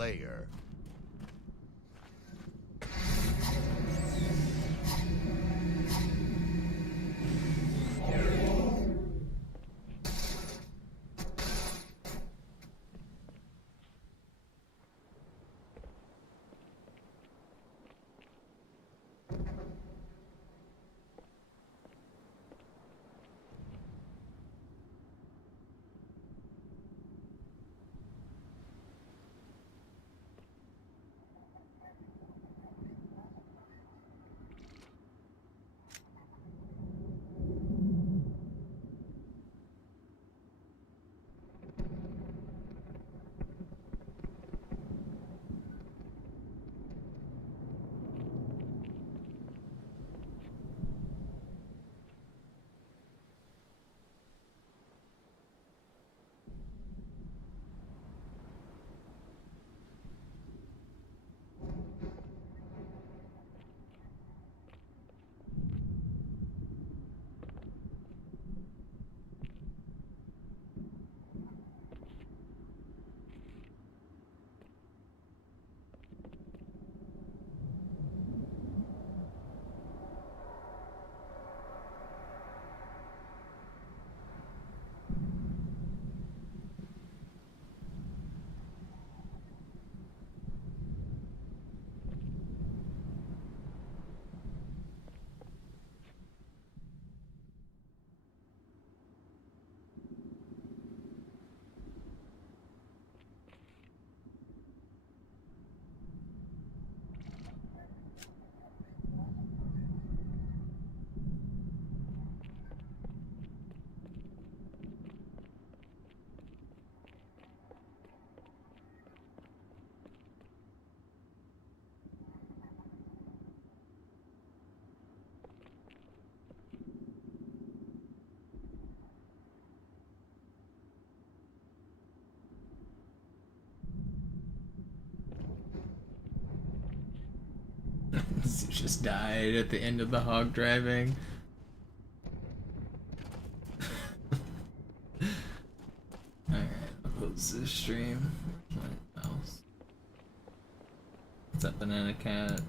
Slayer. Zeus just died at the end of the hog driving. Alright, I'll close this stream. What else? What's up, Banana Cat?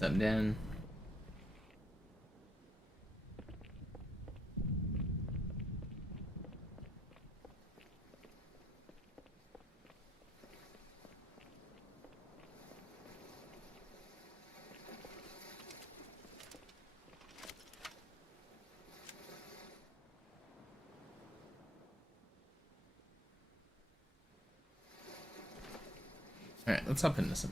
What's up, Dan? Alright, let's hop into some.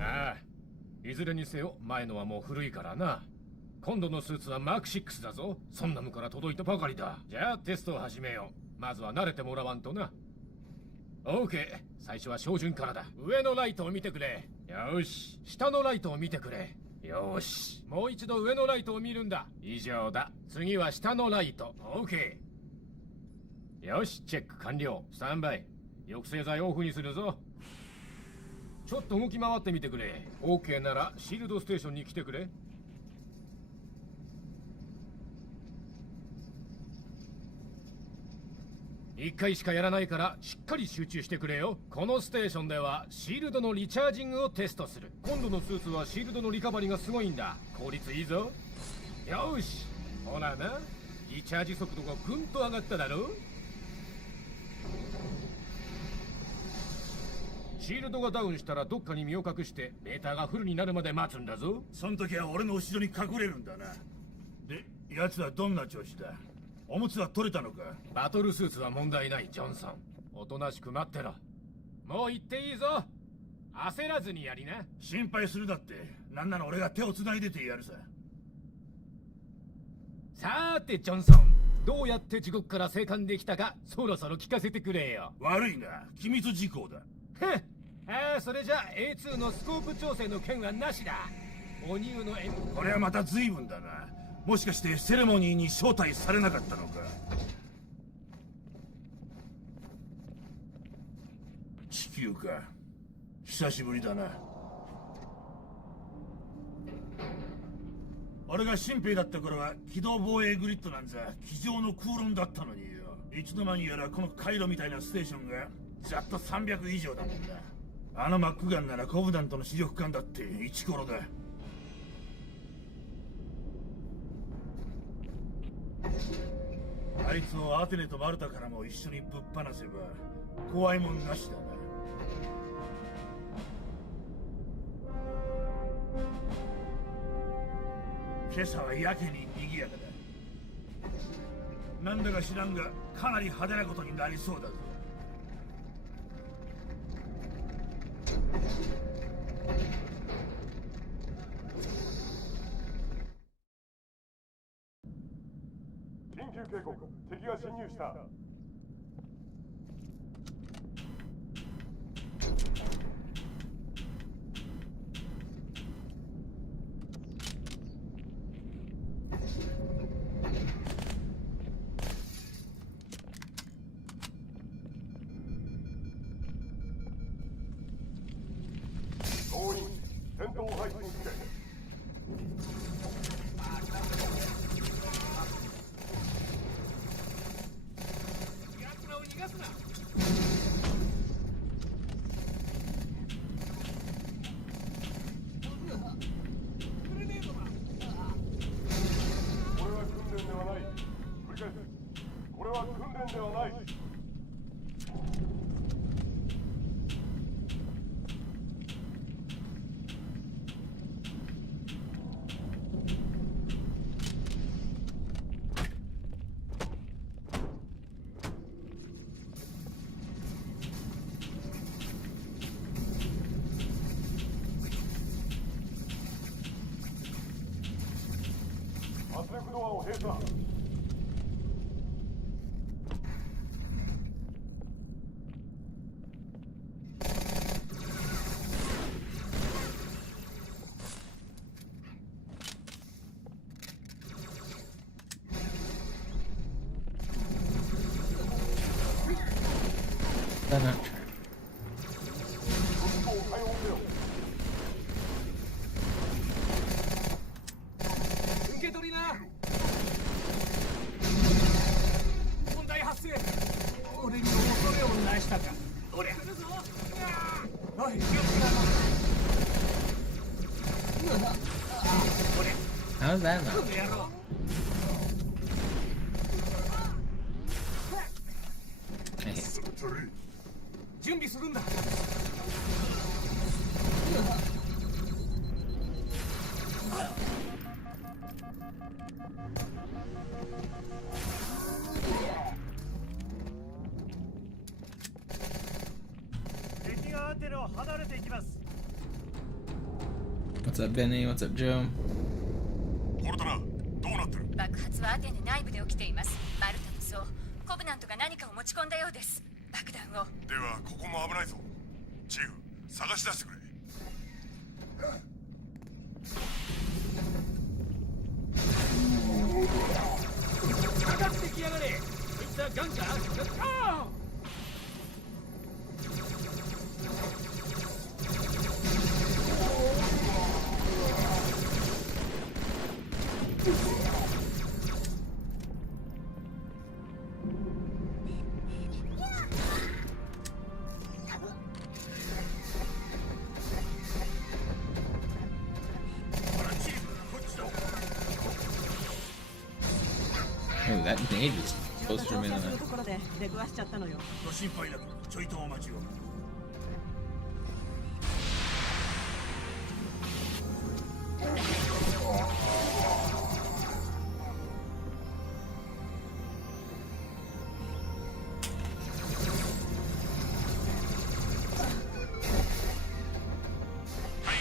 ああ、いずれにせよ前のはもう古いからな。今度のスーツはマーク6だぞ。そんなのから届いたばかりだ。じゃあテストを始めよう。まずは慣れてもらわんとな。OK、最初は照準からだ。上のライトを見てくれ。よし、下のライトを見てくれ。よし、もう一度上のライトを見るんだ。以上だ。次は下のライト。OK。よし、チェック完了。スタンバイ。抑制剤オフにするぞ。ちょっと動き回ってみてくれ。 OK ならシールドステーションに来てくれ。1回しかやらないからしっかり集中してくれよ。このステーションではシールドのリチャージングをテストする。今度のスーツはシールドのリカバリーがすごいんだ。効率いいぞ。よし、ほらな、リチャージ速度がぐんと上がっただろ。シールドがダウンしたらどっかに身を隠してメーターがフルになるまで待つんだぞ。その時は俺の後ろに隠れるんだな。で、奴はどんな調子だ？おむつは取れたのか？バトルスーツは問題ない、ジョンソン。おとなしく待ってろ。もう行っていいぞ。焦らずにやりな。心配するだって。なんなら俺が手を繋いでてやるさ。さーてジョンソン、どうやって地獄から生還できたかそろそろ聞かせてくれよ。悪いな、機密事項だ。ふん、ああ、それじゃ A2 のスコープ調整の件はなしだ。お乳のこれはまた随分だな。もしかしてセレモニーに招待されなかったのか？地球か。久しぶりだな。俺が新兵だった頃は機動防衛グリッドなんざ机上の空論だったのによ。いつの間にやらこの回路みたいなステーションがざっと300以上だもんな。あのマックガンならコブダントの視力感だってイチコロだ。あいつをアテネとマルタからも一緒にぶっ放せば怖いもんなしだな。今朝はやけに賑やかだ。なんだか知らんがかなり派手なことになりそうだぞ。緊急警告、敵が侵入した。総員、戦闘配置につけ。これは訓練ではない。閉鎖 They're not true. ご対応せよ 受け取りな。問題発生。俺にも恐れをなしたか。おりゃ。おい、気をつけろ。How's that not? この野郎。I hate 準備するんだ。敵がアテルを離れていきます。 What's up, Benny? What's up, Joe? コルタナどうなってる爆発はアテネ内部で起きています。マルタの層、コブナントが何かを持ち込んだようです。爆弾を。ではここも危ないぞチーフ探し出してくれかかってきやがれ。こいつはガンか。ああ。Oh, that nade was closer to me than する that. ところで出くわしちゃったのよ。ご心配なくちょいとお待ちを。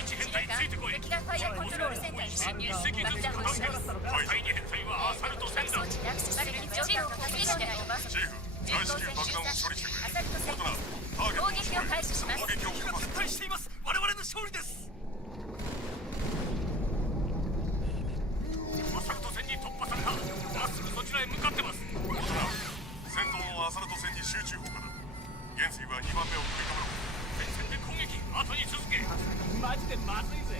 司令官、敵がファイアコントロールセンターに侵入。爆弾を仕掛けます。第二編隊はアサルト戦装置にアクセスできる状況を確認して飛ばす。チーフ大至急爆弾を処理してくれアサルト戦コルタナターゲット攻撃を開始します。攻撃をかけます対しています。我々の勝利です。アサルト戦に突破されたまっすぐそちらへ向かってますコルタナ先頭のアサルト戦に集中砲火だ元帥は2番目を食い止めろ前線で攻撃後に続けマジでまずいぜ。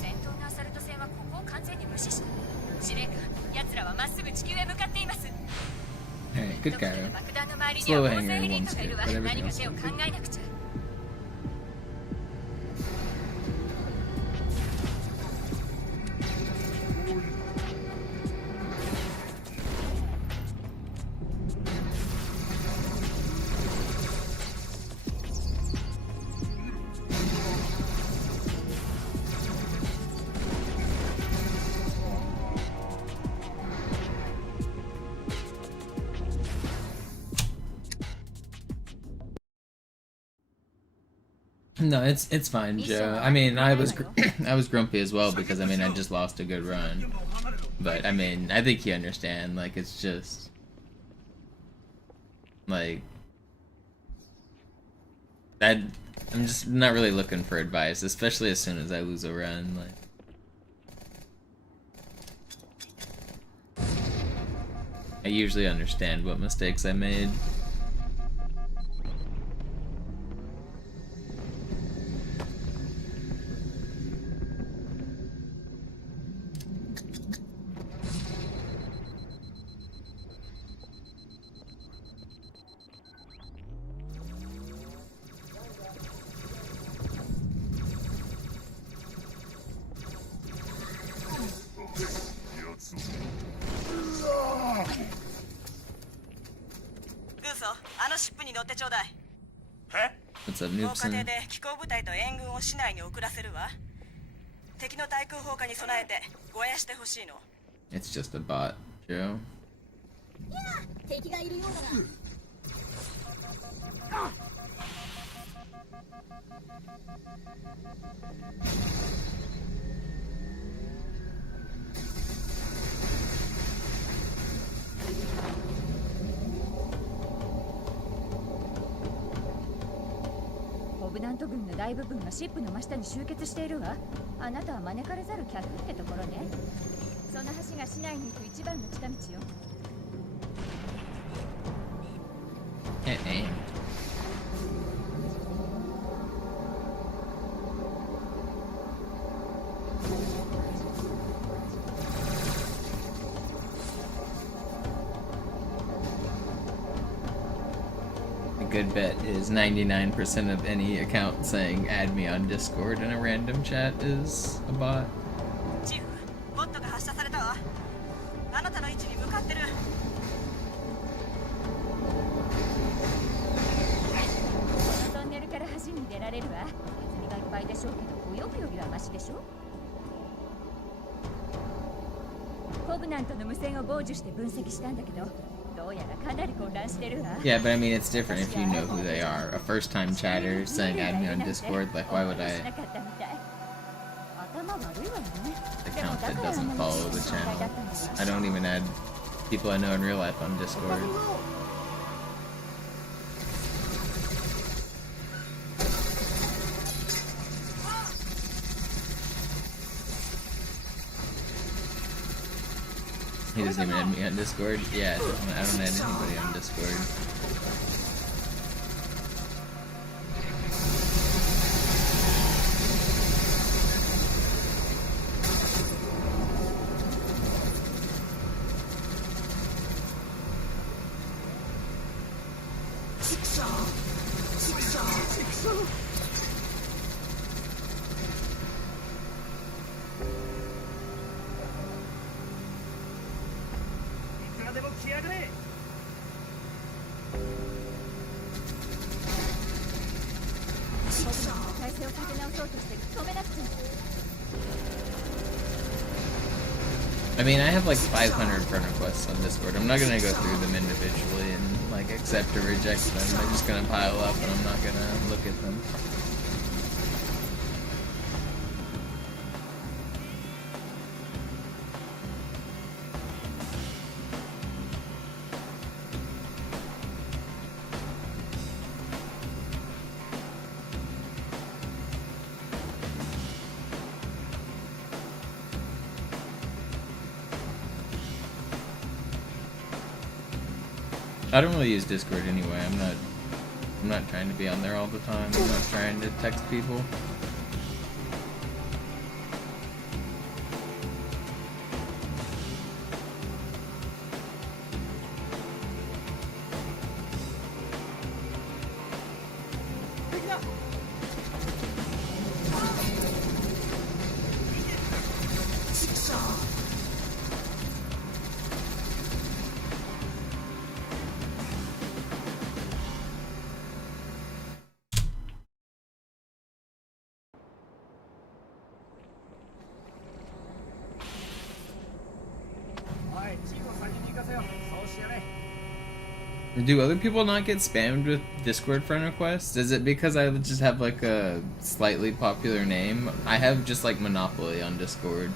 先頭のアサルト戦はここを完全に無視した。司令官、奴らはまっすぐ地球へ向かっています。 Hey, good 特殊 guy. な爆弾の周りには Slow 大 hanger 勢エ in リ one ートがいる skip, わ。 but 何 everything か else 手を is 考 good. えなくちゃ。No, it's fine, Joe. I mean, I was I was grumpy as well because I mean I just lost a good run, but I mean I think you understand. Like it's just like I'm just not really looking for advice, especially as soon as I lose a run. Like I usually understand what mistakes I made. What's up, 防火 Noobson? 艇で機甲部隊と援軍を市内に送らせるわ。敵の対空砲火に備えて護衛してほしいの。 It's just a bot, Joe. 敵がいるようならコブナント軍の大部分がシップの真下に集結しているわ。あなたは招かれざる客ってところね。その橋が市内に行く一番の近道よ。Good bet is 99% of any account saying add me on Discord in a random chat is a bot. チーフ、ボットが発射されたわ。あなたの位置に向かってる。このトンネルから橋に出られるわ。ネズミがいっぱいでしょうけど、泳ぐよりはマシでしょ。コブナントの無線を傍受して分析したんだけど、どうやらかなり混乱してるわ。Yeah, but I mean, it's different if you know who they are. A first-time chatter saying add me on Discord, like, why would I? 頭悪いわよね。 Account that doesn't follow the channel. I don't even add people I know in real life on Discord. He doesn't even add me on Discord. Yeah, I don't add anybody on Discord. I mean, I have like 500 friend requests on Discord. I'm not gonna go through them individually and like accept or reject them. They're just gonna pile up and I'm not gonna look at them. I don't really use Discord anyway. I'm not trying to be on there all the time. I'm not trying to text people. Do other people not get spammed with Discord friend requests? Is it because I just have like a slightly popular name? I have just like Monopoly on Discord,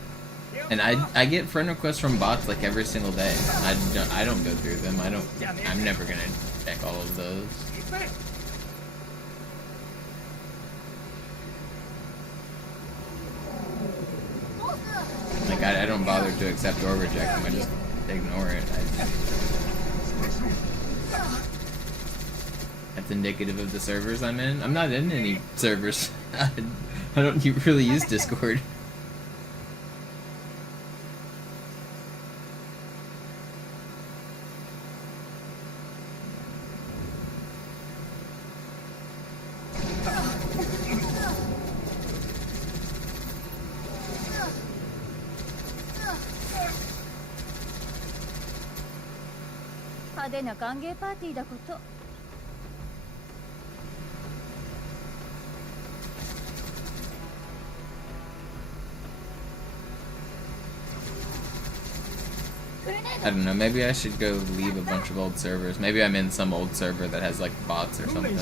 and I get friend requests from bots like every single day. I don't go through them. I'm never gonna check all of those. Like I don't bother to accept or reject them. I just ignore it. That's indicative of the servers I'm in. I'm not in any servers. I don't really use Discord. I don't know, maybe I should go leave a bunch of old servers. Maybe I'm in some old server that has like bots or something.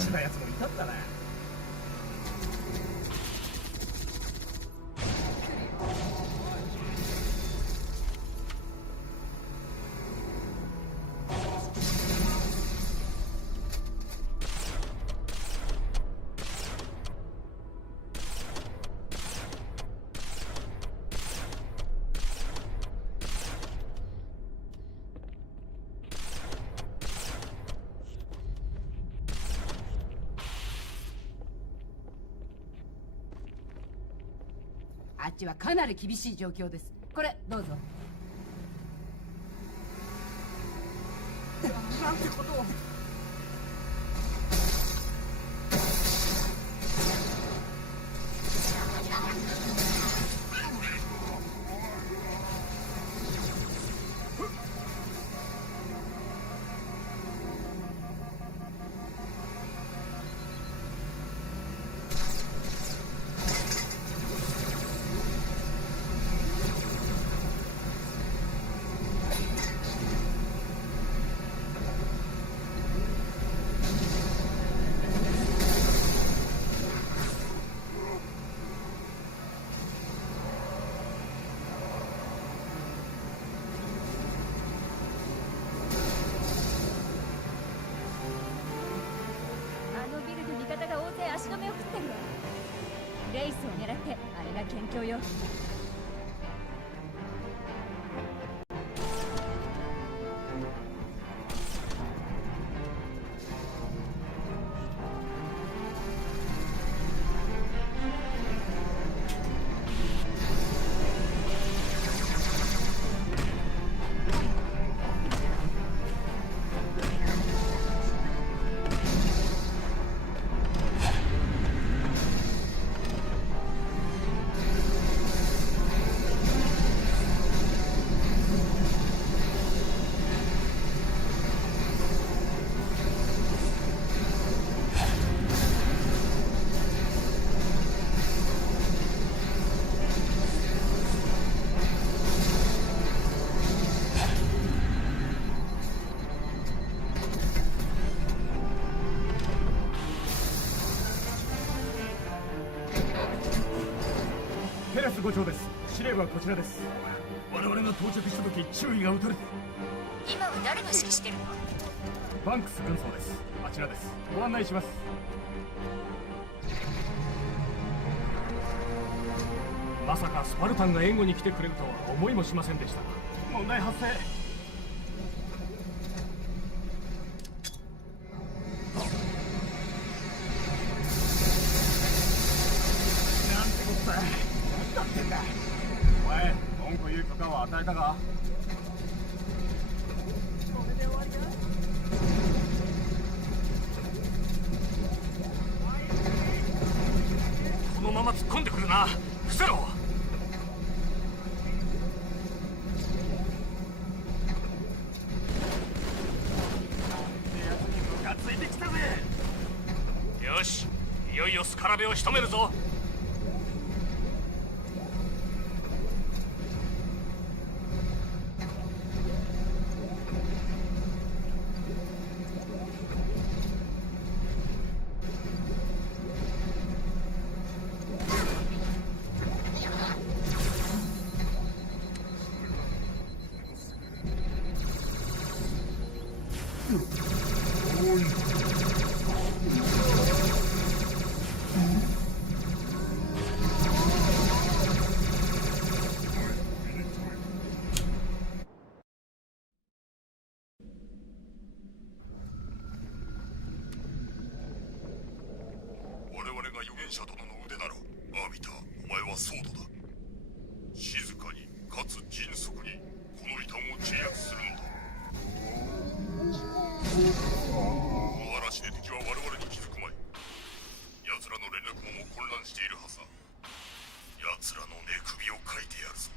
あっちはかなり厳しい状況です。これどうぞ。なんてことを。足止めを食ってるわ。レイスを狙ってあれが県境よ。テラス5丁です。司令部はこちらです。我々が到着した時注意が打たれて。今は誰が指揮してるの？バンクス軍曹です。あちらです。ご案内します。まさかスパルタンが援護に来てくれるとは思いもしませんでした。問題発生。お前、文句言う許可は与えたか？このまま突っ込んでくるな。伏せろ。やつにムカついてきたぜ。よし、いよいよスカラベを仕留めるぞ。我々が預言者殿の腕なら、アービター、お前はソードだ。静かにかつ迅速にこの異端を制圧するのだ。この嵐で敵は我々に気づくまい。奴らの連絡網も混乱しているはずだ。奴らの寝首をかいてやるぞ。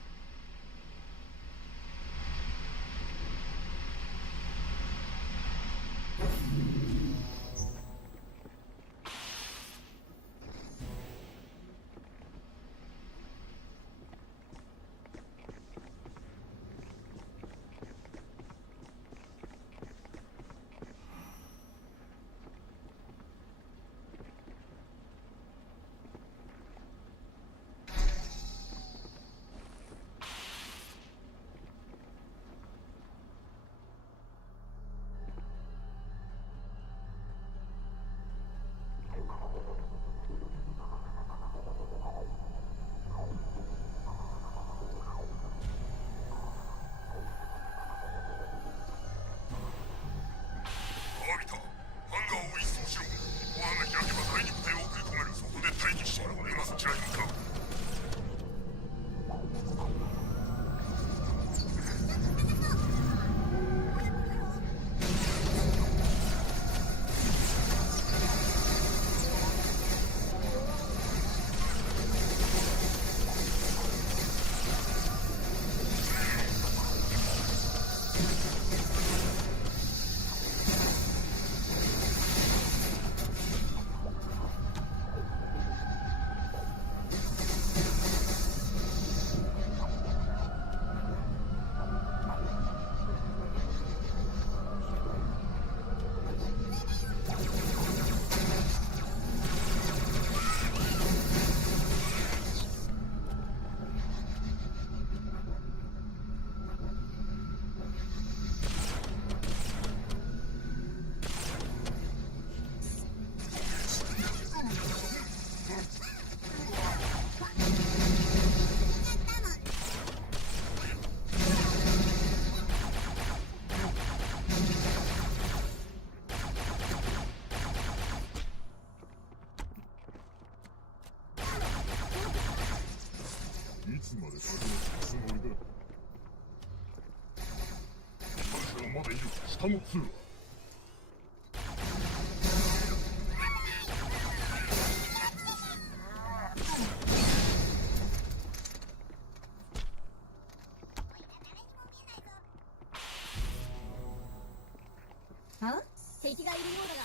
まで進むつもりだ。マルシャはまだいる。下の通路。敵がいるようだが。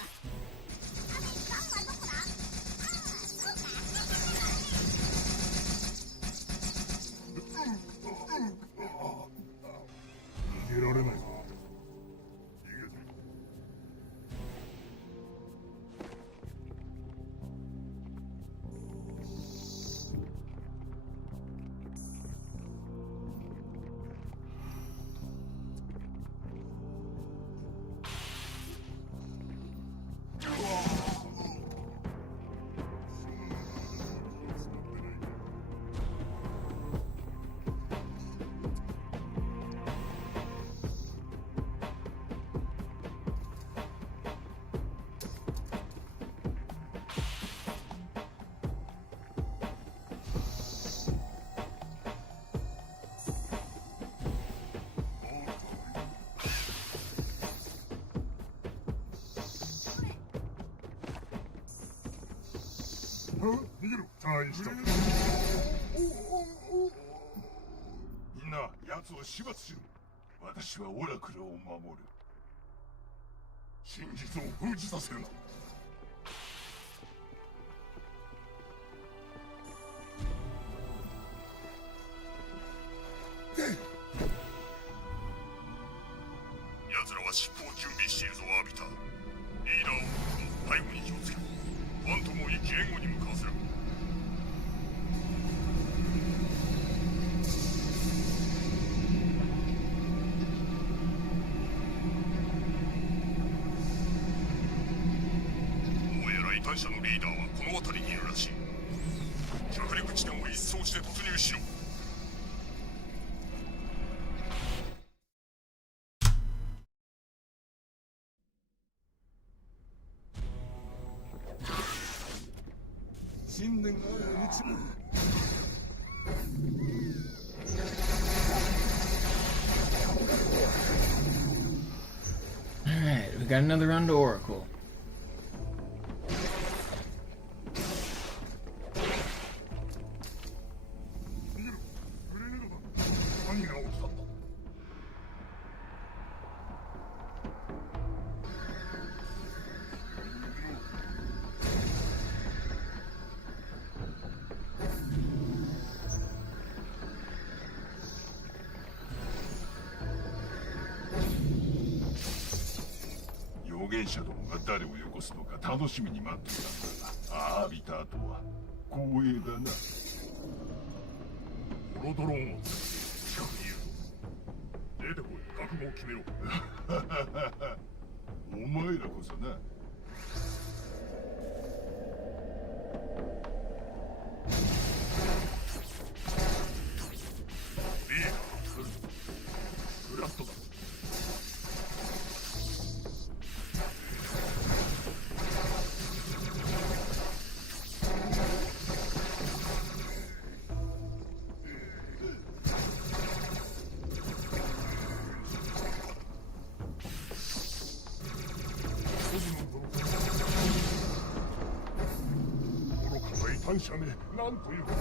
逃げられないぞ。逃げて。逃げろ。退院した。みんな奴を始末しろ。私はオラクルを守る。真実を封じさせるな。奴らは尻尾を準備しているぞ、アービター。リーダーを背後に気をつけろ。ファントムを一気援護に向かわせる。どうやら異端者のリーダーはこの辺りにいるらしい。着陸地点を一掃して突入しろ。信念がある道も。Alright, we got another run to Oracle. 逃げろ。グレネードだ。何が起きたんだ。預言者どもが誰をよこすのか楽しみに待っていたんだが、アービターとは光栄だな。ホロドローンを使って近くにいるぞ。出てこい。覚悟を決めろ。お前らこそな。リーダーを作るぞ。ブラストだ。愚かな異端者め、なんということ。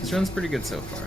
This run's pretty good so far.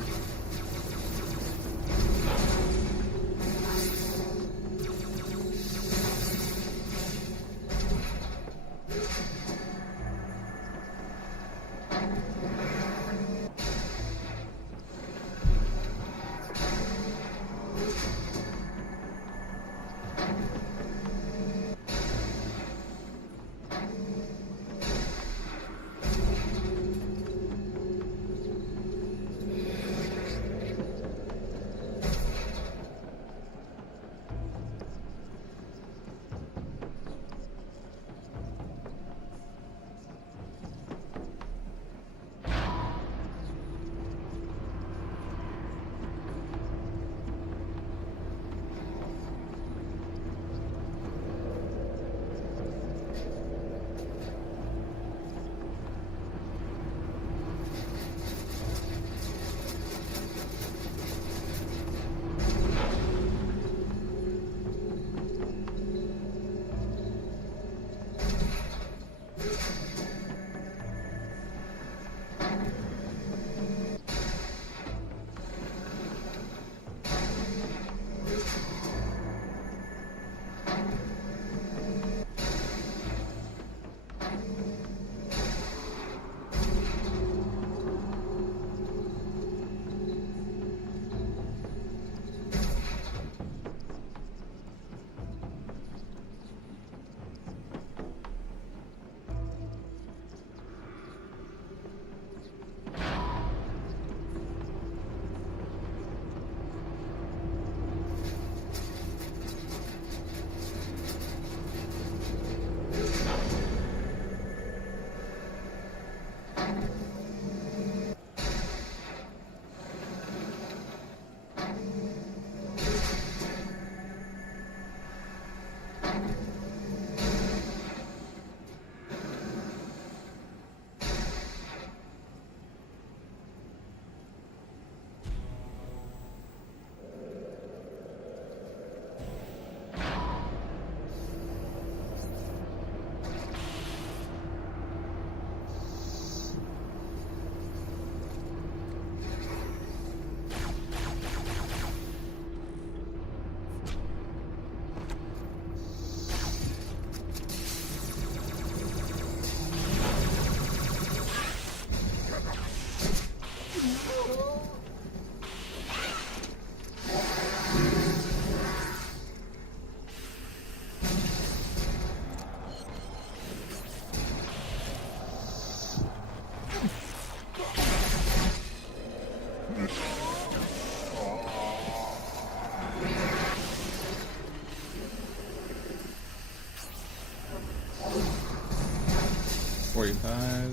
45.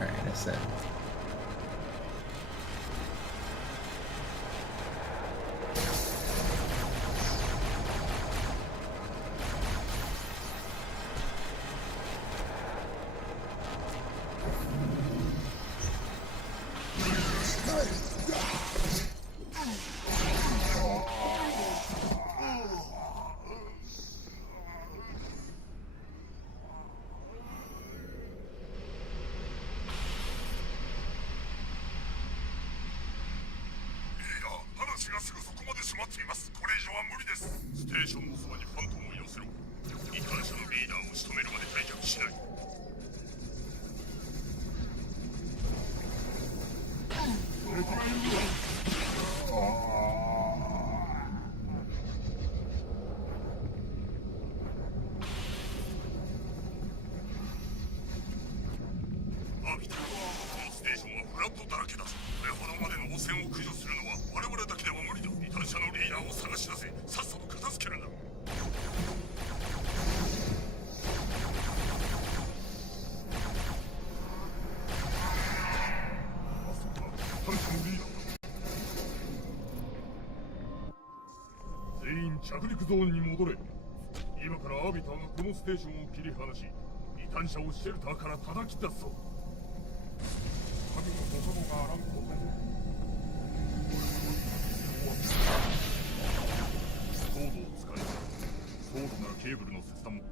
Alright, I said.着陸ゾーンに戻れ。今からアービターがこのステーションを切り離し、異端者をシェルターから叩き出すぞ。影の誤作動があらんことで。コードを使え。高度なケーブルの切断も。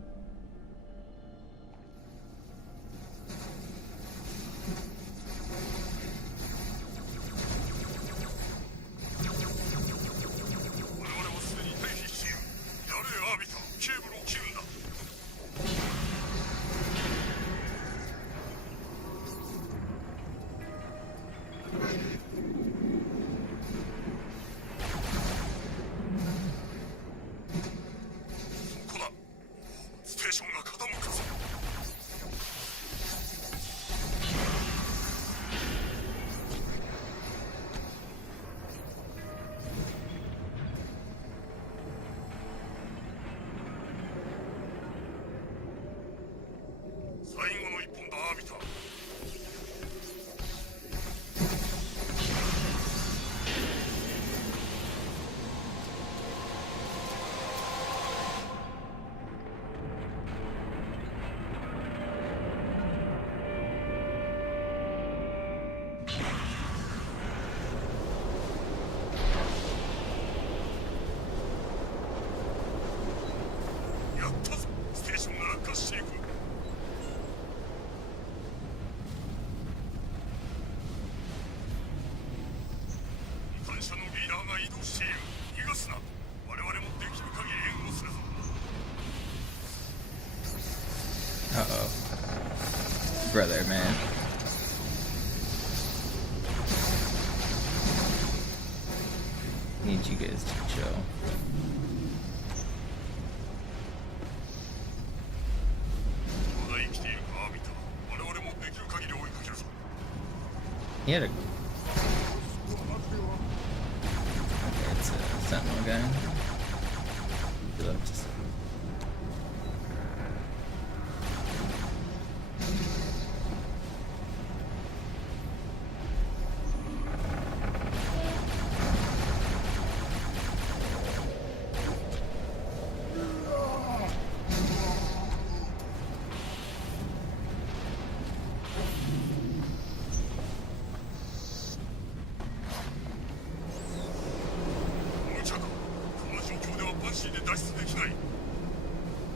最後の一本だ、アービター。やったぞ、ステーションが落下していく。社のリーダーが移動している。逃がすな。我々もできる限り援護するぞ。Uh-oh. Brother, man. Need you guys to chill. He had a... Okay, it's a sentinel guy. He left us. Check. 安心で脱出できない。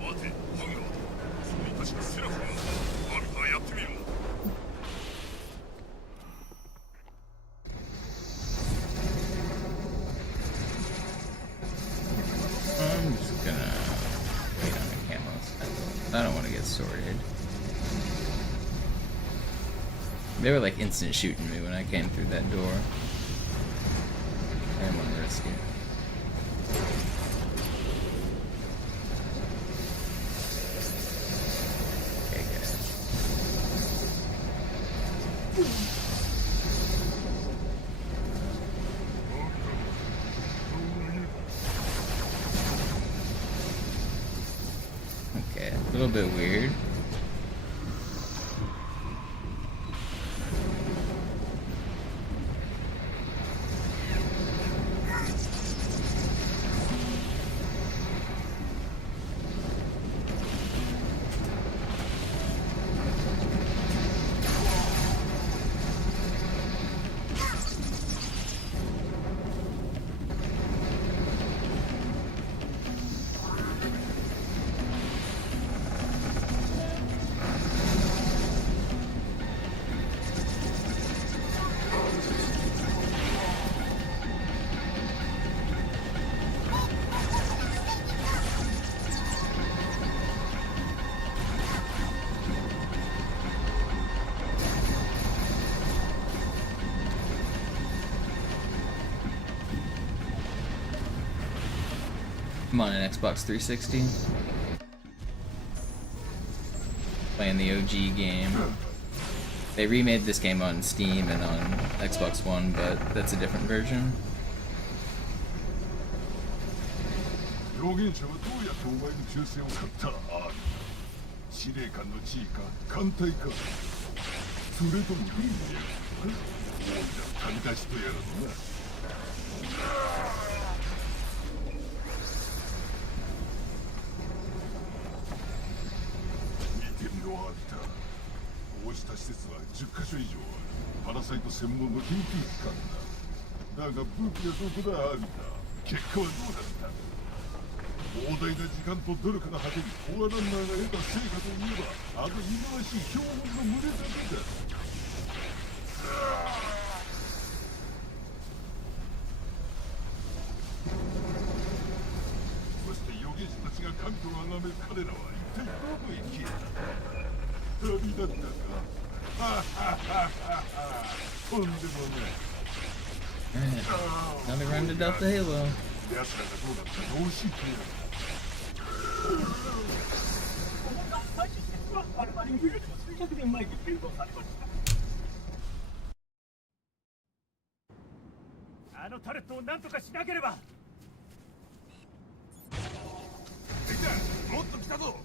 待て、ハンガー。それに確かセラフィムだ。アビターやってみるんだ。I'm just gonna wait on the camos. I don't want to get sorted. They were like instant shooting me when I came through that door. I didn't want to risk it. Okay, guys. Okay, a little bit weird. I'm on an Xbox 360. Playing the OG game. They remade this game on Steam and on Xbox One, but that's a different version. 表現者はどうやってお前の忠誠を買ったある司令官の地位か艦隊かそれとも軍や王者旅立ちとやらのな見てみろアビターこうした施設は10カ所以上あるパラサイト専門の研究機関だだが武器はどこだアビター結果はどうだった膨大な時間と努力の果てにコアランナーが得た成果といえばあの忌まわしい標本の群れだけだそして預言者たちが神と崇める彼らは一体どこへ消えた旅立ったかはははははとんでもない Now they run to Delta Halo. 奴らがどうだったか教えてやるあのタレットを何とかしなければ敵だもっと来たぞ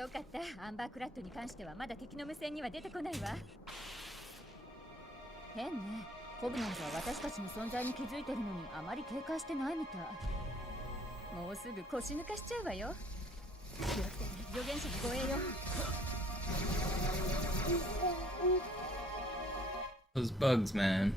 よかった。アンバークラッドに関してはまだ敵の無線には出てこないわ。変ね。コブナンズは私たちの存在に気づいてるのにあまり警戒してないみたい。もうすぐ腰抜かしちゃうわよ。気をつけて、預言者の護衛よ。Those bugs, man.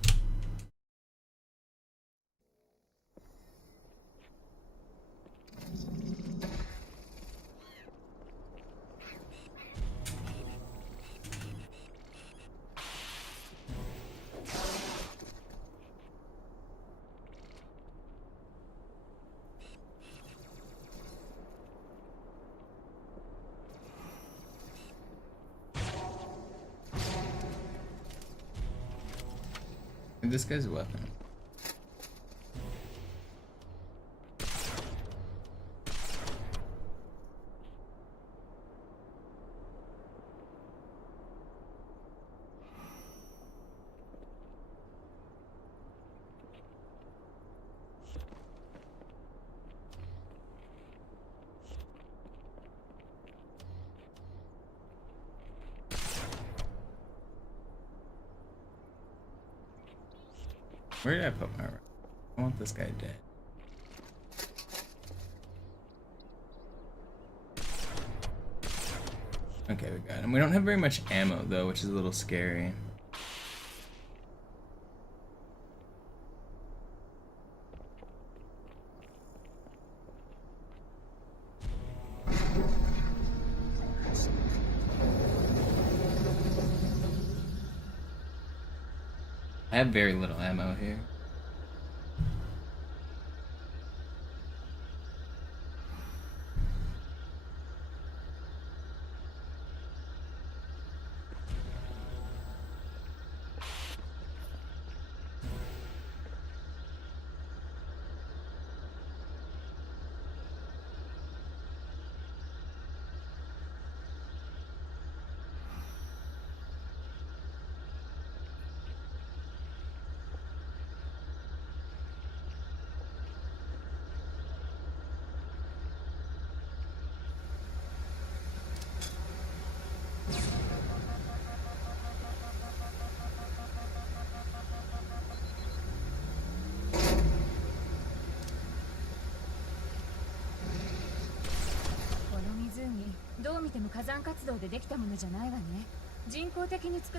This guy's weapon. Where did I put my... I want this guy dead. Okay, we got him. We don't have very much ammo though, which is a little scary. I have very little ammo here.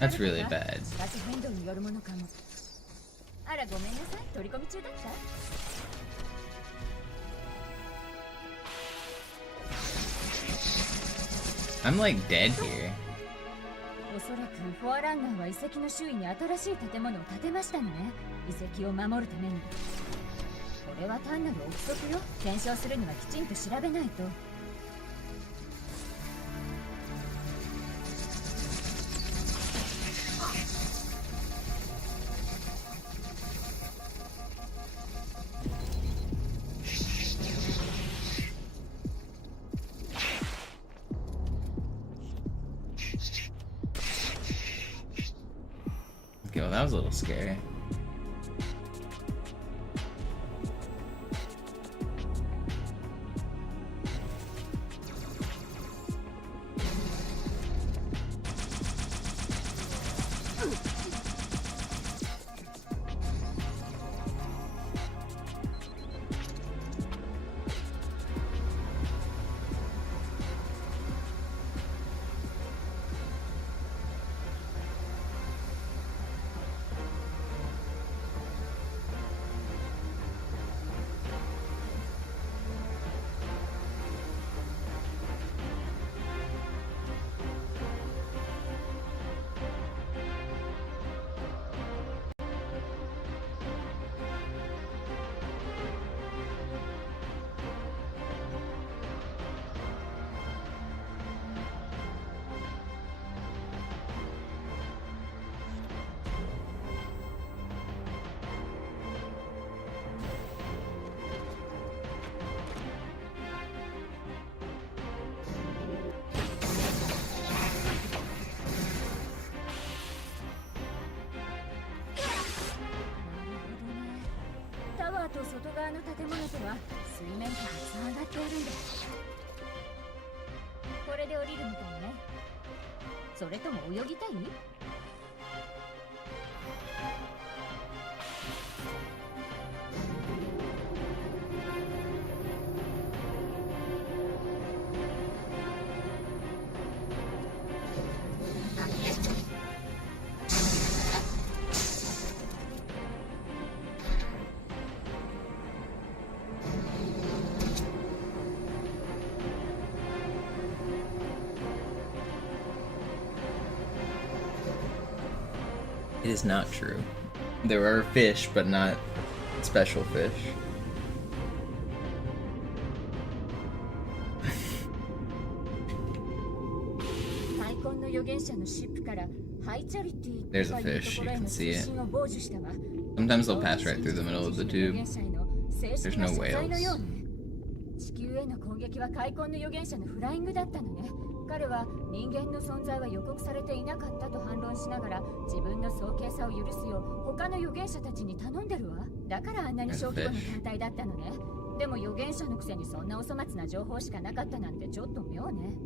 That's really bad. I'm like dead here. おそらくフォアランナーは遺跡の周囲に新しい建物を建てましたのね。遺跡を守るために。これは単なる憶測よ。検証するにはきちんと調べないと。Okay, well, that was a little scary.と外側の建物とは水面からつながっているんです。これで降りるそれとも泳ぎたい？ It is not true. There are fish, but not special fish. 太根の預言者のシップからハイチャリティ There's a fish, you can see it. Sometimes they'll pass right through the middle of the tube. There's no whales. 地球への攻撃は開墾の預言者のフライングだったのね。彼は人間の存在は予告されていなかったと反論しながら自分の早計さを許すよう他の預言者たちに頼んでるわ。だからあんなに小規模な艦隊だったのね。でも預言者のくせにそんなお粗末な情報しかなかったなんてちょっと妙ね。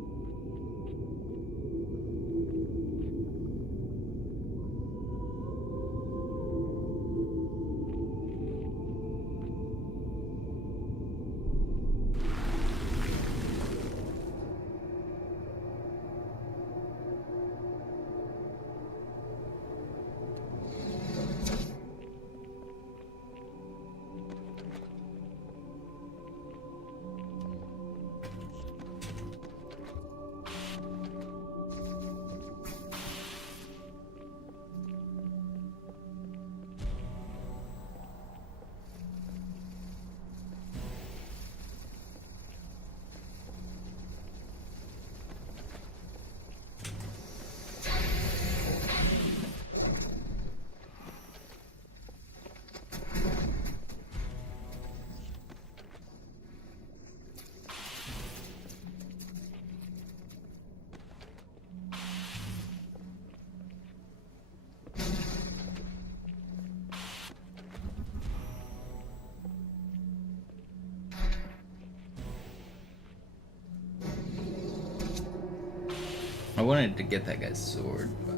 I wanted to get that guy's sword, but...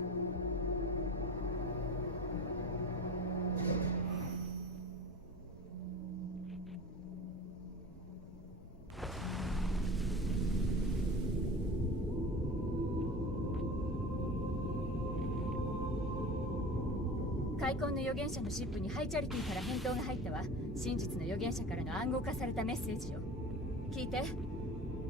開墾の預言者のシップにハイチャリティから返答が入ったわ。真実の預言者からの暗号化されたメッセージよ。聞いて。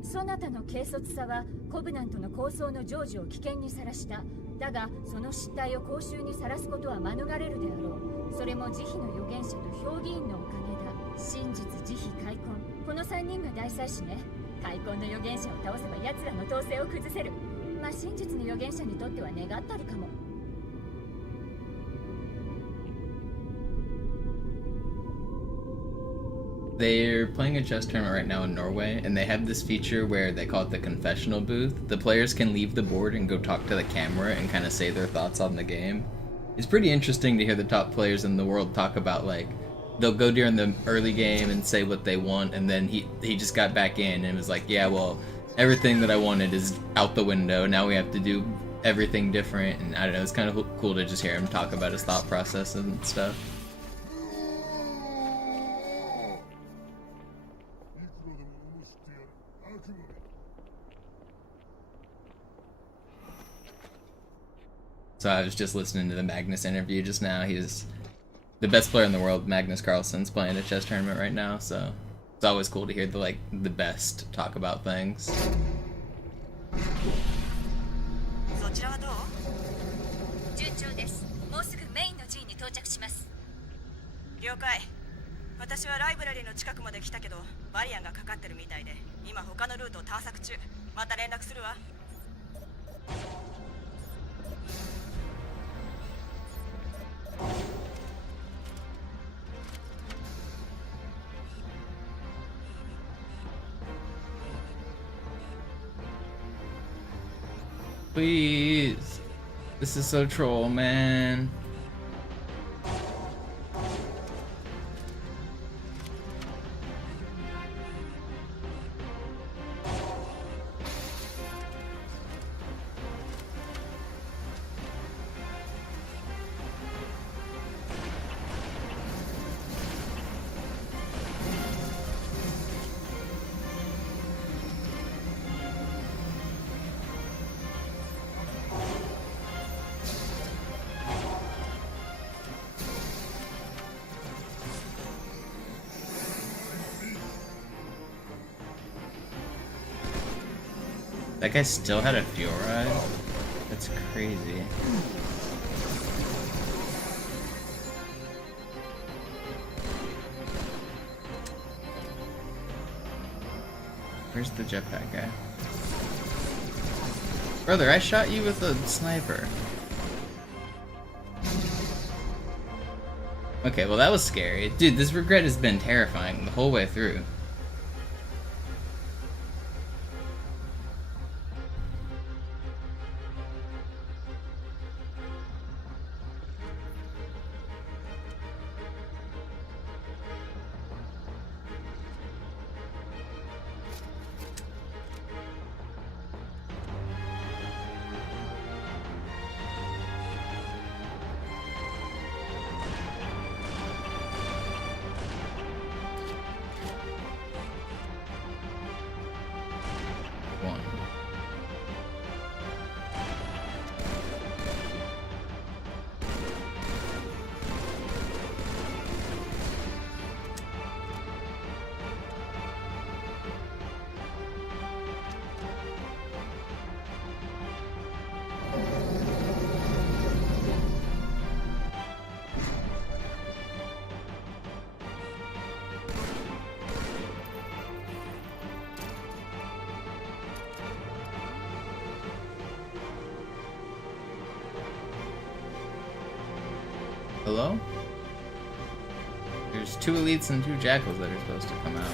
そなたの軽率さはコブナントの構想の成就を危険にさらした。だがその失態を公衆にさらすことは免れるであろう。それも慈悲の預言者と評議員のおかげだ。真実、慈悲、開墾、この3人が大祭司ね。開墾の預言者を倒せば奴らの統制を崩せる。まあ真実の預言者にとっては願ったりかも。 They're playing a chess tournament right now in Norway, and they have this feature where they call it the confessional booth. The players can leave the board and go talk to the camera and kind of say their thoughts on the game. It's pretty interesting to hear the top players in the world talk about, like, they'll go during the early game and say what they want, and then he just got back in and was like, yeah, well, everything that I wanted is out the window. Now we have to do everything different, and I don't know, it's kind of cool to just hear him talk about his thought process and stuff. So I was just listening to the Magnus interview just now. He's the best player in the world. Magnus Carlsen's playing a chess tournament right now, so it's always cool to hear the best talk about things. そちらはどう？順調です。もうすぐメインの陣に到着します。了解。私はライブラリーの近くまで来たけど、バリアンがかかってるみたいで、今他のルートを探索中。また連絡するわ。 Please. This is so troll, man. That guy still had a fuel rod? That's crazy. Where's the jetpack guy? Brother, I shot you with a sniper. Okay, well that was scary. Dude, this regret has been terrifying the whole way through. One. Hello? There's 2 elites and 2 jackals that are supposed to come out.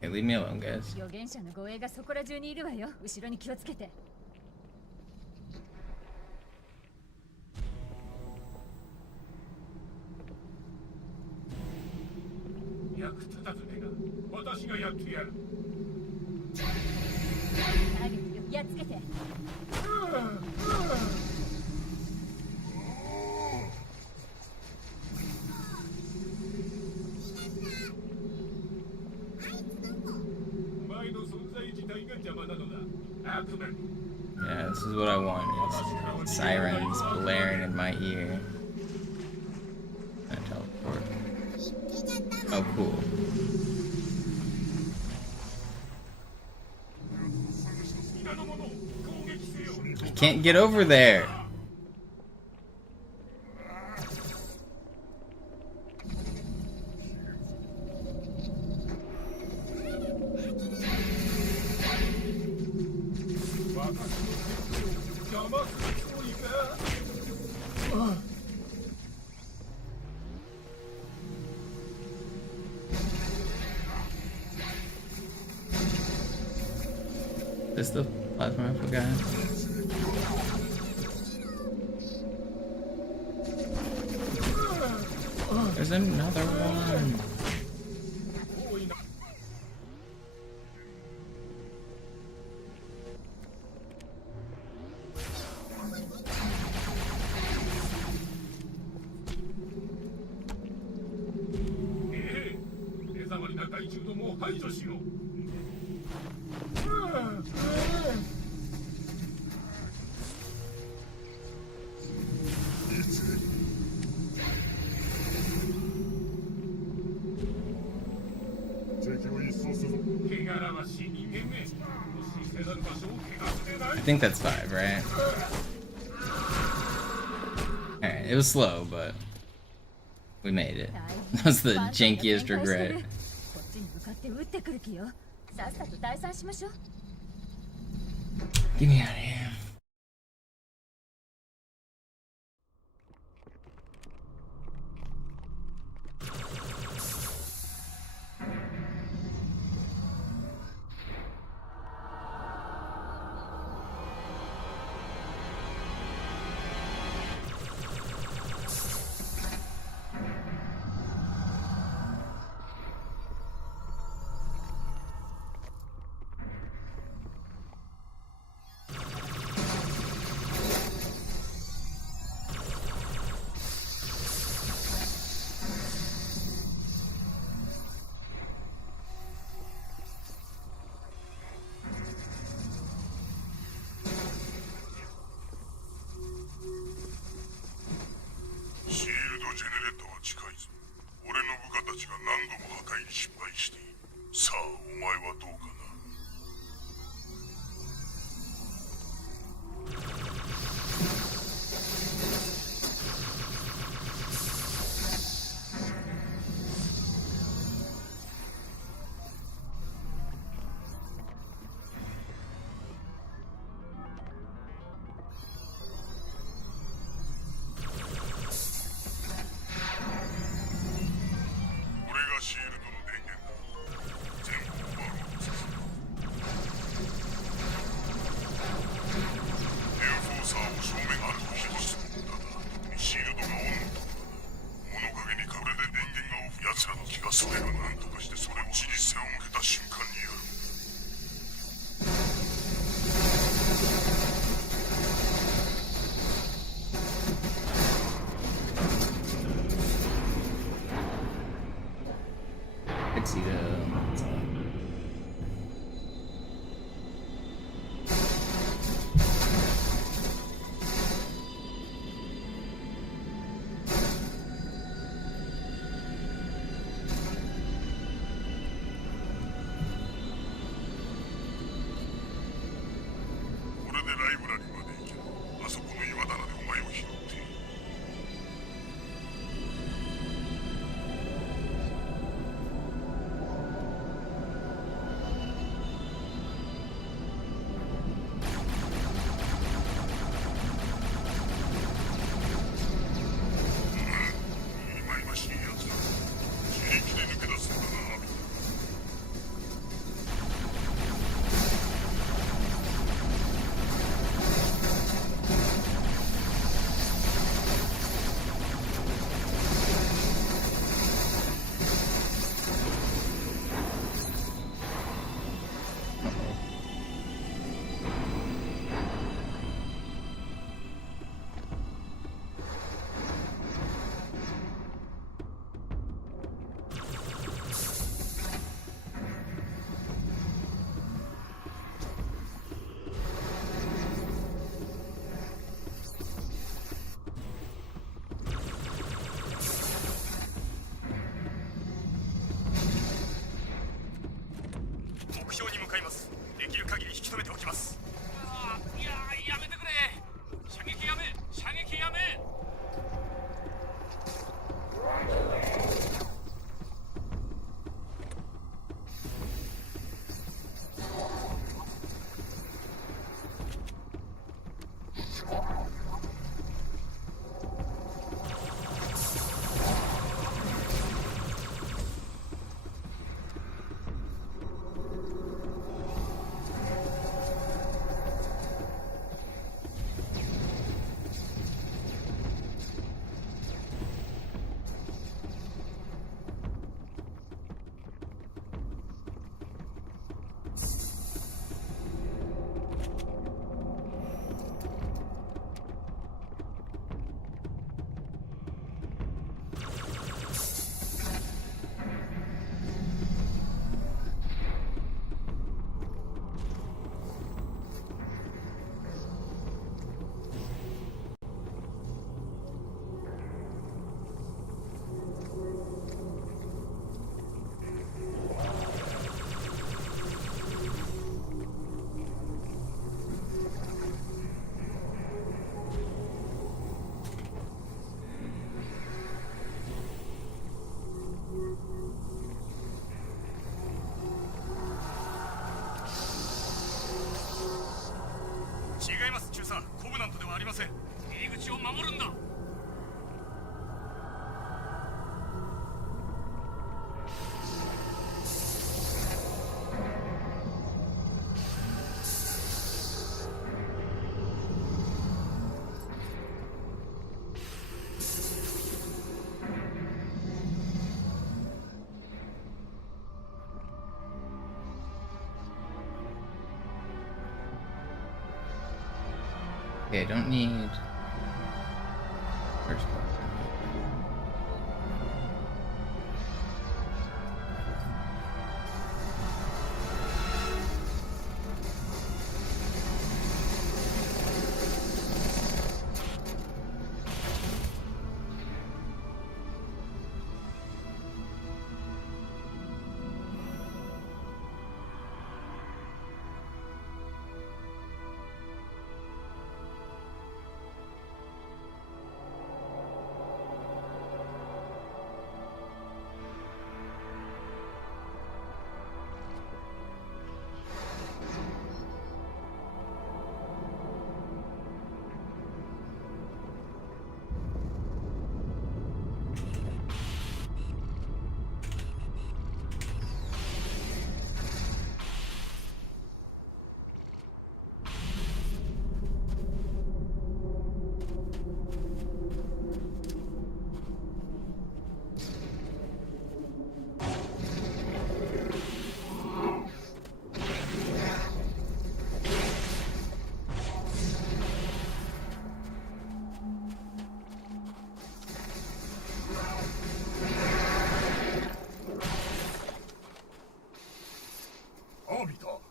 Hey, leave me alone, guys. 預言者の護衛がそこら中にいるわよ。後ろに気をつけて。役立たずめが私がやってやる。ターゲットよ、やっつけて。前の存在自体が邪魔なのだ。悪魔。 Yeah, this is what I want. Is sirens blaring in my ear. I teleport. Oh, cool. I can't get over there. Is the plasma rifle guy? There's another one. I think that's 5, right? Alright, it was slow, but we made it. That was the jankiest regret. こっちに向かって撃ってくる気よ。さっさと退散しましょう。 Get me out of here. 目標に向かいます。できる限り引き止めておきます。いややめてくれ。射撃やめ射撃やめ。違います中佐、コブナントではありません。入り口を守るんだ。Okay, I don't need. First one.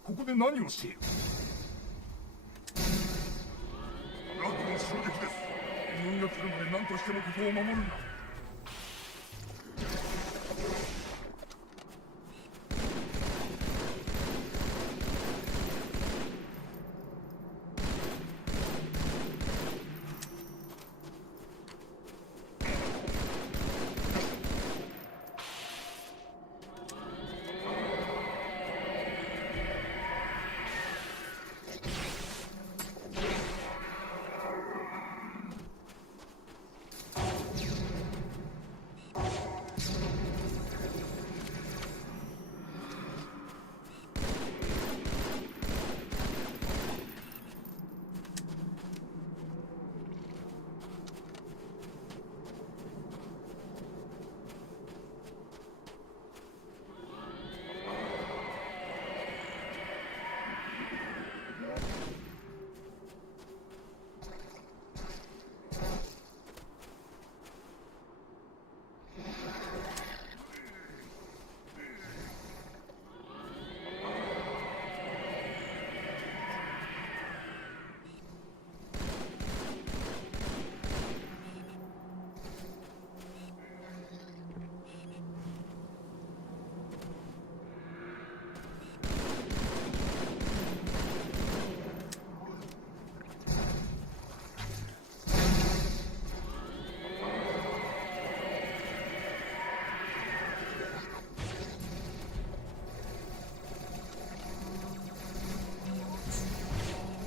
ここで何をしている？ラクの襲撃です。自分が来るまで何としてもここを守るんだ。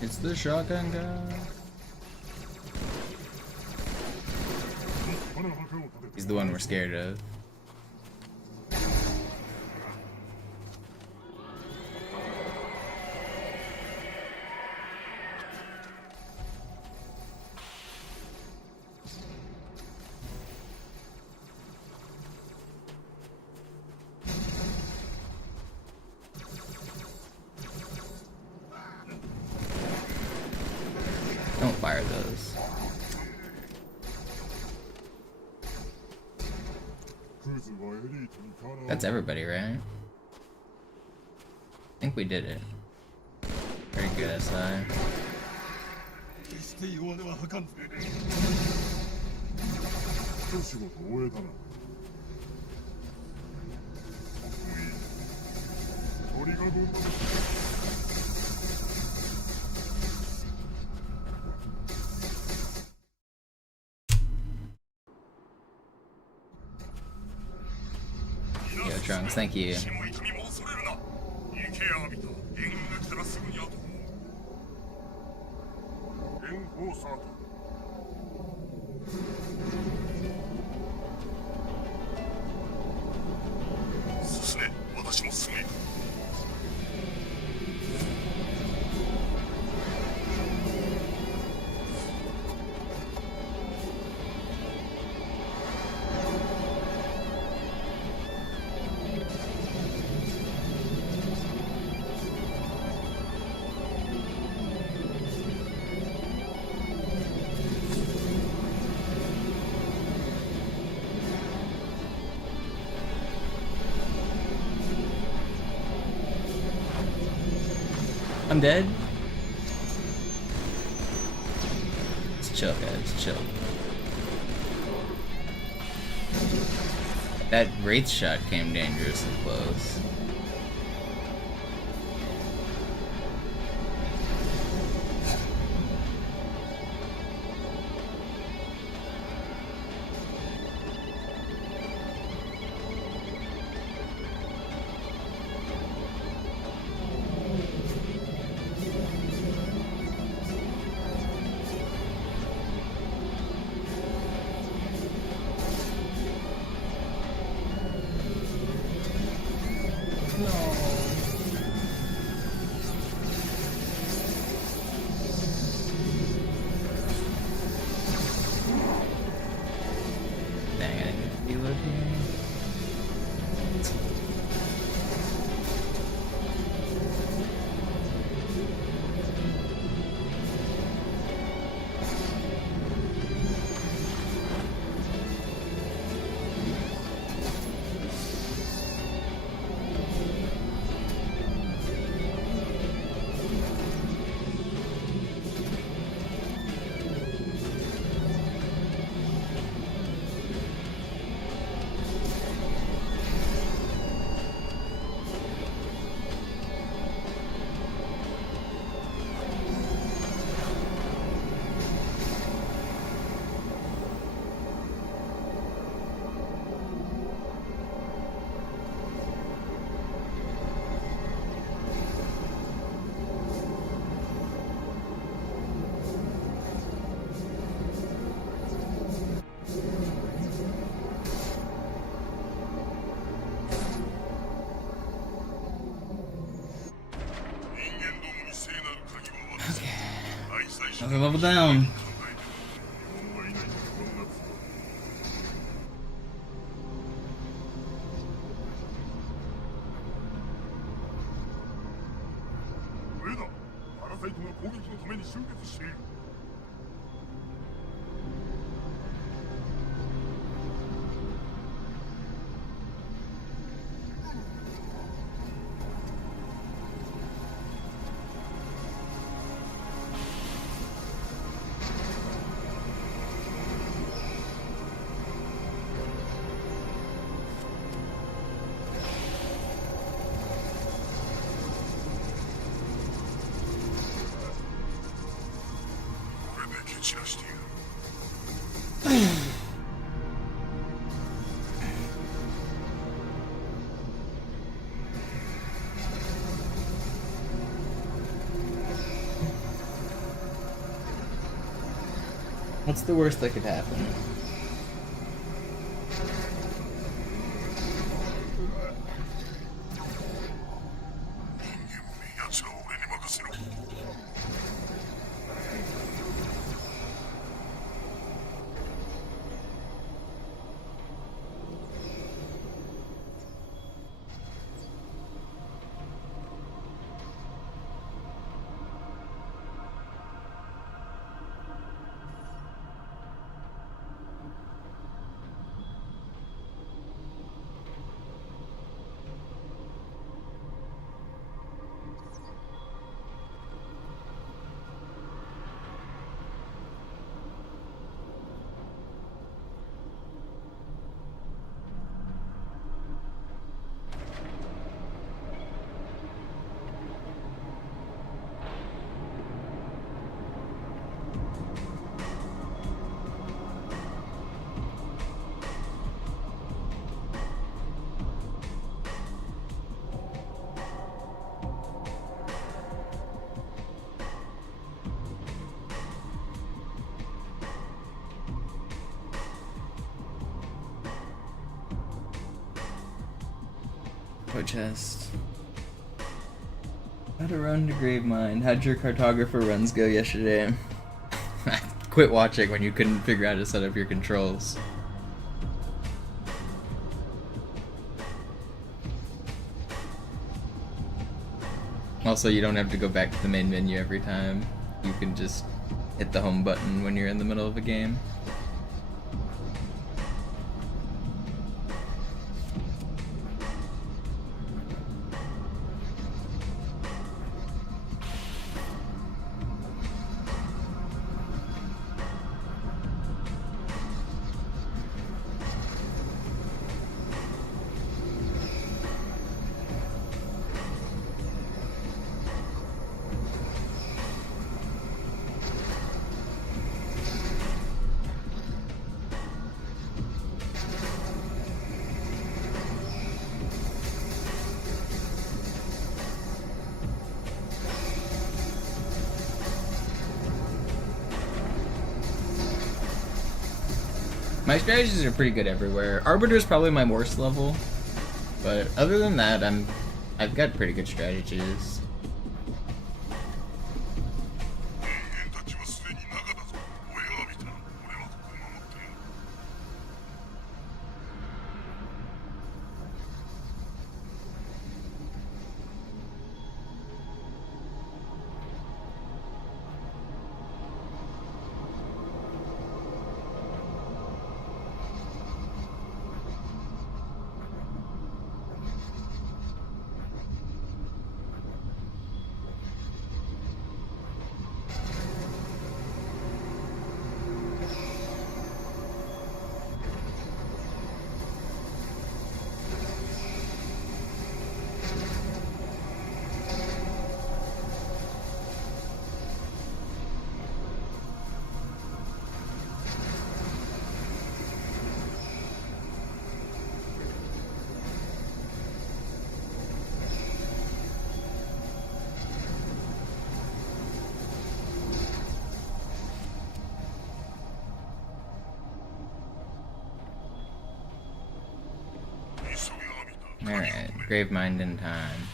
It's the shotgun guy. He's the one we're scared of. Don't fire those. That's everybody, right? I think we did it. Very good, SI. 決して弱音は吐かん。一仕事終えたな。鳥が軍団。Yo, Trunks, thank you. 死も痛みも恐れるな。行けやアビタ。援軍が来たらすぐに後を。エンフォーサーだ。進め、私もすぐ行く。I'm dead. Let's chill, guys. Chill. That wraith shot came dangerously close. Dang, I didn't get to reload here. Another level down. What's the worst that could happen? 奴らを俺に任せろ。 Chest. How to run to Gravemind. How'd your cartographer runs go yesterday? I quit watching when you couldn't figure out how to set up your controls. Also, you don't have to go back to the main menu every time. You can just hit the home button when you're in the middle of a game. My strategies are pretty good everywhere. Arbiter is probably my worst level, but other than that, I've got pretty good strategies. 人間たちはすでに中だぞ。声を浴びた。俺はここを守ってる。 Alright, Gravemind in time.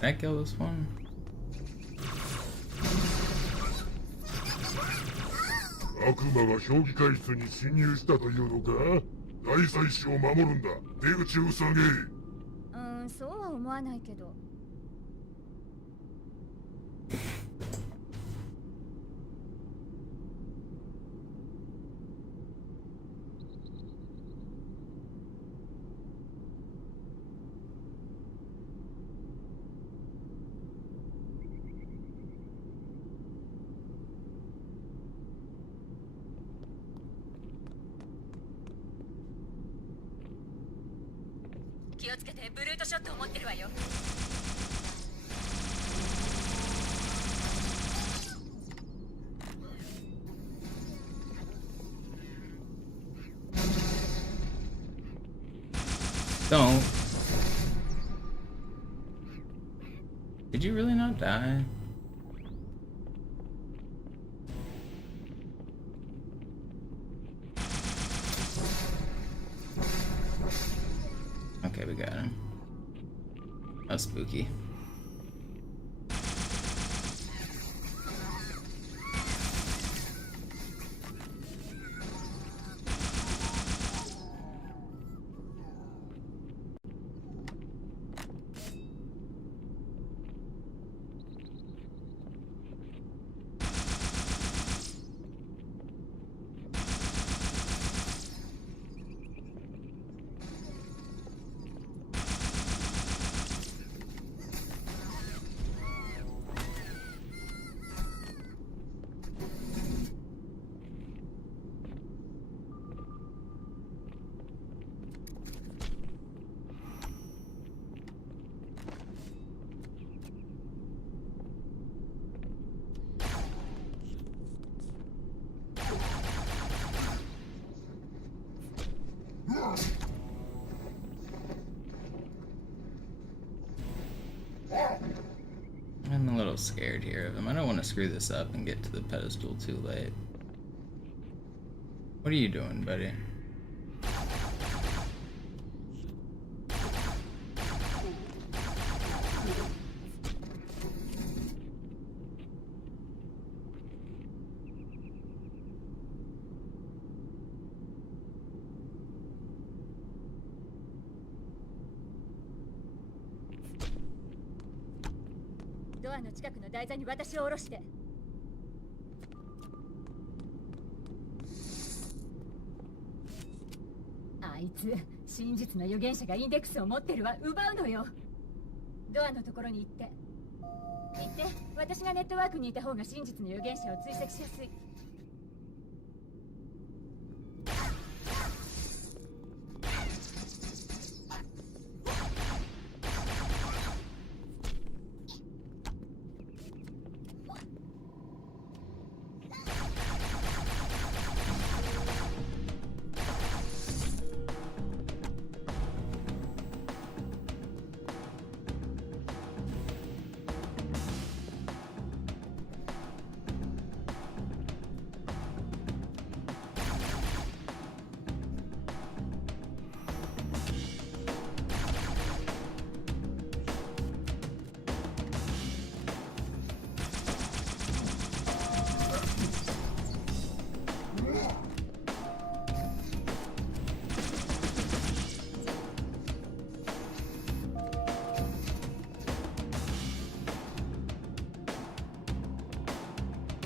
Can I kill this one? 悪魔が評議会室に侵入したというのか？大祭司を守るんだ。出口を塞げ。そうは思わないけど。気をつけてブルートショットを持ってるわよ。Don't. Did you really not die? Okay, we got him. That's spooky. I'm a little scared here of him. I don't want to screw this up and get to the pedestal too late. What are you doing, buddy?ドアの近くの台座に私を下ろして。あいつ真実の預言者がインデックスを持ってるわ。奪うのよ。ドアのところに行って私がネットワークにいた方が真実の預言者を追跡しやすい。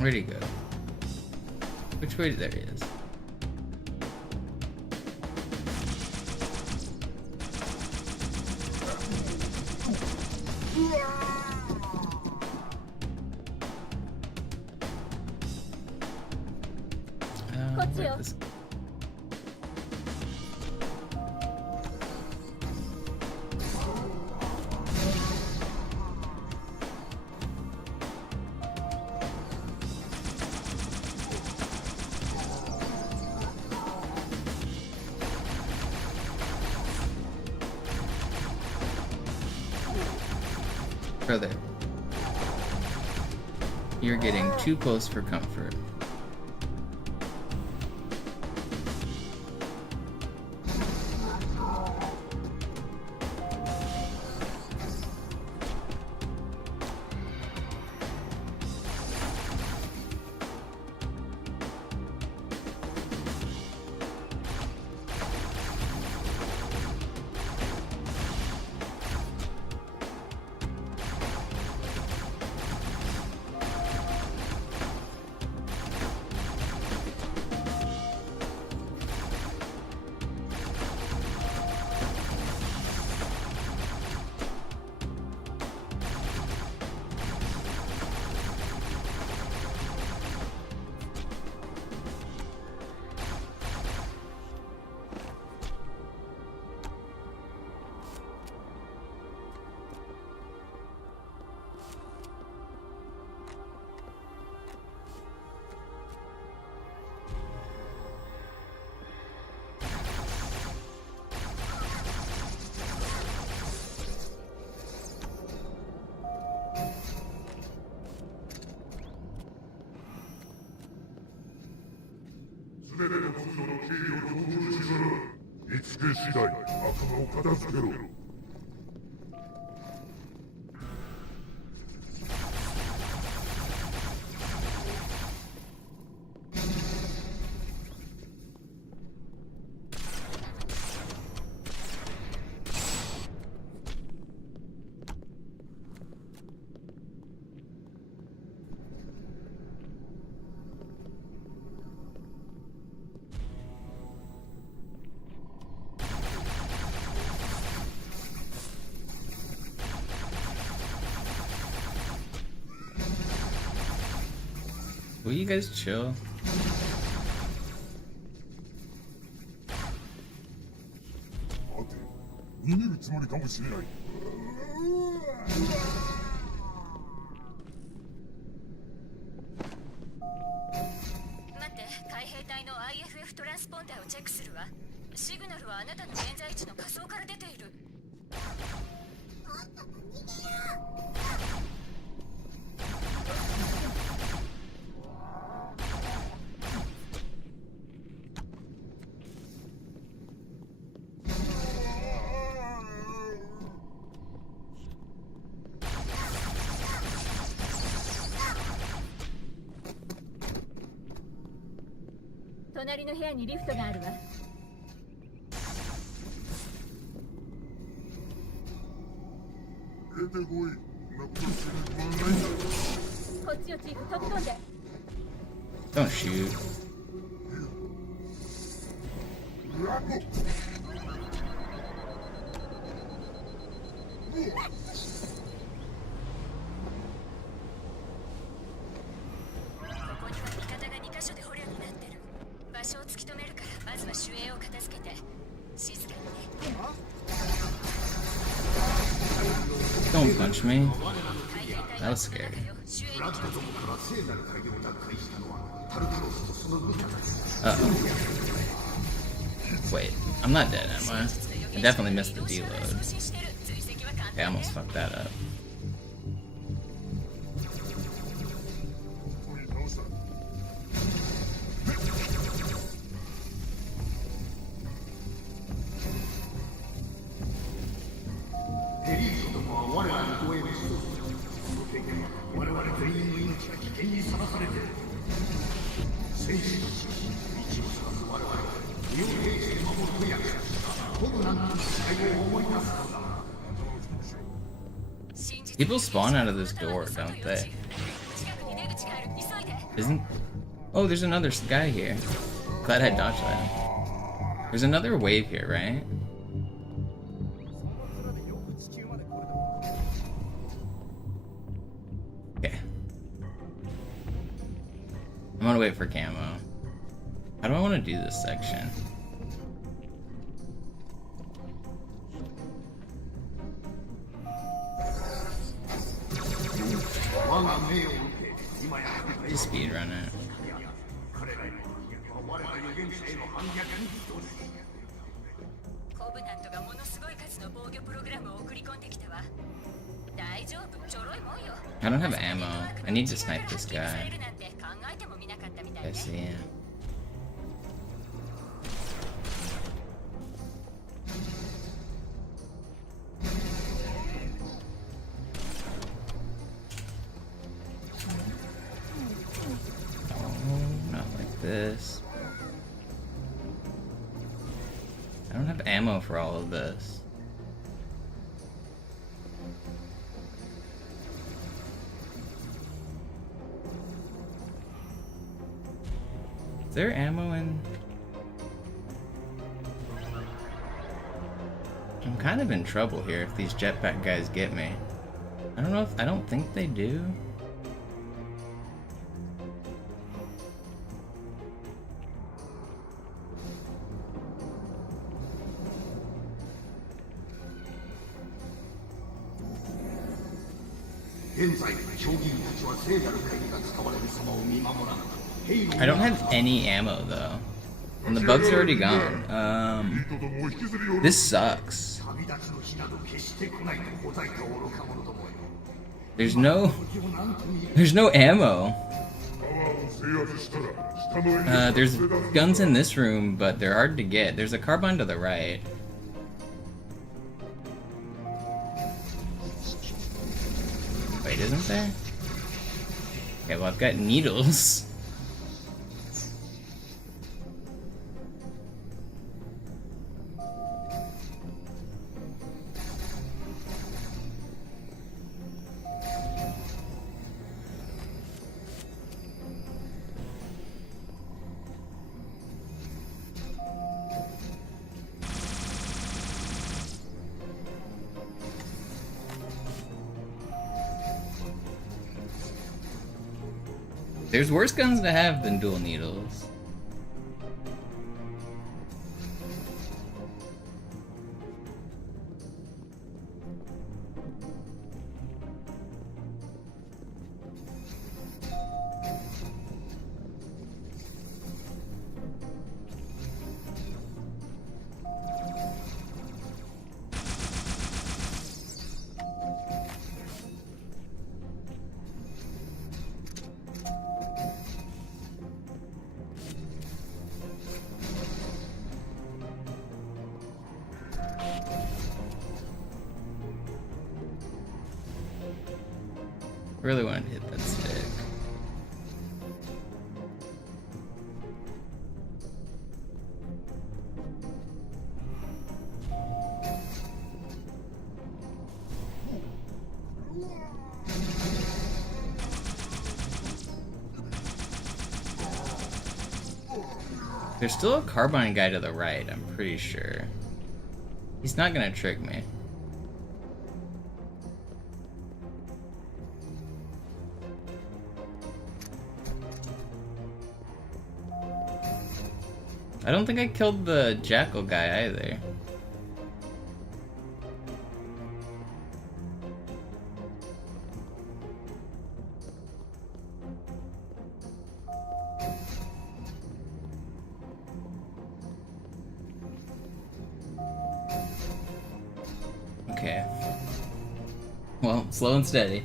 Where'd he go? Which way? There he is. Where'd this- Brother, you're getting too close for comfort. 全ての国土の敬意を享受しながら見つけ次第悪魔を片付けろ。Will you guys chill? 待て、逃げるつもりかもしれない。待って、海兵隊の IFF トランスポンダーをチェックするわ。シグナルはあなたの現在地の仮想から出ている。隣の部屋にリフトがあるわ。出てこい。そんなことする暇はないんだ。こっちよチーフ、飛び込んで。 Don't shoot. ここには味方が2カ所で捕虜になってる。場所を突き止めるから、まずは守衛を片付けて。静かにね。 Don't punch me. That was scary. Uh-oh. Wait, I'm not dead, am I? I definitely missed the deload. Okay, I almost fucked that up. エリートどもは我らの護衛をしよう。その経験は我々全員の命が危険にさらされている。戦士たち、道を探す我々は身を挺して守ると約束したコブナントの誓いを思い出すのだ。 People spawn out of this door, don't they? Isn't... Oh, there's another guy here. Glad I dodged that. There's another wave here, right? Okay. I'm gonna wait for camo. How do I want to do this section? Speed run it. コブナントがものすごい数の防御プログラムを送り込んできたわ。大丈夫、ちょろいもんよ。 I don't have ammo. I need to snipe this guy. されるなんて考えてもみなかったみたい I ね。 see him. Oh, not like this. I don't have ammo for all of this. Is there ammo in? I'm kind of in trouble here if these jetpack guys get me. I don't think they do. I don't have any ammo though. And the bug's already gone. This sucks. There's no ammo. There's guns in this room, but they're hard to get. There's a carbine to the right. Wait, isn't there? Okay, well, I've got needles. There's worse guns to have than dual needles. Really wanted to hit that stick. There's still a carbine guy to the right, I'm pretty sure. He's not gonna trick me. I don't think I killed the jackal guy either. Okay. Well, slow and steady.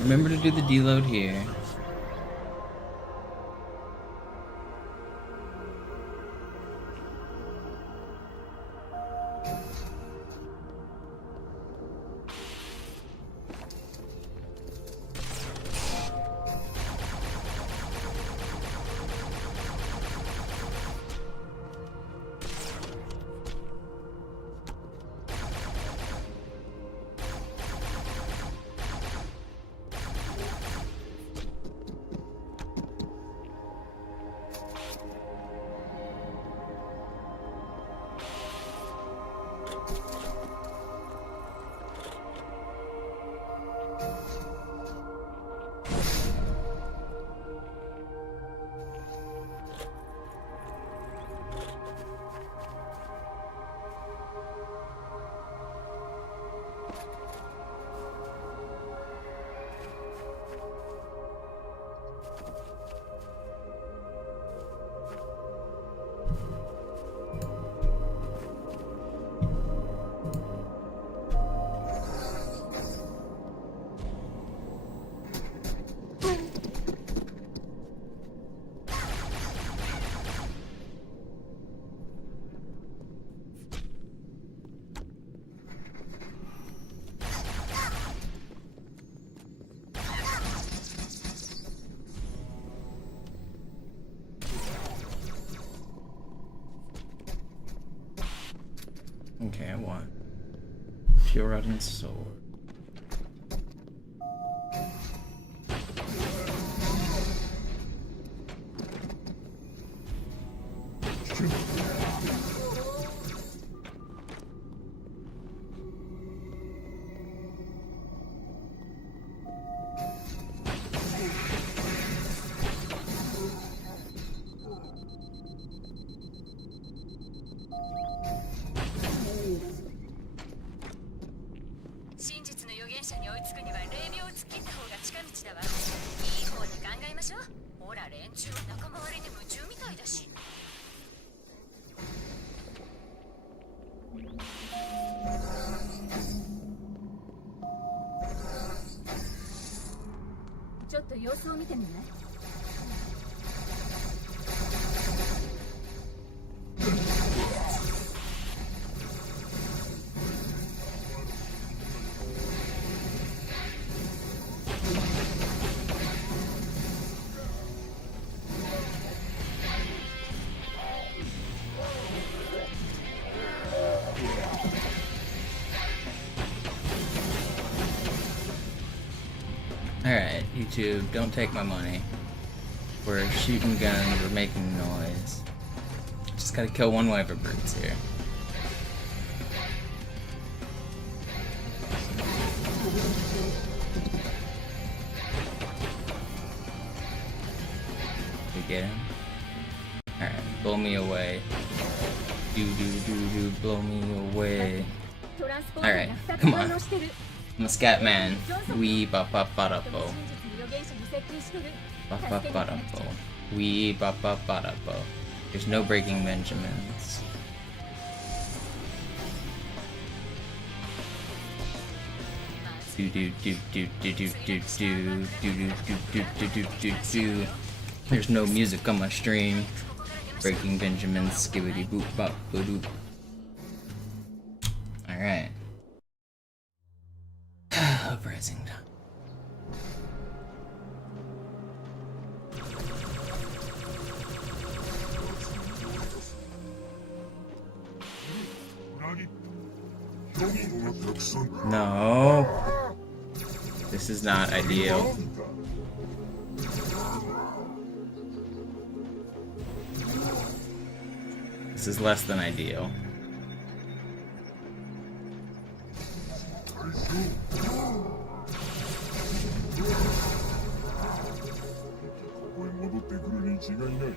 Remember to do the deload here. Okay, I want Pure Rod and Sword. 着くには0秒突っ切った方が近道だわ。いい方に考えましょう。ほら連中は仲間割れに夢中みたいだし。ちょっと様子を見てみない？Alright, YouTube, don't take my money. We're shooting guns, we're making noise. Just gotta kill one wyver brutes here. We get him? Alright, blow me away. Do, blow me away. Alright, come on. I'm a scat man. Wee ba ba ba da bo. Ba ba ba da bo. Wee ba ba ba da bo. There's no breaking Benjamins. Do do do do do do do do do do do do do do do. There's no music on my stream. Breaking Benjamins, skibbity boop bop boop. Alright. Uprising time. 裏切ったがたくさん No. This is not ideal. This is less than ideal. ここへ戻ってくるに違いない。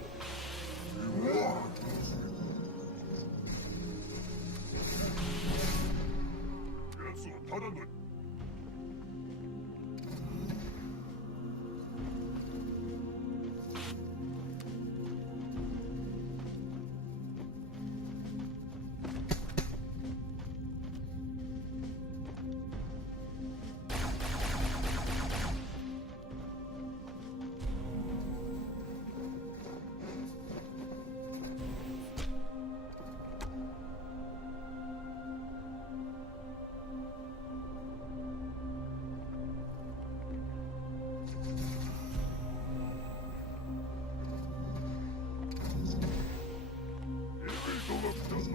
奴はただの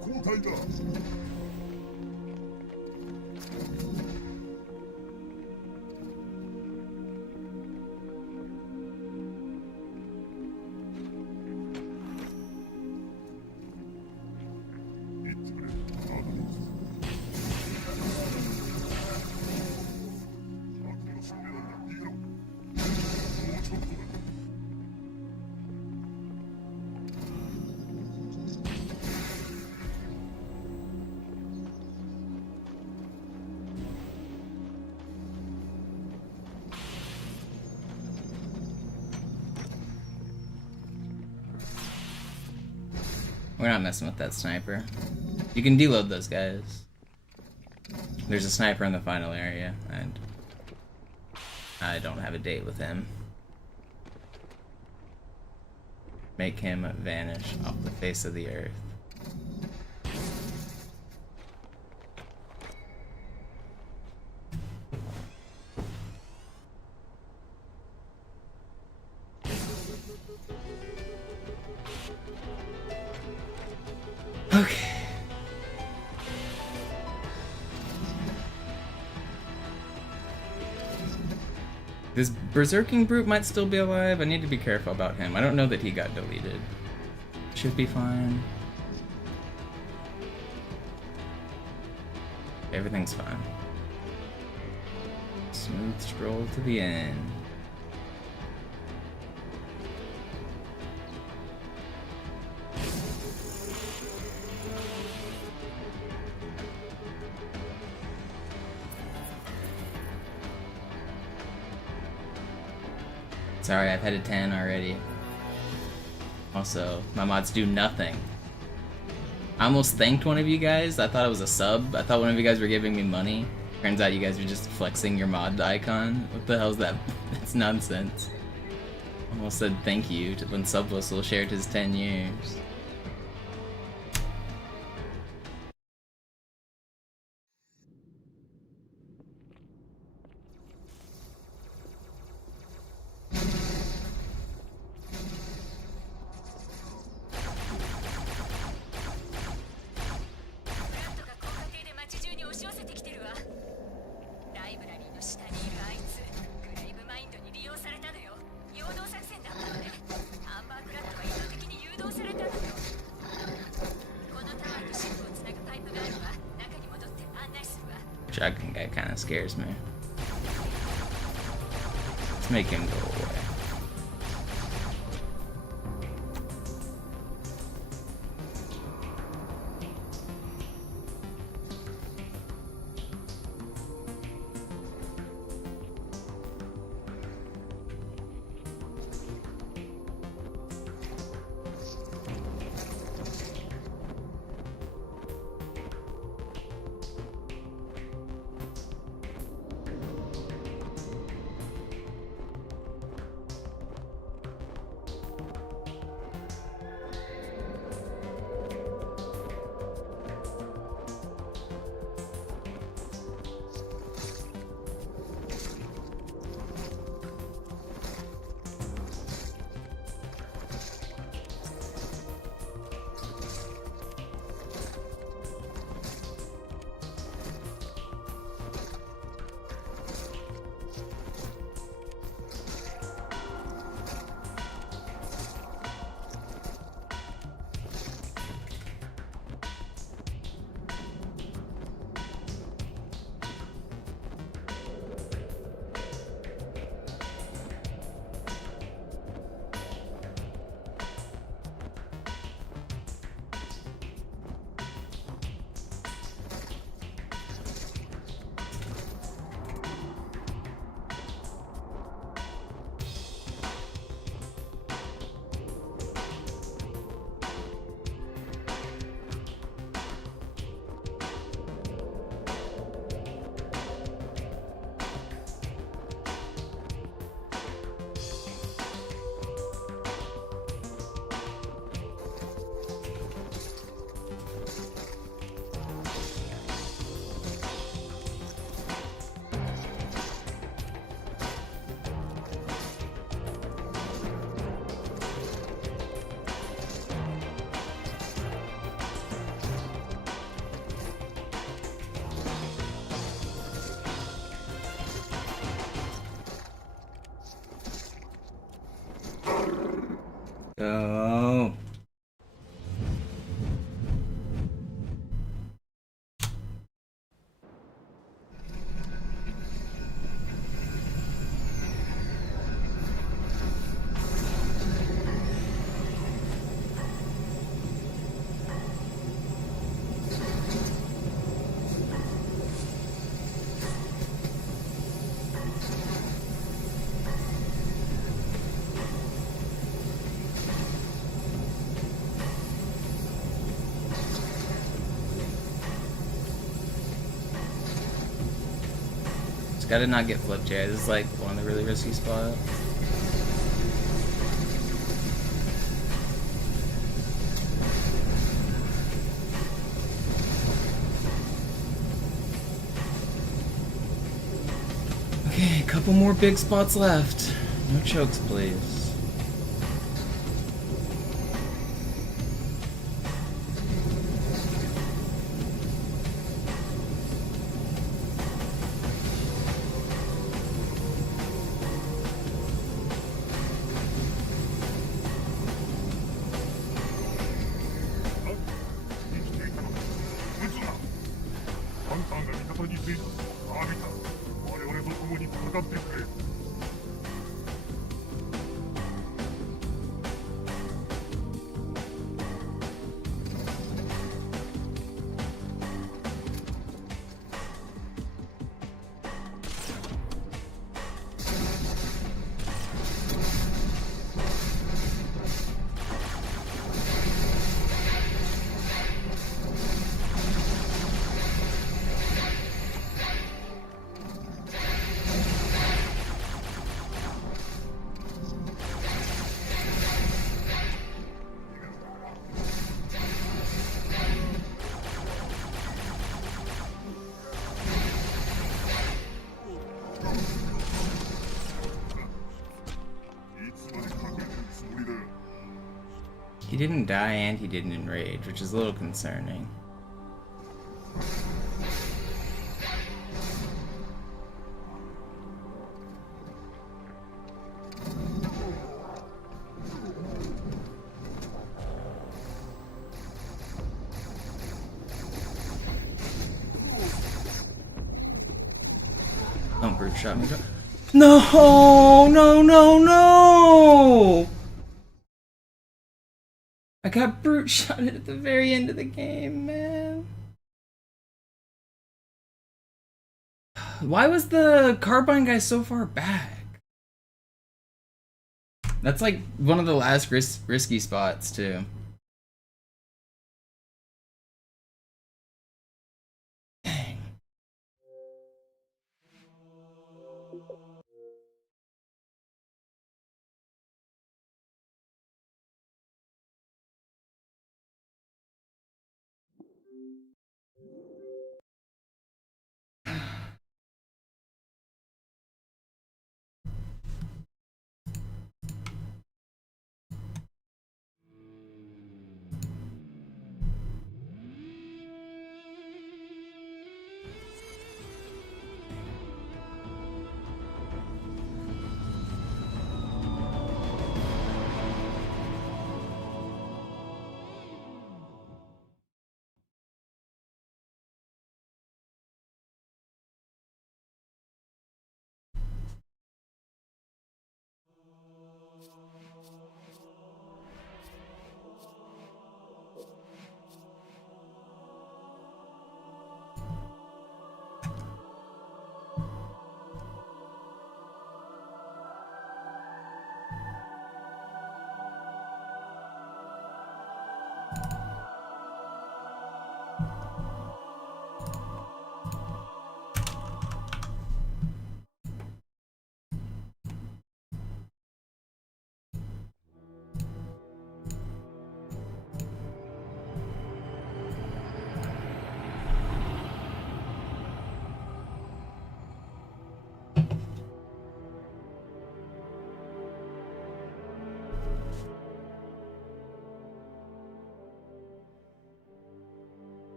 交代だ。 We're not messing with that sniper. You can deload those guys. There's a sniper in the final area, and I don't have a date with him. Make him vanish off the face of the earth. Okay. This berserking brute might still be alive. I need to be careful about him. I don't know that he got deleted. Should be fine. Everything's fine. Smooth stroll to the end. Sorry, I've had a 10 already. Also, my mods do nothing. I almost thanked one of you guys. I thought it was a sub. I thought one of you guys were giving me money. Turns out you guys were just flexing your mod icon. What the hell is that? That's nonsense. Almost said thank you when Subwhistle shared his 10 years. Dragon guy kind of scares me. Let's make him go away. Go. Just gotta not get flipped here. This is like one of the really risky spots. Okay, a couple more big spots left. No chokes, please. かってくれ。He didn't die and he didn't enrage, which is a little concerning. Don't brute shot me. No, no, no, no! I got brute shotted at the very end of the game, man. Why was the carbine guy so far back? That's like one of the last risky spots, too. Dang.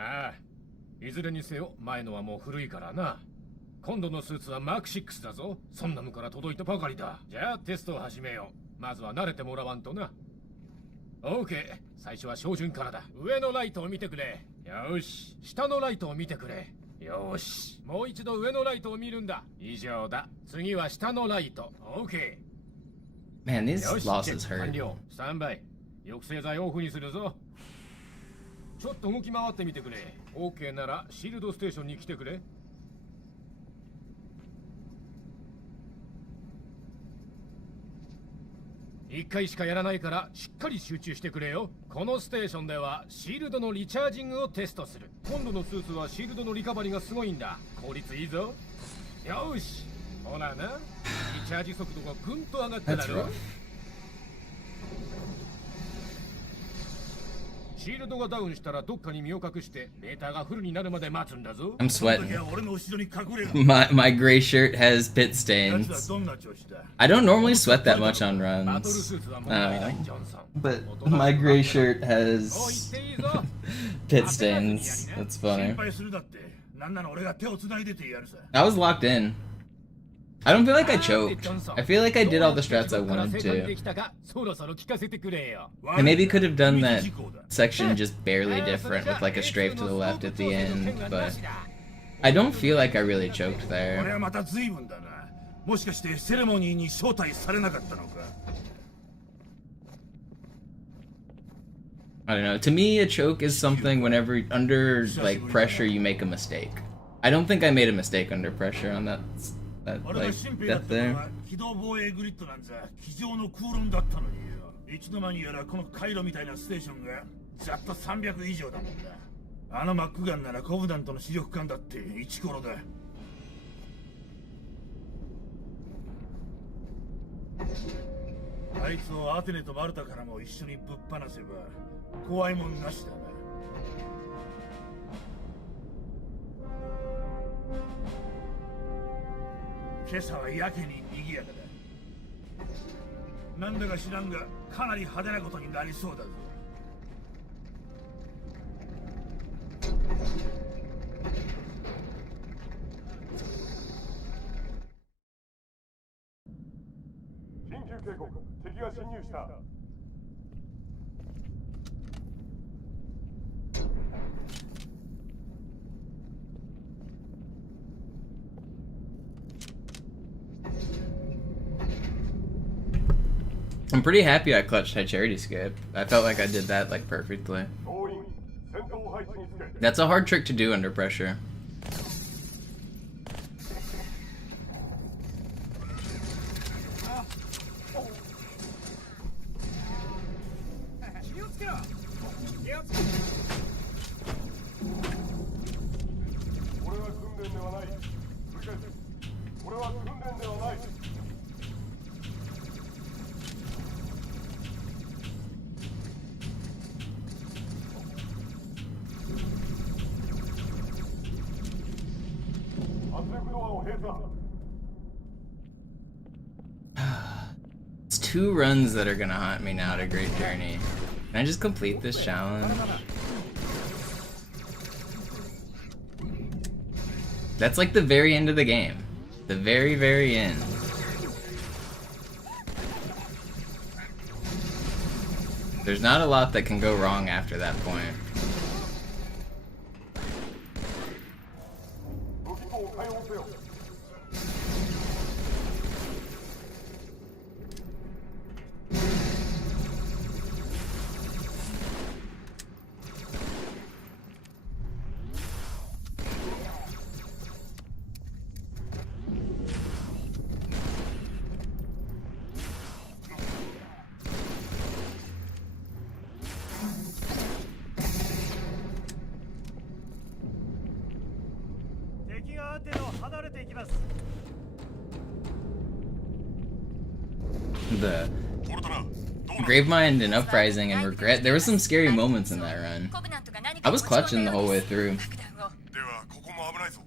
ああ、いずれにせよ前のはもう古いからな。今度のスーツはマーク6だぞ。ソンナムから届いたばかりだ。じゃあテストを始めよう。まずは慣れてもらわんとな。オーケー、最初は照準からだ。上のライトを見てくれ。よし、下のライトを見てくれ。よし、もう一度上のライトを見るんだ。以上だ。次は下のライト。オーケー。 Man, these よし、 losses チェック完 hurt. 了。スタンバイ。抑制剤オフにするぞ。ちょっと動き回ってみてくれ。OK ならシールドステーションに来てくれ。一回しかやらないからしっかり集中してくれよ。このステーションではシールドのリチャージングをテストする。今度のスーツはシールドのリカバリがすごいんだ。効率いいぞ。よし、ほらな。リチャージ速度がぐんと上がっただ That's ろ。 rough. シールドがダウンしたらどっかに身を隠してデータがフルになるまで待つんだぞ。 I'm その時 sweating. は俺の後ろに隠れる。 My gray shirt has pit 奴は stains. どんな調子だ。 I don't normally sweat that much on バトル runs. スーツは問題ない、ジョンソン。 But my gray shirt おい、 has 言っていいぞ。 pit stains. That's 心 funny. 配するだって。なんなら俺が手を繋いでてやるさ。 I was locked in. I don't feel like I choked. I feel like I did all the strats I wanted to. I maybe could have done that section just barely different with like a strafe to the left at the end, but I don't feel like I really choked これ there. はまた随分だな。もしかしてセレモニーに招待されなかったのか。 I don't know. To me, a choke is something whenever under like pressure you make a mistake. I don't think I made a mistake under pressure on that 俺が like 新兵だっ death たの there. は機動防衛グリッドなんざ机上の空論だったのによ。いつの間にやらこの回路みたいなステーションがざっと300以上だもんだ。あのマックガンならコブダンとの視力感だってイチコロだ。あいつをアテネとマルタからも一緒にぶっ放せば怖いもんなしだな。今朝はやけに賑やかだ。なんだか知らんがかなり派手なことになりそうだぞ。緊急警告、敵が侵入した。 I'm pretty happy I clutched High Charity Skip. I felt like I did that like perfectly. 総員、戦闘配置につけ。 That's a hard trick to do under pressure. これは訓練ではない。繰り返す。これは訓練ではない。 It's 2 runs that are gonna haunt me now to Great Journey. Can I just complete this challenge? That's like the very end of the game. The very, very end. There's not a lot that can go wrong after that point. The Gravemind and Uprising and Regret, there were some scary moments in that run. I was clutching the whole way through. ではここも危ないぞ。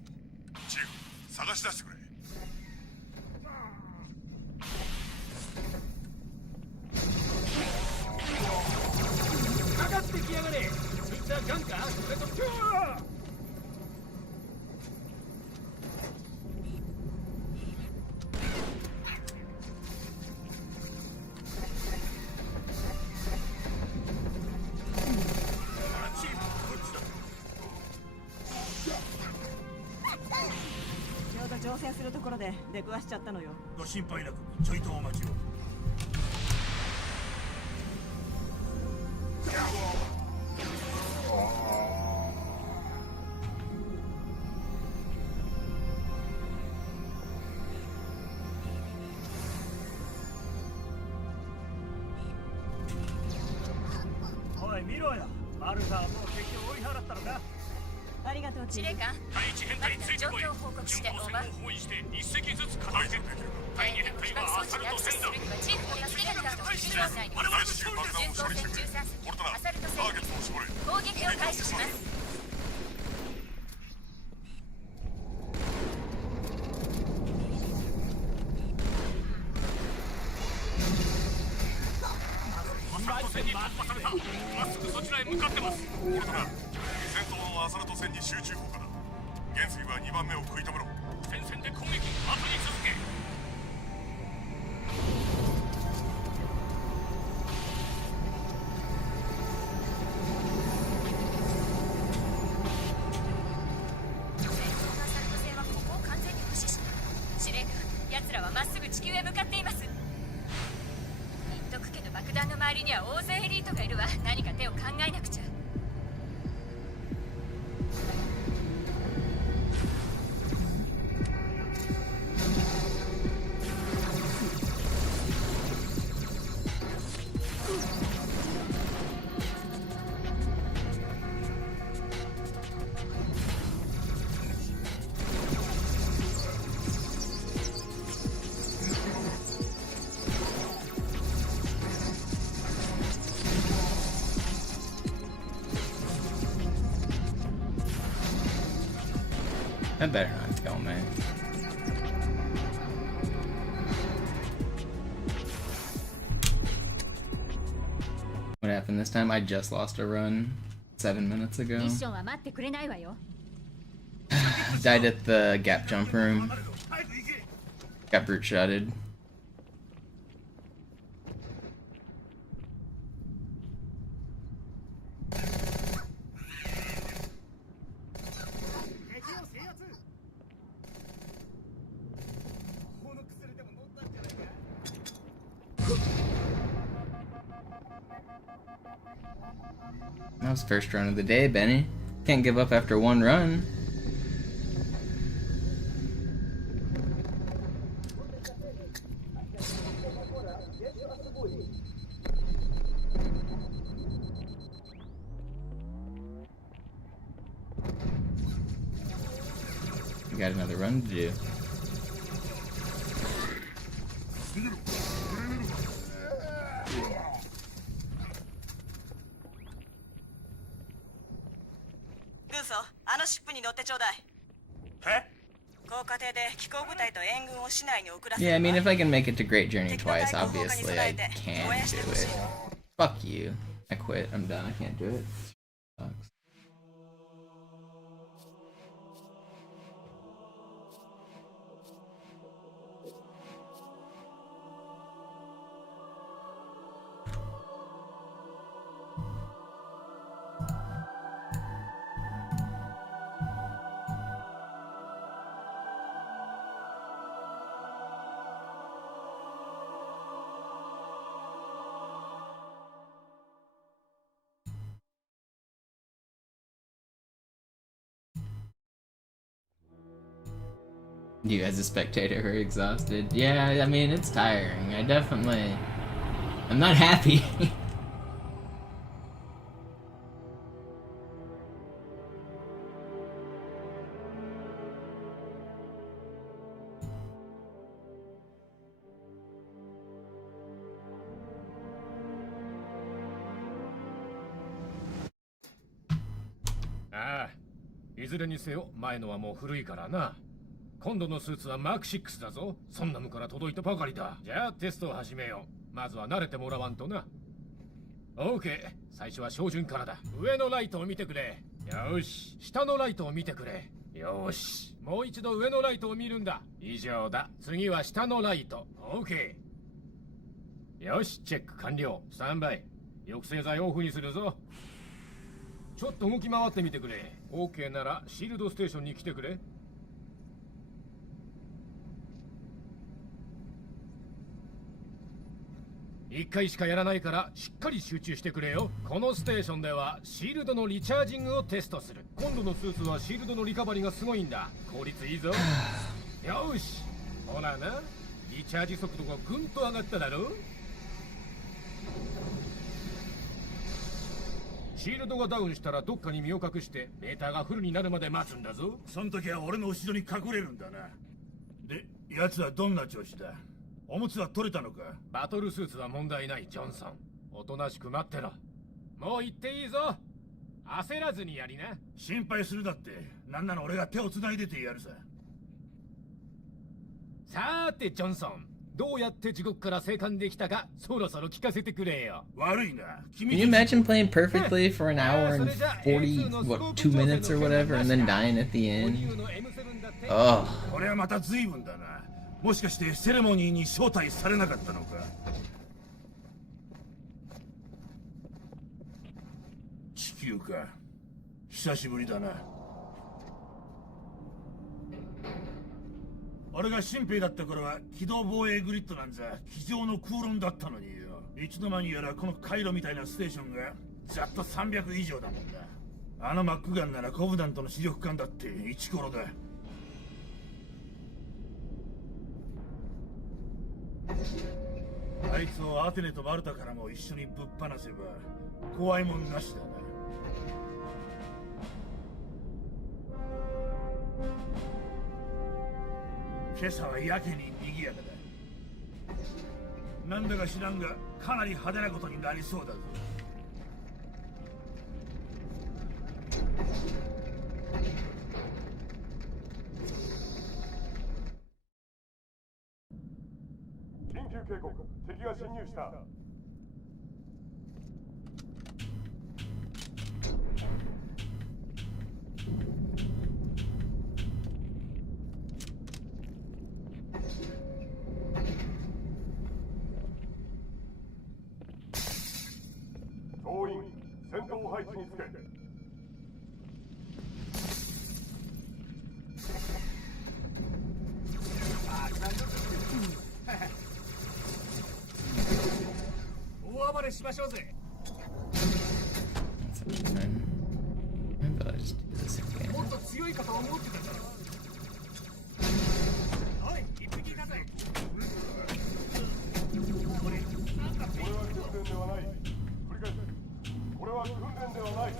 チーフ、探し出してくれ。 乗船するところで出くわしちゃったのよ。ご心配なくちょいとお待ちを。おい見ろよ。マルタはもう敵を追い払ったのか。ありがとう。司令官、第一編隊についてこい。状況報告してオーバー。包囲して一隻ずつ片付ける。第二編隊はアサルト戦だ。チーフの助けがと知らない。我々たちが爆弾を処理してくれ。ポルトナ、アサルトターゲットを絞れ。攻撃を開始します。 まっすぐそちらへ向かってます。ポルトナ、戦闘のアサルト戦に集中砲火だ。元帥は2番目を食い止めろ。前線で攻撃、後に続け。That better not kill me. What happened this time? I just lost a run 7 minutes ago. ミッションは待ってくれないわよ。 Died at the gap jump room. 早く行け。 Got brute shotted. That was first run of the day, Benny. Can't give up after one run. We got another run to do. Yeah, I mean, if I can make it to Great Journey twice, obviously I can do it. Fuck you. I quit. I'm done. I can't do it. Sucks. You as a spectator are exhausted. Yeah, I mean, it's tiring. I'm not happy. Ah, いずれにせよ前のはもう古いからな。今度のスーツはマーク6だぞ。そんなのから届いたばかりだ。じゃあテストを始めよう。まずは慣れてもらわんとな。OK、最初は照準からだ。上のライトを見てくれ。よし、下のライトを見てくれ。よし、もう一度上のライトを見るんだ。以上だ。次は下のライト。OK。よし、チェック完了。スタンバイ。抑制剤オフにするぞ。ちょっと動き回ってみてくれ。OK ならシールドステーションに来てくれ。1回しかやらないからしっかり集中してくれよ。このステーションではシールドのリチャージングをテストする。今度のスーツはシールドのリカバリーがすごいんだ。効率いいぞ。よし、ほらな、リチャージ速度がぐんと上がっただろ。シールドがダウンしたらどっかに身を隠してメーターがフルになるまで待つんだぞ。その時は俺の後ろに隠れるんだな。で、奴はどんな調子だ？おむつは取れたのか？バトルスーツは問題ない、ジョンソン。おとなしく待ってろ。もう行っていいぞ。焦らずにやりな。心配するだって。なんなら俺が手を繋いでてやるさ。さーて、ジョンソン。どうやって地獄から生還できたか、そろそろ聞かせてくれよ。悪いな。 Can you imagine playing perfectly for an hour and 40, what, 2 minutes or whatever, and then dying at the end? Oh. これはまた随分だな。もしかしてセレモニーに招待されなかったのか？地球か。久しぶりだな。俺が新兵だった頃は機動防衛グリッドなんざ机上の空論だったのによ。いつの間にやらこの回路みたいなステーションがざっと300以上だもんだ。あのマックガンならコブダントの視力感だってイチコロだ。あいつをアテネとマルタからも一緒にぶっ放せば怖いもんなしだな。今朝はやけに賑やかだ。なんだか知らんがかなり派手なことになりそうだぞ。急警告。敵が侵入した。総員、戦闘配置につけ。大暴れしましょうぜ。 That's a fun. Maybe I'll just do this again. もっと強いかと思ってたから。おい、一匹いたぜ。これ、なんかこれは訓練ではない。繰り返す。これは訓練ではない。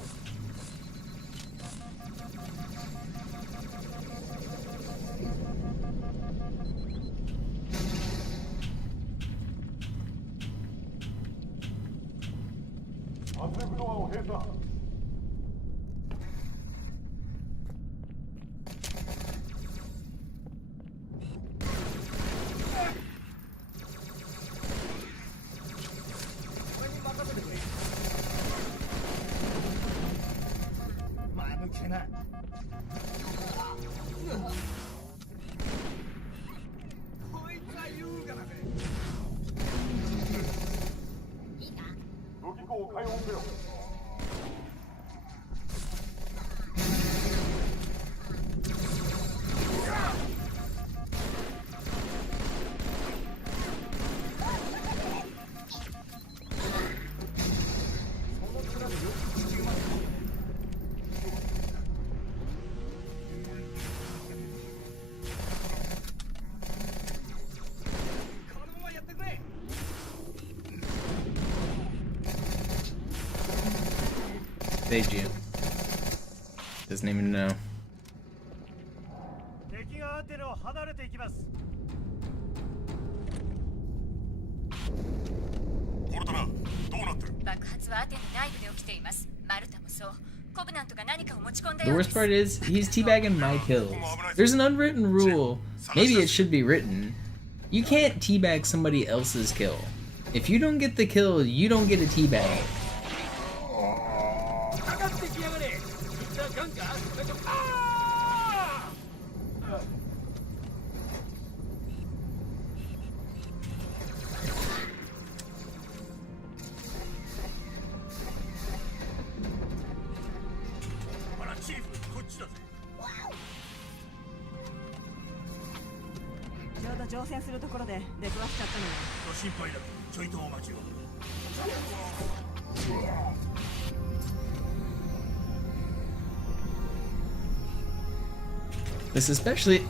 圧力ドアを閉鎖。俺に任せてくれ。間抜けな。こいつは優雅だぜ。武器庫を開放せよ。このままやってくれ。 They do. Doesn't even know. 敵がアテネを離れていきます。コルトナ、どうなってる？爆発はアテネ内部で起きています。マルタもそう。コブナントが何かを持ち込んだ The ようで worst す。 part is he's teabagging my kills. There's an unwritten rule. Maybe it should be written. You can't teabag somebody else's kill. If you don't get the kill, you don't get a teabag. かかってきやがれ。みんなガンか。ほらチーフ、こっちだぜ。ちょうど乗船するところで出くわしちゃったのよ。ご心配だ。ちょいとお待ちを。 This especially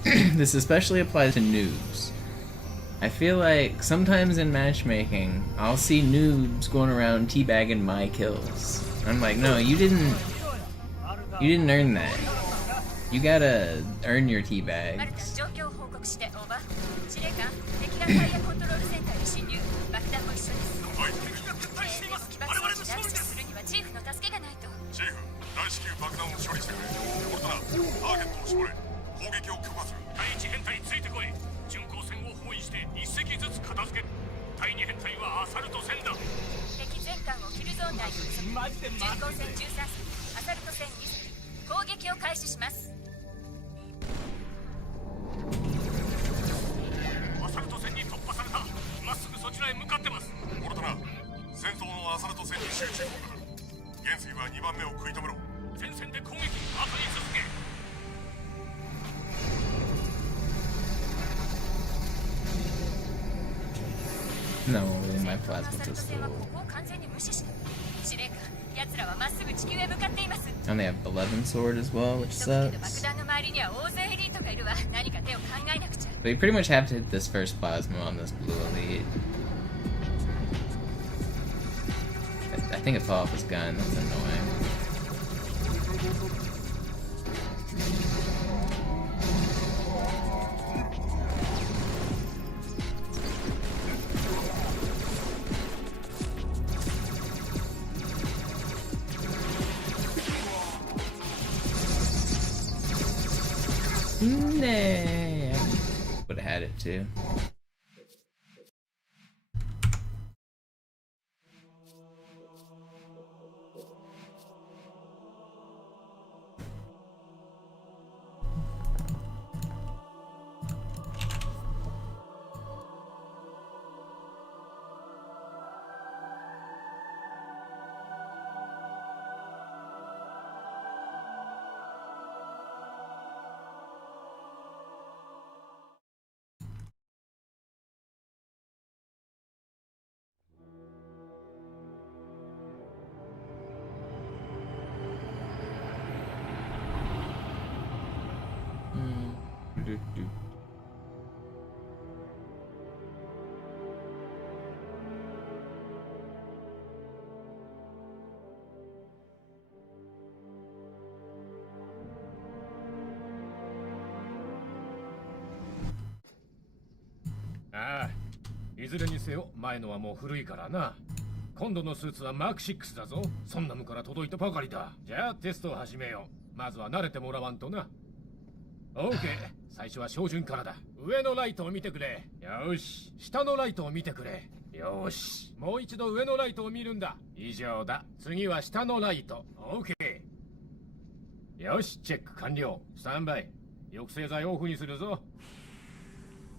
applies to noobs. I feel like sometimes in matchmaking, I'll see noobs going around teabagging my kills. I'm like, no, you didn't earn that. You gotta earn your マルタ、 teabags. 状況を報告して、オーバー。司令官、敵がタイヤコントロールセンターに侵入。爆弾も一緒です。敵が撤退しています。起爆装置なしとするにはチーフの助けがないと。チーフ、大至急爆弾を処理してくれ。コルトナ、ターゲットを絞れ。攻撃を許可する。第一編隊ついてこい。巡航船を包囲して一隻ずつ片付ける。第二編隊はアサルト船だ。敵全艦をキルゾーン内に巡マジで航船13隻、アサルト船2隻、攻撃を開始します。アサルト船に突破された。まっすぐそちらへ向かってます。コルトナ、戦闘のアサルト戦に集中。元帥は2番目を食い止めろ。前線で攻撃、後に続け。 No, my ア plasma サルト船は pistol. ここを完全に無視した。司令官、奴らはまっすぐ地球へ向かっています。 And they have 11 sword as well, which だけど爆 sucks. 弾の周りには大勢エリートがいるわ。何か手を考えなくちゃ。 But you pretty much have to hit this first plasma on this blue elite. I think it fell off his gun, that's annoying. Nah. Would have had it too. ああ、いずれにせよ前のはもう古いからな。今度のスーツはマーク6だぞ。そんなもんから届いたばかりだ。じゃあテストを始めよう。まずは慣れてもらわんとな。オーケー、最初は照準からだ。上のライトを見てくれ。よし、下のライトを見てくれ。よし、もう一度上のライトを見るんだ。以上だ。次は下のライト。オーケー。よし、チェック完了。スタンバイ。抑制剤オフにするぞ。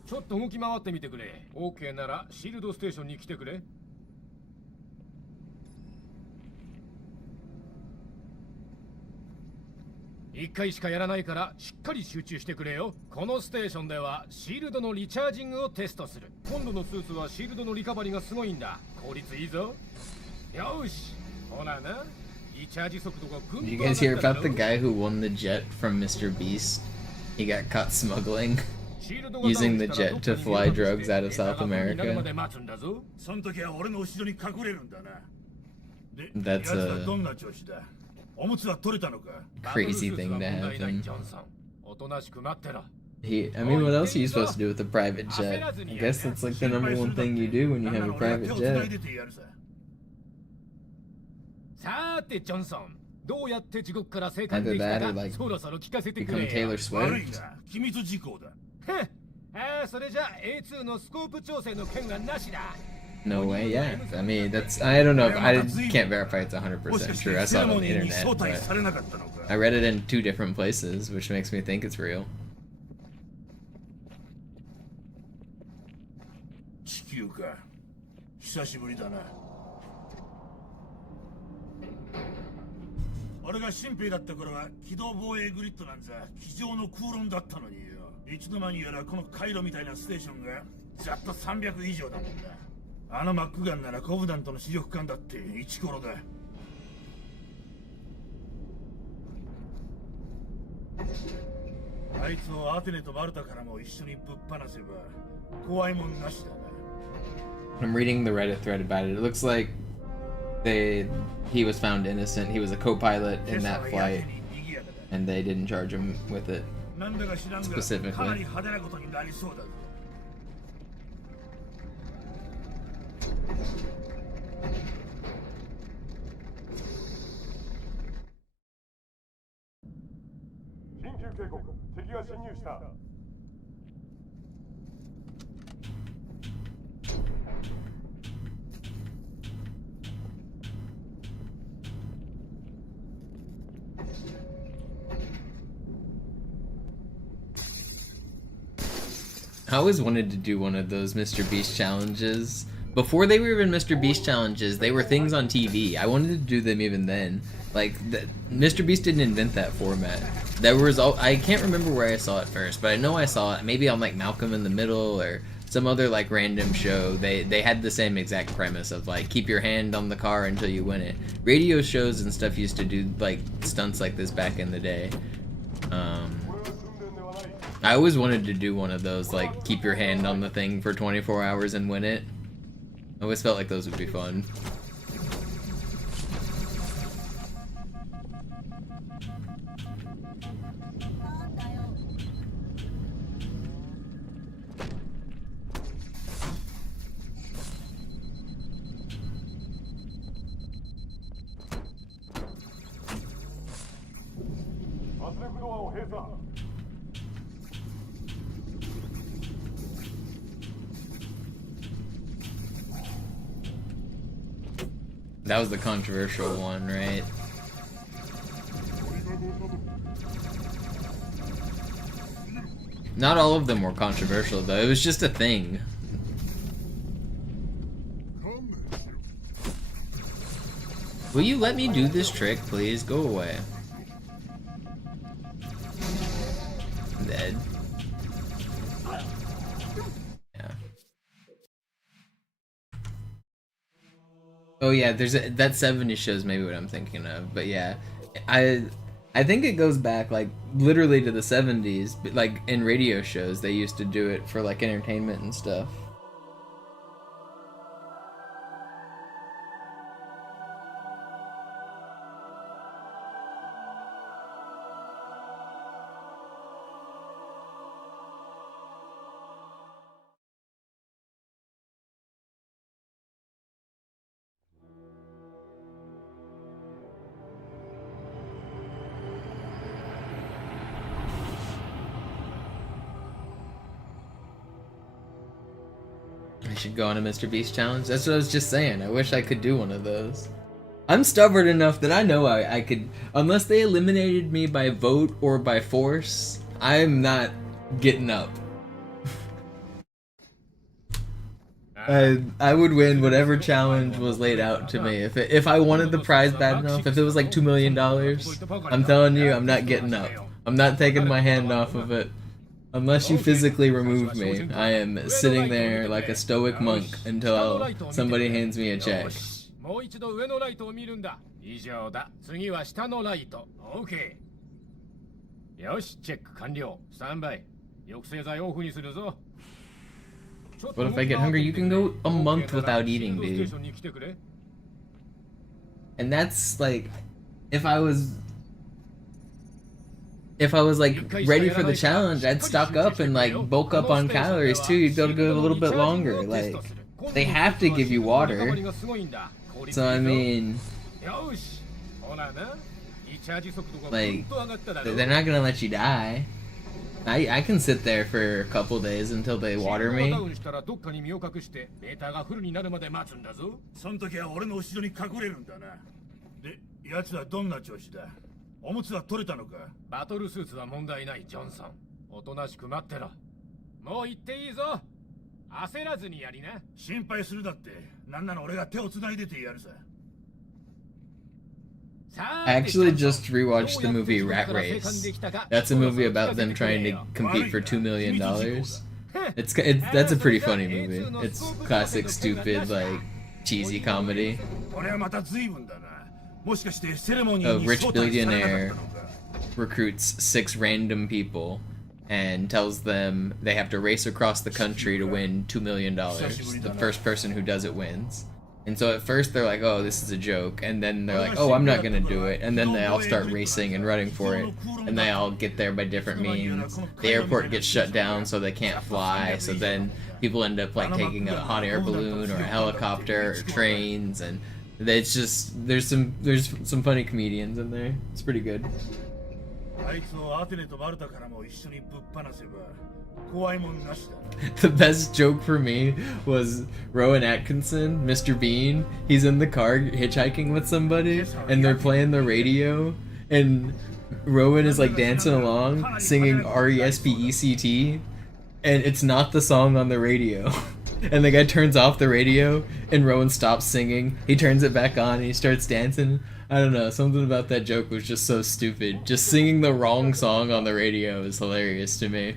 ちょっと動き回ってみてくれ。OK ならシールドステーションに来てくれ。1回しかやらないからしっかり集中してくれよ。このステーションではシールドのリチャージングをテストする。今度のスーツはシールドのリカバリがすごいんだ。効率いいぞ。よし、ほらな。リチャージ速度がぐんと Did 上 you がっ guys hear ただ about ろ。 the guy who won the jet from Mr. Beast? He got caught smuggling シールドが using the ダウンしたら jet どっ to かに fly 逃げ隠 drugs して out of South 枝がになるま America. で待つんだぞ。その時は俺の後ろに隠れるんだな。で、 That's 奴はどんな調子だ。おむつは取れたのか。 Crazy thing to バトルスーツは問題ない happen. ジョンソン。おとなしく待ってろ。 I mean, what else are you supposed to do with a private jet? I guess that's like the number one thing you do when you have a private jet. さーてジョンソン、どうやって地獄から生還で Either きた that か or like そろそろ聞かせてく become れ Taylor よ。 Swift. 悪いな、機密事項だ。ああ、それじゃ A2 のスコープ調整の件はなしだ。 No way, yeah. I mean, that's. I don't know if I can't verify it's 100% もしかし true. て I セ saw レ it on モ the ニーに internet, 招待 but されなかったのか。 I read it in 2 different places, which makes me think it's real. 地球か。久しぶりだな。俺が新兵だった頃は機動防衛グリッドなんざ机上の空論だったのによ。いつの間にやらこの回路みたいなステーションがざっと300以上だもんだ。あのマックガンならコブダンとの視力感だってイチコロだ。あいつをアテネとマルタからも一緒にぶっ放せば怖いもんなしだな。 I'm reading the Reddit thread about it. It looks like he was found innocent. He was a co-pilot in that flight, and they didn't charge him with it なんだか知らんが specifically. かなり派手なことになりそうだぞ。緊急警告、敵が侵入した。 I always wanted to do one of those Mr. Beast challenges. Before they were even Mr. Beast challenges, they were things on TV. I wanted to do them even then. Like, Mr. Beast didn't invent that format. There was I can't remember where I saw it first, but I know I saw it maybe on like Malcolm in the Middle or some other like random show. They had the same exact premise of like keep your hand on the car until you win it. Radio shows and stuff used to do like stunts like this back in the day. I always wanted to do one of those, like, keep your hand on the thing for 24 hours and win it. I always felt like those would be fun. That was the controversial one, right? Not all of them were controversial, though. It was just a thing. Will you let me do this trick, please? Go away. I'm dead. Yeah. Oh yeah, there's that 70s show's maybe what I'm thinking of, but yeah, I think it goes back like literally to the 70s, but like in radio shows they used to do it for like entertainment and stuff. I should go on a Mr. Beast challenge. That's what I was just saying. I wish I could do one of those. I'm stubborn enough that I know I could, unless they eliminated me by vote or by force, I'm not getting up. I would win whatever challenge was laid out to me. If I wanted the prize bad enough, if it was like $2 million, I'm telling you, I'm not getting up. I'm not taking my hand off of it. Unless you physically remove me, I am sitting there like a stoic monk until somebody hands me a check. もう一度上のライトを見るんだ。以上だ。次は下のライト。OK。よし、チェック完了。スタンバイ。抑制剤オフにするぞ。What if I get hungry? You can go a month without eating, dude. And that's like, if I was like ready for the challenge, I'd stock up and like bulk up on calories too. You'd be able to go a little bit longer. Like, they have to give you water. So I mean, like, they're not gonna let you die. I can sit there for a couple days until they water me. その時は俺の後ろに隠れるんだな。で、奴はどんな調子だ？おむつは取れたのか？バトルスーツは問題ない、ジョンソン。おとなしく待ってろ。もう行っていいぞ。焦らずにやりな。心配するだって。なんなら俺が手を繋いでてやるさ。I actually just rewatched the movie Rat Race. That's a movie about them trying to compete for $2 million. That's a pretty funny movie. It's classic, stupid, like cheesy comedy. A rich billionaire recruits 6 random people and tells them they have to race across the country to win $2 million. The first person who does it wins. And so at first they're like, oh, this is a joke, and then they're like, oh, I'm not gonna do it, and then they all start racing and running for it, and they all get there by different means. The airport gets shut down so they can't fly, so then people end up like taking a hot air balloon or a helicopter or trains, and it's just, there's some funny comedians in there. It's pretty good. The best joke for me was Rowan Atkinson, Mr. Bean. He's in the car hitchhiking with somebody, and they're playing the radio, and Rowan is like dancing along, singing R-E-S-P-E-C-T, and it's not the song on the radio. And the guy turns off the radio, and Rowan stops singing. He turns it back on, and he starts dancing. I don't know, something about that joke was just so stupid. Just singing the wrong song on the radio is hilarious to me.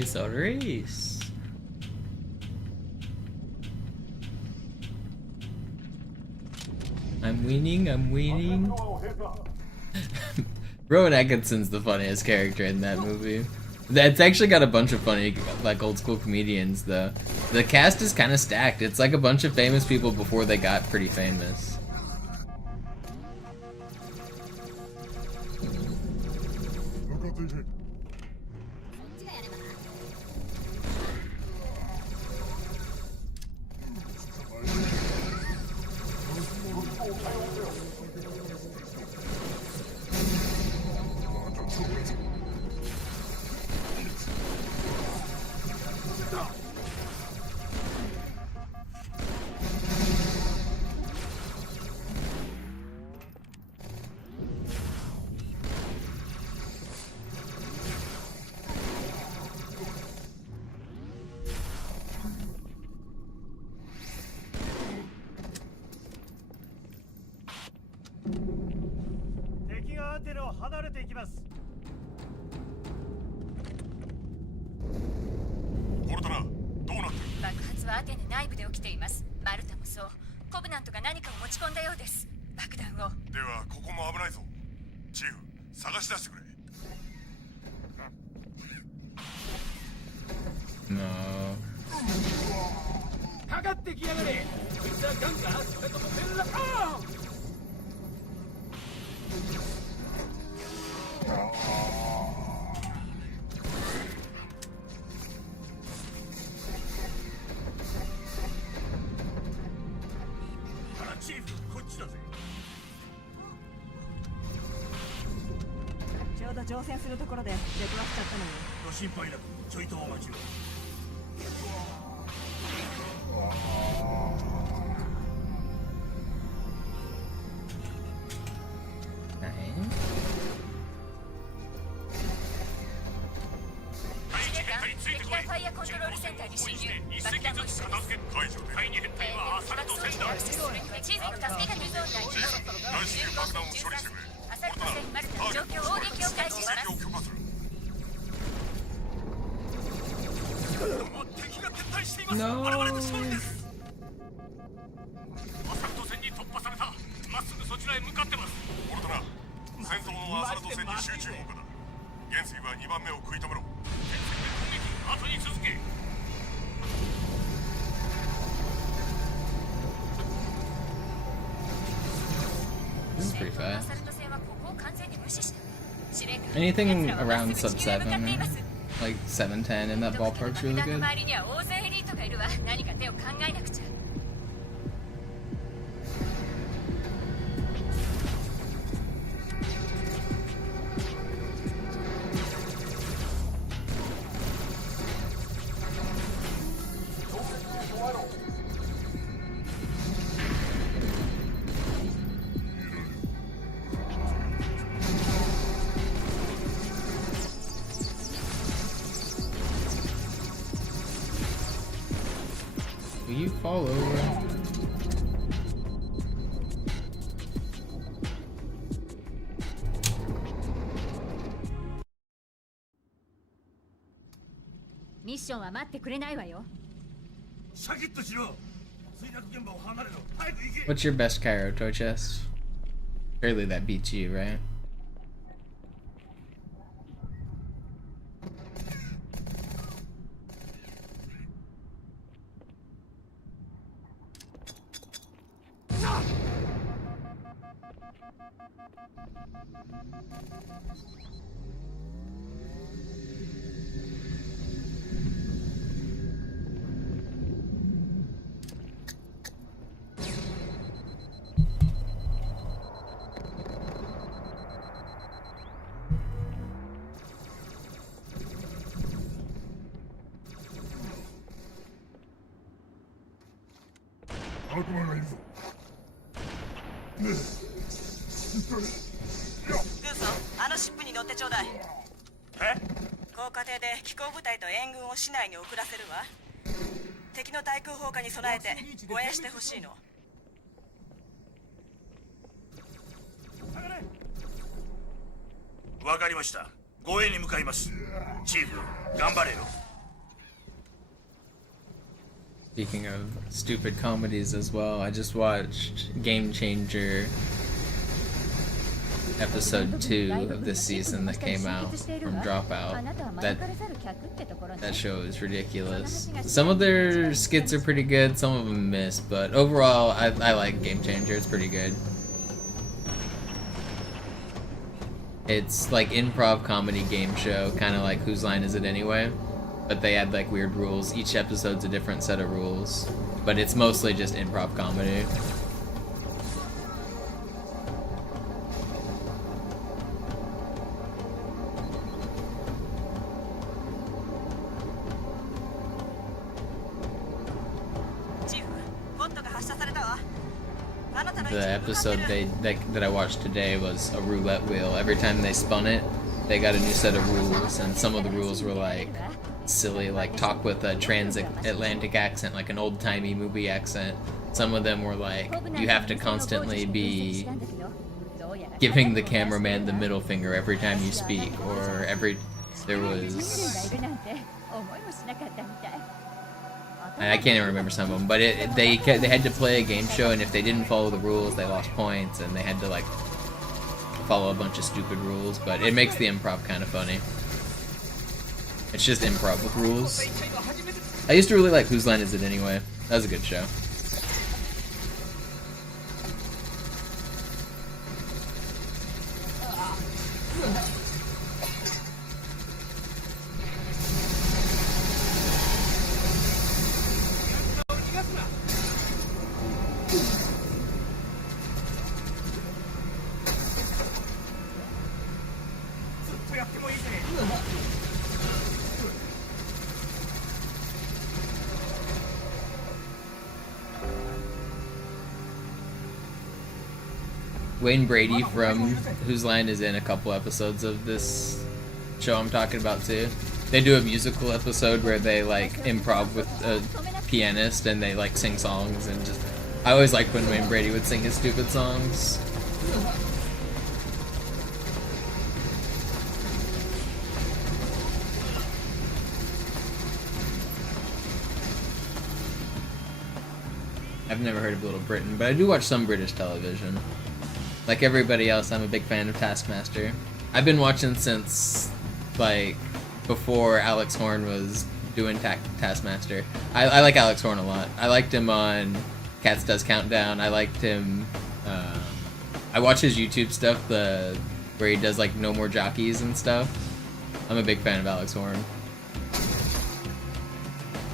It's a race. I'm winning. Rowan Atkinson's the funniest character in that movie. It's actually got a bunch of funny, like, old school comedians, though. The cast is kind of stacked. It's like a bunch of famous people before they got pretty famous. アテネを離れていきます。ポルトナ、どうなってる？爆発はアテネ内部で起きています。マルタもそう。コブナントが何かを持ち込んだようです。爆弾を。ではここも危ないぞ。チーフ、探し出してくれ。No. かかってきやがれ。こいつはガンか、それともベルラか。チーフ、こっちだぜ。ちょうど乗船するところで出くわしちゃったのよ。ご心配なく、ちょいとお待ちを。司令官、敵がファイアコントロールセンターに侵入。爆弾も一緒です。解除で。第二編隊はアサルト戦だ。チーズの助けが出そうになります。大至急爆弾を処理してくれ。アサルト戦マルタ状況砲撃を開始します。を許可する。敵が撤退しています。 No. 我々の勝利です。アサルト戦に突破された。まっすぐそちらへ向かってます。ポルトナ、戦闘のアサルト戦に集中砲火だ。元帥は2番目を食い止めろ。後に続け。 This is pretty ア fast. サルト戦はここを完全に無視した。司令官、 Anything 奴らは around まっすぐ sub 地球へ向かってい 7, ます。 like 7, 10 in that 特定 ballpark's の really 爆弾の good. 周りには大勢エリートがいるわ。何か手を考えなくちゃ。 Will you fall over? ミッションは待ってくれないわよ。シャキッとしろ。墜落現場を離れろ。早く行け。 What's your best Cairo toy chest? Surely that beats you, right?悪魔がいるぞ。ねえ、一体。グーソン、あのシップに乗ってちょうだい。高架艇で機甲部隊と援軍を市内に送らせるわ。敵の対空砲火に備えて護衛してほしいの。わかりました。護衛に向かいます。チーフ、頑張れよ。 Speaking of stupid comedies as well, I just watched Game Changer episode 2 of this season that came out from Dropout. That show is ridiculous. Some of their skits are pretty good, some of them miss, but overall I like Game Changer. It's pretty good. It's like improv comedy game show, kind of like Whose Line Is It Anyway? But they add like weird rules. Each episode's a different set of rules. But it's mostly just improv comedy. The episode that I watched today was a roulette wheel. Every time they spun it, they got a new set of rules, and some of the rules were like silly, like talk with a transatlantic accent, like an old-timey movie accent. Some of them were like you have to constantly be giving the cameraman the middle finger every time you speak, or there was, がいるなんて思いもしなかったみたい。 I can't even remember some of them, but they had to play a game show, and if they didn't follow the rules, they lost points, and they had to like follow a bunch of stupid rules. But it makes the improv kind of funny. It's just improv with rules. I used to really like Whose Line Is It Anyway? That was a good show. Wayne Brady from Whose Line Is in a couple episodes of this show I'm talking about too. They do a musical episode where they like improv with a pianist and they like sing songs, and just I always liked when Wayne Brady would sing his stupid songs. I've never heard of Little Britain, but I do watch some British television. Like everybody else, I'm a big fan of Taskmaster. I've been watching since, like, before Alex Horn was doing Taskmaster. I like Alex Horn a lot. I liked him on Cats Does Countdown. I liked him, I watch his YouTube stuff, where he does, like, No More Jockeys and stuff. I'm a big fan of Alex Horn.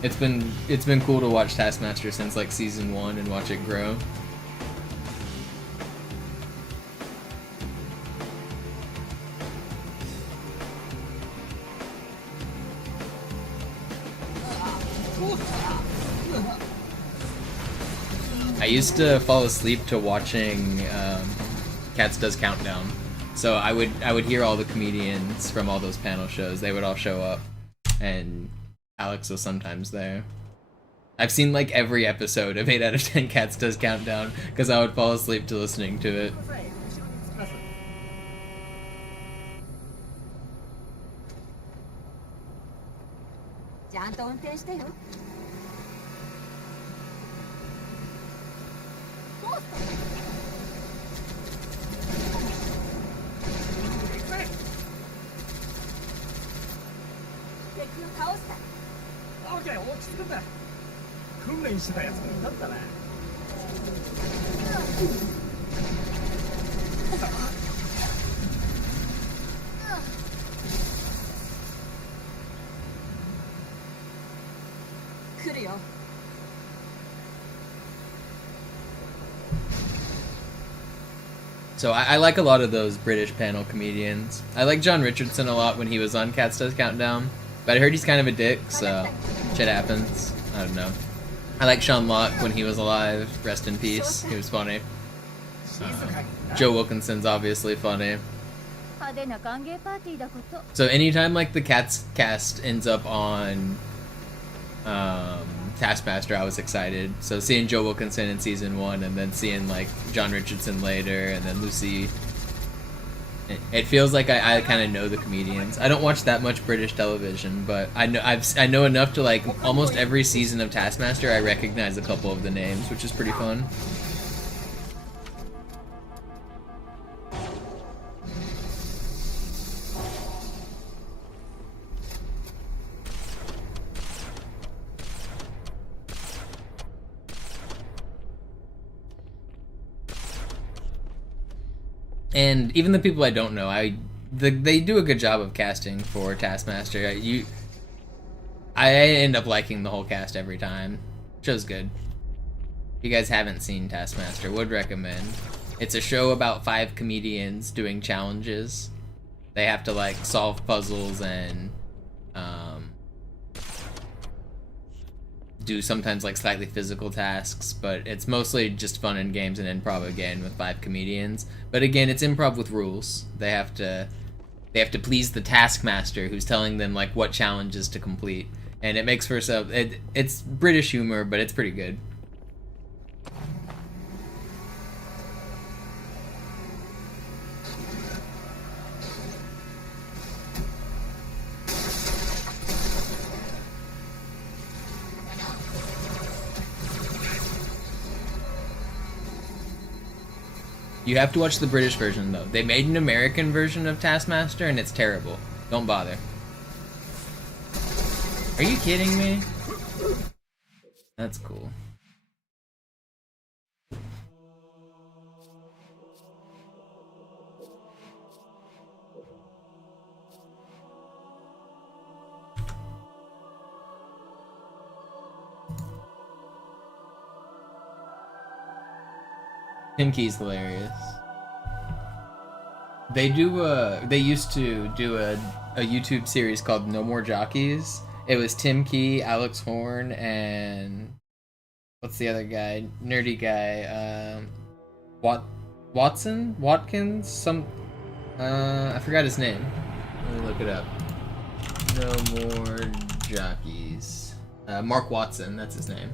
It's been cool to watch Taskmaster since, like, season 1 and watch it grow. I used to fall asleep to watching Cats Does Countdown, so I would hear all the comedians from all those panel shows. They would all show up, and Alex was sometimes there. I've seen like every episode of 8 out of 10 Cats Does Countdown because I would fall asleep to listening to it. ちゃんと運転してよ。敵を倒した。オッケー、落ち着くんだ。訓練してたやつがいたんだな。来るよ。So I like a lot of those British panel comedians. I like John Richardson a lot when he was on Cats Does Countdown, but I heard he's kind of a dick, so shit happens. I don't know. I like Sean Locke when he was alive. Rest in peace. He was funny. Joe Wilkinson's obviously funny. So anytime like the Cats cast ends up on Taskmaster, I was excited. So seeing Joe Wilkinson in season 1 and then seeing like John Richardson later and then Lucy, it feels like I kind of know the comedians. I don't watch that much British television, but I know enough to like almost every season of Taskmaster I recognize a couple of the names, which is pretty fun. And even the people I don't know, they do a good job of casting for Taskmaster. I end up liking the whole cast every time. Show's good. If you guys haven't seen Taskmaster, would recommend. It's a show about 5 comedians doing challenges. They have to like solve puzzles and do sometimes like slightly physical tasks, but it's mostly just fun and games and improv again with 5 comedians. But again, it's improv with rules. They have to please the taskmaster who's telling them like what challenges to complete, and it makes for it's British humor, but it's pretty good. You have to watch the British version though. They made an American version of Taskmaster and it's terrible. Don't bother. Are you kidding me? That's cool. Tim Key's hilarious. They used to do a YouTube series called No More Jockeys. It was Tim Key, Alex Horn, and what's the other guy? Nerdy guy. Watkins? I forgot his name. Let me look it up. No More Jockeys. Mark Watson, that's his name.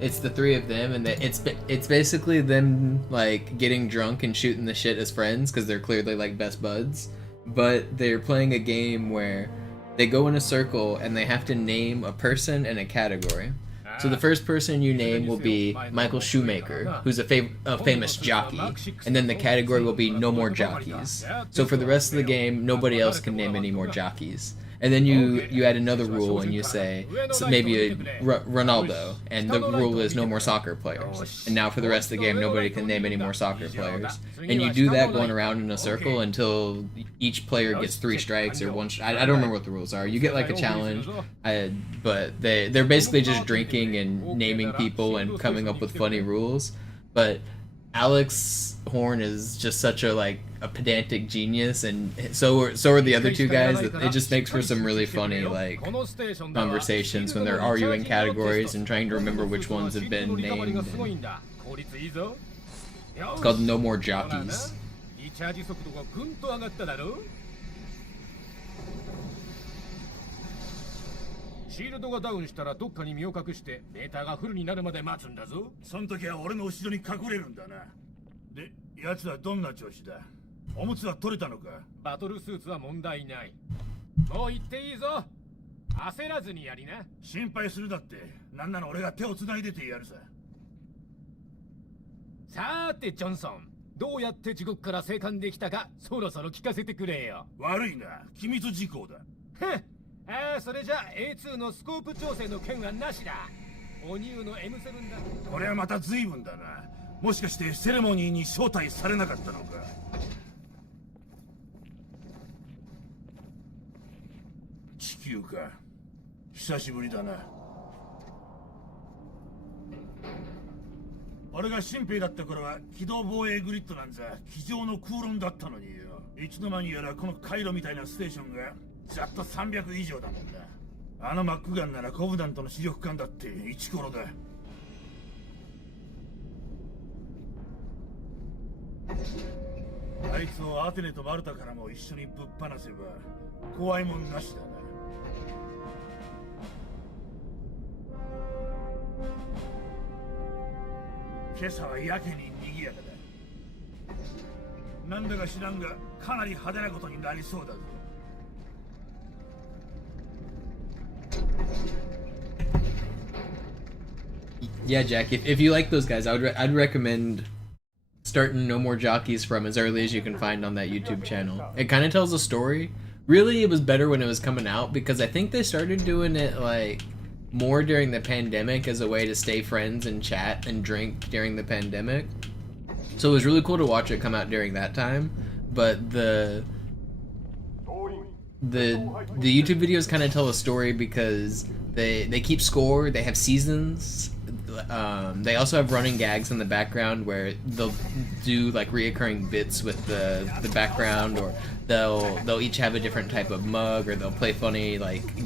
It's the three of them, and it's basically them like getting drunk and shooting the shit as friends because they're clearly like best buds. But they're playing a game where they go in a circle and they have to name a person and a category. So the first person you name will be Michael Shoemaker, who's a famous jockey, and then the category will be no more jockeys. So for the rest of the game, nobody else can name any more jockeys. And then you add another rule and you say maybe Ronaldo, and the rule is no more soccer players. And now for the rest of the game, nobody can name any more soccer players. And you do that going around in a circle until each player gets 3 strikes or 1. I don't remember what the rules are. You get like a challenge, but they're basically just drinking and naming people and coming up with funny rules. But Alex Horn is just such a pedantic genius, and so are the other two guys. It just makes for some really funny conversations when they're arguing categories and trying to remember which ones have been named. It's called No More Jockeys. シールドがダウンしたらどっかに身を隠してメーターがフルになるまで待つんだぞ。その時は俺の後ろに隠れるんだな。で、奴はどんな調子だ？おむつは取れたのか？バトルスーツは問題ない。もう行っていいぞ。焦らずにやりな。心配するだって。なんなら俺が手を繋いでてやるさ。さーてジョンソン、どうやって地獄から生還できたかそろそろ聞かせてくれよ。悪いな、機密事項だ。それじゃ A2 のスコープ調整の件はなしだ。おニューの M7 だ。これはまた随分だな。もしかしてセレモニーに招待されなかったのか。地球か。久しぶりだな。俺が新兵だった頃は機動防衛グリッドなんざ机上の空論だったのによ。いつの間にやらこの回路みたいなステーションがざっと300以上だもんだ。あのマックガンならコブダントの視力艦だってイチコロだ。あいつをアテネとマルタからも一緒にぶっ放せば怖いもんなしだな。今朝はやけに賑やかだ。なんだか知らんがかなり派手なことになりそうだぞ。Yeah, Jack, if you like those guys, I'd recommend starting No More Jockeys from as early as you can find on that YouTube channel. It kind of tells a story. Really, it was better when it was coming out because I think they started doing it more during the pandemic as a way to stay friends and chat and drink during the pandemic. So it was really cool to watch it come out during that time. But the YouTube videos kind of tell a story because they keep score, they have seasons. They also have running gags in the background where they'll do reoccurring bits with the background, or they'll each have a different type of mug, or they'll play funny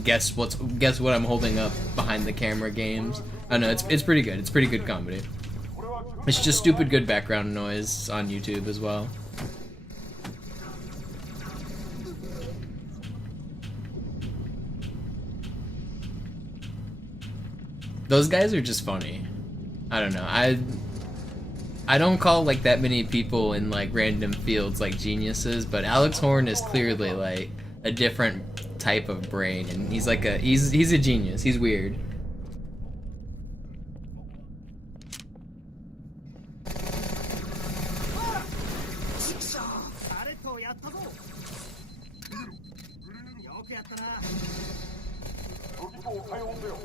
guess what I'm holding up behind the camera games. I don't know, it's pretty good. It's pretty good comedy. It's just stupid good background noise on YouTube as well. Those guys are just funny. I don't know. I don't call that many people in random fields geniuses, but Alex Horn is clearly a different type of brain, and he's he's a genius. He's weird. やったぞ。よくやったな。武器庫を解放せよ。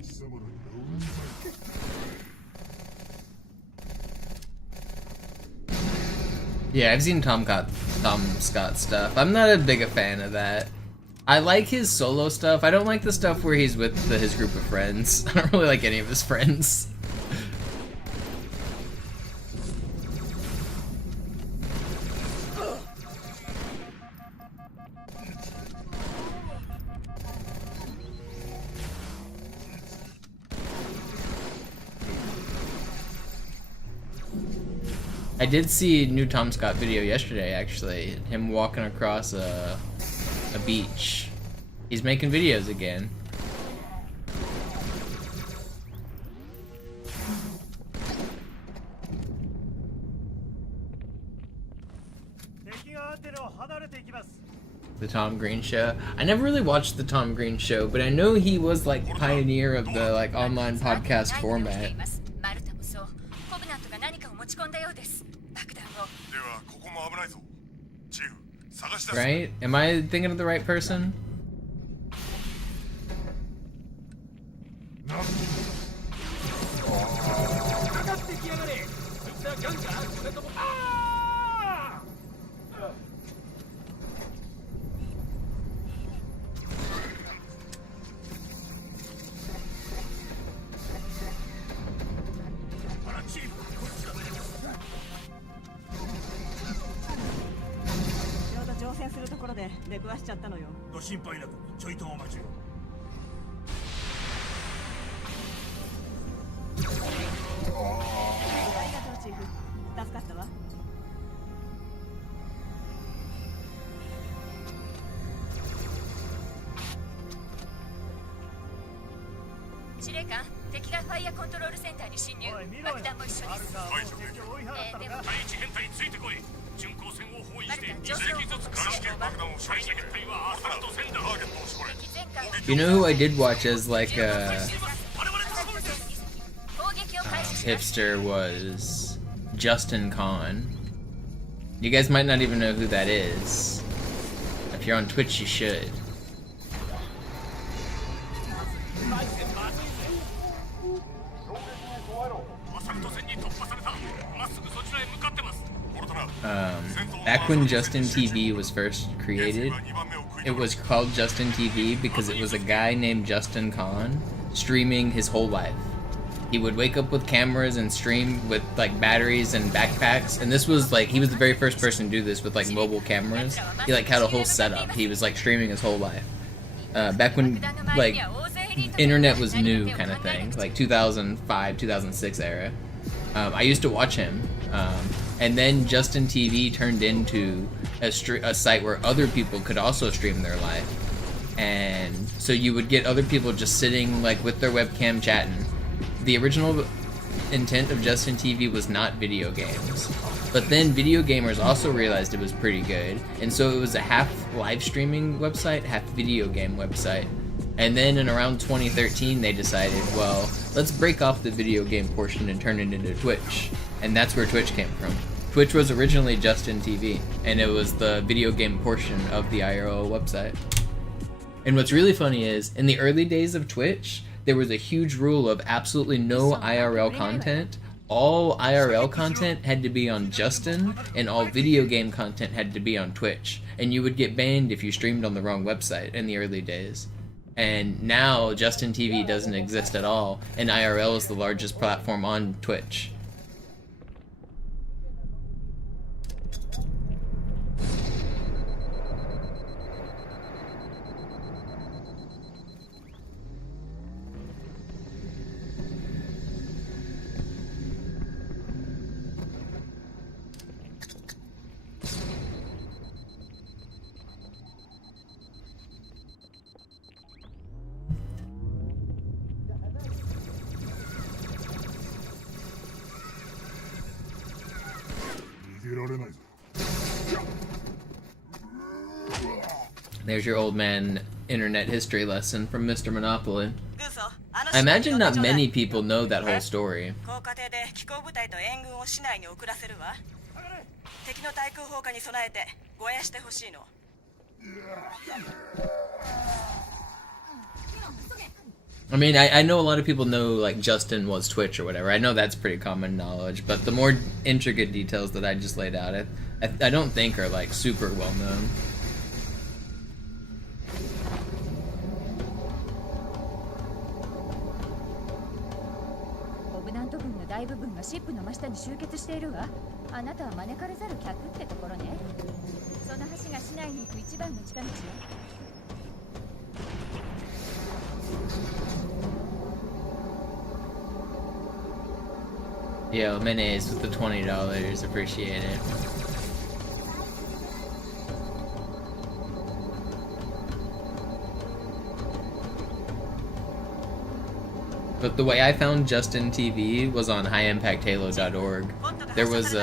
貴様らにはうるさい。Yeah, I've seen Tom Scott stuff. I'm not a big a fan of that. I like his solo stuff. I don't like the stuff where he's with his group of friends. I don't really like any of his friends. I did see a new Tom Scott video yesterday, actually. Him walking across a beach. He's making videos again. The Tom Green Show. I never really watched the Tom Green Show, but I know he was like pioneer of the like online podcast format. Right? Am I thinking of the right person? You know who I did watch as like a hipster was Justin Kahn. You guys might not even know who that is. If you're on Twitch, you should. Back when Justin TV was first created, it was called Justin TV because it was a guy named Justin Kahn streaming his whole life. He would wake up with cameras and stream with like batteries and backpacks, and this was like, he was the very first person to do this with like mobile cameras. He like had a whole setup. He was like streaming his whole life. Back when like internet was new kind of thing, like 2005, 2006 era. I used to watch him. And then Justin TV turned into a site where other people could also stream their life. And so you would get other people just sitting like with their webcam chatting. The original intent of Justin TV was not video games. But then video gamers also realized it was pretty good. And so it was a half live streaming website, half video game website. And then in around 2013 they decided, well, let's break off the video game portion and turn it into Twitch. And that's where Twitch came from. Twitch was originally Justin TV, and it was the video game portion of the IRL website. And what's really funny is, in the early days of Twitch, there was a huge rule of absolutely no IRL content. All IRL content had to be on Justin, and all video game content had to be on Twitch. And you would get banned if you streamed on the wrong website in the early days. And now Justin TV doesn't exist at all, and IRL is the largest platform on Twitch. There's your old man internet history lesson from MisterMonopoli. グーソ I imagine not many people know that whole story. 高架艇で機甲部隊と援軍を市内に送らせるわ。敵の対空砲火に備えて護衛してほしいの。 I mean, I know a lot of people know, like, Justin was Twitch or whatever. I know that's pretty common knowledge, but the more intricate details that I just laid out, I don't think are, like, super well known. コブナント軍の大部分がシップの真下に集結しているわ。あなたは招かれざる客ってところね。その橋が市内に行く一番の近道よ。 Yo, Mayonnaise with the $20, appreciate it. But the way I found Justin TV was on highimpacthalo.org. There was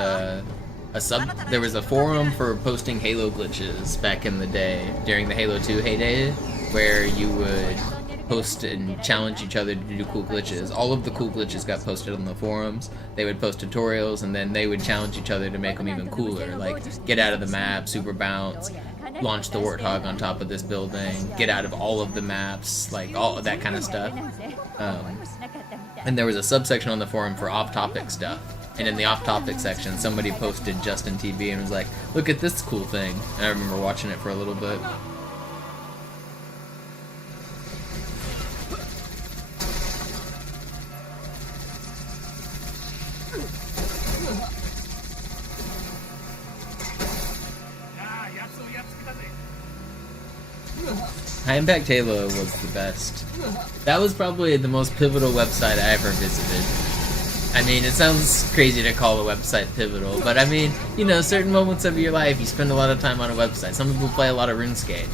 a forum for posting Halo glitches back in the day during the Halo 2 heyday, where you would post and challenge each other to do cool glitches. All of the cool glitches got posted on the forums. They would post tutorials, and then they would challenge each other to make them even cooler, like get out of the map, super bounce, launch the Warthog on top of this building, get out of all of the maps, like all of that kind of stuff. And there was a subsection on the forum for off-topic stuff. And in the off-topic section, somebody posted Justin TV and was like, "Look at this cool thing." And I remember watching it for a little bit. High Impact Halo was the best. That was probably the most pivotal website I ever visited. I mean, it sounds crazy to call a website pivotal, but I mean, you know, certain moments of your life, you spend a lot of time on a website. Some people play a lot of RuneScape.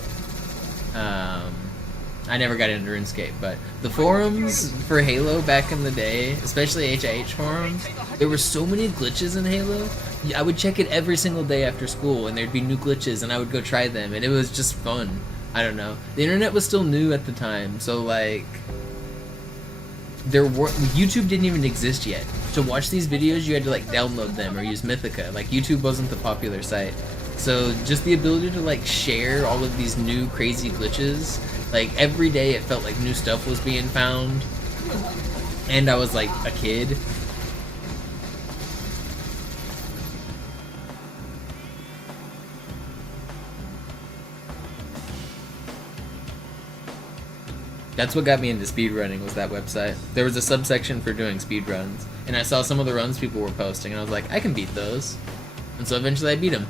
I never got into RuneScape, but the forums for Halo back in the day, especially HIH forums, there were so many glitches in Halo. I would check it every single day after school, and there'd be new glitches, and I would go try them, and it was just fun. I don't know. The internet was still new at the time, so like, YouTube didn't even exist yet. To watch these videos, you had to like download them or use Mythica. Like, YouTube wasn't the popular site. So just the ability to like share all of these new crazy glitches, like every day it felt like new stuff was being found. And I was like a kid. That's what got me into speedrunning, was that website. There was a subsection for doing speedruns, and I saw some of the runs people were posting, and I was like, I can beat those. And so eventually I beat them.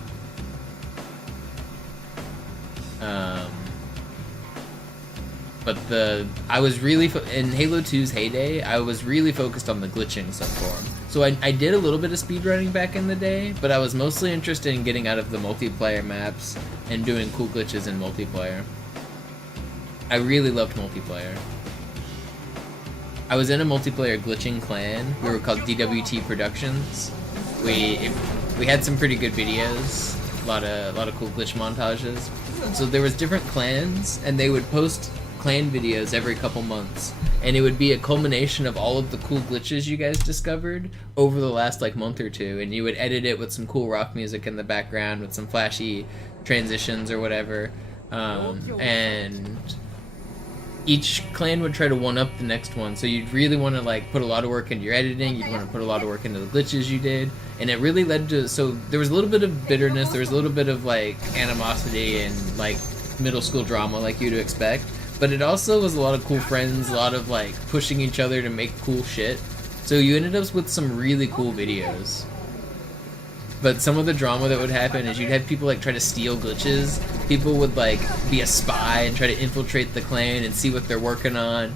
But I was really, in Halo 2's heyday, I was really focused on the glitching subforum. So I did a little bit of speedrunning back in the day, but I was mostly interested in getting out of the multiplayer maps and doing cool glitches in multiplayer. I really loved multiplayer. I was in a multiplayer glitching clan. We were called DWT Productions. We had some pretty good videos, a lot of cool glitch montages. So there was different clans, and they would post clan videos every couple months, and it would be a culmination of all of the cool glitches you guys discovered over the last like month or two, and you would edit it with some cool rock music in the background with some flashy transitions or whatever, and each clan would try to one-up the next one, so you'd really want to like put a lot of work into your editing, you'd want to put a lot of work into the glitches you did, and it really led to, so there was a little bit of bitterness, there was a little bit of like animosity and like middle school drama like you'd expect, but it also was a lot of cool friends, a lot of like pushing each other to make cool shit, so you ended up with some really cool videos. But some of the drama that would happen is you'd have people like try to steal glitches. People would like be a spy and try to infiltrate the clan and see what they're working on.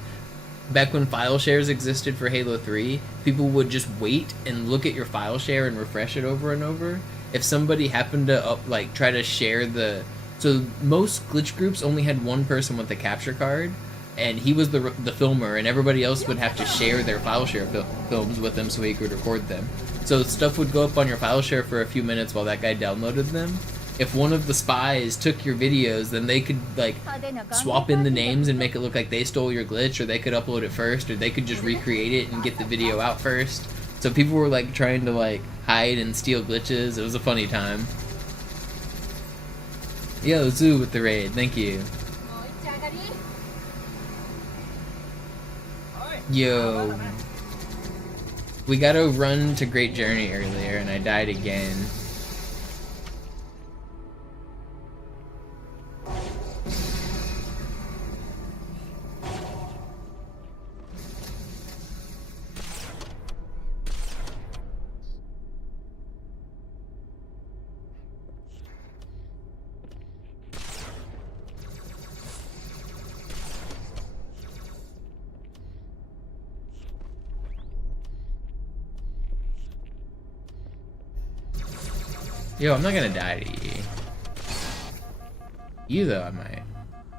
Back when file shares existed for Halo 3, people would just wait and look at your file share and refresh it over and over. If somebody happened to like try to share the... So most glitch groups only had one person with the capture card, and he was the filmer, and everybody else would have to share their file share films with him so he could record them. So stuff would go up on your file share for a few minutes while that guy downloaded them, if one of the spies took your videos, then they could like swap in the names and make it look like they stole your glitch, or they could upload it first, or they could just recreate it and get the video out first. So people were like trying to like hide and steal glitches. It was a funny time. Yo, Zoo with the raid, thank you. Yo. We gotta run to Great Journey earlier and I died again. Yo, I'm not gonna die to you. You though, I might.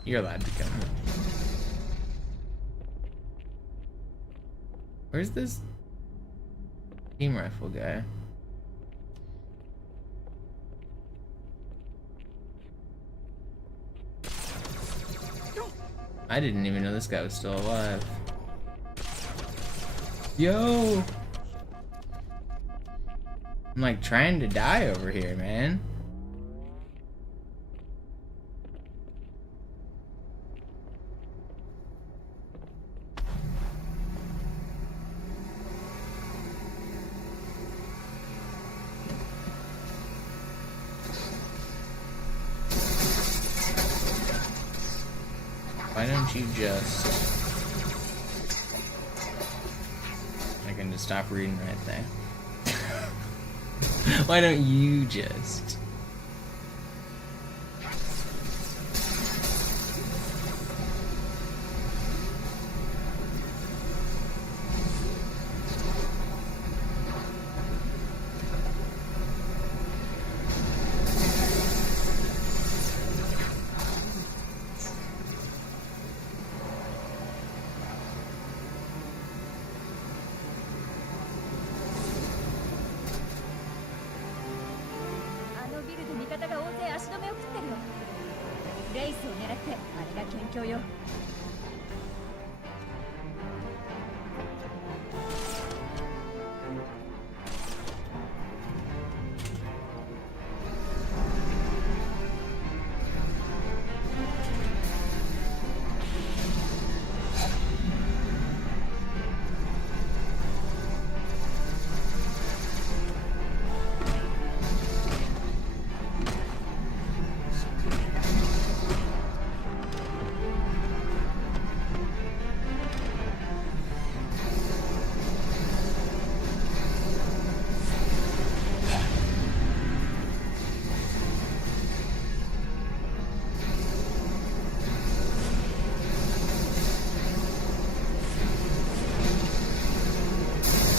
You're allowed to come. Where's this team rifle guy? I didn't even know this guy was still alive. Yo! I'm like trying to die over here, man. Why don't you just... I can just stop reading right there. Why don't you just...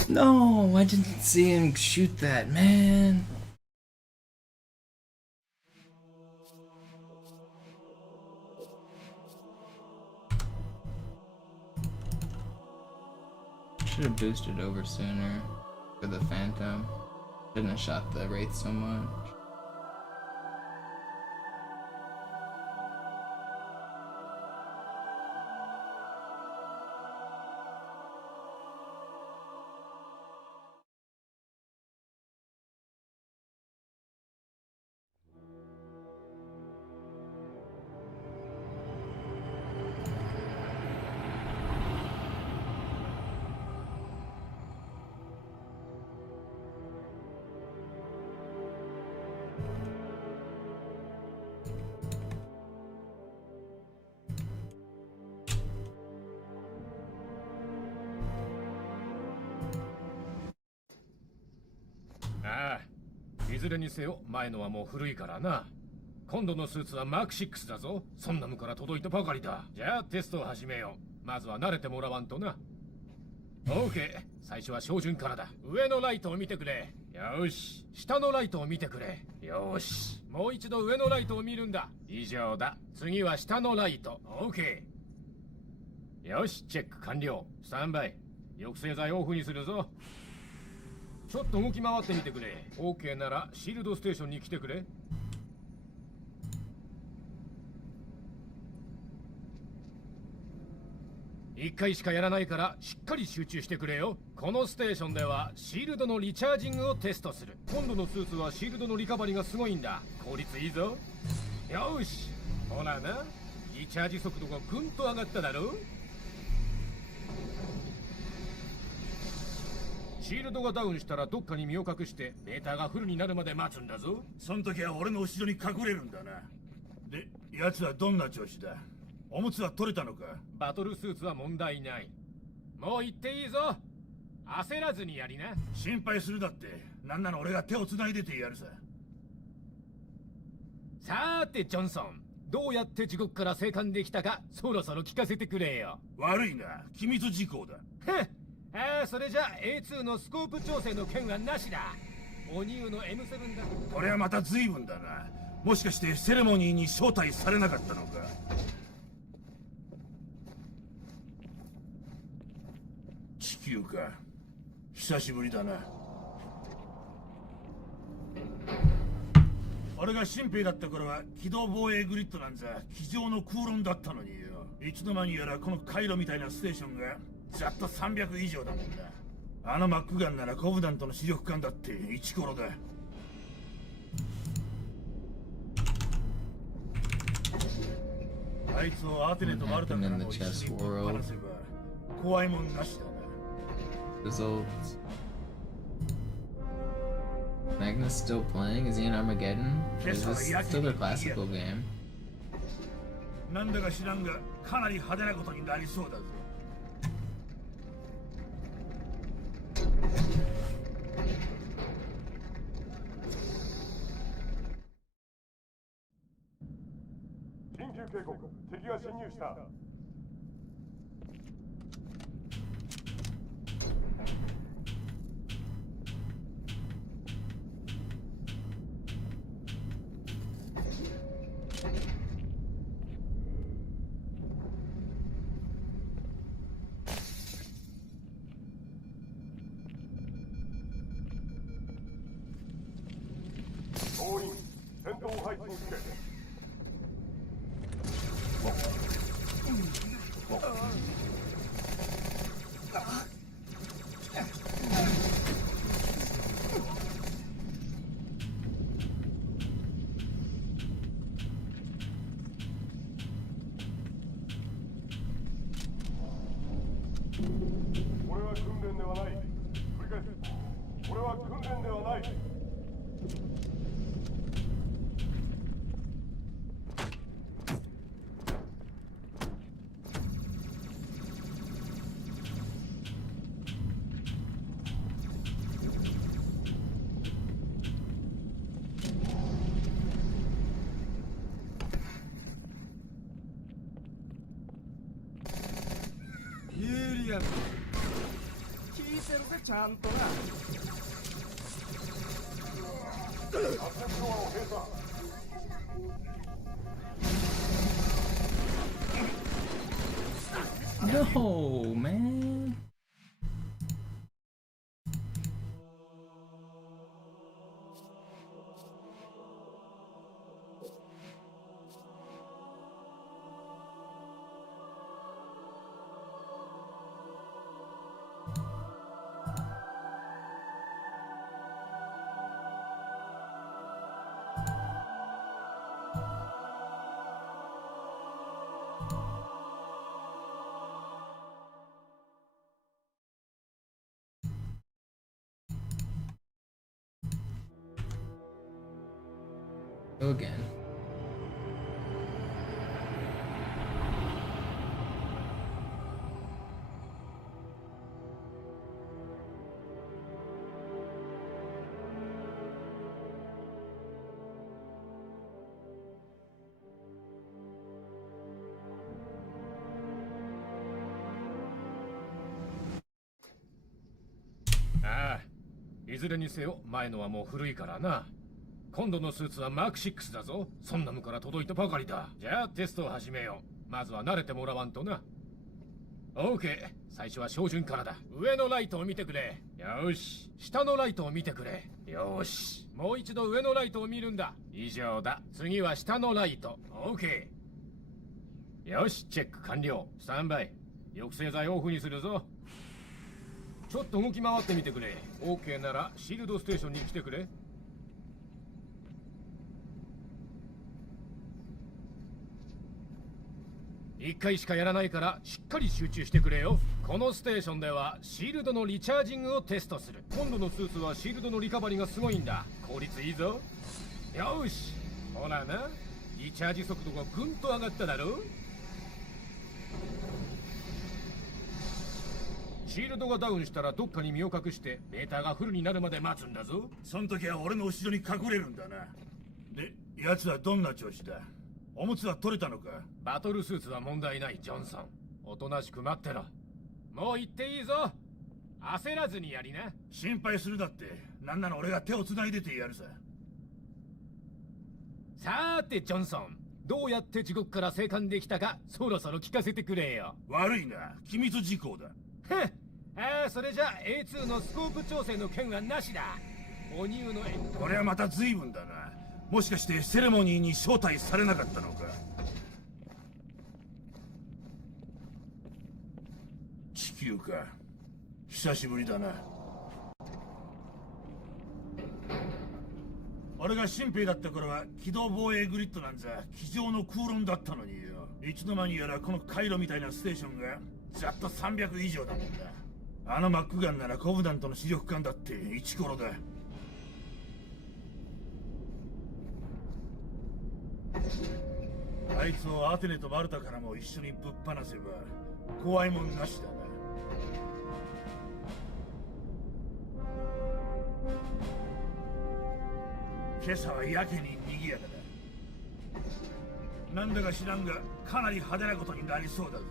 No, I didn't see him shoot that, man. Should have boosted over sooner for the Phantom. Shouldn't have shot the Wraith so much.ああ、いずれにせよ前のはもう古いからな。今度のスーツはマーク6だぞ。そんなもんから届いたばかりだ。じゃあテストを始めよう。まずは慣れてもらわんとな。OK、最初は照準からだ。上のライトを見てくれ。よし、下のライトを見てくれ。よし、もう一度上のライトを見るんだ。以上だ。次は下のライト。OK。よし、チェック完了。スタンバイ。抑制剤オフにするぞ。ちょっと動き回ってみてくれ。OK ならシールドステーションに来てくれ。1回しかやらないからしっかり集中してくれよ。このステーションではシールドのリチャージングをテストする。今度のスーツはシールドのリカバリがすごいんだ。効率いいぞ。よし、ほらな、リチャージ速度がぐんと上がっただろ。シールドがダウンしたらどっかに身を隠してメーターがフルになるまで待つんだぞ。その時は俺の後ろに隠れるんだな。で、奴はどんな調子だ？おむつは取れたのか？バトルスーツは問題ない。もう行っていいぞ。焦らずにやりな。心配するだって、なんなら俺が手を繋いでてやるさ。さーてジョンソン、どうやって地獄から生還できたかそろそろ聞かせてくれよ。悪いな、機密事項だ。へっ、それじゃ A2 のスコープ調整の件はなしだ。おニューの M7 だ。これはまた随分だな。もしかしてセレモニーに招待されなかったのか？地球か。久しぶりだな。俺が新兵だった頃は機動防衛グリッドなんざ机上の空論だったのによ。いつの間にやらこの回路みたいなステーションがざっと300以上だもんだ。あのマックガンならコブダントの視力感だってイチコロだ。あいつをアテネとマルタからの一緒にぶっ放せば怖いもんなしだな。Results. Magnus still playing? Is he in Armageddon? Or is this still a classical game? なんだか知らんがかなり派手なことになりそうだぞ。緊急警告、敵が侵入した。総員、戦闘配置につけ。これは訓練ではない。繰り返す。これは訓練ではない。ユーリアン、聞いてるかちゃんとな。アクセスドアを閉鎖。No, man. Go again. Ah, いずれにせよ前のはもう古いからな。今度のスーツはマーク6だぞ。ソンナムから届いたばかりだ。じゃあテストを始めよう。まずは慣れてもらわんとな。OK、最初は照準からだ。上のライトを見てくれ。よし、下のライトを見てくれ。よし、もう一度上のライトを見るんだ。以上だ。次は下のライト。OK。よし、チェック完了。スタンバイ。抑制剤オフにするぞ。ちょっと動き回ってみてくれ。 OK ならシールドステーションに来てくれ。1回しかやらないからしっかり集中してくれよ。このステーションではシールドのリチャージングをテストする。今度のスーツはシールドのリカバリーがすごいんだ。効率いいぞ。よし、ほらな、リチャージ速度がぐんと上がっただろ。シールドがダウンしたらどっかに身を隠してメーターがフルになるまで待つんだぞ。そん時は俺の後ろに隠れるんだな。で、奴はどんな調子だ？おむつは取れたのか？バトルスーツは問題ない、ジョンソン。おとなしく待ってろ。もう行っていいぞ。焦らずにやりな。心配するだって。なんなら俺が手を繋いでてやるさ。さーてジョンソン、どうやって地獄から生還できたかそろそろ聞かせてくれよ。悪いな、機密事項だ。それじゃ A2 のスコープ調整の件はなしだ。お乳のこれはまた随分だな。もしかしてセレモニーに招待されなかったのか？地球か。久しぶりだな。俺が新兵だった頃は機動防衛グリッドなんざ机上の空論だったのによ。いつの間にやらこの回路みたいなステーションがざっと300以上だもんだ。あのマックガンならコブダントの視力感だってイチコロだ。あいつをアテネとマルタからも一緒にぶっ放せば怖いもんなしだな。今朝はやけに賑やかだ。なんだか知らんがかなり派手なことになりそうだぞ。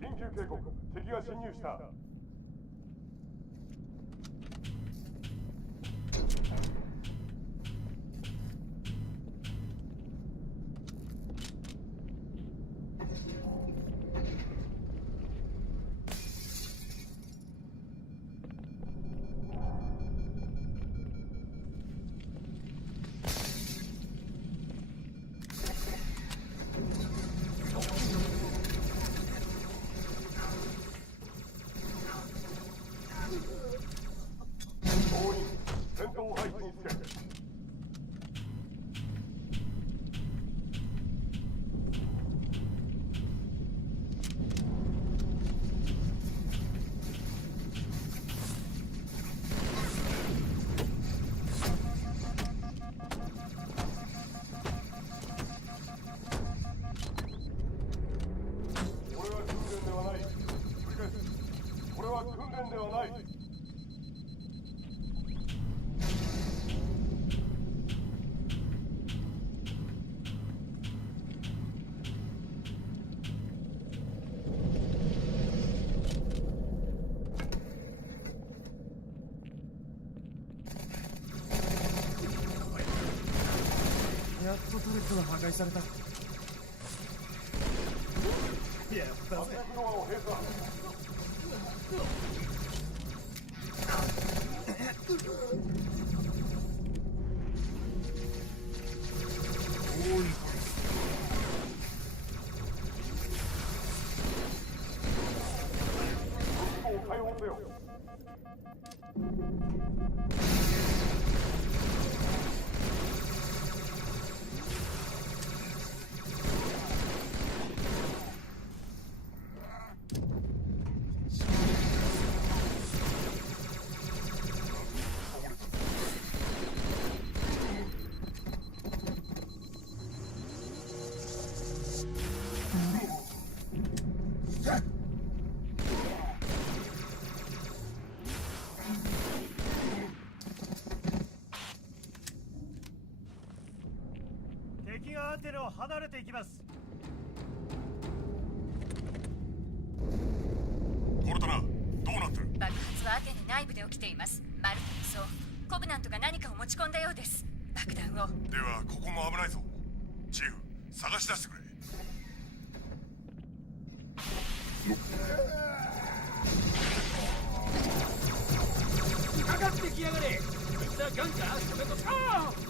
緊急警告、敵が侵入した。戦闘配置につけ。これは訓練ではない。繰り返す。これは訓練ではない。やっとトレットが破壊された。やったぜ。フロアを閉鎖。解放せよ。敵がアテネを離れていきます。コルタナ、どうなってる？爆発はアテネ内部で起きています。マルタのそうコブナントが何かを持ち込んだようです。爆弾を。ではここも危ないぞ。チーフ、探し出してくれ。かかっててきやがれ。こいつはガンかそれとあー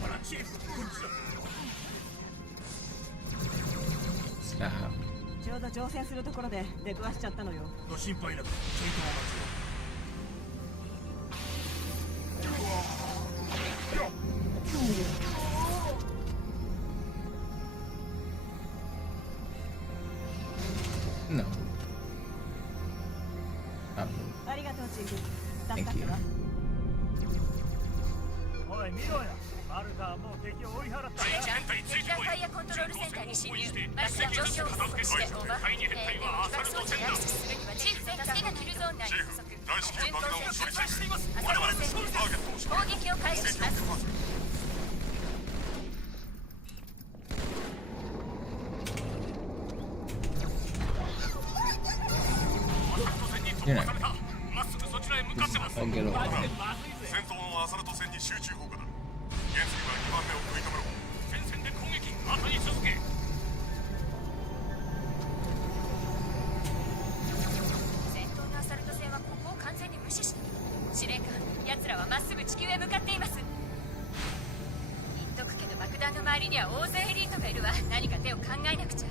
ほらチーフこっちだ。 Stop. ちょうど乗船するところで出くわしちゃったのよ。ご心配なくちょいとお待ちを。 No. Stop. ありがとうチーフ。助 Thank かったわ。おい見ろや。マルタはもう敵を追い払った第よ。一編隊つい敵艦てこい。タイヤコントロールセンターに侵入。一隻ずつ片付けしてオーバー。第二編隊はアサルト戦だ。アクセスするにはチーフ船がキルゾーン内に加速。大至急爆弾を処理します。ア我々サルト戦ターゲットを攻撃を開始します。 You're not. まっすぐそちらへ向かってます。 I'll get over. 戦闘のアサルト戦に集中砲火だ。現在は2番目を食い止めろ。前線で攻撃、後に続け。戦闘のアサルト船はここを完全に無視した。司令官、奴らはまっすぐ地球へ向かっています。言っとくけど爆弾の周りには大勢エリートがいるわ。何か手を考えなくちゃ。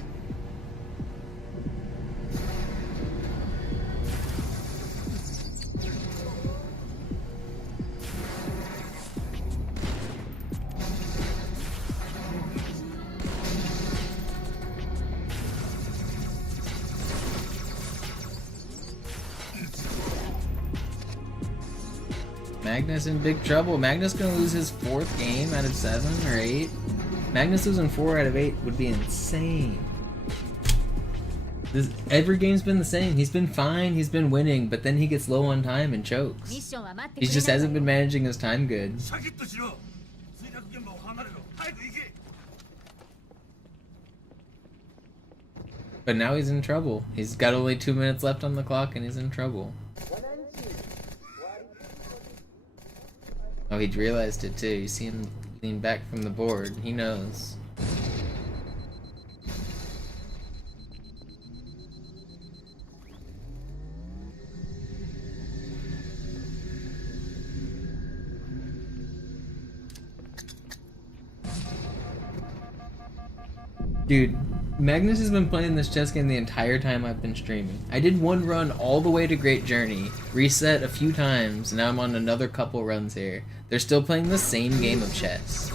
Magnus in big trouble. Magnus gonna lose his 4th game out of 7 or 8. Magnus losing 4 out of 8 would be insane. Every game's been the same. He's been fine, he's been winning, but then he gets low on time and chokes. ミッションは待ってく He れ just ないわ hasn't よ been managing his time good. シャキッとしろ。墜落現場を離れろ。早く行け。 But now he's in trouble. He's got only 2 minutes left on the clock and he's in trouble. Oh, he realized it too. You see him lean back from the board. He knows. Dude, Magnus has been playing this chess game the entire time I've been streaming. I did one run all the way to Great Journey, reset a few times, and now I'm on another couple runs here. They're still playing the same game of chess.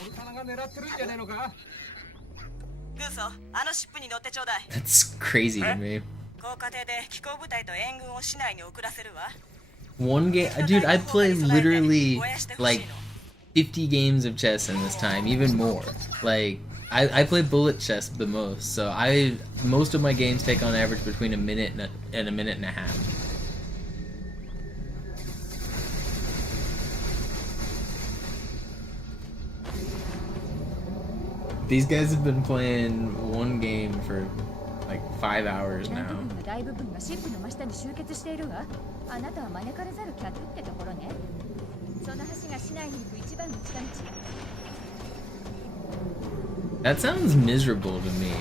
オルタナが狙ってるんじゃねえのか。軍曹、あのシップに乗ってちょうだい。 That's crazy to me. 高過程で機甲部隊と援軍を市内に送らせるわ。 One game, dude, I played literally like 50 games of chess in this time, even more. Like, I play bullet chess the most, so most of my games take on average between a minute and a minute and a half. These guys have been playing one game for like 5 hours フラン now. ク軍の大部分がシップの真下に集結しているわ。あなたは招かれざる客ってところね。その橋が市内に行く一番の近道。 That sounds miserable to me.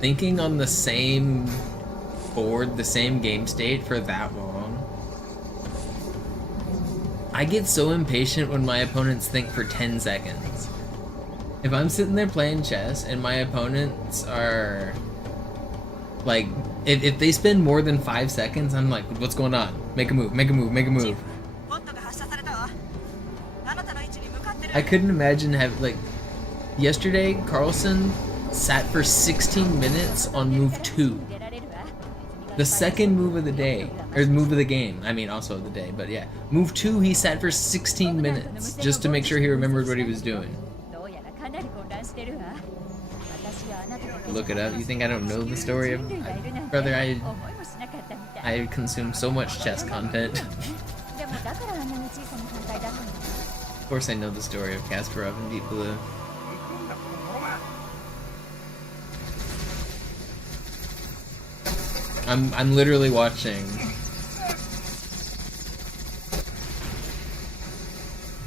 Thinking on the same board, the same game state for that long. I get so impatient when my opponents think for 10 seconds. If I'm sitting there playing chess and my opponents are like, if they spend more than 5 seconds, I'm like, what's going on? Make a move, make a move, make a move. ボットが発射されたわ。あなたの位置に向かってる。 I couldn't imagine having, like, yesterday, Carlson sat for 16 minutes on move 2. The second move of the day, or move of the game, I mean also of the day, but yeah. Move 2, he sat for 16 minutes, just to make sure he remembered what he was doing. どうやらかなり混乱してるわ。私はあなたの Look it up, you think I don't know the story of... Brother, 思いもしなかったみたい。 I consume so much chess content. でもだからあんなに小さな艦隊だったんだ。 Of course I know the story of Kasparov and Deep Blue. I'm literally watching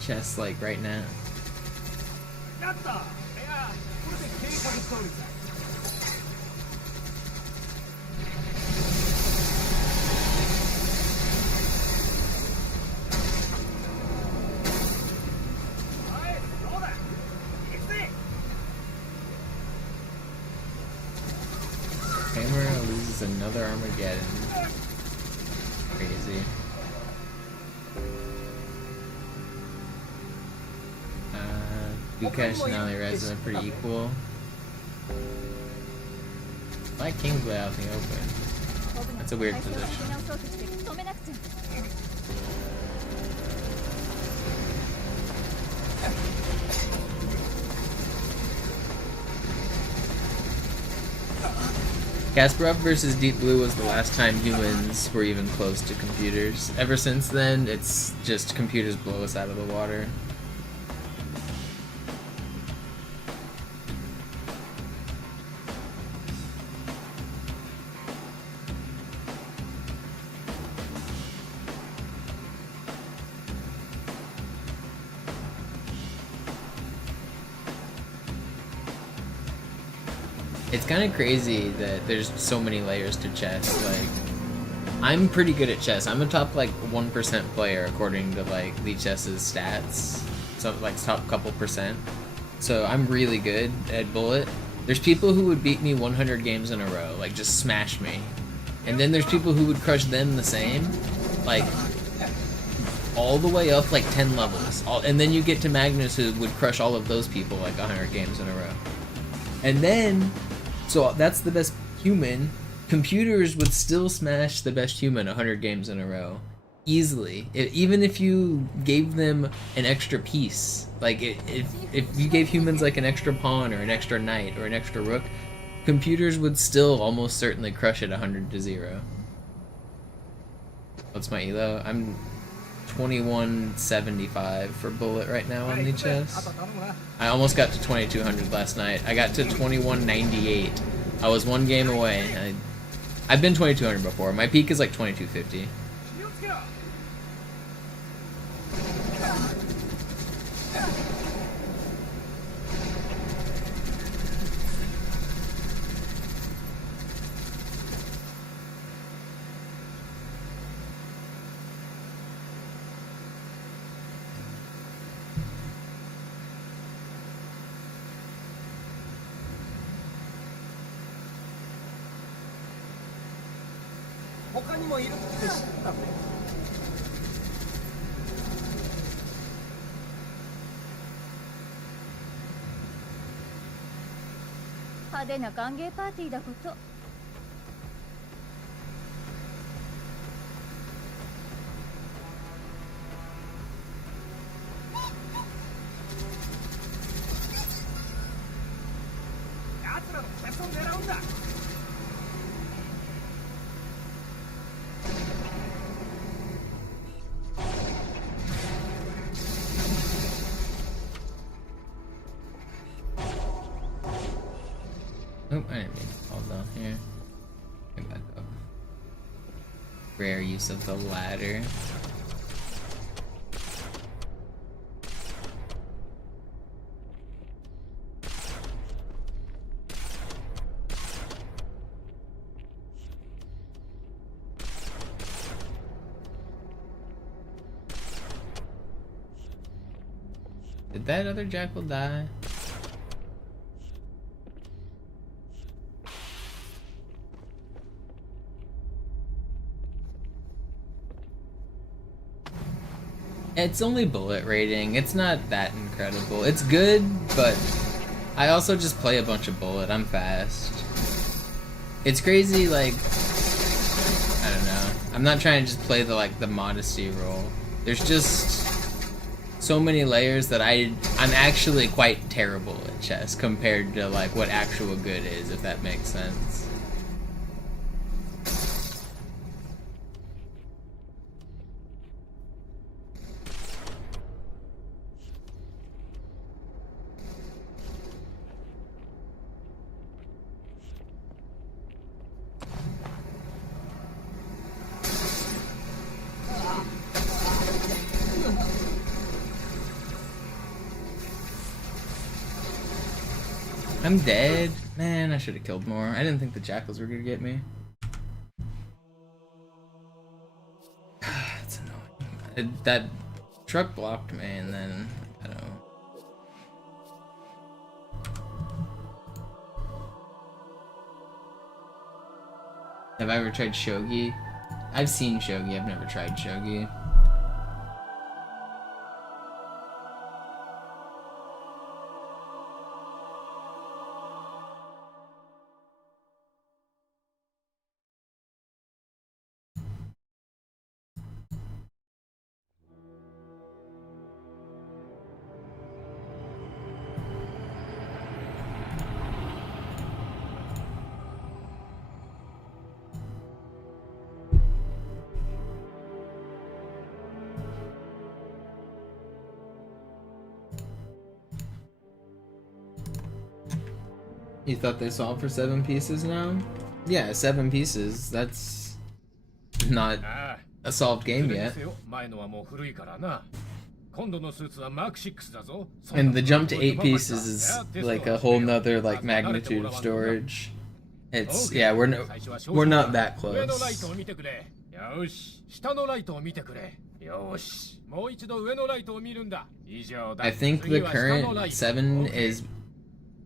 chess like right now? やった。いや、これで計画通りだ。Camera loses another Armageddon. Crazy. Dukesh and Ali Reza are pretty equal. I like Kingsway out in the open. That's a weird position. Kasparov versus Deep Blue was the last time humans were even close to computers. Ever since then, it's just computers blow us out of the water. It's kind of crazy that there's so many layers to chess. Like, I'm pretty good at chess. I'm a top like 1% player according to like Lichess's stats. So like top couple percent. So I'm really good at Bullet. There's people who would beat me 100 games in a row, like just smash me. And then there's people who would crush them the same, like all the way up like 10 levels. And then you get to Magnus, who would crush all of those people like 100 games in a row. And then, so that's the best human. Computers would still smash the best human 100 games in a row. Easily. Even if you gave them an extra piece. Like, if you gave humans like an extra pawn or an extra knight or an extra rook, computers would still almost certainly crush it 100-0. What's my elo? I'm 2175 for Bullet right now on the chess. I almost got to 2200 last night. I got to 2198. I was one game away. I've been 2200 before. My peak is like 2250. Oh, I didn't mean to fall down here. Get back up. Rare use of the ladder. Did that other jackal die? It's only bullet rating. It's not that incredible. It's good, but I also just play a bunch of bullet. I'm fast. It's crazy, like, I don't know. I'm not trying to just play the modesty role. There's just so many layers that I'm actually quite terrible at chess compared to like what actual good is, if that makes sense. I'm dead. Man, I should have killed more. I didn't think the jackals were gonna get me. It's annoying. That truck blocked me, and then I don't know. Have I ever tried shogi? I've seen shogi. I've never tried shogi. You thought they sold for 7 pieces now? Yeah, 7 pieces. That's not a solved game yet. And the jump to 8 pieces is like a whole nother like magnitude of storage. It's yeah, we're not that close. I think the current 7 is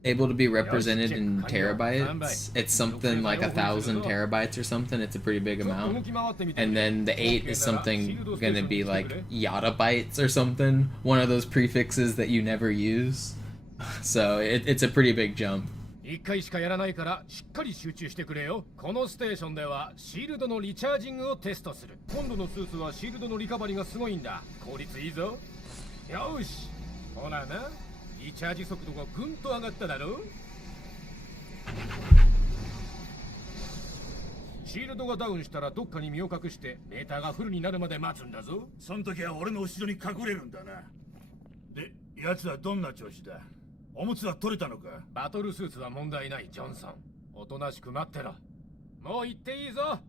able to be represented in terabytes. It's something like 1,000 terabytes or something. It's a pretty big amount. And then the 8 is something gonna be like yottabytes or something. One of those prefixes that you never use. So it's a pretty big jump. 1回しかやらないからしっかり集中してくれよ。このステーションではシールドのリチャージングをテストする。今度のスーツはシールドのリカバリがすごいんだ。効率いいぞ。よし。ほらな。リチャージ速度がぐんと上がっただろ。シールドがダウンしたらどっかに身を隠してメーターがフルになるまで待つんだぞ。その時は俺の後ろに隠れるんだな。で、奴はどんな調子だ？おむつは取れたのか？バトルスーツは問題ない、ジョンソン。おとなしく待ってろ。もう行っていいぞ。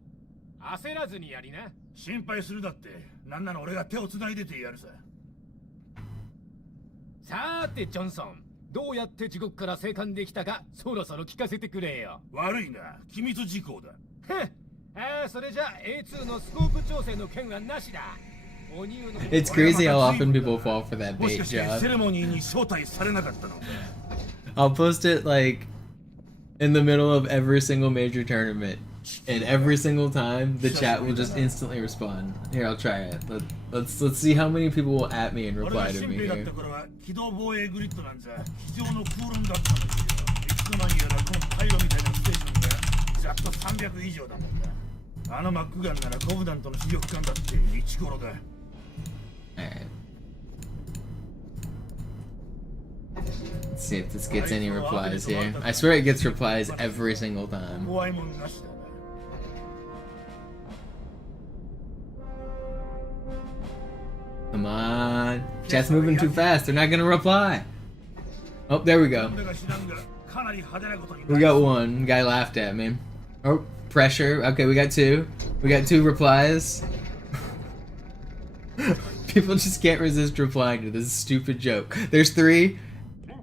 焦らずにやりな。心配するだって。なんなら俺が手を繋いでてやるさ。さーて、ジョンソン。どうやって地獄から生還できたか、そろそろ聞かせてくれよ。悪いな。機密事項だ。それじゃ A2 のスコープ調整の件はなしだ。It's crazy how often people fall for that bait job. I'll post it like in the middle of every single major tournament, and every single time the chat will just instantly respond. Here, I'll try it. Let's see how many people will at me and reply to me here. Alright. Let's see if this gets any replies here. I swear it gets replies every single time. Come on. Chat's moving too fast. They're not gonna reply. Oh, there we go. We got one. Guy laughed at me. Oh, pressure. Okay, we got 2. We got 2 replies. People just can't resist replying to this stupid joke. There's 3.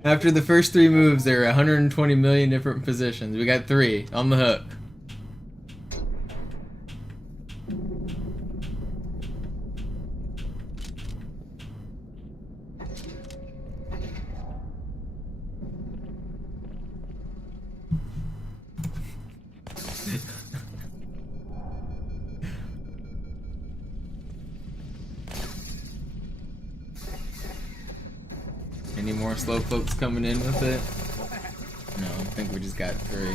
After the first 3 moves, there are 120 million different positions. We got 3 on the hook. Any more slow folks coming in with it? No, I think we just got 3.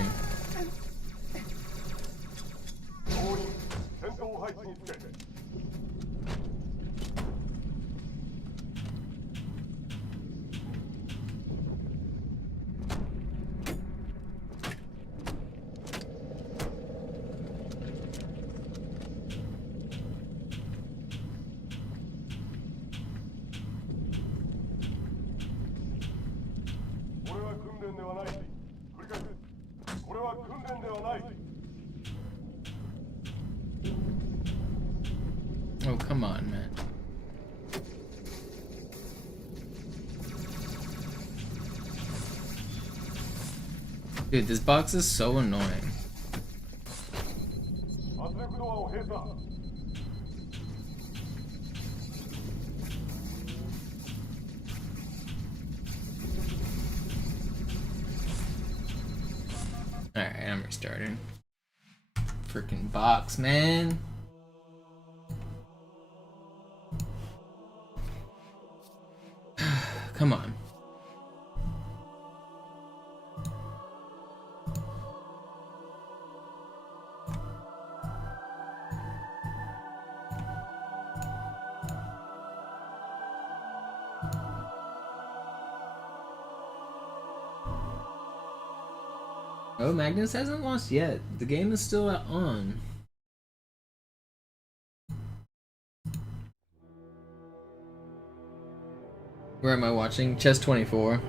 Oh, come on, man. Dude, this box is so annoying. 圧力ドアを閉鎖。 Alright, I'm restarting. Freaking box, man. Come on. Oh, Magnus hasn't lost yet. The game is still on. Where am I watching? Chess 24.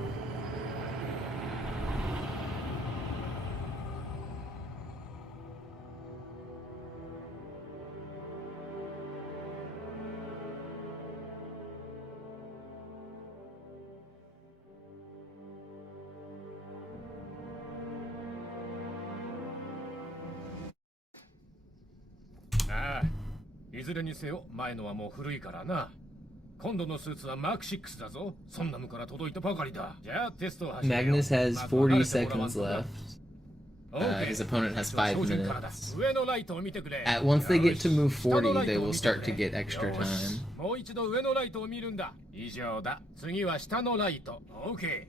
ああ、いずれにせよ前のはもう古いからな。今度のスーツはマーク6だぞ。そんなのから届いたばかりだ。じゃあテストを始めよう。 Magnus has 40 seconds left. His opponent has 5 minutes. 上のライトを見てくれ。 Once they get to move 40, they will start to get extra よし time. もう一度上のライトを見るんだ。以上だ。次は下のライト。OK。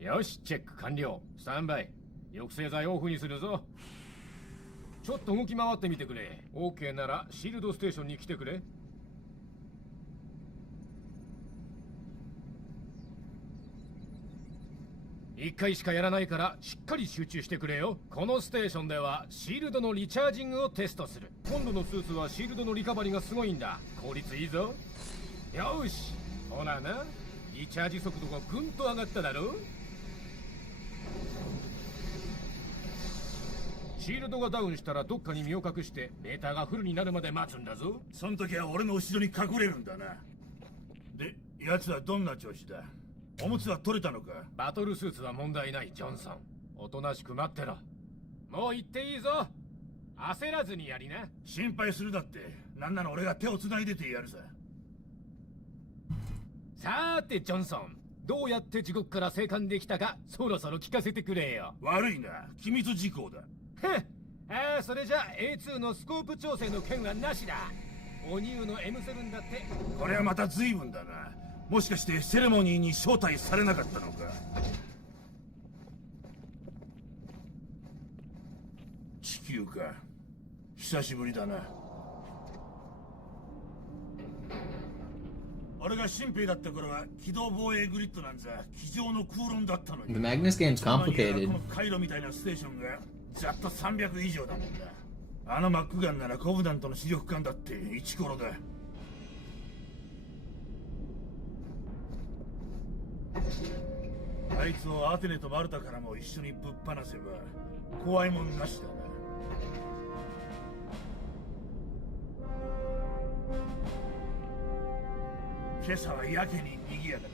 よし、チェック完了。スタンバイ。抑制剤オフにするぞ。ちょっと動き回ってみてくれ。OK ならシールドステーションに来てくれ。1回しかやらないからしっかり集中してくれよ。このステーションではシールドのリチャージングをテストする。今度のスーツはシールドのリカバリがすごいんだ。効率いいぞ。よし、ほらな、リチャージ速度がぐんと上がっただろ。シールドがダウンしたらどっかに身を隠してメーターがフルになるまで待つんだぞ。その時は俺の後ろに隠れるんだな。で、奴はどんな調子だ？おむつは取れたのか？バトルスーツは問題ない、ジョンソン。おとなしく待ってろ。もう行っていいぞ。焦らずにやりな。心配するだって。なんなら俺が手を繋いでてやるさ。さーて、ジョンソン。どうやって地獄から生還できたか、そろそろ聞かせてくれよ。悪いな。機密事項だ。ああ、それじゃ A2 のスコープ調整の件はなしだ。おニューの M7 だって。これはまた随分だな。もしかしてセレモニーに招待されなかったのか？地球か。久しぶりだな。俺が新兵だった頃は機動防衛グリッドなんざ机上の空論だったのに。 The Magnus game's complicated. この回路みたいなステーションがざっと300以上だもんだ。あのマックガンならコブダントの視力艦だってイチコロだ。あいつをアテネとマルタからも一緒にぶっ放せば怖いもんなしだな。今朝はやけに賑やか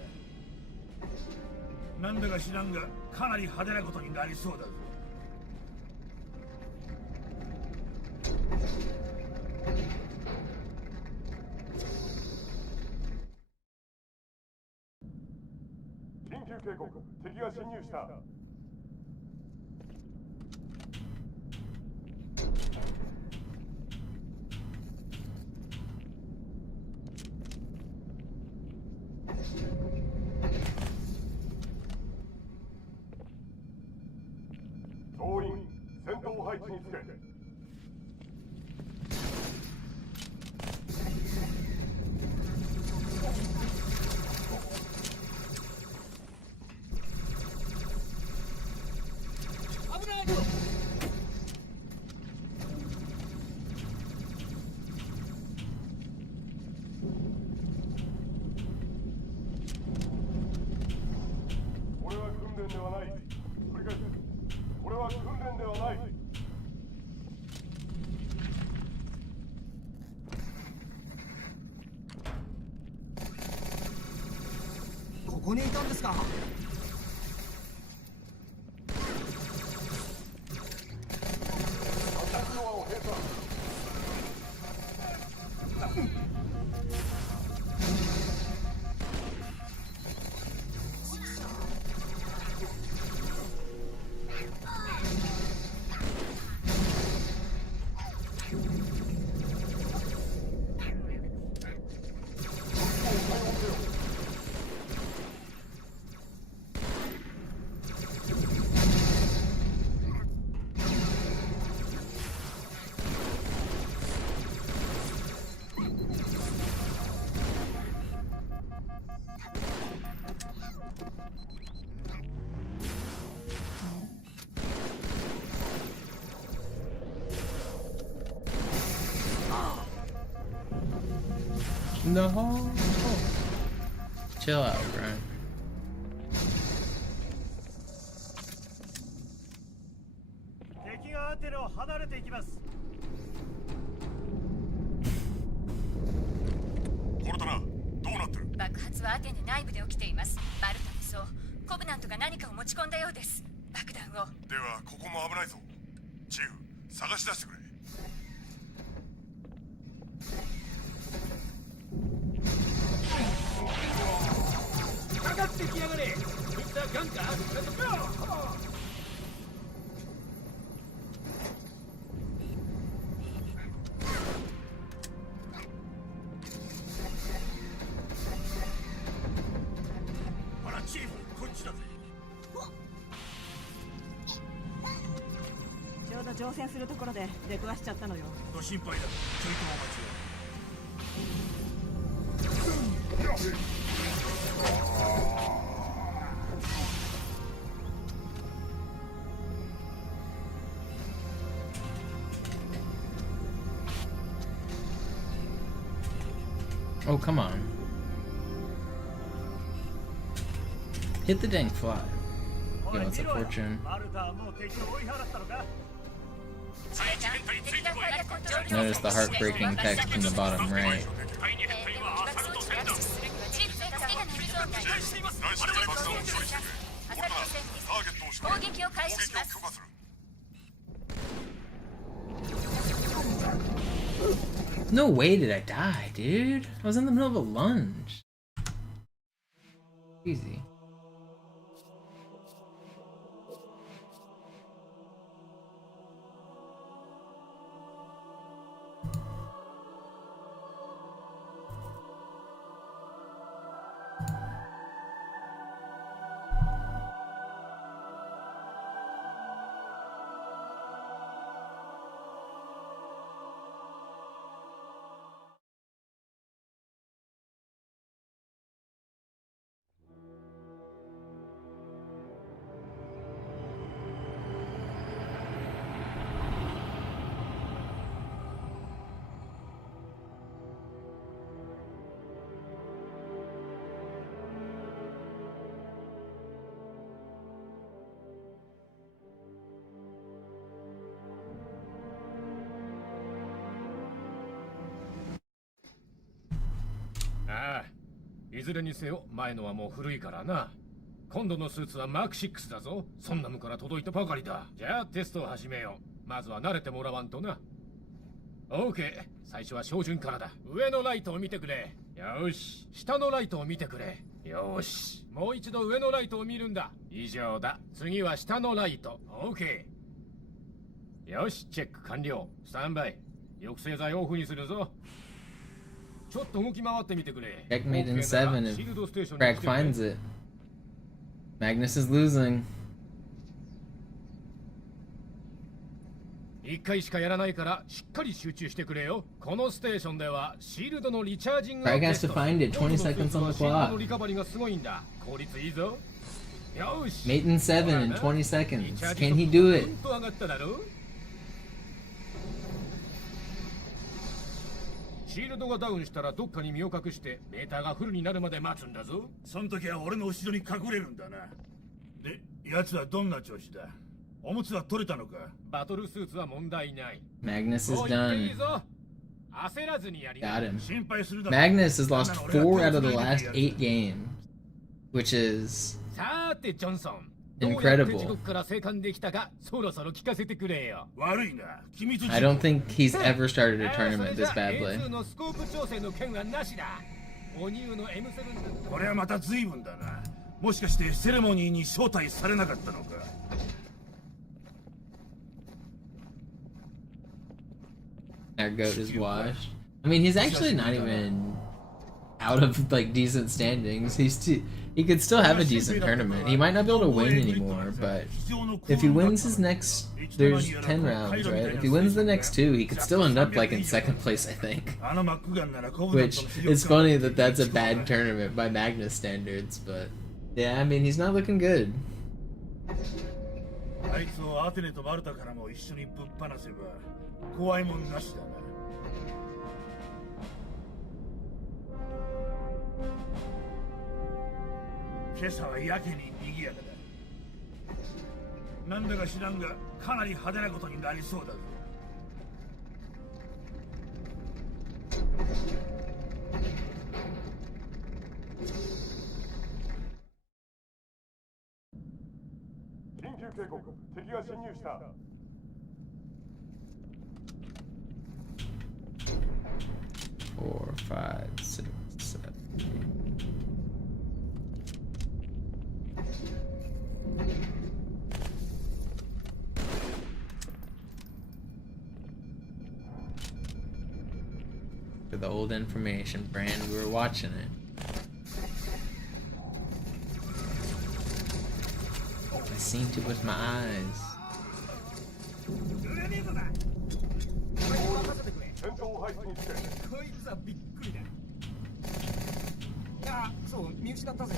だ。なんだか知らんがかなり派手なことになりそうだぞ。緊急警告、敵が侵入した。総員、戦闘配置につけ。これは訓練ではない。繰り返す。これは訓練ではない。ここにいたんですか。No. Chill out, Brian. 敵がアテネを離れていきます。コルタナ、どうなってる？爆発はアテネ内部で起きています。マルタもそう。コブナントが何かを持ち込んだようです。爆弾を。ではここも危ないぞ。チーフ、探し出してくれ。かかってきやがれ。こいつはガンか。ほらチーフ、こっちだぜ。ちょうど乗船するところで出くわしちゃったのよ。ご心配だ。ちょいとお待ちを。Oh, come on. Hit the dang fly. Yo, it's a fortune. マルタはもう敵を追い払ったのか。 Notice the heartbreaking text in the bottom right. 第二編隊はアサルト戦だ。ナイス爆弾を処理してくれ。コルタナ、ターゲットを絞れ。攻撃を開始します。許可する。 No way did I die, dude. I was in the middle of a lunge. Easy. Ah, いずれにせよ前のはもう古いからな。今度のスーツはマーク6だぞ。そんなのから届いたばかりだ。じゃあテストを始めよう。まずは慣れてもらわんとな。OK、最初は照準からだ。上のライトを見てくれ。よし、下のライトを見てくれ。よし、もう一度上のライトを見るんだ。以上だ。次は下のライト。OK。よし、チェック完了。スタンバイ。抑制剤オフにするぞ。ちょっと動き回ってみてくれ。 Checkmate in 7 if Craig finds it. Magnus is losing. 1回しかやらないからしっかり集中してくれよ。このステーションではシールドのリチャージング Craig has to find it. 20 seconds on the シールドの clock. リカバリーがすごいんだ。効率いいぞ。よし。 Mate in 7 in 20 seconds. Can he do it? ぐんと上がっただろ。シールドがダウンしたらどっかに身を隠してメーターがフルになるまで待つんだぞ。その時は俺の後ろに隠れるんだな。で、奴はどんな調子だ？おむつは取れたのか？バトルスーツは問題ない。 Magnus is もう言っていい done. ぞ。焦らずにやりな。 Got him. 心配するだ Magnus has lost 4 out of the last 8 games, which is さーてジョンソン。 incredible. どうやって地獄から生還できたかそろそろ聞かせてくれよ。悪いな。機密事項 I don't think he's ever started a tournament this それじゃ badly. A2 のスコープ調整の件はなしだ。おニューの M7 だ。これはまた随分だな。もしかしてセレモニーに招待されなかったのか？ Our goat is washed. I mean, he's actually not even out of like decent standings. He could still have a decent tournament. He might not be able to win anymore, but if he wins his next, there's 10 rounds, right? If he wins the next 2, he could still end up like in 2nd place, I think. Which is funny that that's a bad tournament by Magnus standards, but yeah, I mean, he's not looking good. あいつをアテネとマルタからも一緒にぶっ放せば怖いもんなしだな。今朝はやけに賑やかだ。なんだか知らんがかなり派手なことになりそうだぞ。緊急警告、敵が侵入した。4, 5, 6, 7. For the old information brand, we were watching it. I seen it with my eyes. 戦闘配置につけ。こいつはびっくりだ。あ、そう見失ったぜ。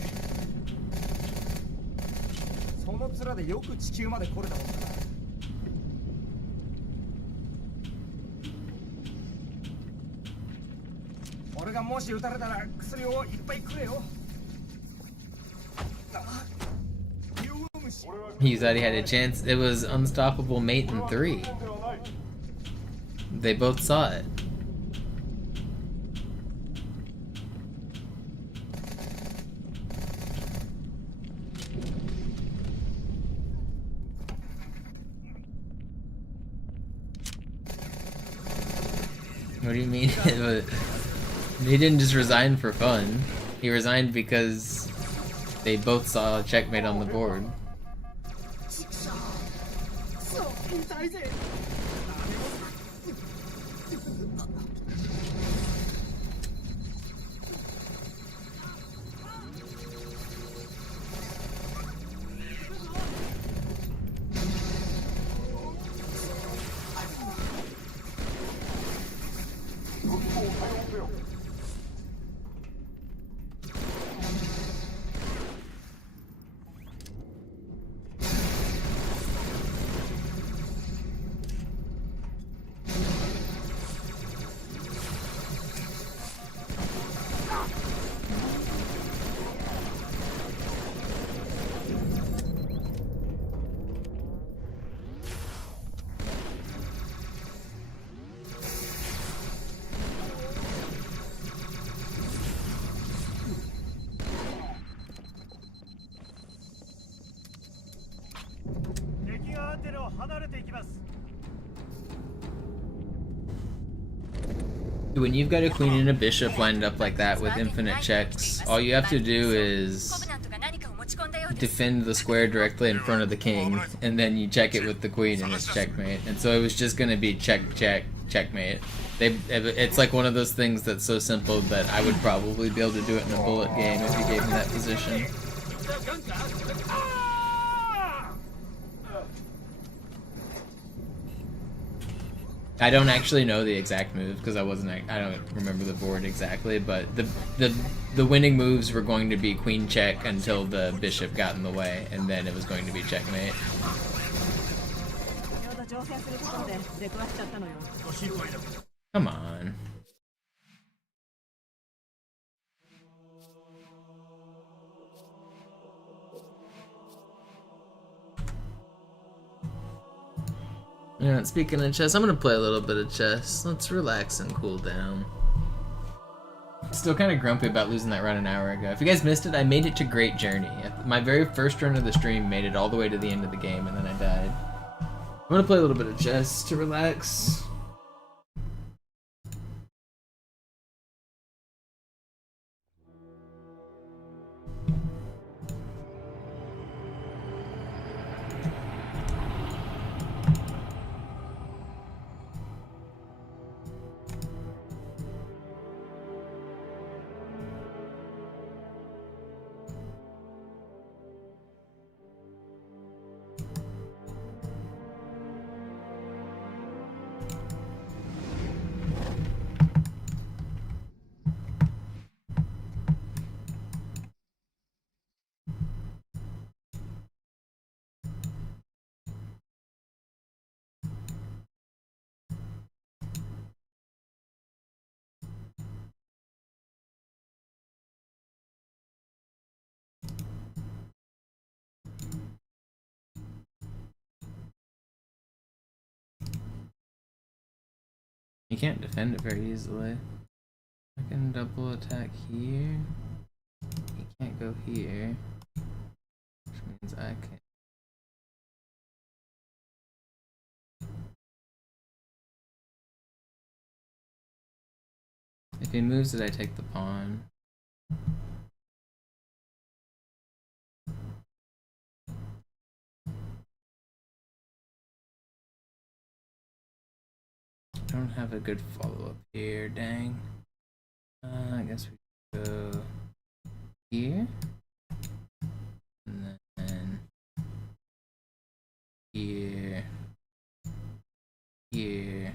その面でよく地球まで来れたもんだな。俺がもし撃たれたら薬をいっぱいくれよ。He thought he had a chance. It was Unstoppable Mate in 3. They both saw it. What do you mean? He didn't just resign for fun. He resigned because they both saw a checkmate on the board. When you've got a queen and a bishop lined up like that with infinite checks, all you have to do is defend the square directly in front of the king, and then you check it with the queen and it's checkmate. And so it was just gonna be check, check, checkmate. It's like one of those things that's so simple that I would probably be able to do it in a bullet game if you gave me that position. I don't actually know the exact moves because I don't remember the board exactly, but the winning moves were going to be queen check until the bishop got in the way, and then it was going to be checkmate. Come on. Yeah, speaking of chess, I'm gonna play a little bit of chess. Let's relax and cool down. Still kind of grumpy about losing that run an hour ago. If you guys missed it, I made it to Great Journey. My very first run of the stream made it all the way to the end of the game, and then I died. I'm gonna play a little bit of chess to relax. You can't defend it very easily. I can double attack here. He can't go here. Which means I can. If he moves it, I take the pawn. I don't have a good follow-up here, dang. I guess we go here. And then here. Here.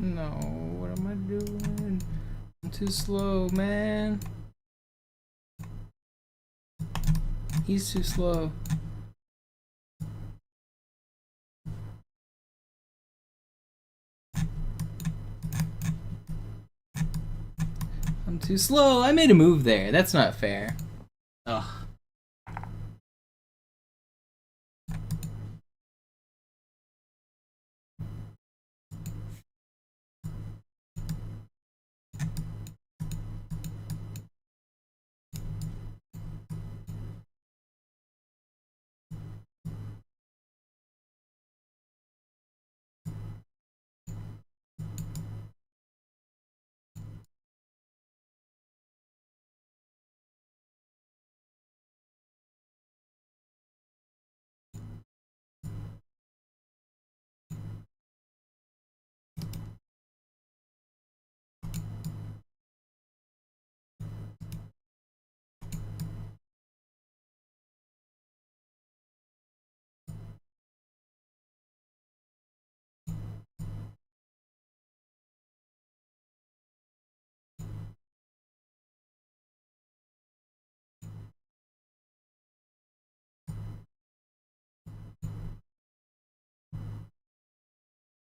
No, what am I doing? I'm too slow, man. He's too slow. I'm too slow. I made a move there. That's not fair. Ugh.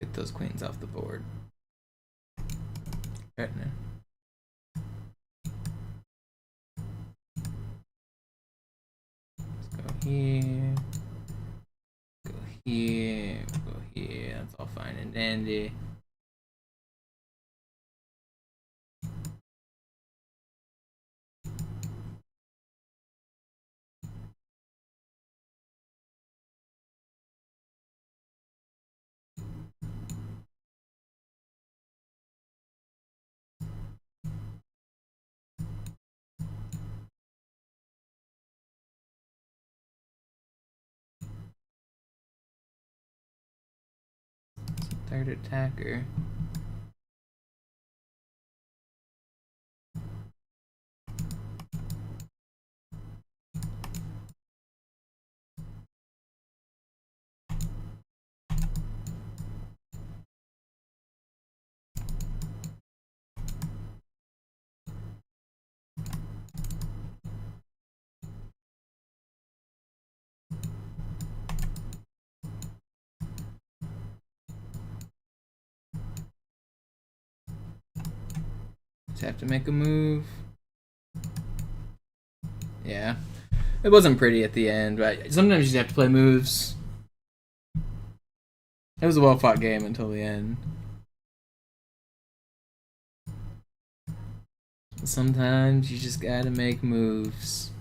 Get those queens off the board. Right now. Let's go here. Go here. Go here. That's all fine and dandy. Third attacker. Just have to make a move. Yeah. It wasn't pretty at the end, but sometimes you just have to play moves. It was a well-fought game until the end. Sometimes you just gotta make moves.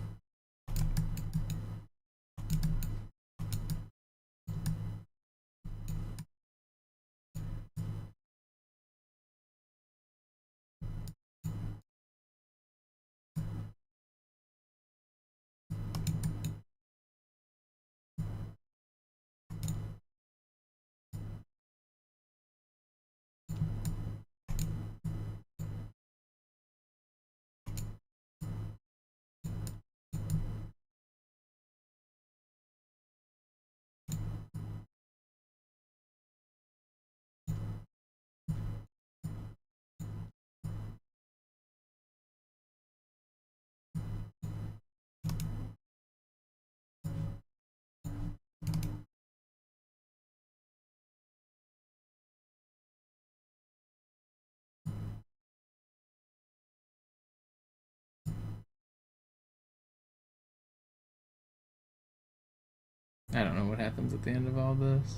I don't know what happens at the end of all this.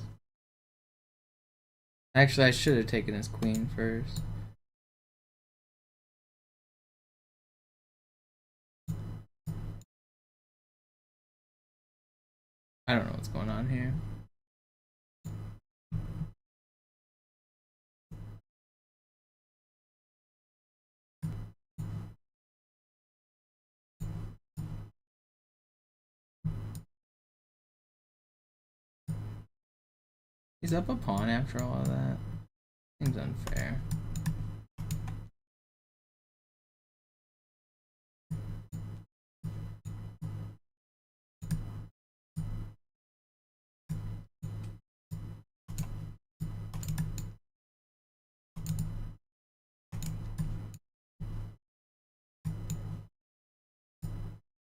Actually, I should have taken his queen first. I don't know what's going on here. He's up a pawn after all of that. Seems unfair.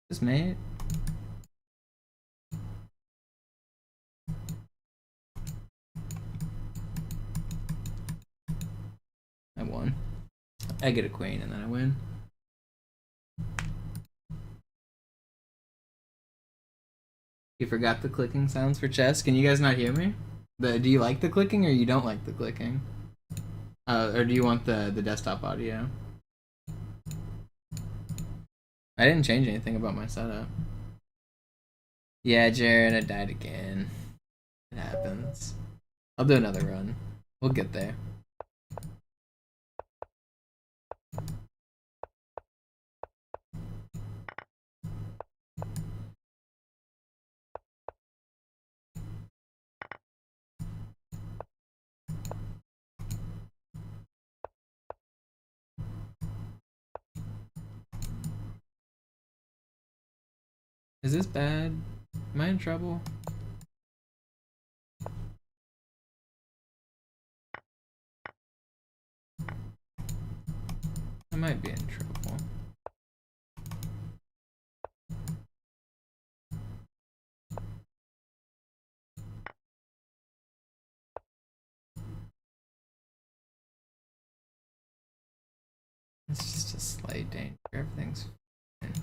This mate? I won. I get a queen and then I win. You forgot the clicking sounds for chess? Can you guys not hear me? Do you like the clicking or you don't like the clicking? Or do you want the desktop audio? I didn't change anything about my setup. Yeah, Jared, I died again. It happens. I'll do another run. We'll get there. Is this bad? Am I in trouble? I might be in trouble. It's just a slight danger. Everything's fine.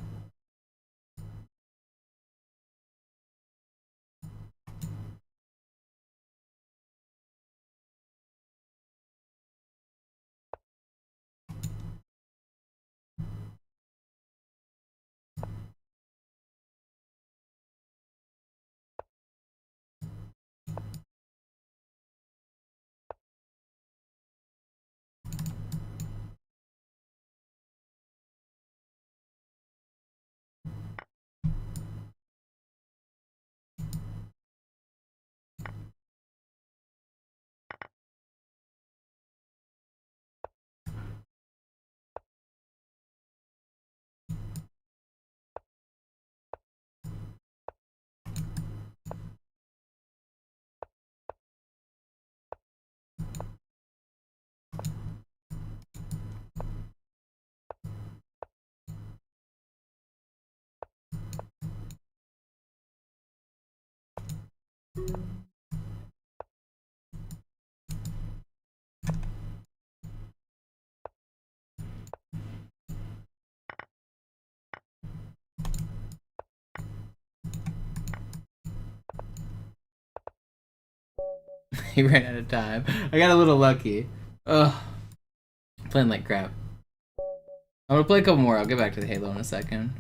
He ran out of time. I got a little lucky. Ugh. Playing like crap. I'm gonna play a couple more. I'll get back to the Halo in a second.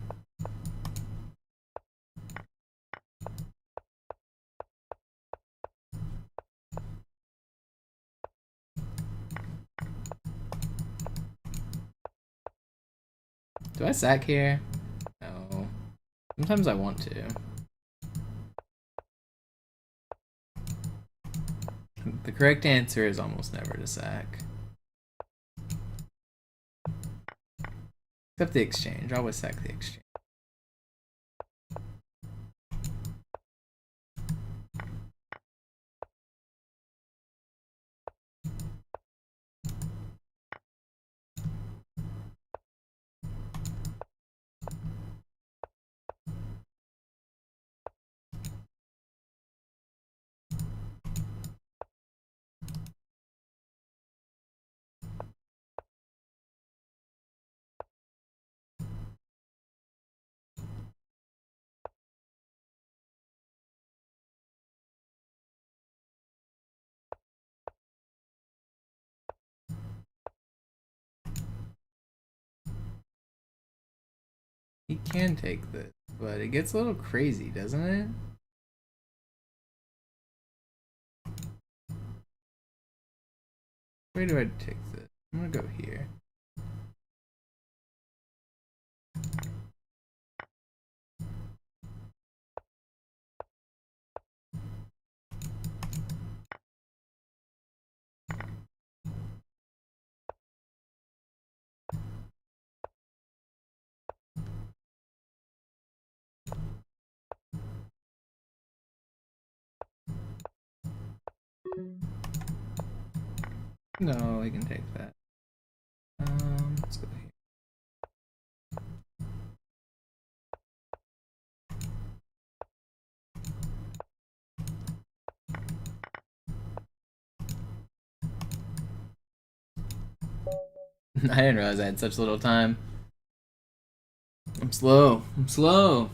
Do I sack here? No. Sometimes I want to. The correct answer is almost never to sack. Except the exchange. I always sack the exchange. He can take this, but it gets a little crazy, doesn't it? Where do I take this? I'm gonna go here. No, I can take that. Let's go here. I didn't realize I had such little time. I'm slow. I'm slow.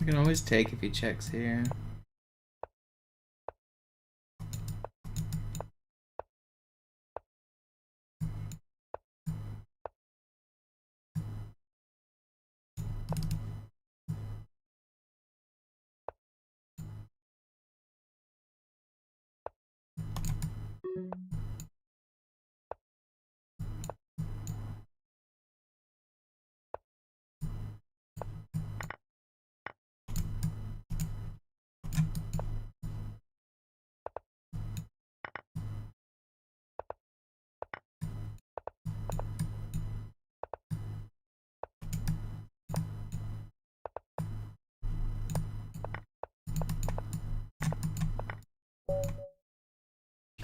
I can always take if he checks here.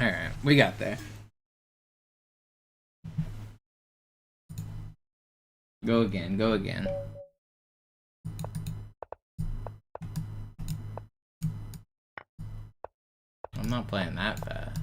Alright, we got there. Go again, go again. I'm not playing that fast.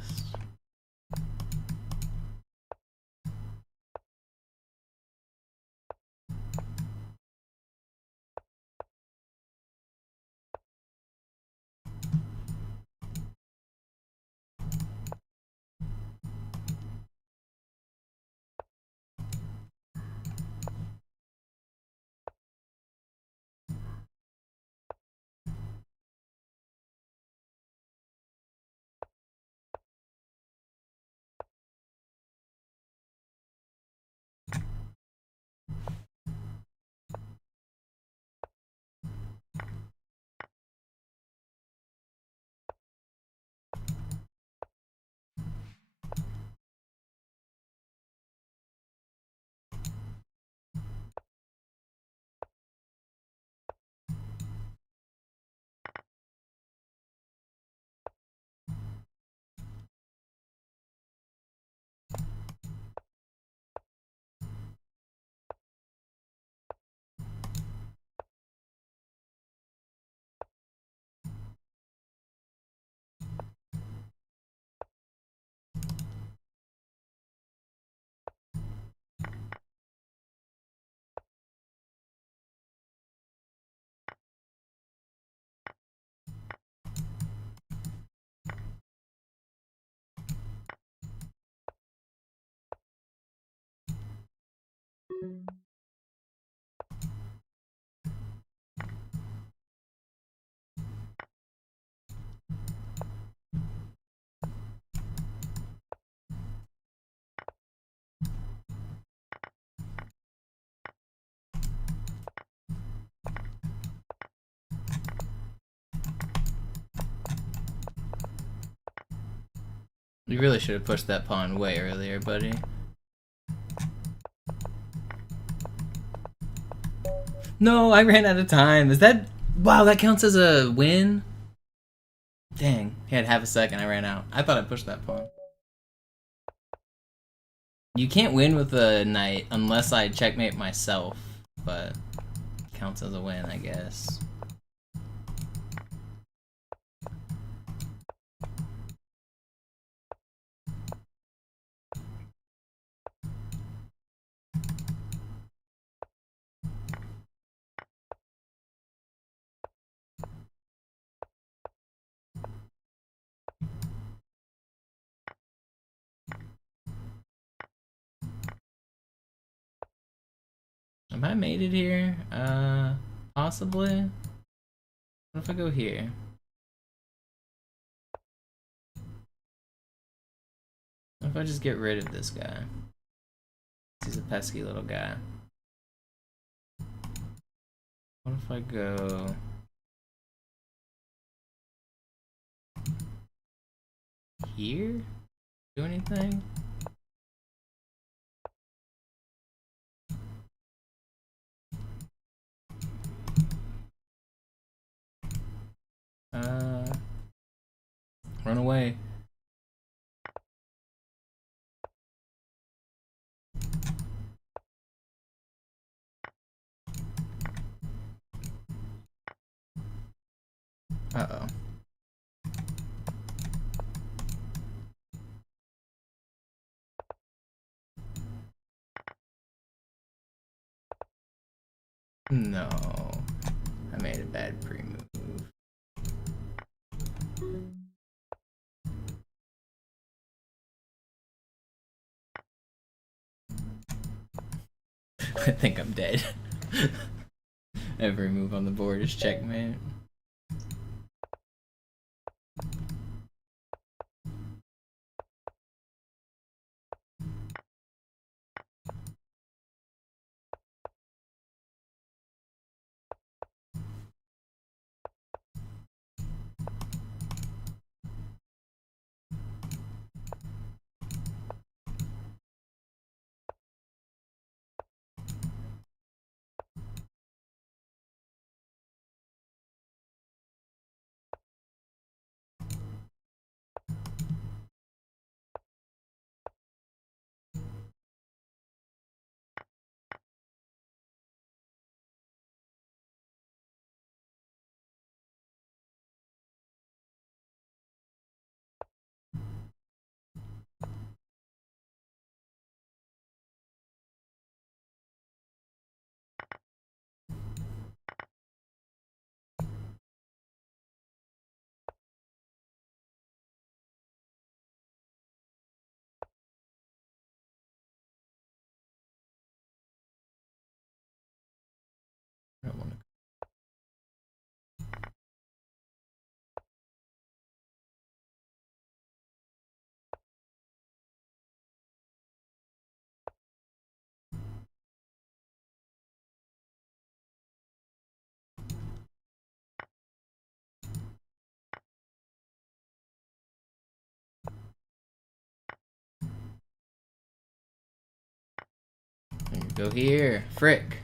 You really should have pushed that pawn way earlier, buddy. No, I ran out of time. Is that... Wow, that counts as a win? Dang, he had half a second, I ran out. I thought I pushed that pawn. You can't win with a knight unless I checkmate myself, but counts as a win, I guess. Have I made it here? Possibly? What if I go here? What if I just get rid of this guy? He's a pesky little guy. What if I go... here? Do anything? Run away. Uh-oh. No. I made a bad pre-move. I think I'm dead. Every move on the board is checkmate. I don't want to. Go here. Frick.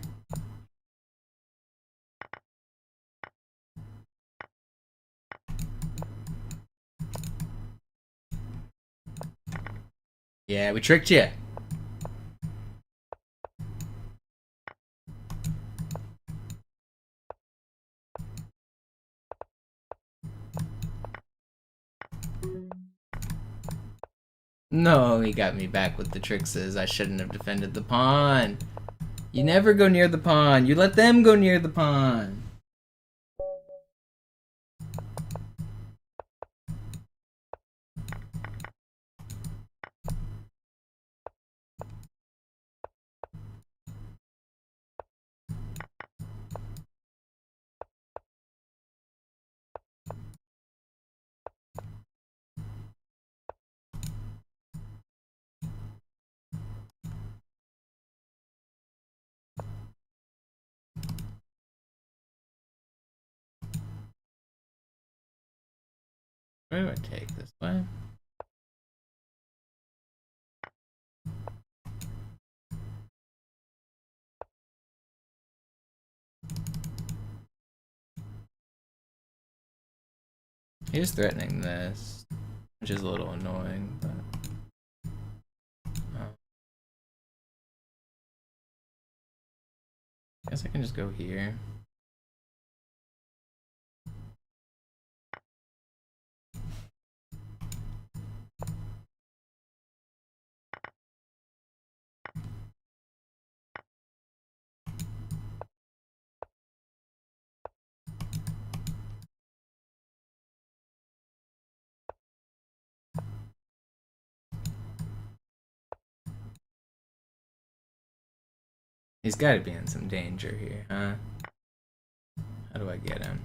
Yeah, we tricked you. No, he got me back with the trickses. I shouldn't have defended the pawn. You never go near the pawn. You let them go near the pawn. Where do I take this way? He's threatening this, which is a little annoying, but I guess I can just go here. He's got to be in some danger here, huh? How do I get him?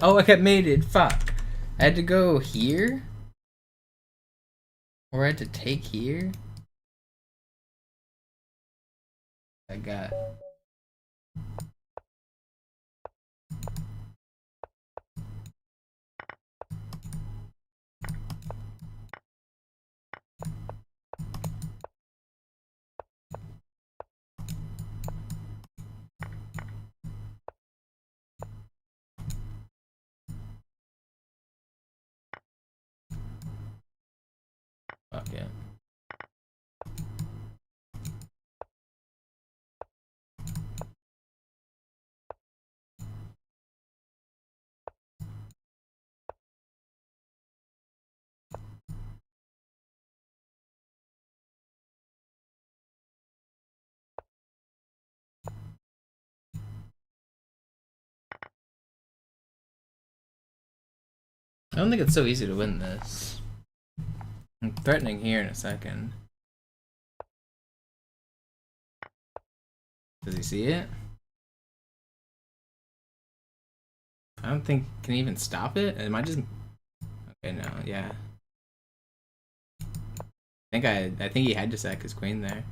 Oh, I got mated. Fuck. I had to go here? Or I had to take here? I got... Fuck it. I don't think it's so easy to win this. I'm threatening here in a second. Does he see it? I don't think... Can he even stop it? Am I just... Okay, no, yeah. I think he had to sack his queen there.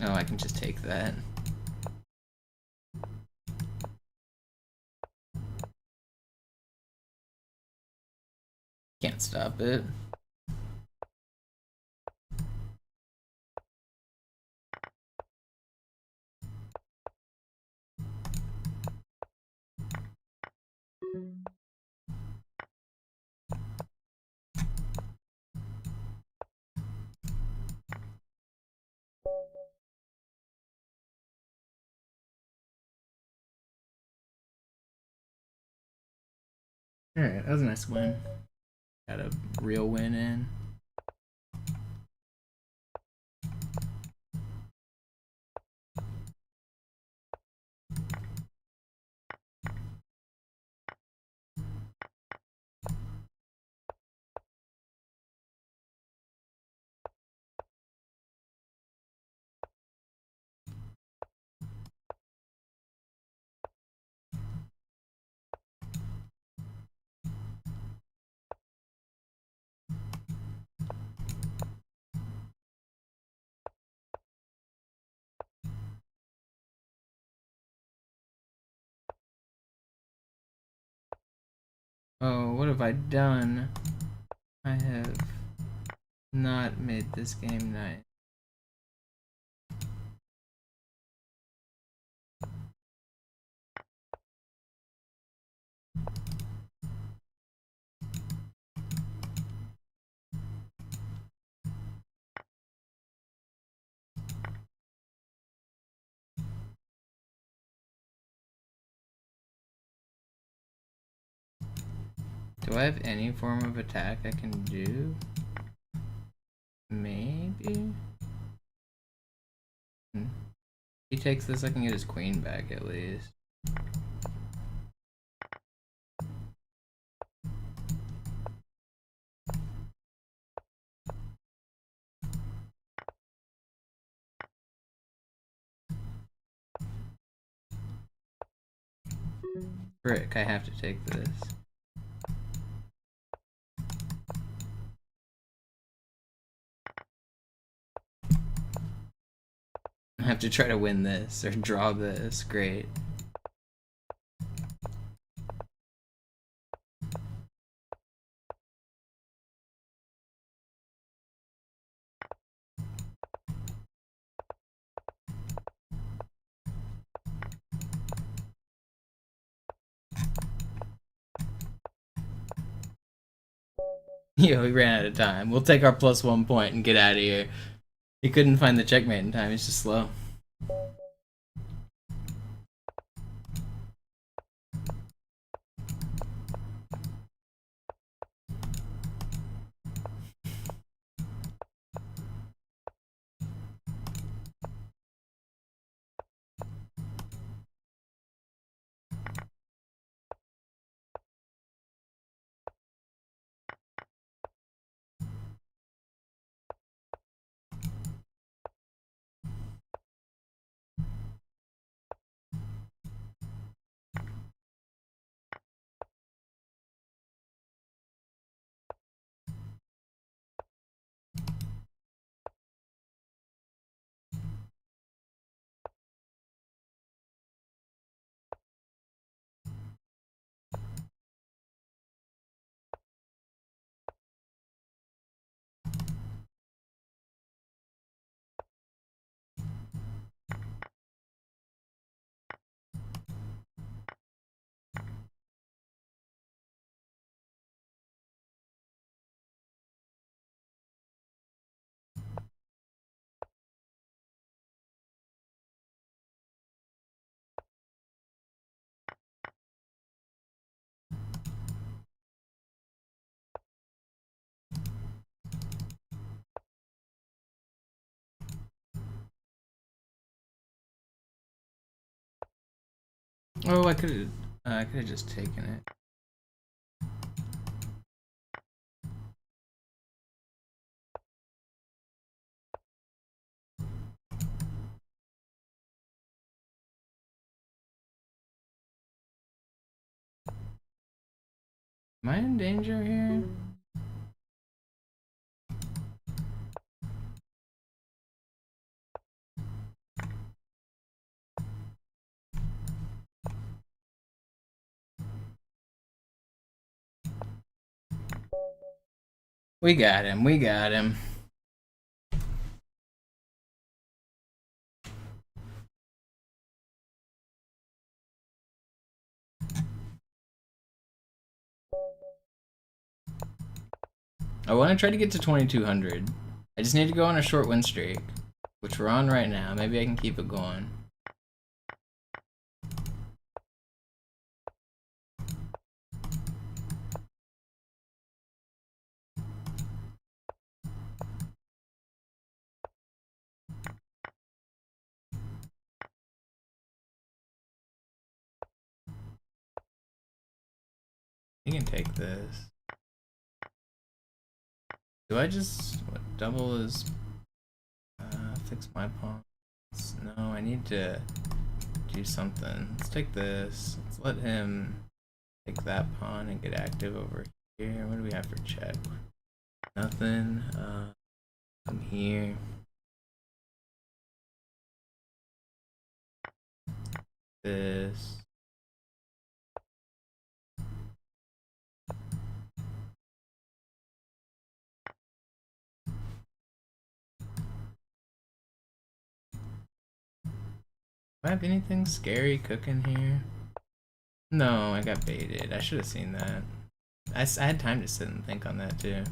Oh, I can just take that. Can't stop it. Alright, that was a nice win. Got a real win in. Oh, what have I done? I have not made this game nice. Do I have any form of attack I can do? Maybe? He takes this, I can get his queen back at least. Frick, I have to take this. I have to try to win this or draw this. Great. Yo, we ran out of time. We'll take our +1 point and get out of here. He couldn't find the checkmate in time. He's just slow. Oh, I could have just taken it. Am I in danger here? We got him, we got him. I want to try to get to 2200. I just need to go on a short win streak, which we're on right now. Maybe I can keep it going. You can take this. Do I just double his fix my pawns? No, I need to do something. Let's take this. Let's let him take that pawn and get active over here. What do we have for check? Nothing. Come here. This. Do I have anything scary cooking here? No, I got baited. I should have seen that. I had time to sit and think on that too.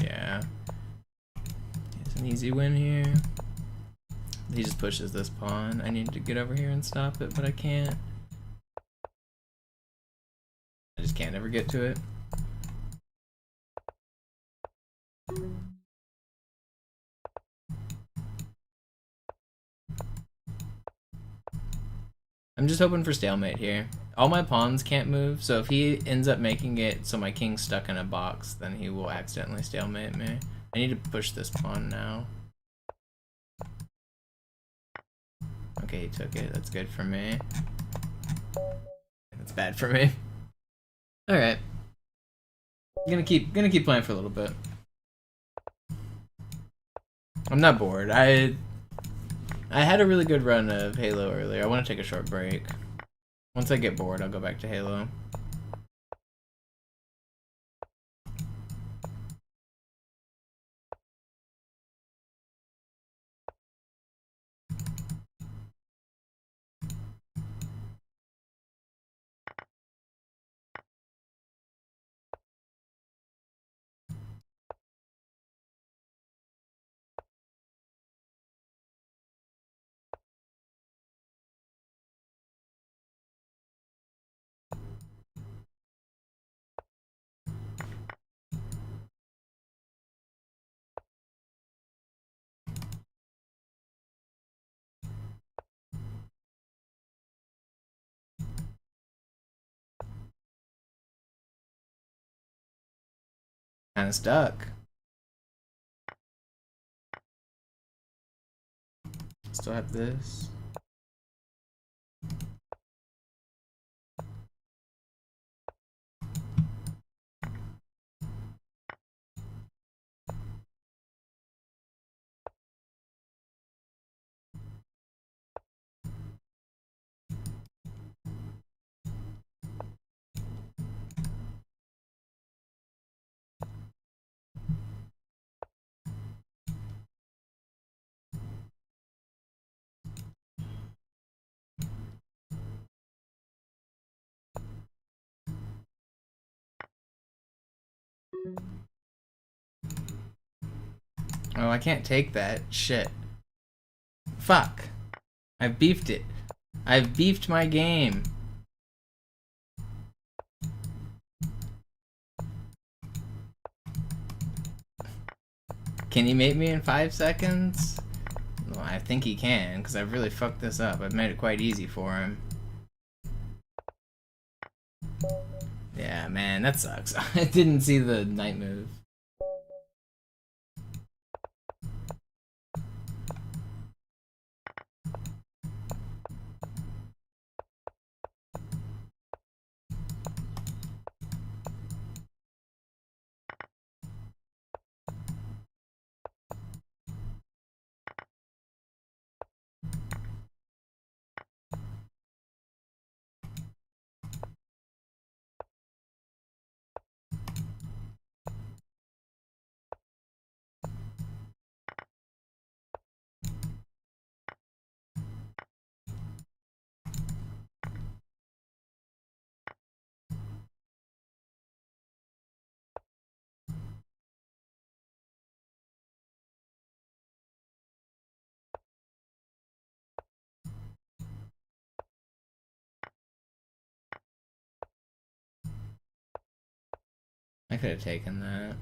Yeah. It's an easy win here. He just pushes this pawn. I need to get over here and stop it, but I can't. I just can't ever get to it. I'm just hoping for stalemate here. All my pawns can't move, so if he ends up making it so my king's stuck in a box, then he will accidentally stalemate me. I need to push this pawn now. Okay, he took it. That's good for me. That's bad for me. Alright. Gonna keep playing for a little bit. I'm not bored. I had a really good run of Halo earlier. I want to take a short break. Once I get bored, I'll go back to Halo. Kind of stuck. Still have this. Oh, I can't take that. Shit. Fuck. I've beefed it. I've beefed my game. Can he mate me in 5 seconds? Well, I think he can, because I've really fucked this up. I've made it quite easy for him. Yeah, man, that sucks. I didn't see the knight move. I could have taken that.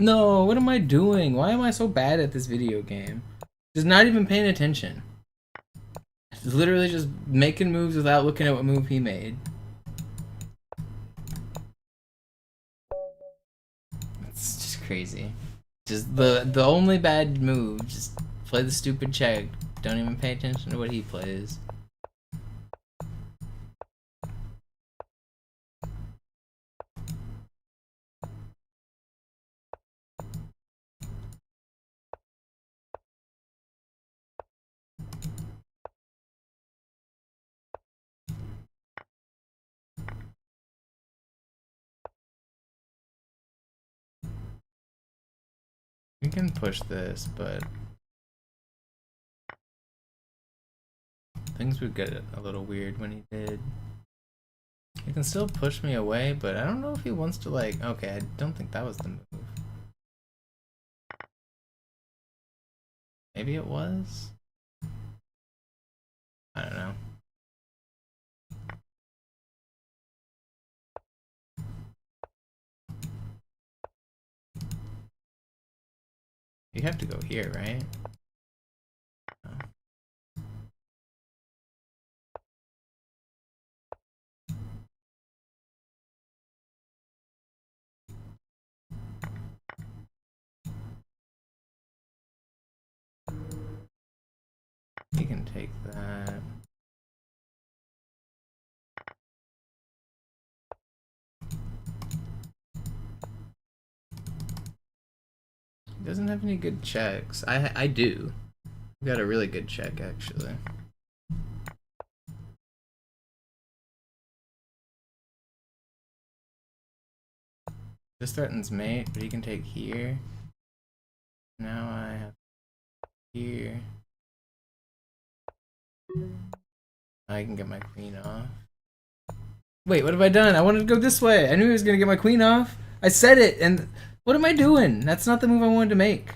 No, what am I doing? Why am I so bad at this video game? Just not even paying attention. Literally just making moves without looking at what move he made. It's just crazy. Just the only bad move, just play the stupid check. Don't even pay attention to what he plays. We can push this, but things would get a little weird when he did. He can still push me away, but I don't know if he wants to, like... Okay, I don't think that was the move. Maybe it was? I don't know. You have to go here, right? Oh. You can take that. He doesn't have any good checks. I do. I've got a really good check, actually. This threatens mate, but he can take here. Now I have here. I can get my queen off. Wait, what have I done? I wanted to go this way. I knew I was gonna get my queen off. I said it, and what am I doing? That's not the move I wanted to make.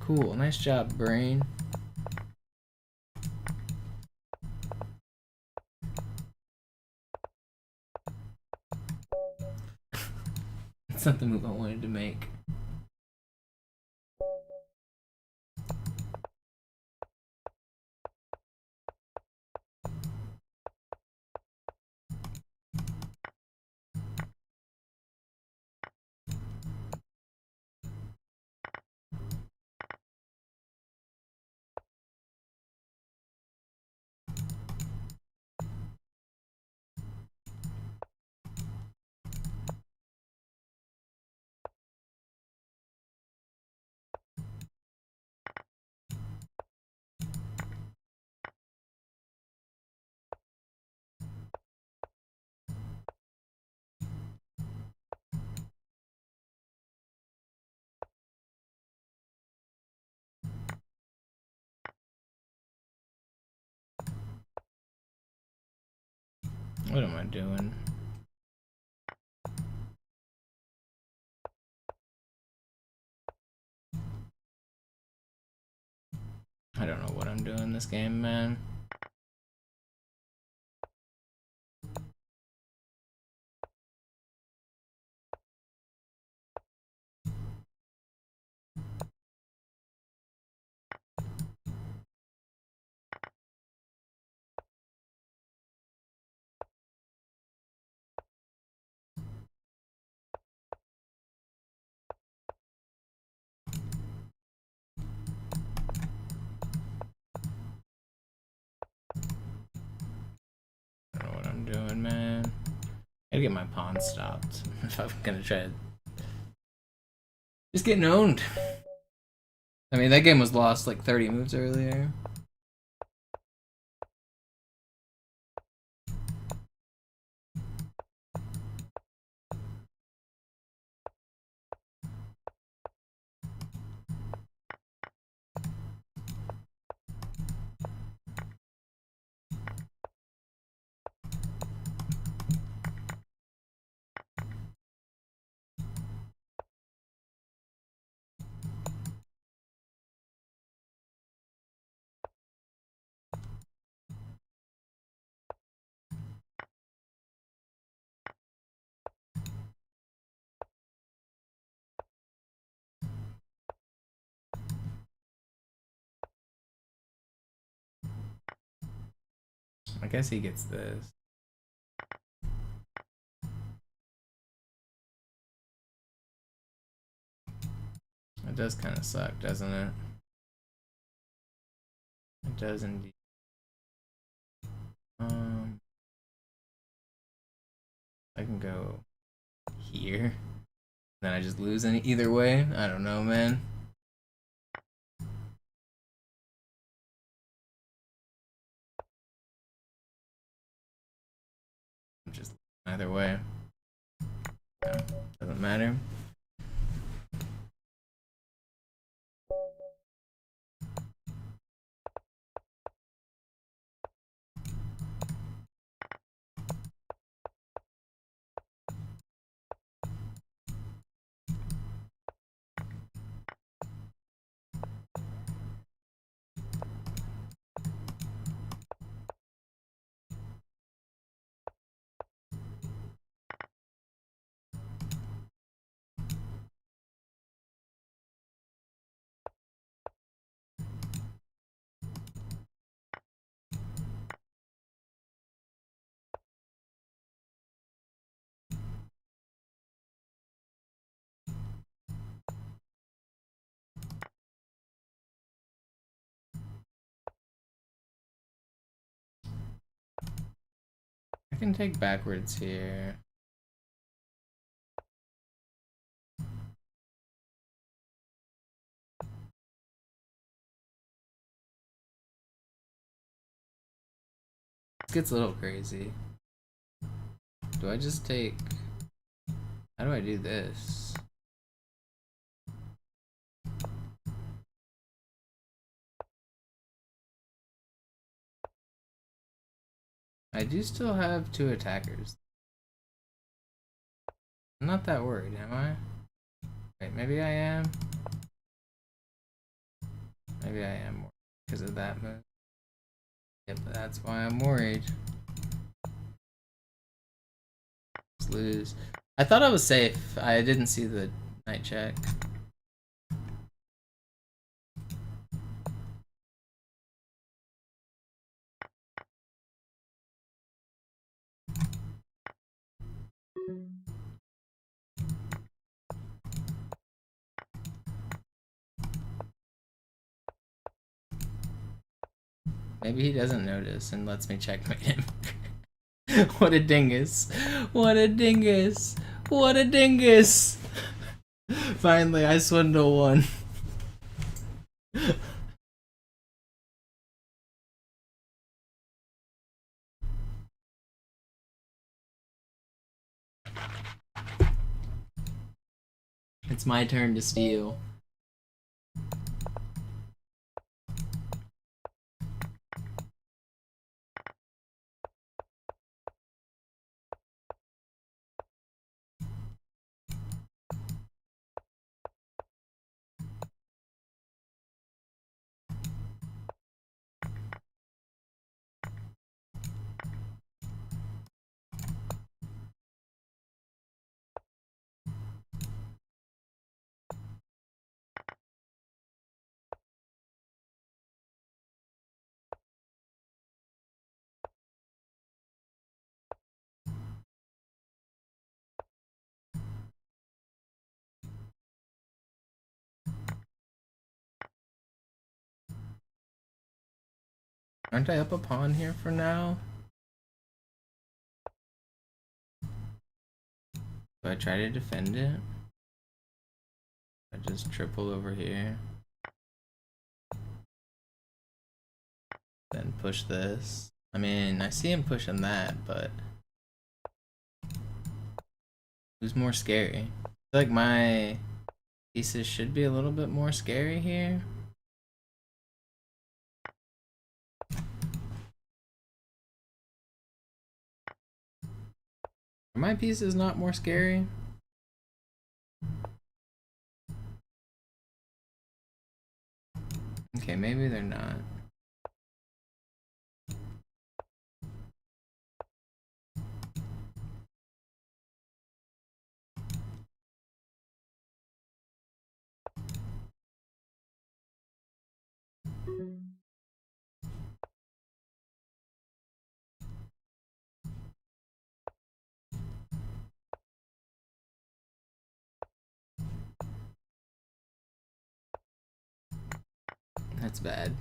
Cool, nice job, brain. That's not the move I wanted to make. What am I doing? I don't know what I'm doing this game, man. I don't know what I'm doing, man. I gotta get my pawn stopped if I'm gonna try to just getting owned. I mean, that game was lost like 30 moves earlier. I guess he gets this. It does kind of suck, doesn't it? It does indeed. I can go here. Then I just lose any either way. I don't know, man. Just either way. Yeah, doesn't matter. I can take backwards here. This gets a little crazy. Do I just take... How do I do this? I do still have 2 attackers. I'm not that worried, am I? Wait, maybe I am? Maybe I am worried because of that move. Yep, that's why I'm worried. Let's lose. I thought I was safe. I didn't see the night check. Maybe he doesn't notice and lets me checkmate him. What a dingus. What a dingus. What a dingus. Finally, I swindle one. It's my turn to steal. Aren't I up a pawn here for now? Do I try to defend it? I just triple over here. Then push this. I mean, I see him pushing that, but... who's more scary? I feel like my pieces should be a little bit more scary here. Are my pieces not more scary? Okay, maybe they're not. That's bad.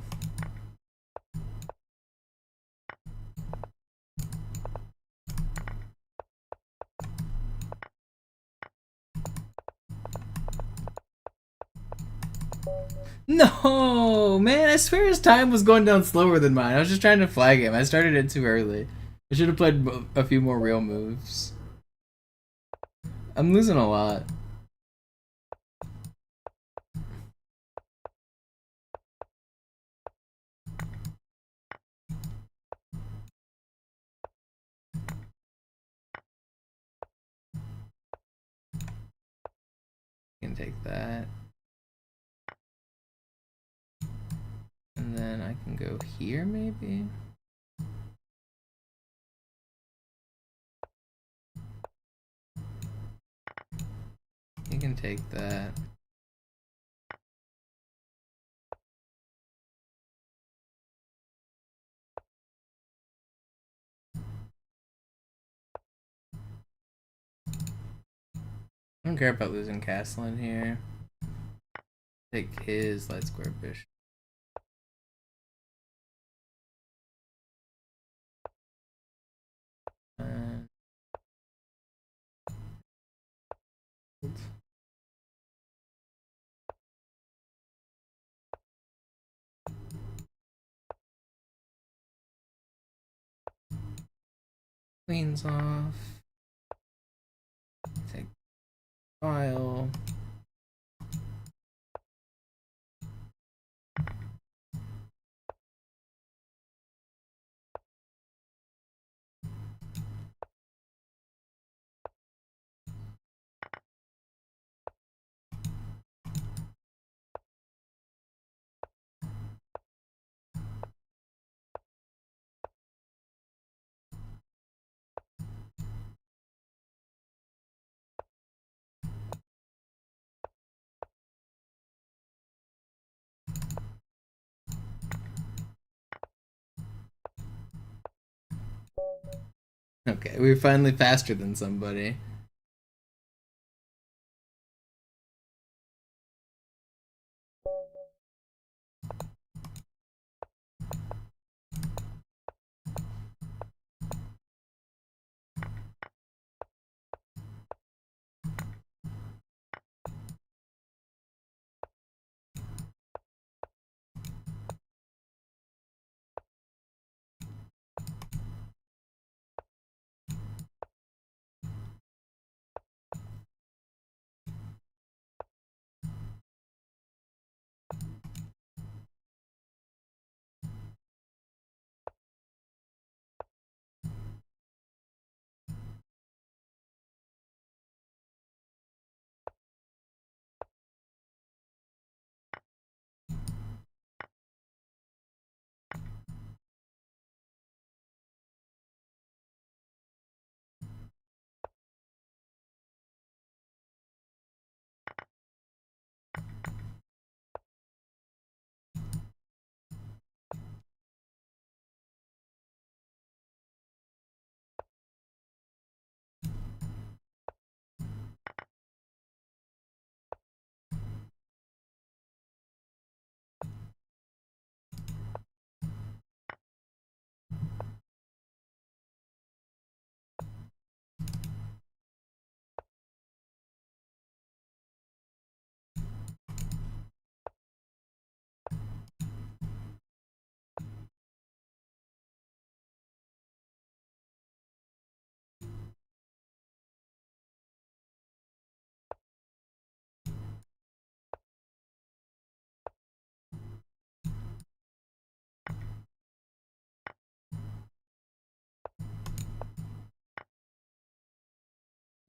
No, man, I swear his time was going down slower than mine. I was just trying to flag him. I started it too early. I should have played a few more real moves. I'm losing a lot. Can take that. And then I can go here maybe? You can take that. I don't care about losing castle in here. Take his light square bishop. Queens off. Take file. Okay, we were finally faster than somebody.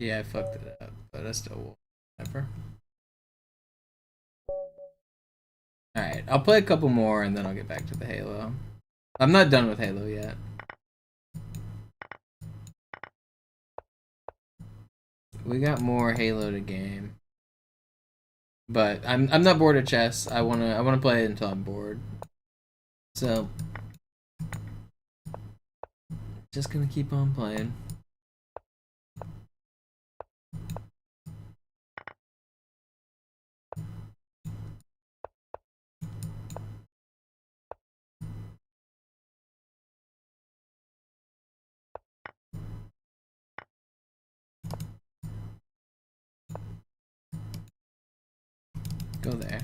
Yeah, I fucked it up, but I still will. Whatever. Alright, I'll play a couple more and then I'll get back to the Halo. I'm not done with Halo yet. We got more Halo to game. But I'm not bored of chess. I wanna play it until I'm bored. So just gonna keep on playing. Go there.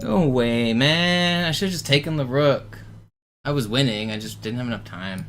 No way, man. I should have just taken the rook. I was winning, I just didn't have enough time.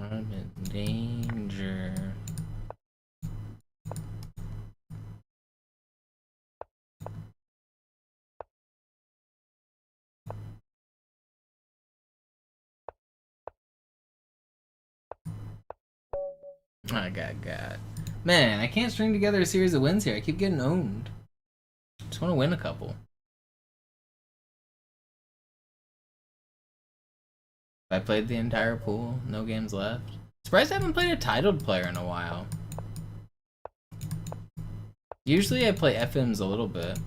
I'm in danger. I got. Man, I can't string together a series of wins here. I keep getting owned. Just want to win a couple. I played the entire pool. No games left. Surprised I haven't played a titled player in a while. Usually I play FMs a little bit.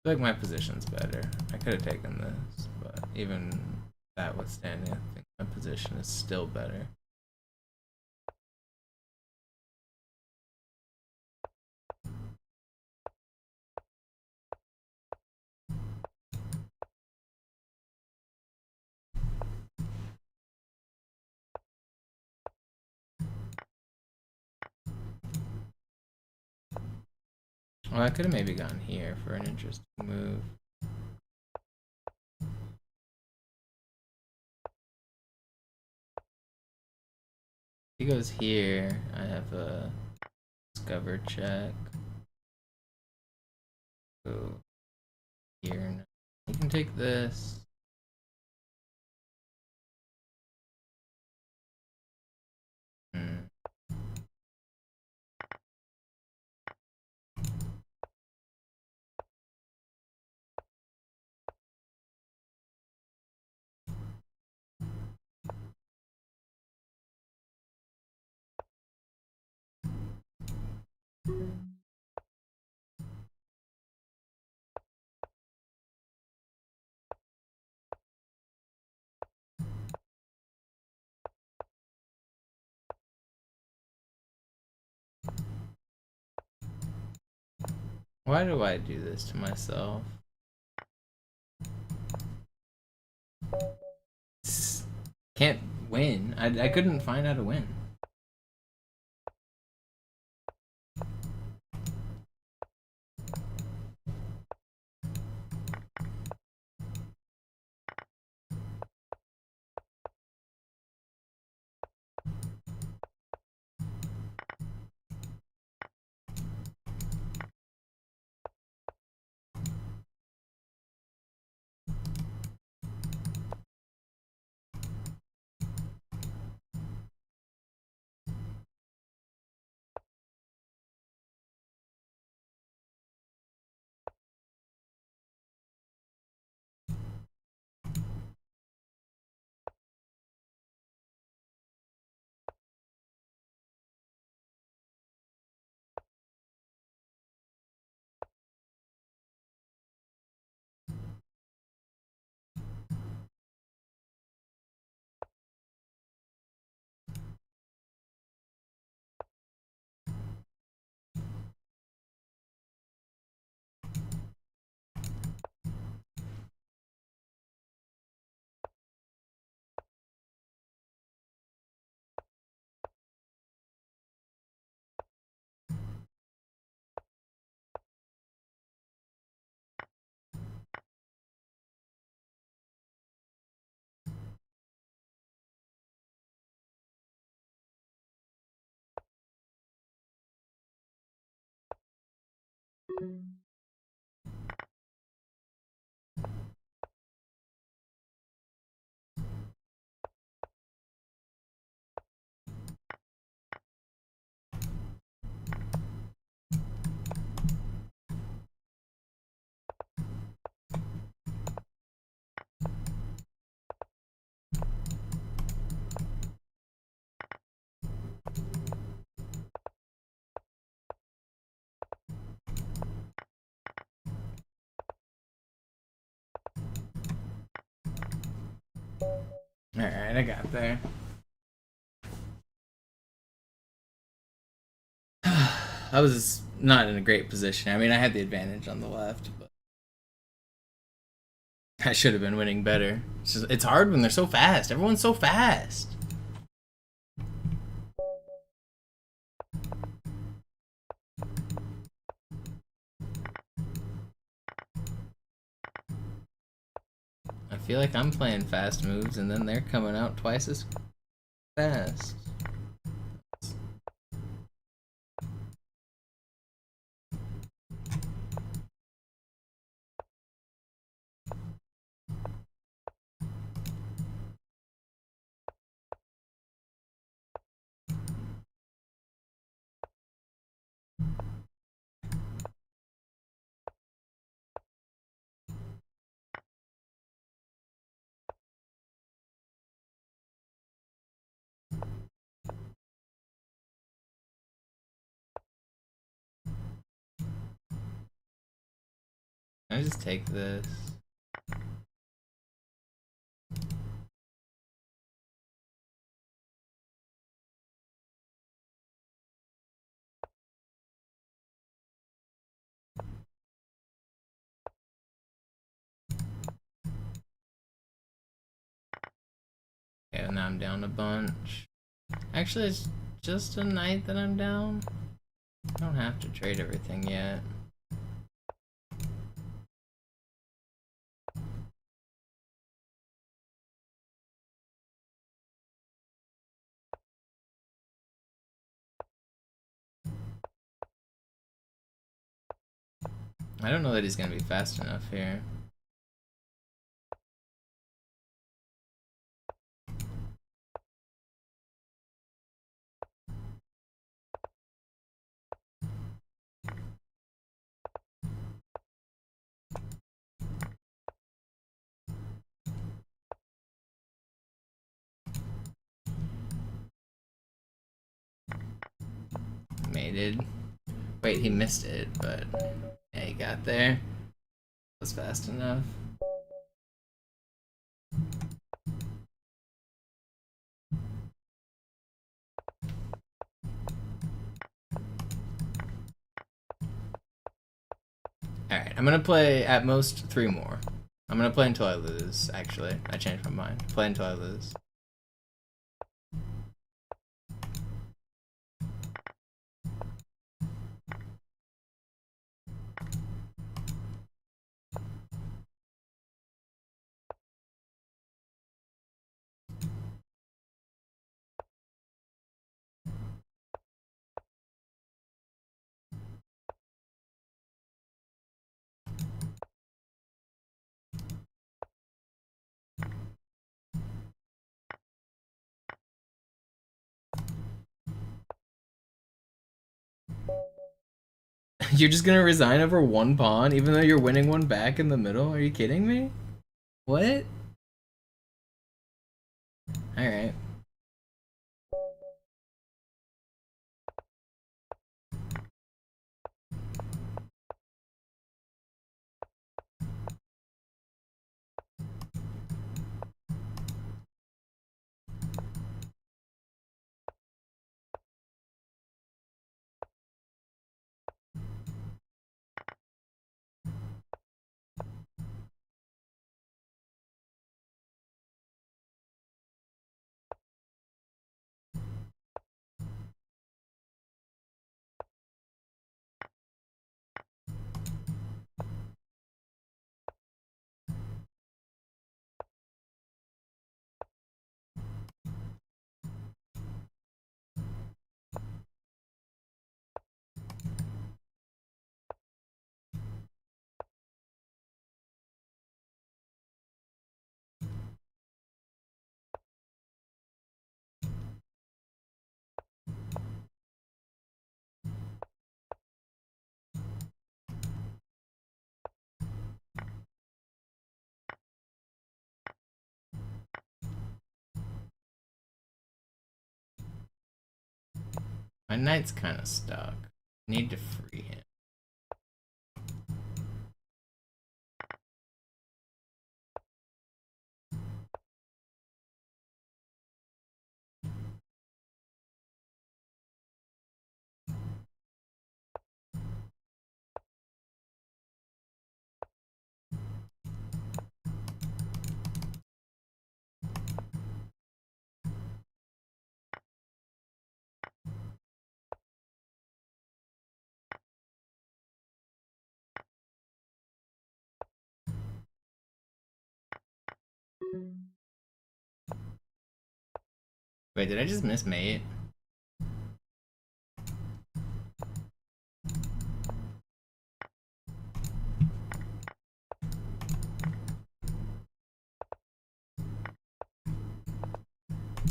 I feel like my position's better. I could have taken this, but even that withstanding, I think my position is still better. Well, I could have maybe gone here for an interesting move. He goes here. I have a discover check. Go here. You can take this. Why do I do this to myself? Can't win. I couldn't find how to win. Alright, I got there. I was not in a great position. I mean, I had the advantage on the left, but I should have been winning better. It's hard when they're so fast. Everyone's so fast. I feel like I'm playing fast moves and then they're coming out twice as fast. Can I just take this? Okay, now I'm down a bunch. Actually, it's just a night that I'm down. I don't have to trade everything yet. I don't know that he's gonna be fast enough here. Mated. Wait, he missed it, but yeah, he got there. Was fast enough. Alright, I'm gonna play at most 3 more. I'm gonna play until I lose, actually. I changed my mind. Play until I lose. You're just gonna resign over 1 pawn, even though you're winning one back in the middle? Are you kidding me? What? Alright. My knight's kind of stuck. Need to free him. Wait, did I just miss mate?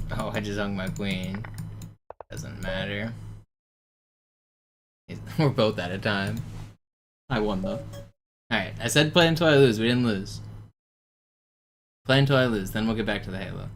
Oh, I just hung my queen. Doesn't matter. We're both out of time. I won though. Alright, I said play until I lose. We didn't lose. Play until I lose, then we'll get back to the Halo.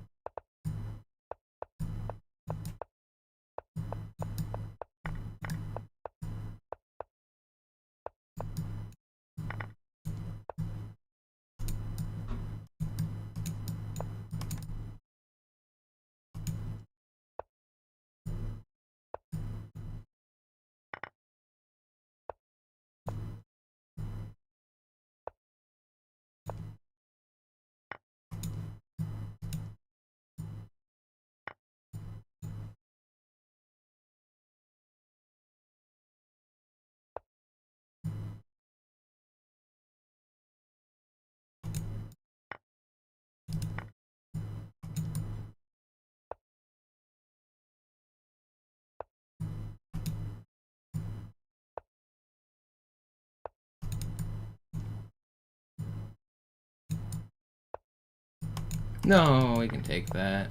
No, we can take that.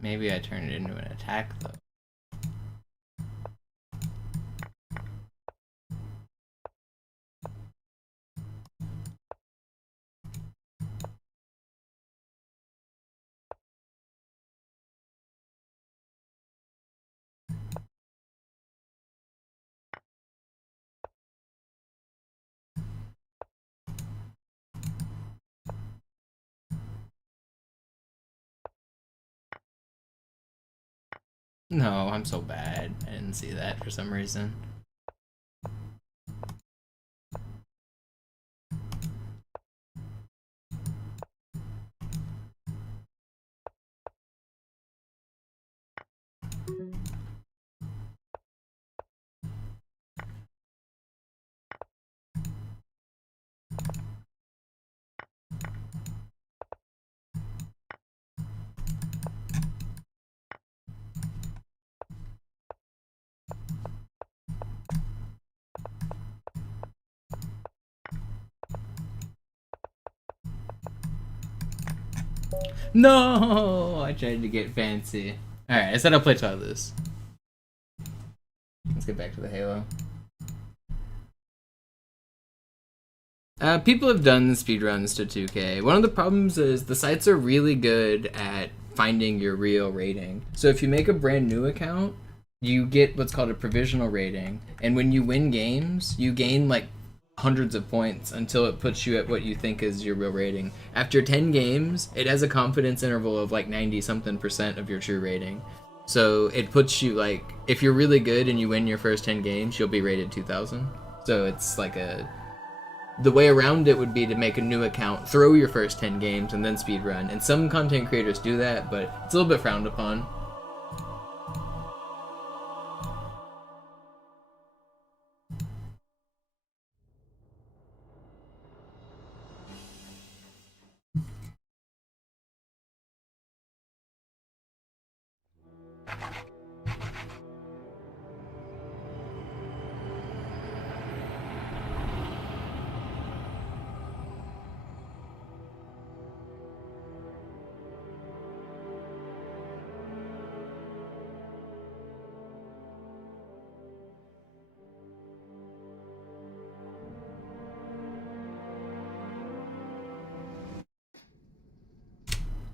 Maybe I turn it into an attack though. No, I'm so bad. I didn't see that for some reason. No, I tried to get fancy. Alright, I said I'll play till I lose. Let's get back to the Halo. People have done speedruns to 2K. One of the problems is the sites are really good at finding your real rating. So if you make a brand new account, you get what's called a provisional rating. And when you win games, you gain like hundreds of points until it puts you at what you think is your real rating. After 10 games, it has a confidence interval of like 90-something% of your true rating. So it puts you like, if you're really good and you win your first 10 games, you'll be rated 2000. So it's like the way around it would be to make a new account, throw your first 10 games, and then speedrun. And some content creators do that, but it's a little bit frowned upon.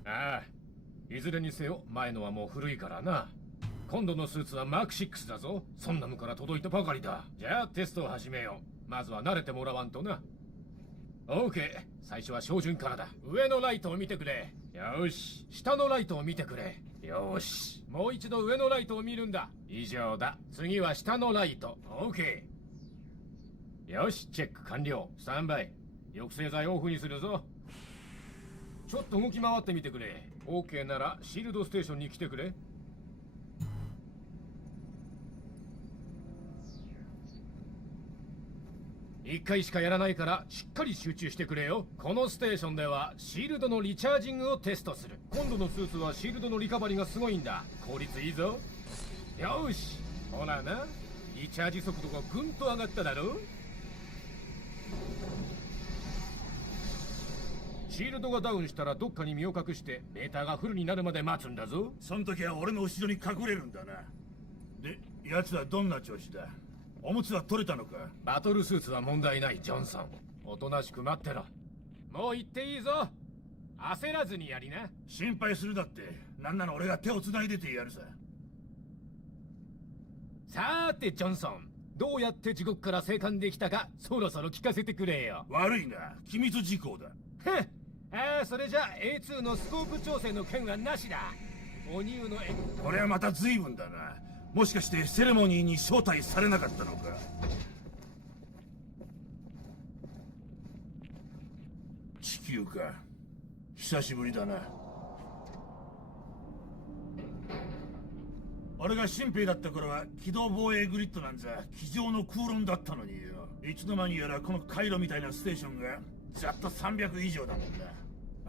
ああ、いいずれにせよ前のはもう古いからな。今度のスーツはマーク6だぞ。そんなのから届いたばかりだ。じゃあテストを始めよう。まずは慣れてもらわんとな。OK、最初は照準からだ。上のライトを見てくれ。よし、下のライトを見てくれ。よし、もう一度上のライトを見るんだ。以上だ。次は下のライト。OK。よし、チェック完了。スタンバイ。抑制剤オフにするぞ。ちょっと動き回ってみてくれ。OK ならシールドステーションに来てくれ。1回しかやらないからしっかり集中してくれよ。このステーションではシールドのリチャージングをテストする。今度のスーツはシールドのリカバリがすごいんだ。効率いいぞ。よし、ほらな、リチャージ速度がぐんと上がっただろ。シールドがダウンしたらどっかに身を隠してメーターがフルになるまで待つんだぞ。その時は俺の後ろに隠れるんだな。で、奴はどんな調子だ？おむつは取れたのか？バトルスーツは問題ない、ジョンソン。おとなしく待ってろ。もう行っていいぞ。焦らずにやりな。心配するだって。なんなら俺が手を繋いでてやるさ。さーてジョンソン、どうやって地獄から生還できたかそろそろ聞かせてくれよ。悪いな、機密事項だ。ふん、それじゃ A2 のスコープ調整の件はなしだ。お乳のこれはまた随分だな。もしかしてセレモニーに招待されなかったのか？地球か。久しぶりだな。俺が新兵だった頃は機動防衛グリッドなんざ机上の空論だったのによ。いつの間にやらこの回路みたいなステーションがざっと300以上だもんな。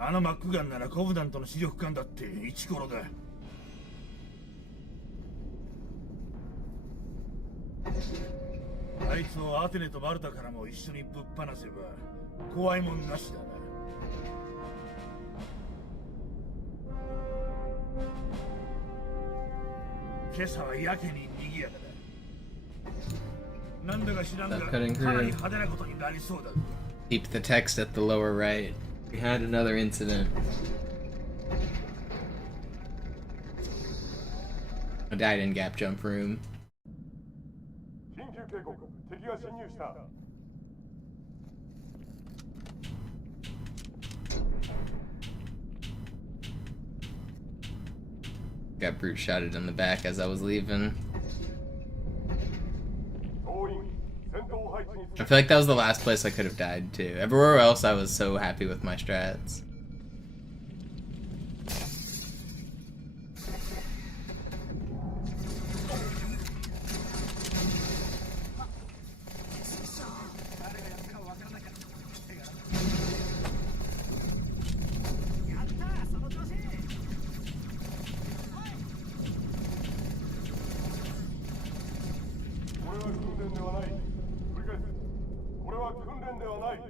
あのマックガンならコブダントの主力艦だってイチコロだ。あいつをアテネとマルタからも一緒にぶっ放せば怖いもんなしだな。今朝はやけに賑やかだ。なんだか知らんがかなり派手なことになりそうだぞ。Keep the text at the lower right. We had another incident. I died in gap jump room. 緊急警告、敵が侵入した。Got brute shotted in the back as I was leaving. I feel like that was the last place I could have died too. Everywhere else I was so happy with my strats.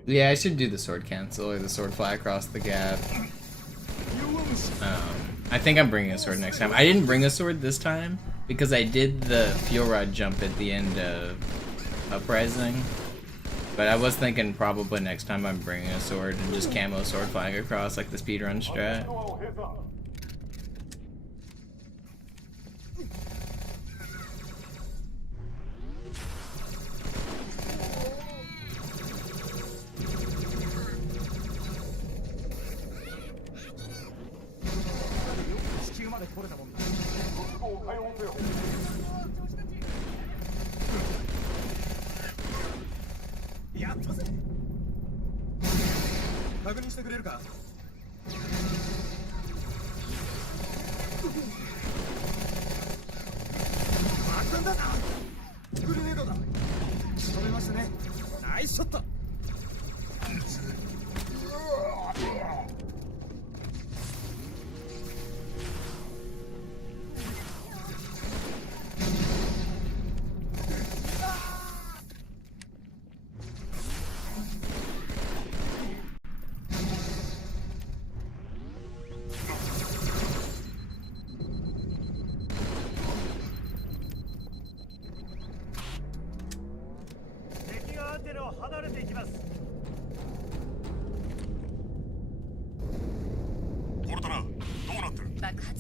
Yeah, I should do the sword cancel or the sword fly across the gap. I think I'm bringing a sword next time. I didn't bring a sword this time because I did the fuel rod jump at the end of Uprising. But I was thinking probably next time I'm bringing a sword and just camo sword flying across like the speedrun strat.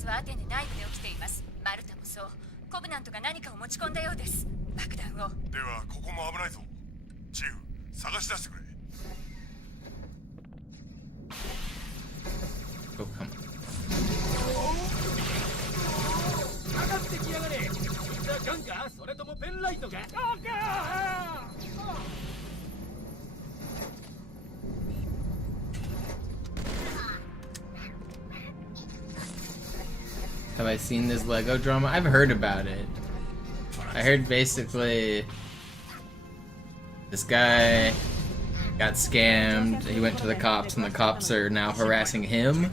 実はアテネ内部で起きています。マルタもそう。コブナントが何かを持ち込んだようです。爆弾を。ではここも危ないぞ。チーフ、探し出してくれ。 Oh, come. かかってきやがれ。ガンかそれともペンライトか。Have I seen this Lego drama? I've heard about it. I heard basically this guy got scammed. He went to the cops, and the cops are now harassing him.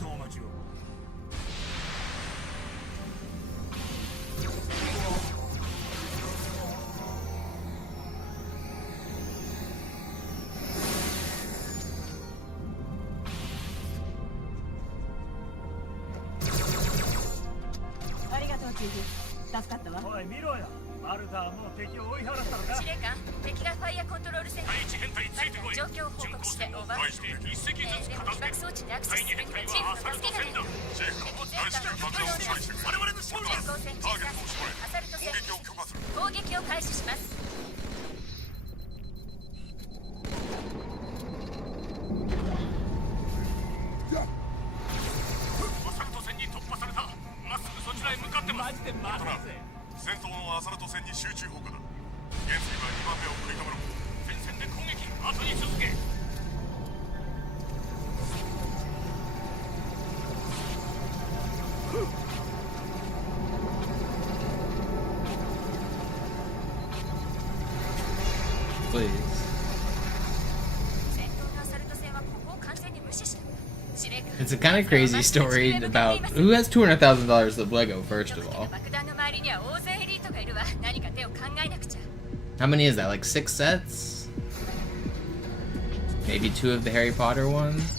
Please. It's a kind of crazy story about who has $200,000 of Lego, first of all. How many is that? Like 6 sets? Maybe 2 of the Harry Potter ones?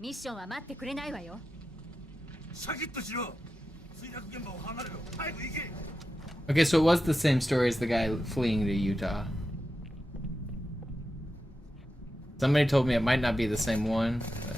Mission は待ってくれないわよ。シャキッとしろ。墜落現場を離れろ。早く行け。 Okay, so it was the same story as the guy fleeing to Utah. Somebody told me it might not be the same one. But...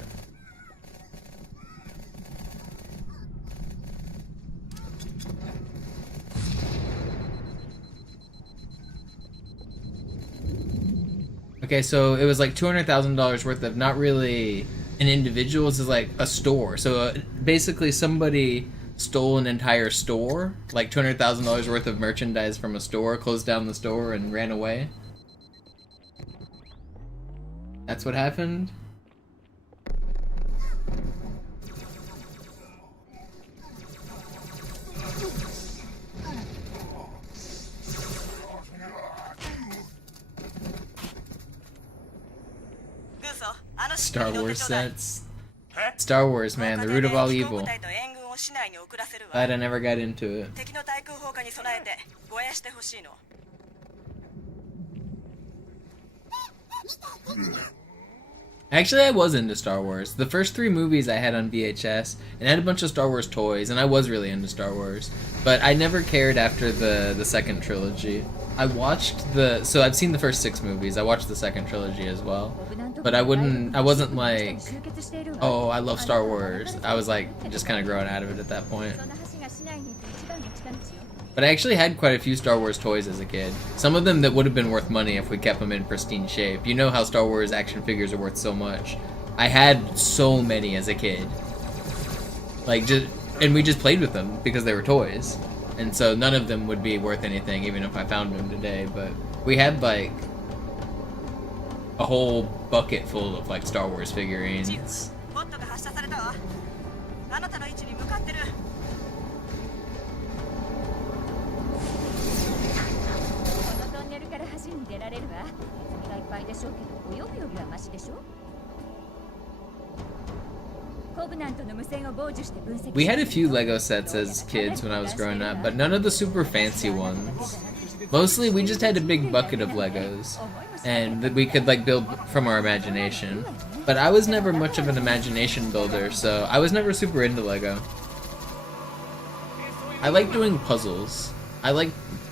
Okay, so it was like $200,000 worth of not really an individual, this is like a store. So basically somebody stole an entire store, like $200,000 worth of merchandise from a store, closed down the store and ran away. That's what happened? Star Wars sets. Star Wars, man, the root of all evil. Glad I never got into it. Actually, I was into Star Wars. The first 3 movies I had on VHS, and I had a bunch of Star Wars toys, and I was really into Star Wars. But I never cared after the second trilogy. I watched so I've seen the first 6 movies. I watched the second trilogy as well. But I wasn't like, oh, I love Star Wars. I was like, just kind of growing out of it at that point. But I actually had quite a few Star Wars toys as a kid. Some of them that would have been worth money if we kept them in pristine shape. You know how Star Wars action figures are worth so much. I had so many as a kid. Like, and we just played with them because they were toys. And so none of them would be worth anything even if I found them today. But we had like a whole bucket full of like Star Wars figurines. 試しに出られるわ。ネズミがいっぱいでしょうけど、泳ぐよりはマシでしょ。コブナントの無線を傍受して分析。We had a few Lego sets as kids when I was growing up, but none of the super fancy ones. Mostly we just had a big bucket of Legos, and that we could like build from our imagination. But I was never much of an imagination builder, so I was never super into Lego. I like doing puzzles. I like,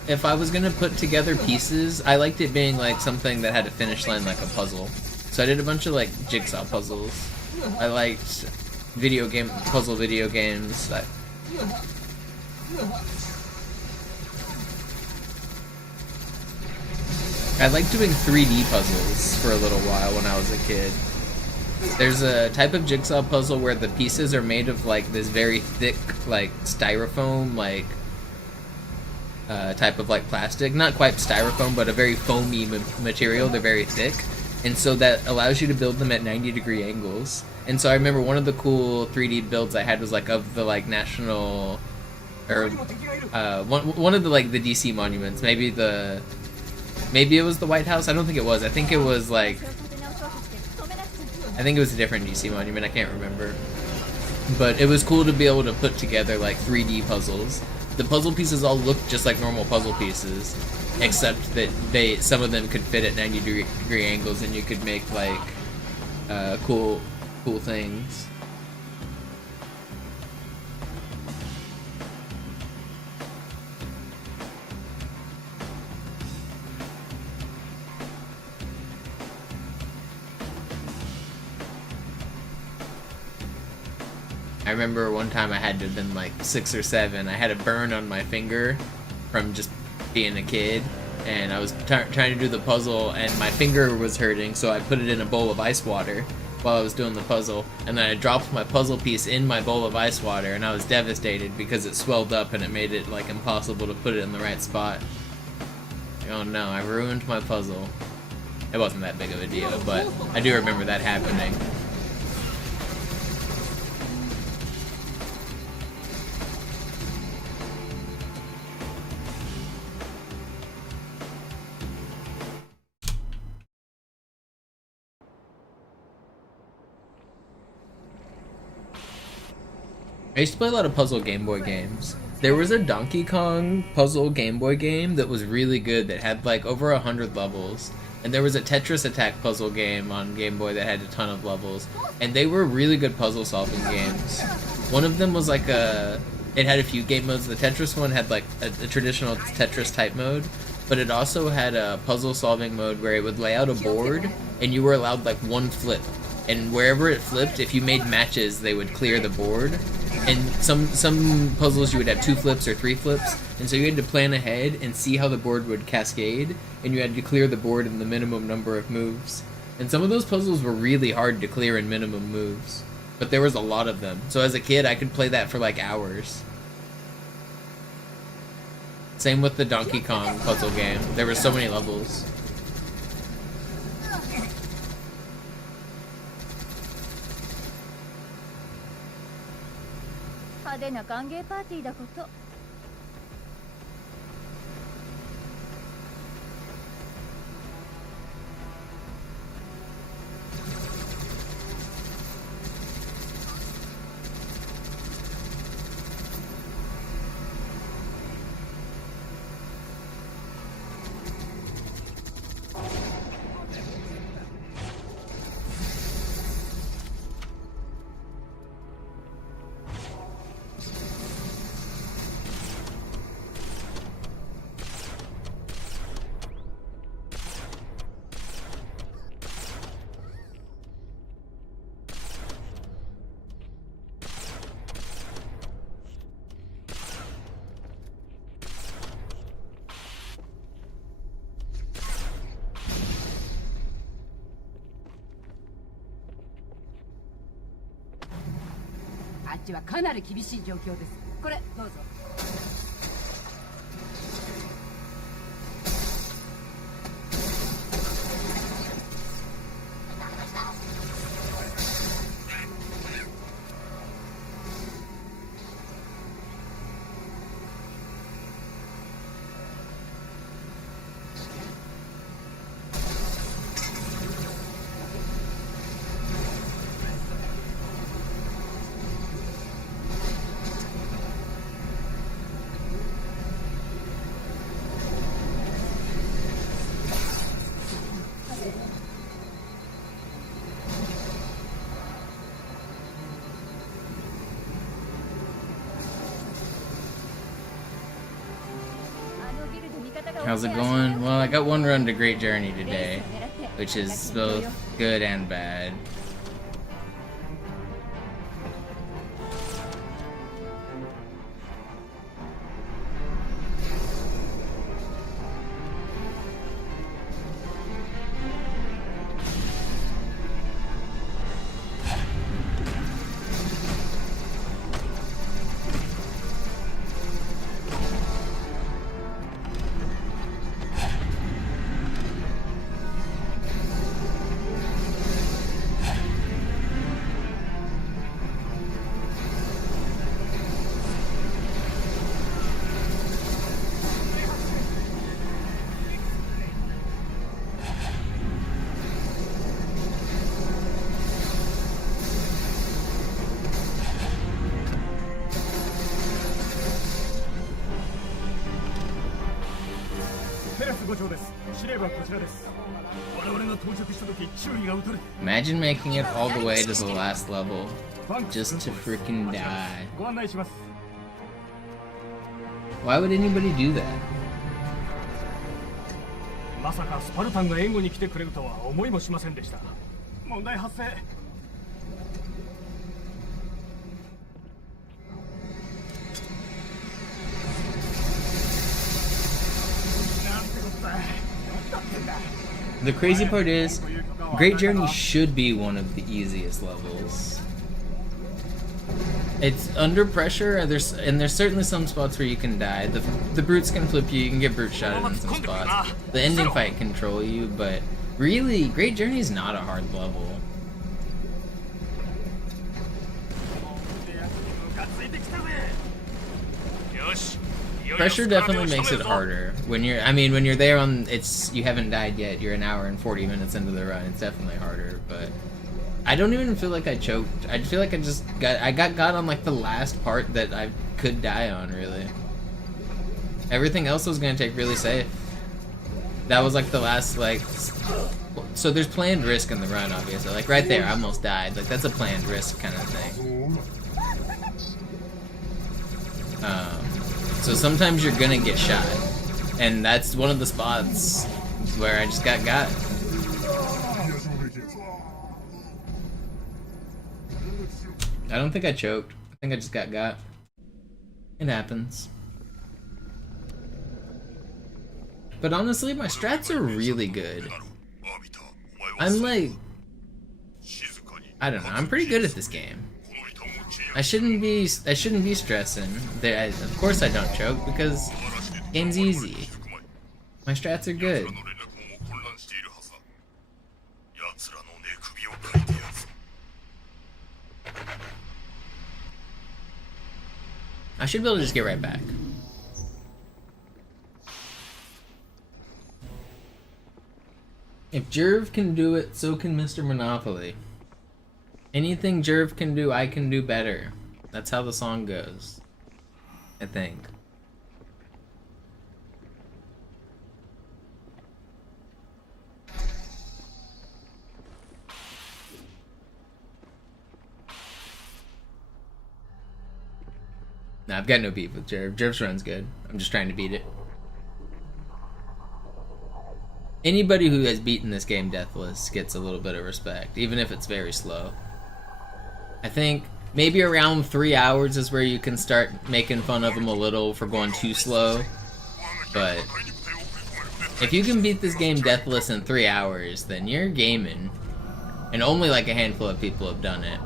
if I was gonna put together pieces, I liked it being like something that had a finish line like a puzzle. So I did a bunch of like jigsaw puzzles. I liked puzzle video games. I liked doing 3D puzzles for a little while when I was a kid. There's a type of jigsaw puzzle where the pieces are made of like this very thick like styrofoam like type of like plastic, not quite styrofoam but a very foamy material. They're very thick, and so that allows you to build them at 90-degree angles. And so I remember one of the cool 3D builds I had was like of the like national or one of the like the DC monuments, maybe it was the White House. I don't think it was. I think it was like, I think it was a different DC monument. I can't remember. But it was cool to be able to put together like 3D puzzles. The puzzle pieces all looked just like normal puzzle pieces, except that some of them could fit at 90-degree angles, and you could make like cool things. I remember one time I had to have been like 6 or 7. I had a burn on my finger from just being a kid, and I was trying to do the puzzle, and my finger was hurting, so I put it in a bowl of ice water while I was doing the puzzle, and then I dropped my puzzle piece in my bowl of ice water, and I was devastated because it swelled up and it made it like impossible to put it in the right spot. Oh no, I ruined my puzzle. It wasn't that big of a deal, but I do remember that happening. I used to play a lot of puzzle Game Boy games. There was a Donkey Kong puzzle Game Boy game that was really good that had like over 100 levels. And there was a Tetris Attack puzzle game on Game Boy that had a ton of levels. And they were really good puzzle solving games. One of them was like it had a few game modes. The Tetris one had like a traditional Tetris type mode, but it also had a puzzle solving mode where it would lay out a board and you were allowed like one flip. And wherever it flipped, if you made matches, they would clear the board. And some puzzles you would have 2 flips or 3 flips, and so you had to plan ahead and see how the board would cascade, and you had to clear the board in the minimum number of moves. And some of those puzzles were really hard to clear in minimum moves, but there was a lot of them. So as a kid, I could play that for like hours. Same with the Donkey Kong puzzle game. There were so many levels.あっちはかなり厳しい状況です。これどうぞ。How's it going? Well, I got one run to Great Journey today, which is both good and bad. Imagine making it all the way to the last level just to freaking die. Why would anybody do that? まさかスパルタンが援護に来てくれるとは思いもしませんでした。問題発生。The crazy part is, Great Journey should be one of the easiest levels. It's under pressure, and there's certainly some spots where you can die. The brutes can flip you, you can get brute shotted in some spots. The ending fight can control you, but really, Great Journey is not a hard level. Pressure definitely makes it harder when you're there on you haven't died yet, you're an hour and 40 minutes into the run. It's definitely harder, but I don't even feel like I choked. I feel like I got on like the last part that I could die on, really. Everything else was gonna take really safe. That was like the last, like, so there's planned risk in the run, obviously. Like right there, I almost died. Like that's a planned risk kind of thing. So sometimes you're gonna get shot, and that's one of the spots where I just got. I don't think I choked. I think I just got. It happens. But honestly, my strats are really good. I'm like, I don't know. I'm pretty good at this game. I shouldn't be stressing. Of course I don't choke because game's easy. My strats are good. I should be able to just get right back. If Jerv can do it, so can MisterMonopoli. Anything Jerv can do, I can do better. That's how the song goes, I think. Nah, I've got no beef with Jerv. Jerv's run's good. I'm just trying to beat it. Anybody who has beaten this game deathless gets a little bit of respect, even if it's very slow. I think maybe around 3 hours is where you can start making fun of them a little for going too slow. But if you can beat this game deathless in 3 hours, then you're gaming. And only like a handful of people have done it.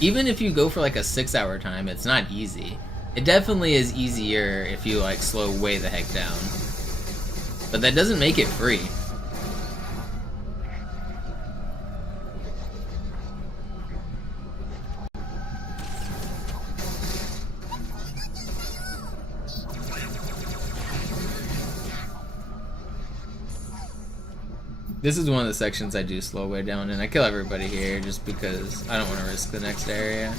Even if you go for like a 6-hour time, it's not easy. It definitely is easier if you like slow way the heck down. But that doesn't make it free. This is one of the sections I do slow way down, and I kill everybody here just because I don't want to risk the next area.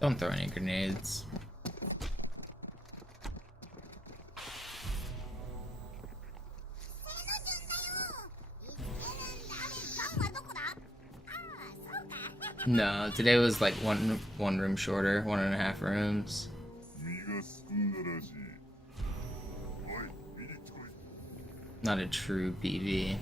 Don't throw any grenades. No, today was like one room shorter, 1.5 rooms. Not a true PV.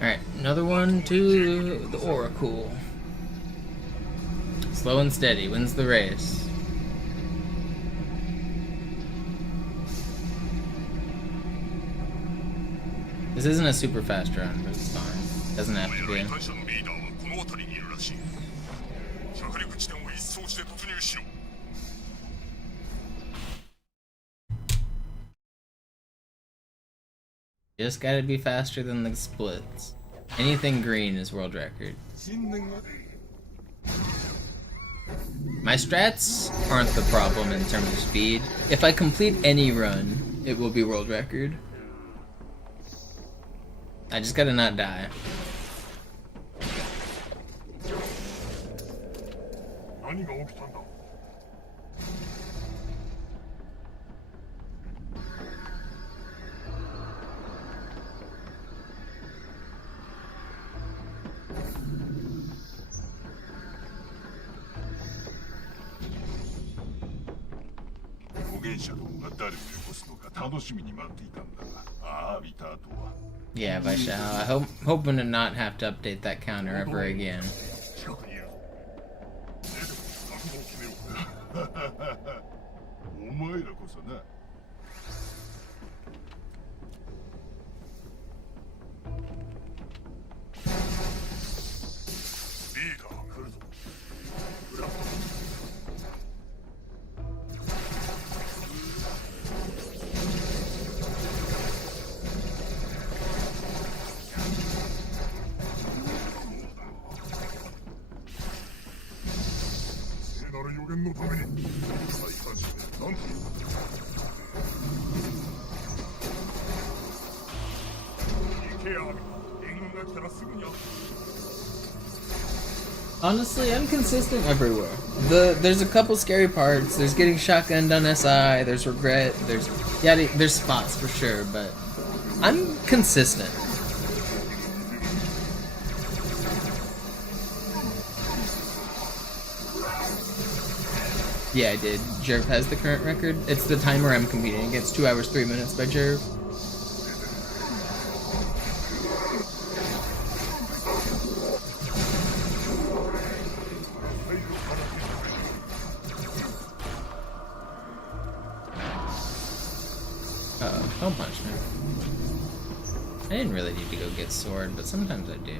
Alright, another one to the Oracle. Slow and steady wins the race. This isn't a super fast run, but it's fine. Doesn't have to be. Just gotta be faster than the splits. Anything green is world record. My strats aren't the problem in terms of speed. If I complete any run, it will be world record. I just gotta not die. Yeah, I shall. Hoping to not have to update that counter ever again. Honestly, I'm consistent everywhere. There's a couple scary parts. There's getting shotgunned on SI. There's regret. There's spots for sure, but I'm consistent. Yeah, I did. Jerv has the current record. It's the timer I'm competing against. 2 hours 3 minutes by Jerv. Uh-oh, don't punch me. I didn't really need to go get sword, but sometimes I do.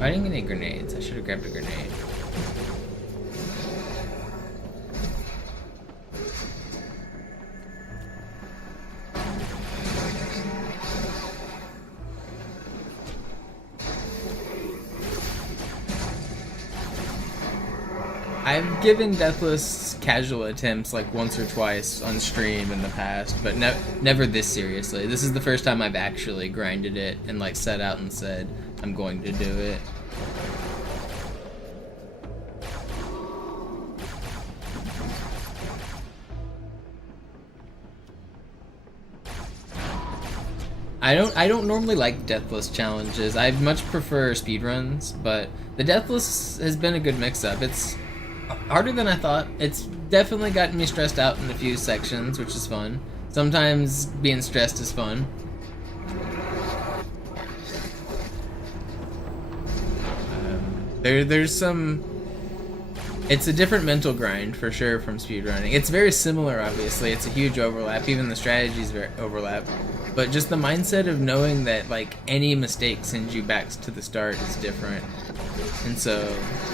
I didn't get any grenades. I should have grabbed a grenade. I've given Deathless casual attempts like once or twice on stream in the past, but never this seriously. This is the first time I've actually grinded it and like set out and said I'm going to do it. I don't normally like Deathless challenges. I much prefer speedruns, but the Deathless has been a good mix-up. It's harder than I thought. It's definitely gotten me stressed out in a few sections, which is fun. Sometimes being stressed is fun. There's some... It's a different mental grind, for sure, from speedrunning. It's very similar, obviously. It's a huge overlap. Even the strategies overlap. But just the mindset of knowing that, like, any mistake sends you back to the start is different. And so,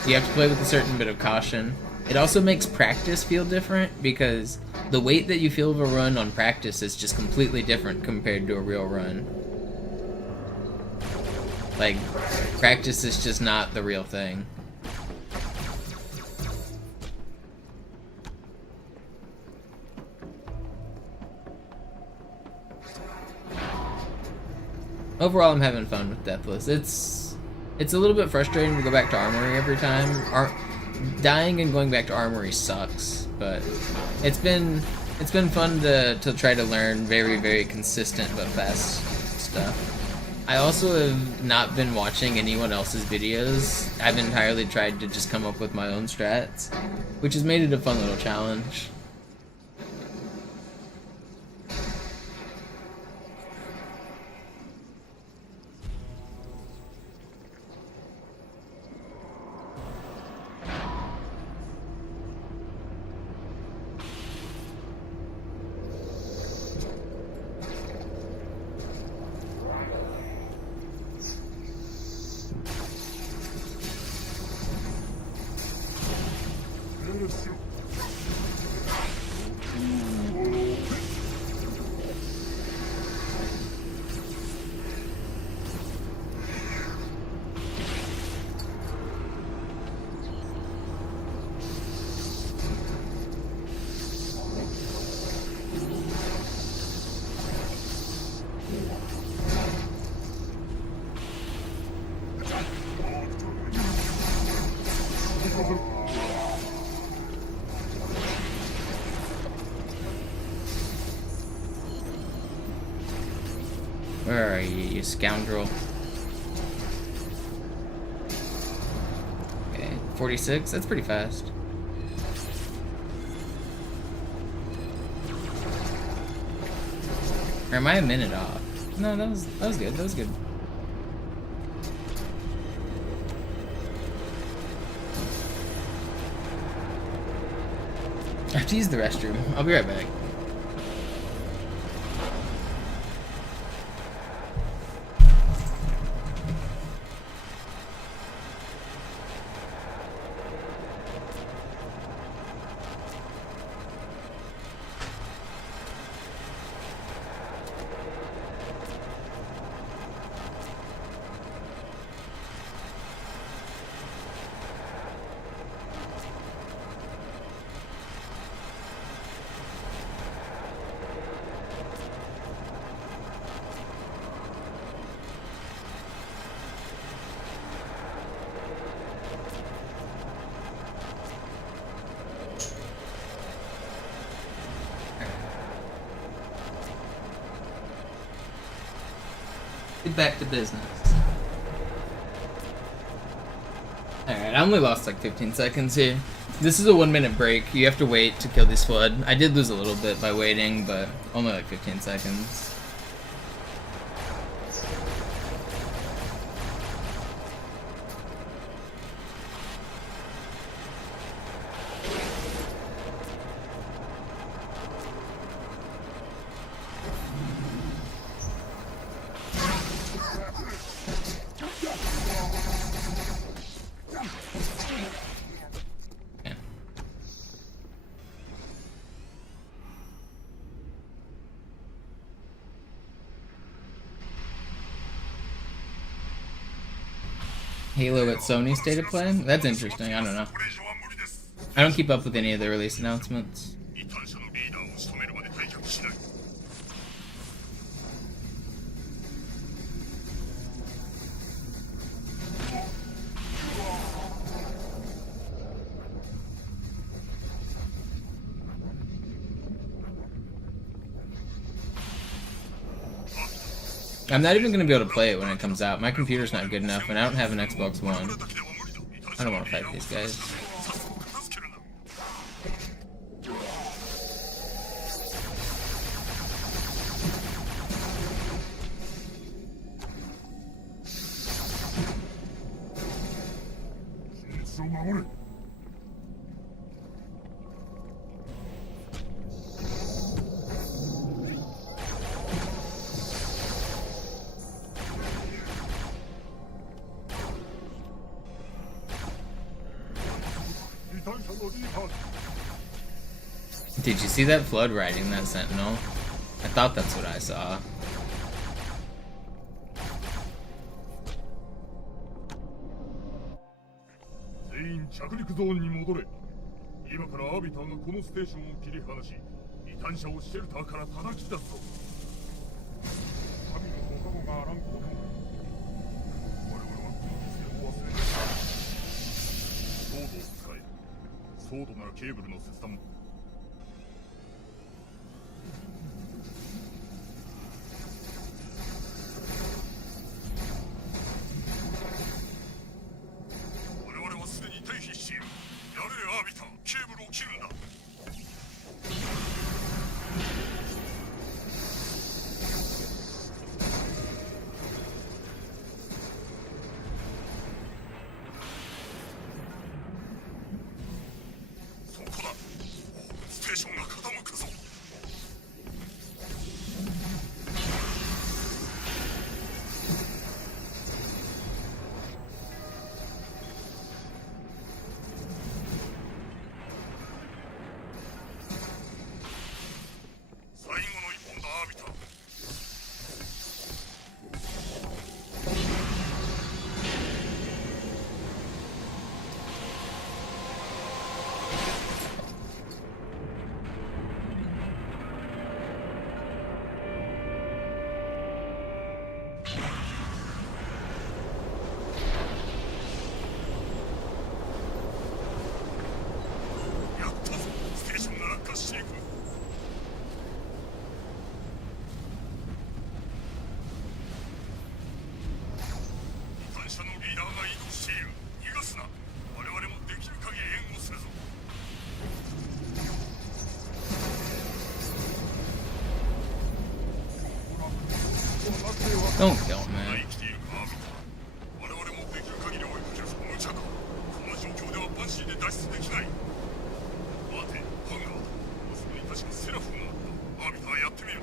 you have to play with a certain bit of caution. It also makes practice feel different, because the weight that you feel of a run on practice is just completely different compared to a real run. Like, practice is just not the real thing. Overall, I'm having fun with Deathless. It's a little bit frustrating to go back to Armory every time. Dying and going back to Armory sucks, but it's been fun to try to learn very, very consistent but fast stuff. I also have not been watching anyone else's videos. I've entirely tried to just come up with my own strats, which has made it a fun little challenge. Where are you, you scoundrel? Okay, 46? That's pretty fast. Or am I a minute off? No, that was good. That was good. I have to use the restroom. I'll be right back. Get back to business. Alright, I only lost like 15 seconds here. This is a 1 minute break. You have to wait to kill this flood. I did lose a little bit by waiting, but only like 15 seconds. Halo at Sony State of Play? That's interesting, I don't know. I don't keep up with any of the release announcements. 異端者のリーダーを仕留めるまで退却しない。 I'm not even gonna be able to play it when it comes out. My computer's not good enough, and I don't have an Xbox One. I don't want to fight these guys. Did you see that flood riding that sentinel? I thought that's what I saw. 全員着陸ゾーンに戻れ。今からアビターがこのステーションを切り離し、異端者をシェルターから叩き出すぞ。神のご加護があらんことも。我々はこの犠牲を忘れない。ソードを使え。ソードならケーブルの切断も。 ケーブルを切るんだ。そこだ。ステーションが傾くぞ。 Don't kill him, man. 我々もできる限り追いかけるぞ。無茶か。この状況ではバンシーで脱出できない。待て、ハンガー。あそこに確かセラフがあった。アービターやってみる。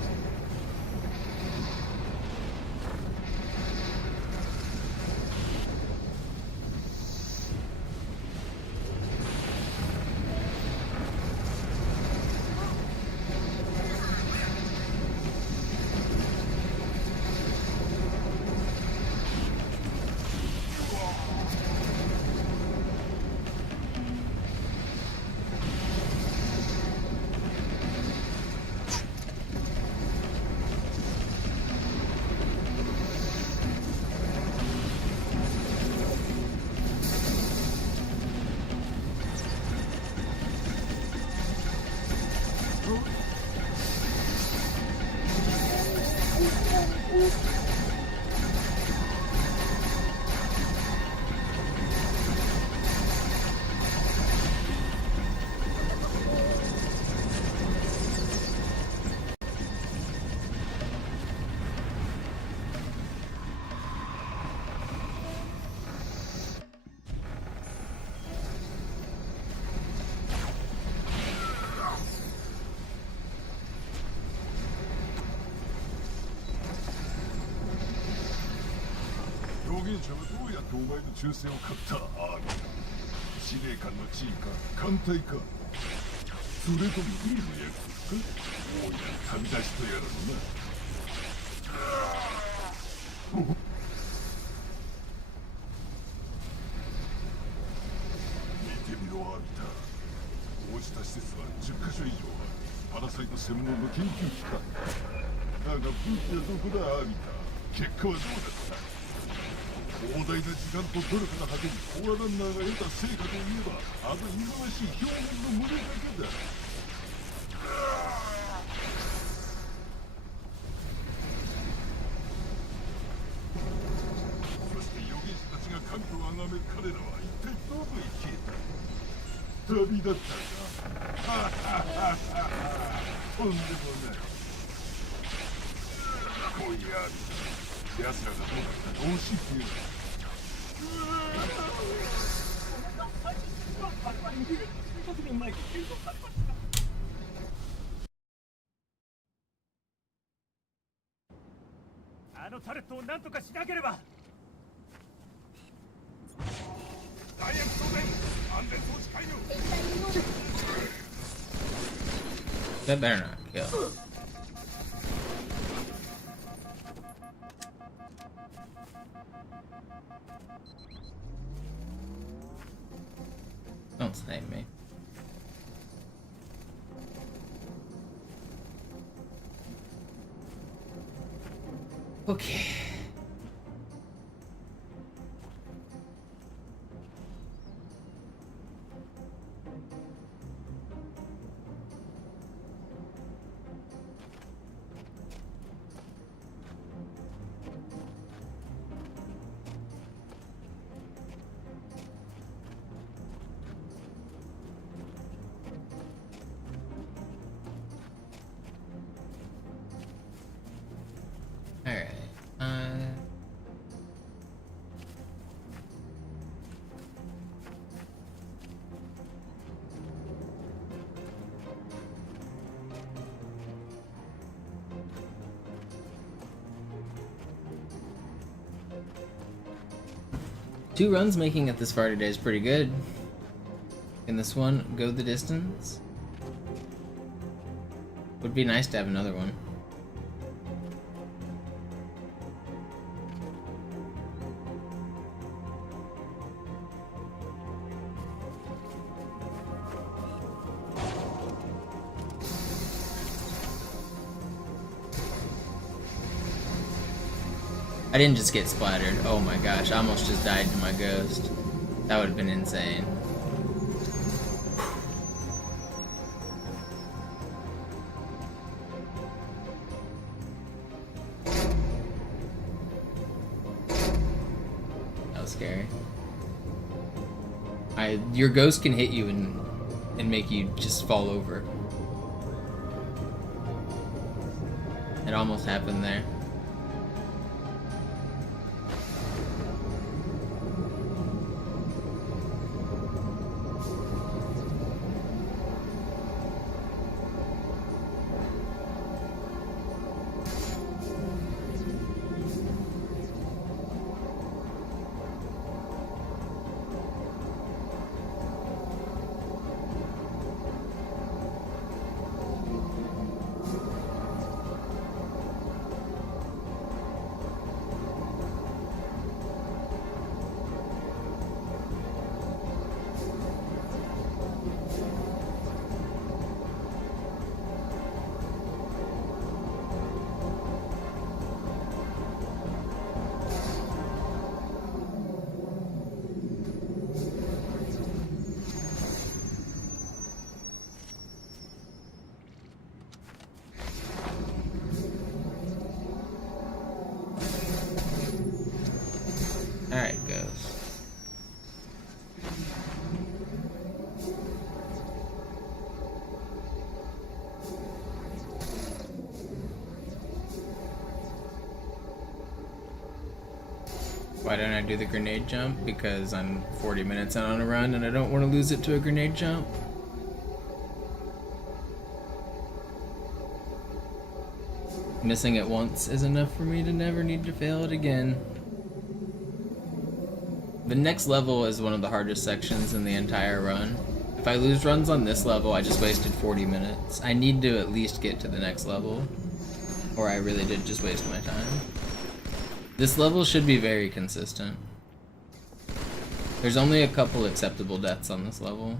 Don't 言者はどうやってお前の忠誠を買ったアーミーだ。司令官の地位か艦隊か、それとも海の約束か。大いなる旅立ちとやらのな。見てみろアーミター。落ちた施設は10カ所以上あるパラサイト専門の研究機関だ。だが武器はどこだアーミター。結果はどうだった。膨大な時間と努力の果てにコアランナーが得た成果といえば、あの忌まわしい表面の胸だけだ。そして預言者たちが神と崇め彼らは一体どこへ消えた。旅立ったか。とんでもない。今夜奴らがどうなったか教えてやる。あのタレットを何とかしなければ。弾薬装填、安全装置解除。 That better not kill. Don't snipe me. Okay. Alright, two runs making it this far today is pretty good. Can this one go the distance? Would be nice to have another one. I didn't just get splattered. Oh my gosh, I almost just died to my ghost. That would have been insane. That was scary. Your ghost can hit you and make you just fall over. It almost happened there. Alright, goes. Why don't I do the grenade jump? Because I'm 40 minutes out on a run and I don't want to lose it to a grenade jump. Missing it once is enough for me to never need to fail it again. The next level is one of the hardest sections in the entire run. If I lose runs on this level, I just wasted 40 minutes. I need to at least get to the next level, or I really did just waste my time. This level should be very consistent. There's only a couple acceptable deaths on this level.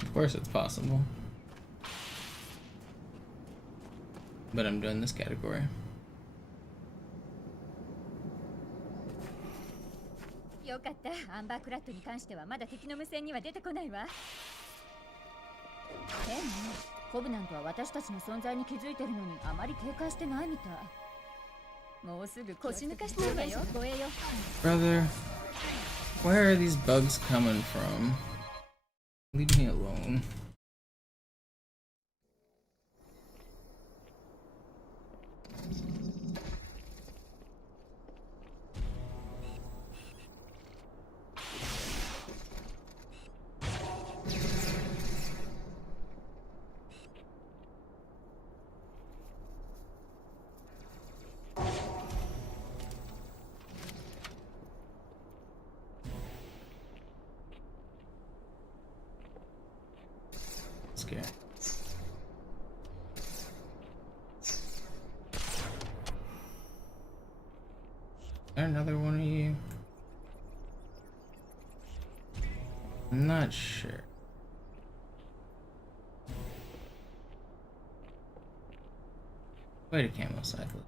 Of course it's possible. But I'm doing this category. よかった。アンバークラッドに関してはまだ敵の無線には出てこないわ。でも、コブナントは私たちの存在に気づいてるのにあまり警戒してないみたい。もうすぐ腰抜かしちゃうわよ。護衛よ。Brother, where are these bugs coming from? Leave me alone. Scared. Is there another one of you? I'm not sure. Wait a camo cycle.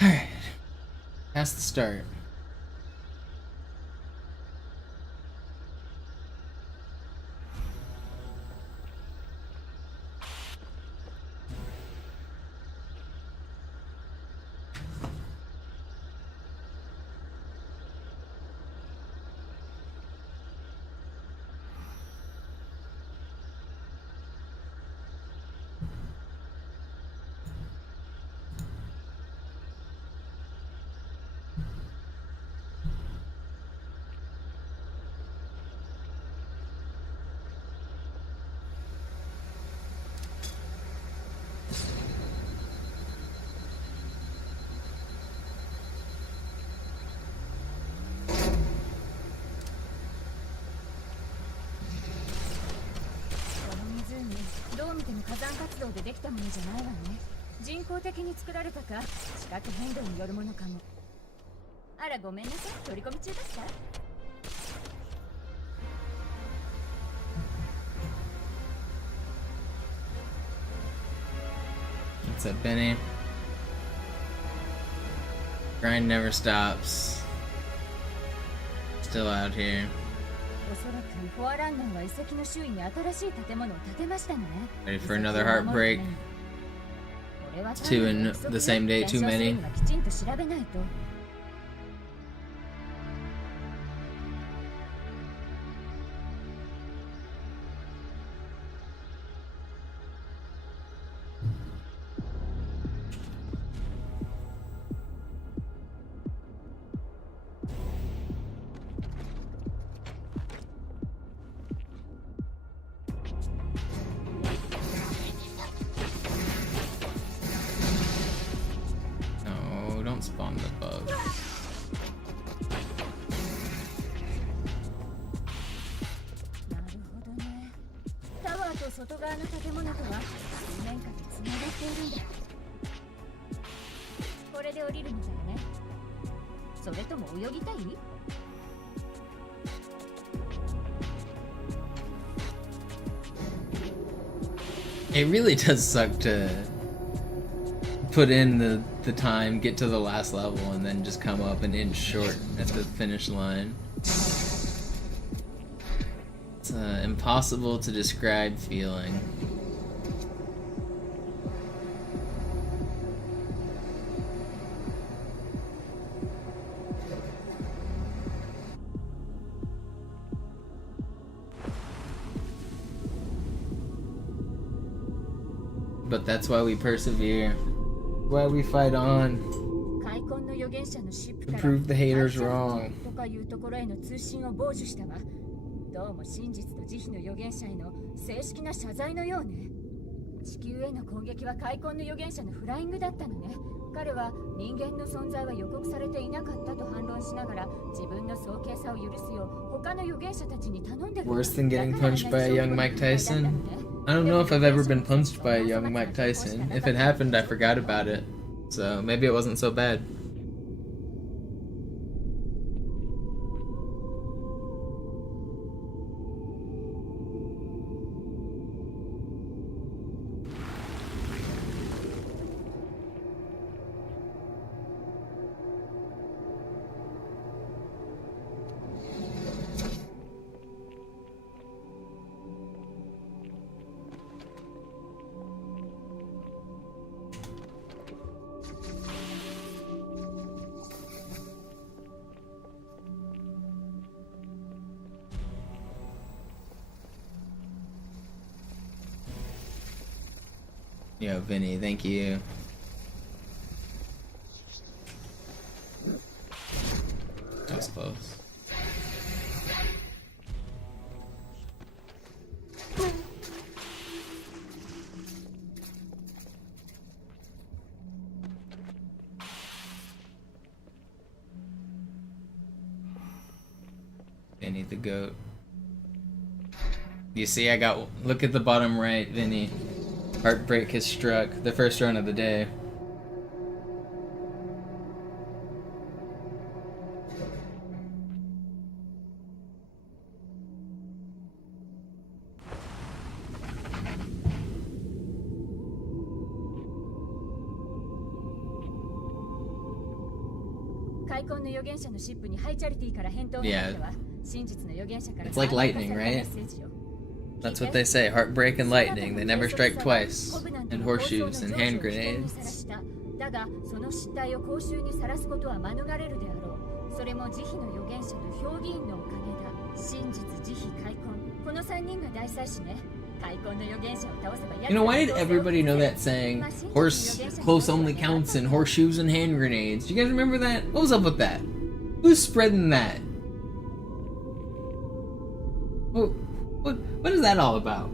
Alright. That's the start.湖、どう見ても火山活動でできたものじゃないわね。人工的に作られたか、地殻変動によるものかも。あら、ごめんなさい、取り込み中だった。What's up, Benny? Grind never stops. Still out here. おそらくフォアランナーは遺跡の周囲に新しい建物を建てましたのね。 Ready for another heartbreak? 2 in the same day, too many. きちんと調べないと。No, don't spawn the bug. と外側の建物とは水面下でつながっているんだ。これで降りるみたいね。それとも泳ぎたい？ It really does suck to put in the time, get to the last level, and then just come up an inch short at the finish line. It's an impossible to describe feeling. But that's why we persevere. Why we fight on. Prove the haters wrong. どうも真実と慈悲の預言者への正式な謝罪のようね。地球への攻撃は開墾の預言者のフライングだったのね。彼は人間の存在は予告されていなかったと反論しながら自分の早計さを許すよう他の預言者たちに頼んでる。 Worse than getting punched by a young Mike Tyson? I don't know if I've ever been punched by a young Mike Tyson. If it happened, I forgot about it. So maybe it wasn't so bad. Yo, Vinny, thank you. That was close. Vinny the goat. You see, I got. Look at the bottom right, Vinny. Heartbreak has struck. The first run of the day. Yeah. It's like lightning, right? That's what they say, heartbreak and lightning. They never strike twice. And horseshoes and hand grenades. You know, why did everybody know that saying? Horse close only counts in horseshoes and hand grenades. Do you guys remember that? What was up with that? Who's spreading that? What is that all about?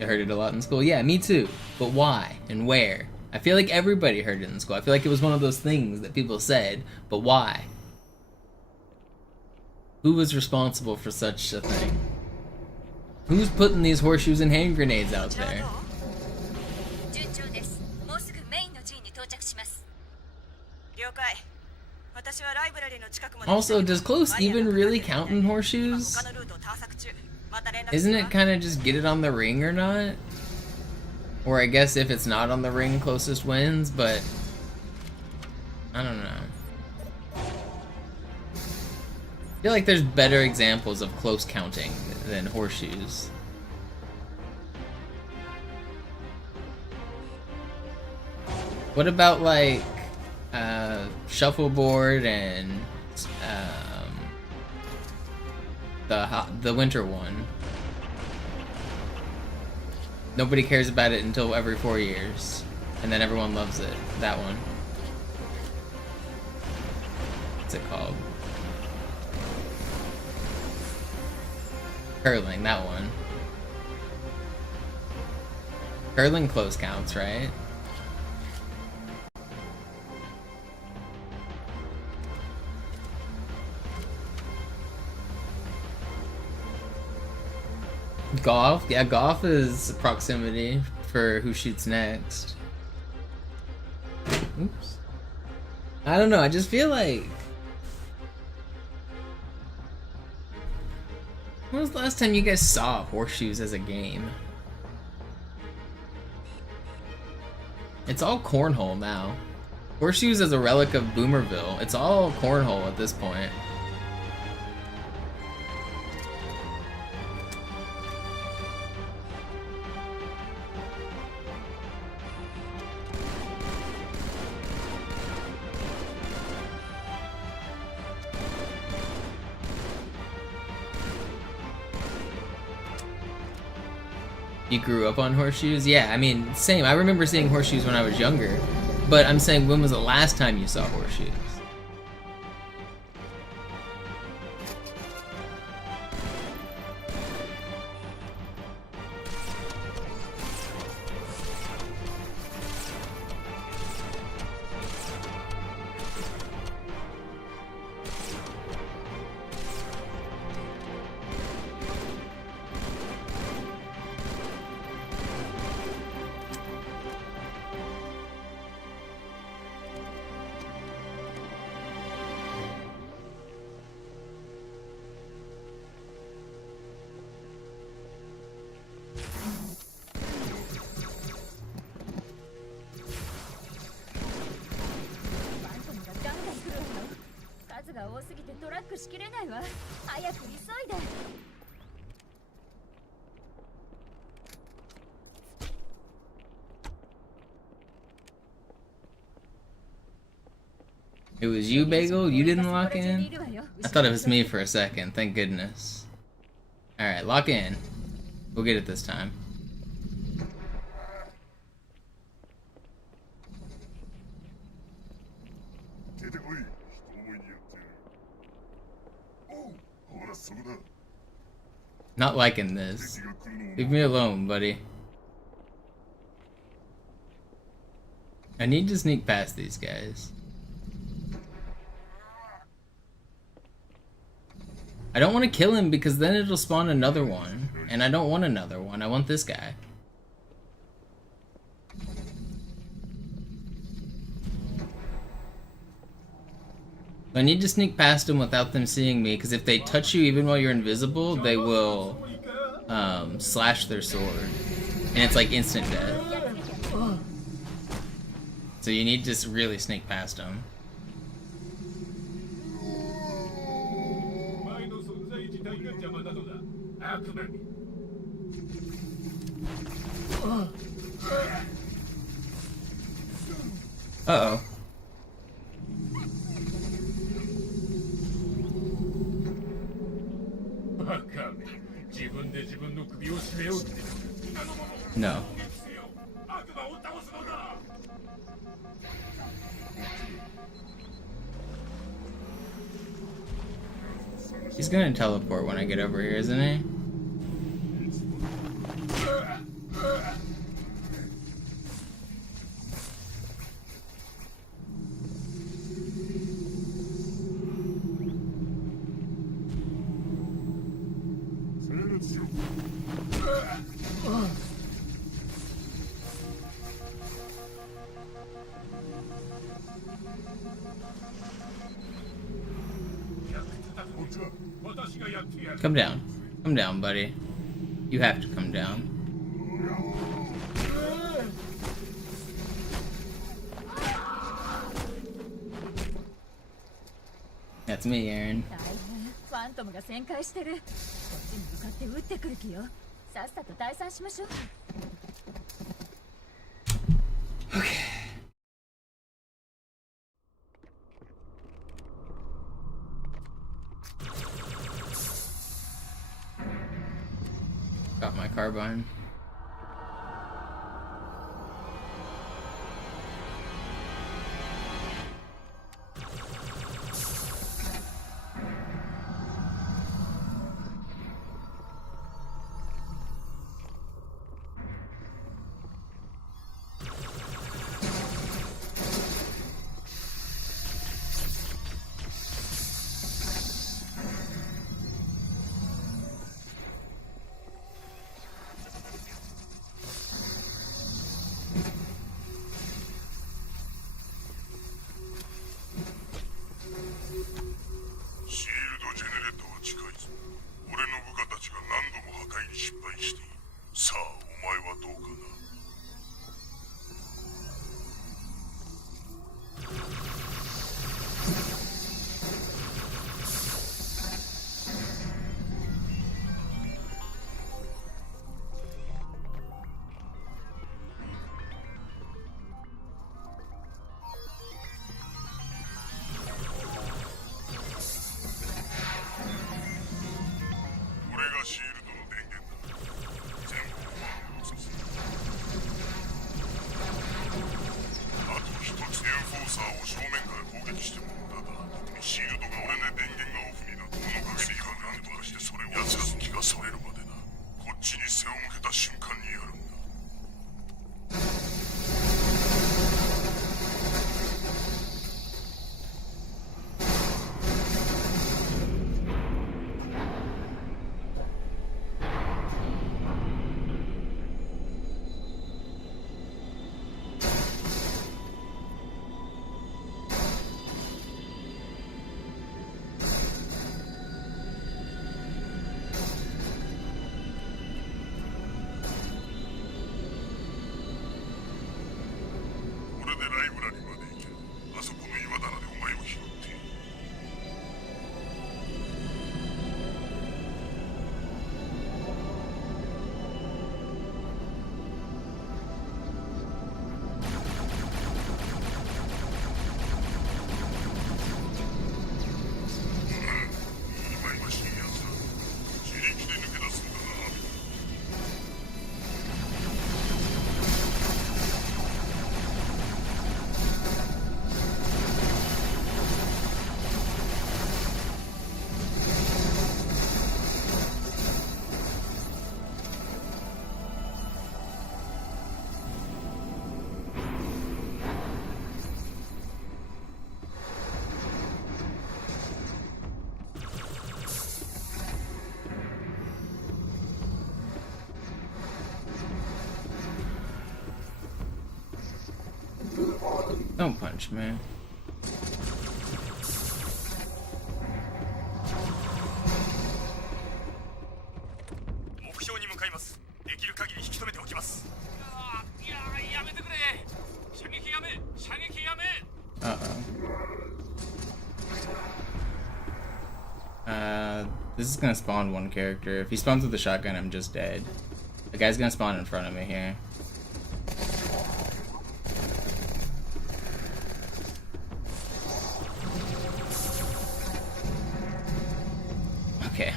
I heard it a lot in school. Yeah, me too. But why and where? I feel like everybody heard it in school. I feel like it was one of those things that people said, but why? Who was responsible for such a thing? Who's putting these horseshoes and hand grenades out there? Also, does close even really count in horseshoes? Isn't it kind of just get it on the ring or not? Or I guess if it's not on the ring, closest wins, but I don't know. I feel like there's better examples of close counting than horseshoes. What about like shuffleboard and the winter one? Nobody cares about it until every 4 years, and then everyone loves it. That one. What's it called? Curling, that one. Curling close counts, right? Golf? Yeah, golf is proximity for who shoots next. Oops. I don't know, I just feel like... When was the last time you guys saw horseshoes as a game? It's all cornhole now. Horseshoes as a relic of Boomerville. It's all cornhole at this point. You grew up on horseshoes? Yeah, I mean, same. I remember seeing horseshoes when I was younger. But I'm saying, when was the last time you saw horseshoes? It was you, Bagel? You didn't lock in? I thought it was me for a second, thank goodness. Alright, lock in. We'll get it this time. Not liking this. Leave me alone, buddy. I need to sneak past these guys. I don't want to kill him because then it'll spawn another one. And I don't want another one. I want this guy. I need to sneak past them without them seeing me, because if they touch you even while you're invisible, they will slash their sword. And it's like instant death. So you need to really sneak past them. Uh-oh. No. He's gonna teleport when I get over here, isn't he? Come down. Come down, buddy. You have to come down. That's me, Aaron. Okay. Got my carbine. 攻撃しても無駄だ。特にシールドが俺で電源がオフになってこの限りか何とかしてそれを奴らの気がそれるまでな。こっちに背を向けた瞬間にやるんだ。ライブラリまで行け。あそこの岩棚でお前を拾っている。今々しいやつだ。自力で抜け出すんだな。Don't punch me. 目標に向かいます。できる限り引き止めておきます。いややめてくれ。射撃やめ。射撃やめ。This is gonna spawn one character. If he spawns with a shotgun, I'm just dead. The guy's gonna spawn in front of me here. Okay.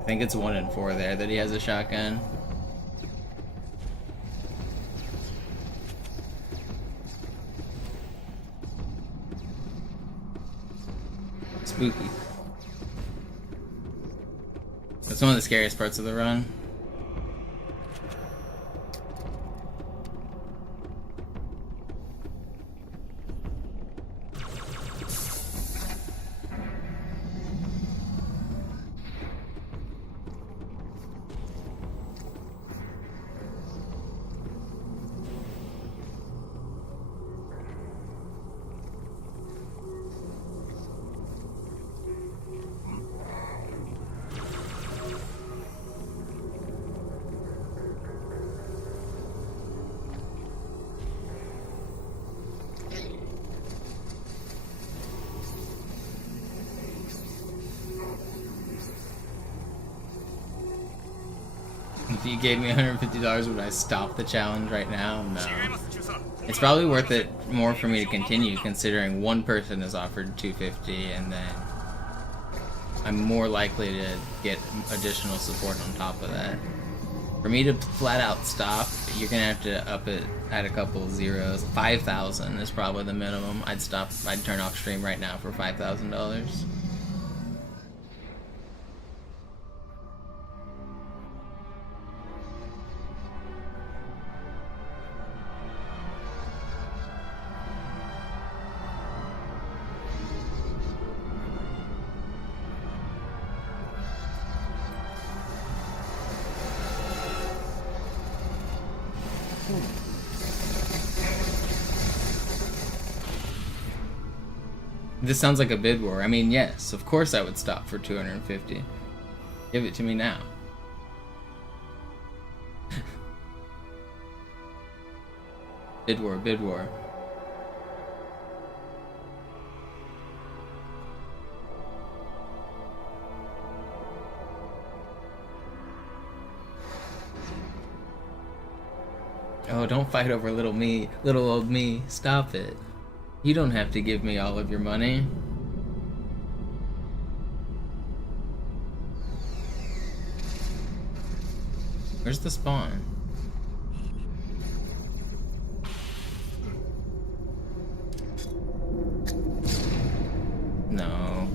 I think it's 1 in 4 there that he has a shotgun. Spooky. That's one of the scariest parts of the run. If you gave me $150, would I stop the challenge right now? No. It's probably worth it more for me to continue, considering one person has offered $250, and then I'm more likely to get additional support on top of that. For me to flat out stop, you're gonna have to up it at a couple zeros. 5,000 is probably the minimum. I'd turn off stream right now for $5,000. This sounds like a bid war. I mean, yes, of course I would stop for 250. Give it to me now. Bid war, bid war. Oh, don't fight over little me, little old me. Stop it. You don't have to give me all of your money. Where's the spawn? No.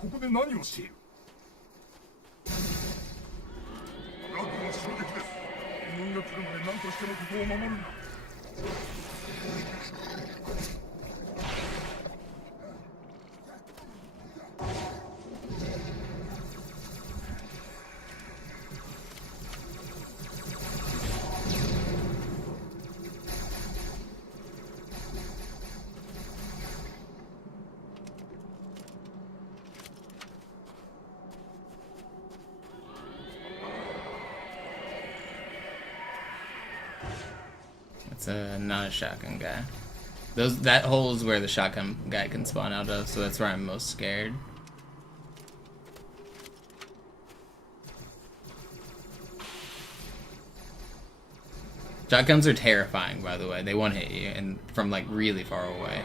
ここで何をしている？ラグの襲撃です。援軍が来るまで何としてもここを守るんだ。It's not a shotgun guy. That hole is where the shotgun guy can spawn out of, so that's where I'm most scared. Shotguns are terrifying, by the way. They one hit you and from like really far away.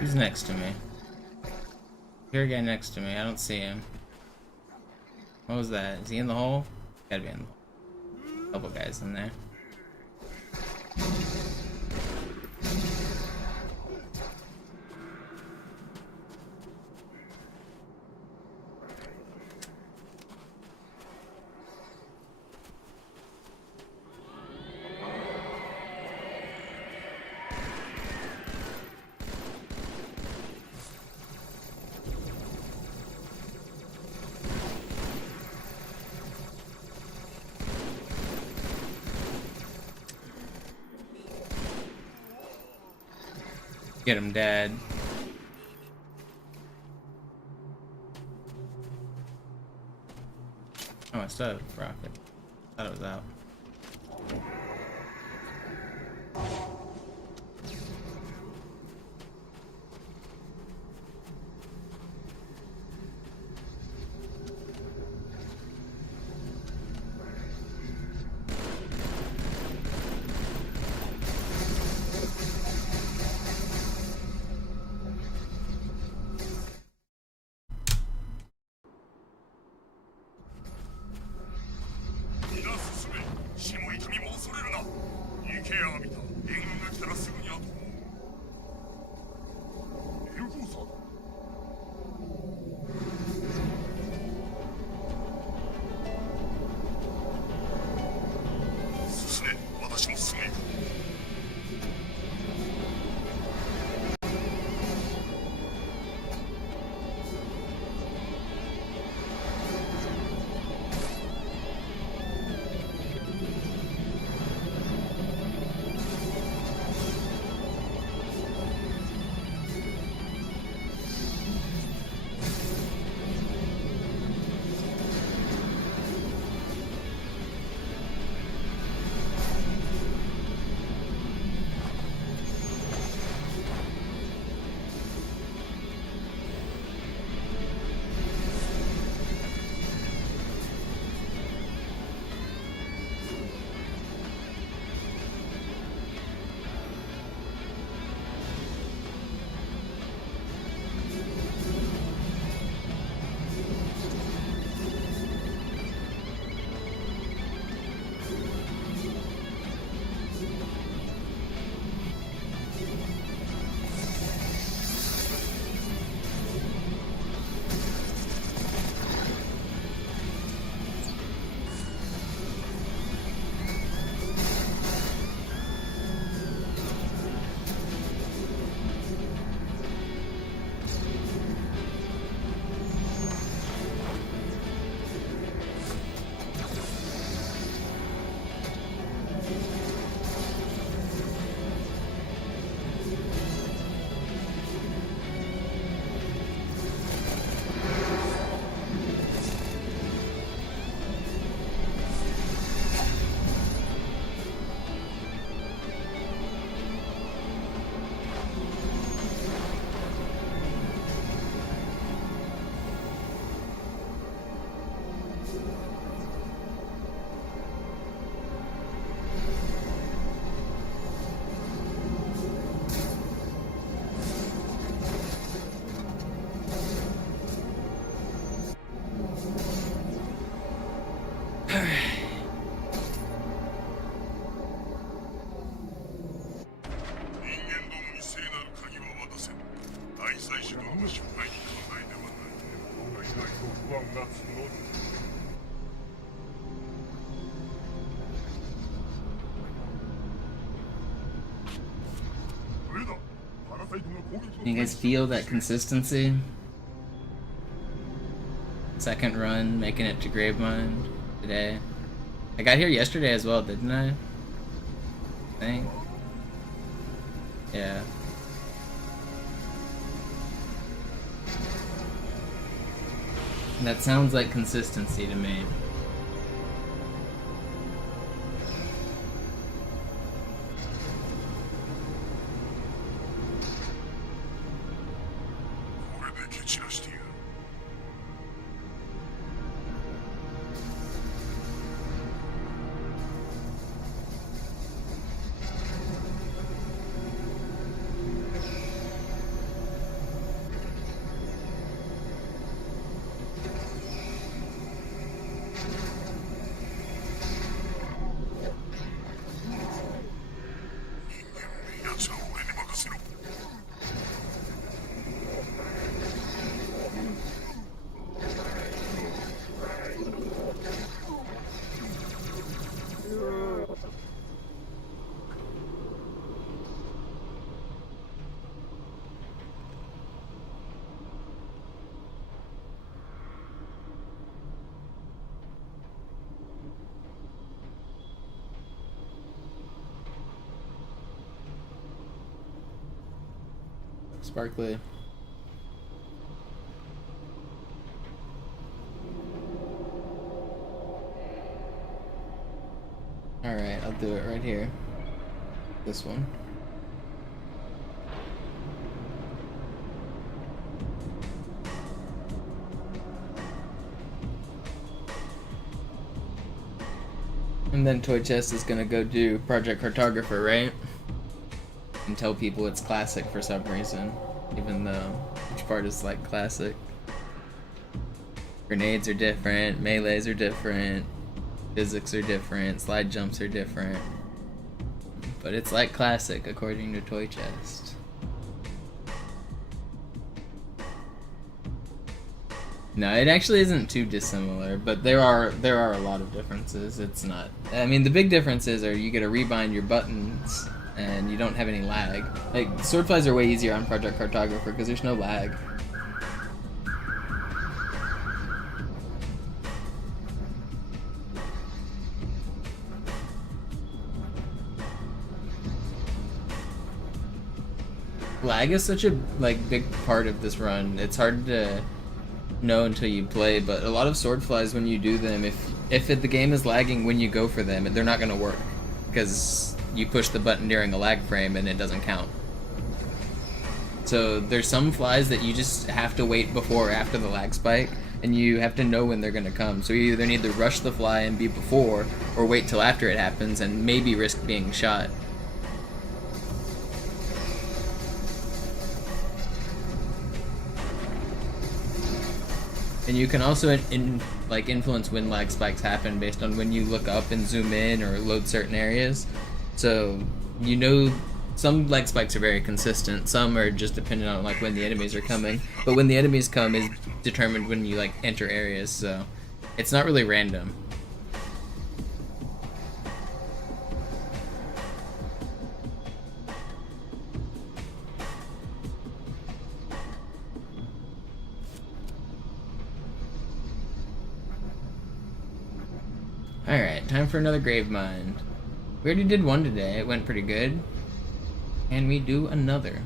He's next to me. Here again next to me. I don't see him. What was that? Is he in the hole? Gotta be in the hole. A couple guys in there. Get him, Dad. Oh, I still have a rocket. Thought it was out. 最初の失敗に考えてはない。僕がいないと不安が募る。上だ。パラサイトが攻撃を。 You guys feel that consistency? Second run, making it to Gravemind today. I got here yesterday as well, didn't I? I think. Yeah. That sounds like consistency to me. Sparkly. Alright, I'll do it right here. This one. And then Toy Chest is gonna go do Project Cartographer, right? And tell people it's classic for some reason, even though each part is like classic. Grenades are different, melees are different, physics are different, slide jumps are different. But it's like classic according to Toy Chest. No, it actually isn't too dissimilar, but there are a lot of differences. It's not. I mean, the big differences are you get to rebind your buttons and you don't have any lag. Like, swordflies are way easier on Project Cartographer because there's no lag. Lag is such a big part of this run. It's hard to know until you play, but a lot of swordflies, when you do them, if the game is lagging when you go for them, they're not going to work because you push the button during a lag frame and it doesn't count. So there's some flies that you just have to wait before or after the lag spike, and you have to know when they're going to come. So you either need to rush the fly and be before, or wait till after it happens and maybe risk being shot. And you can also influence when lag spikes happen based on when you look up and zoom in or load certain areas. So you know some lag spikes are very consistent, some are just dependent on when the enemies are coming. But when the enemies come is determined when you enter areas, so it's not really random. Alright, time for another Gravemind. We already did one today, it went pretty good. Can we do another?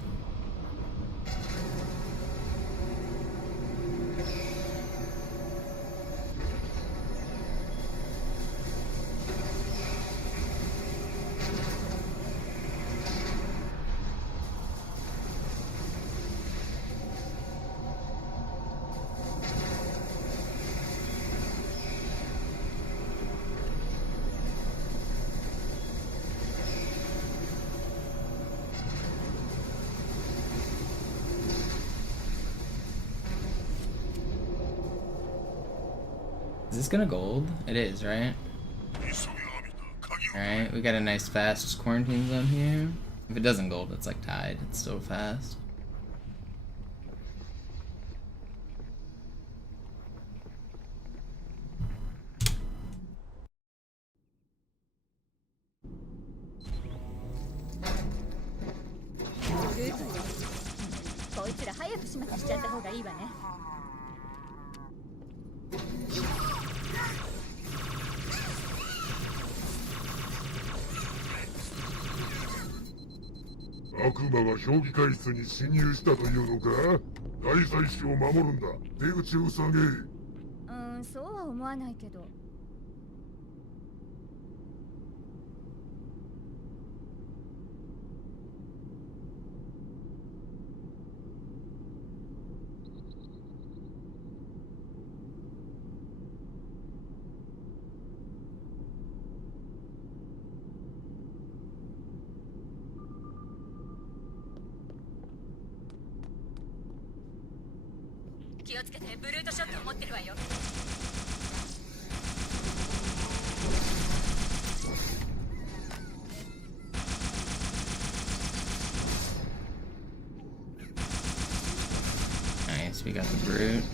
Is this gonna gold? It is, right? Alright, we got a nice fast quarantine zone here. If it doesn't gold, it's tied. It's still fast. にしちゃった方がいいわね。悪魔が評議会室に侵入したというのか？大祭司を守るんだ。出口を塞げ。そうは思わないけど。気をつけて、ブルートショットを持ってるわよ。Nice, we got the brute.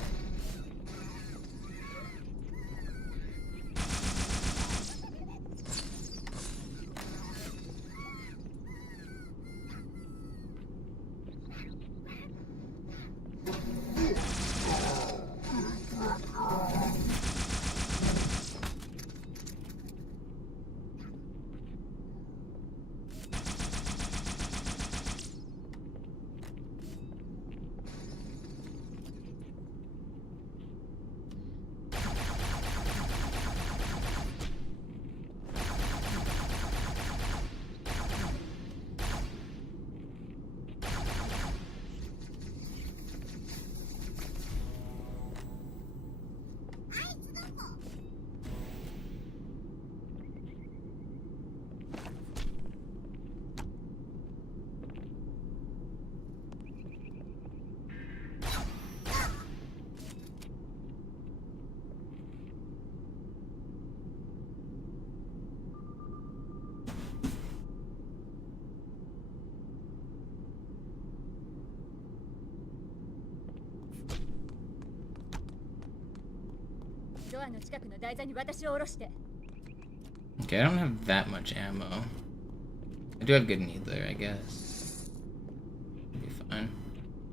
Okay, I don't have that much ammo. I do have good needler, I guess. It'll be fine.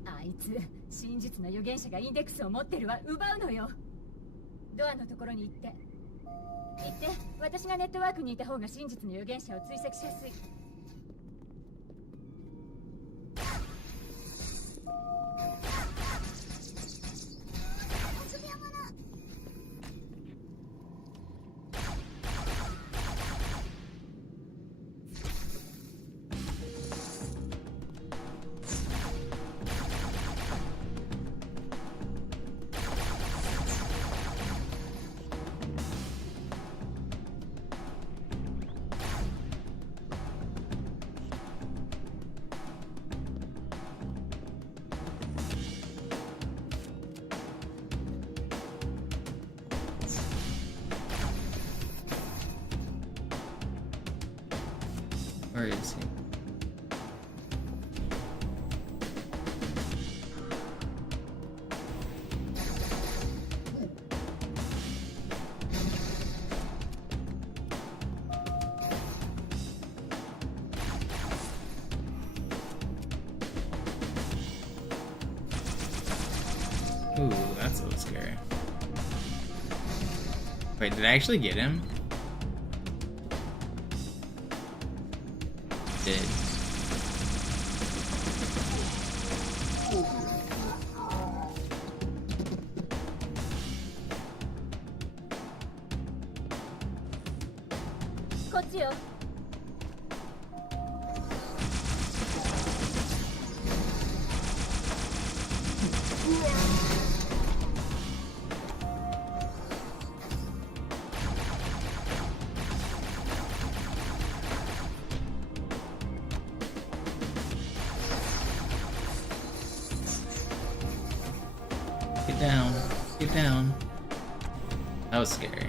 あいつ、真実の預言者がインデックスを持ってるわ、奪うのよ。ドアのところに行って。行って、私がネットワークにいた方が真実の預言者を追跡しやすい。Where is he? Ooh, that's a little scary. Wait, did I actually get him? Did. Get down. Get down. That was scary.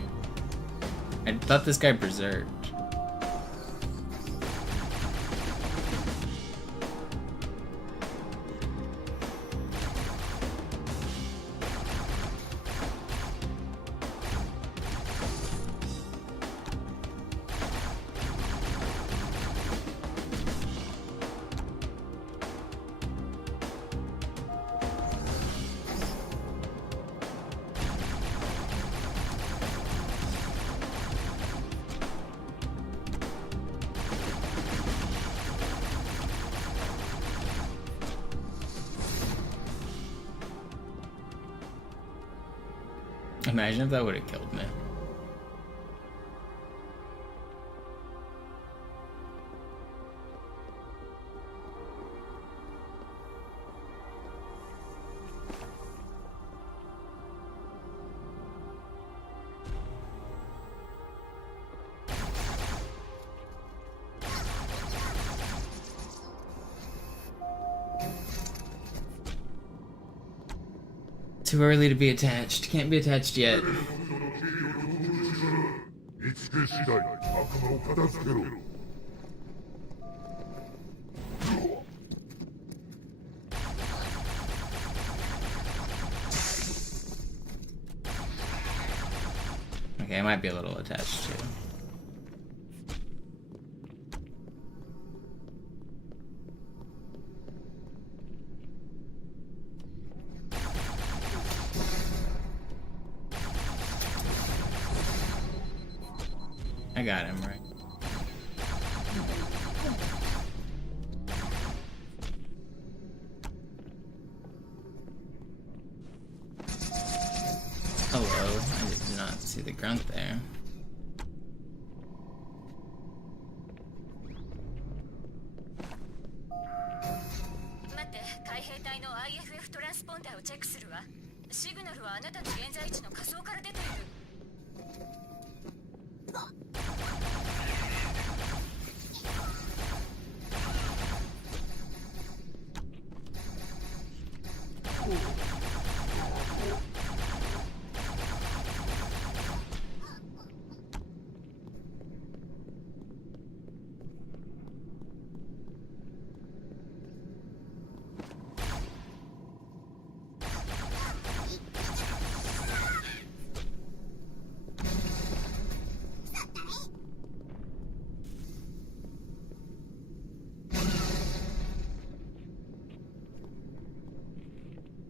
I thought this guy berserked. Imagine if that would have killed me. Too early to be attached. Can't be attached yet. 見つけ次第悪魔を片付けろ。 Okay, I might be a little attached too. I got him, right? Hello, I did not see the grunt there. IFF トランスポンダーをチェックするわ。シグナルはあなたの現在地の仮想から出ている。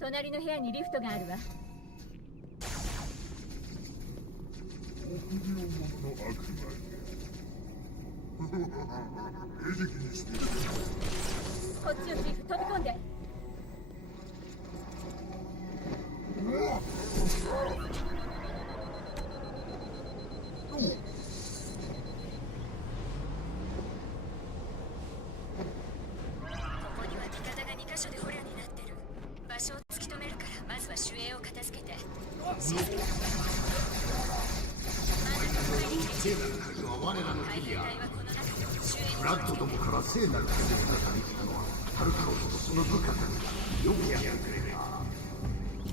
隣の部屋にリフトがあるわ。こっちをチーフ飛び込んで。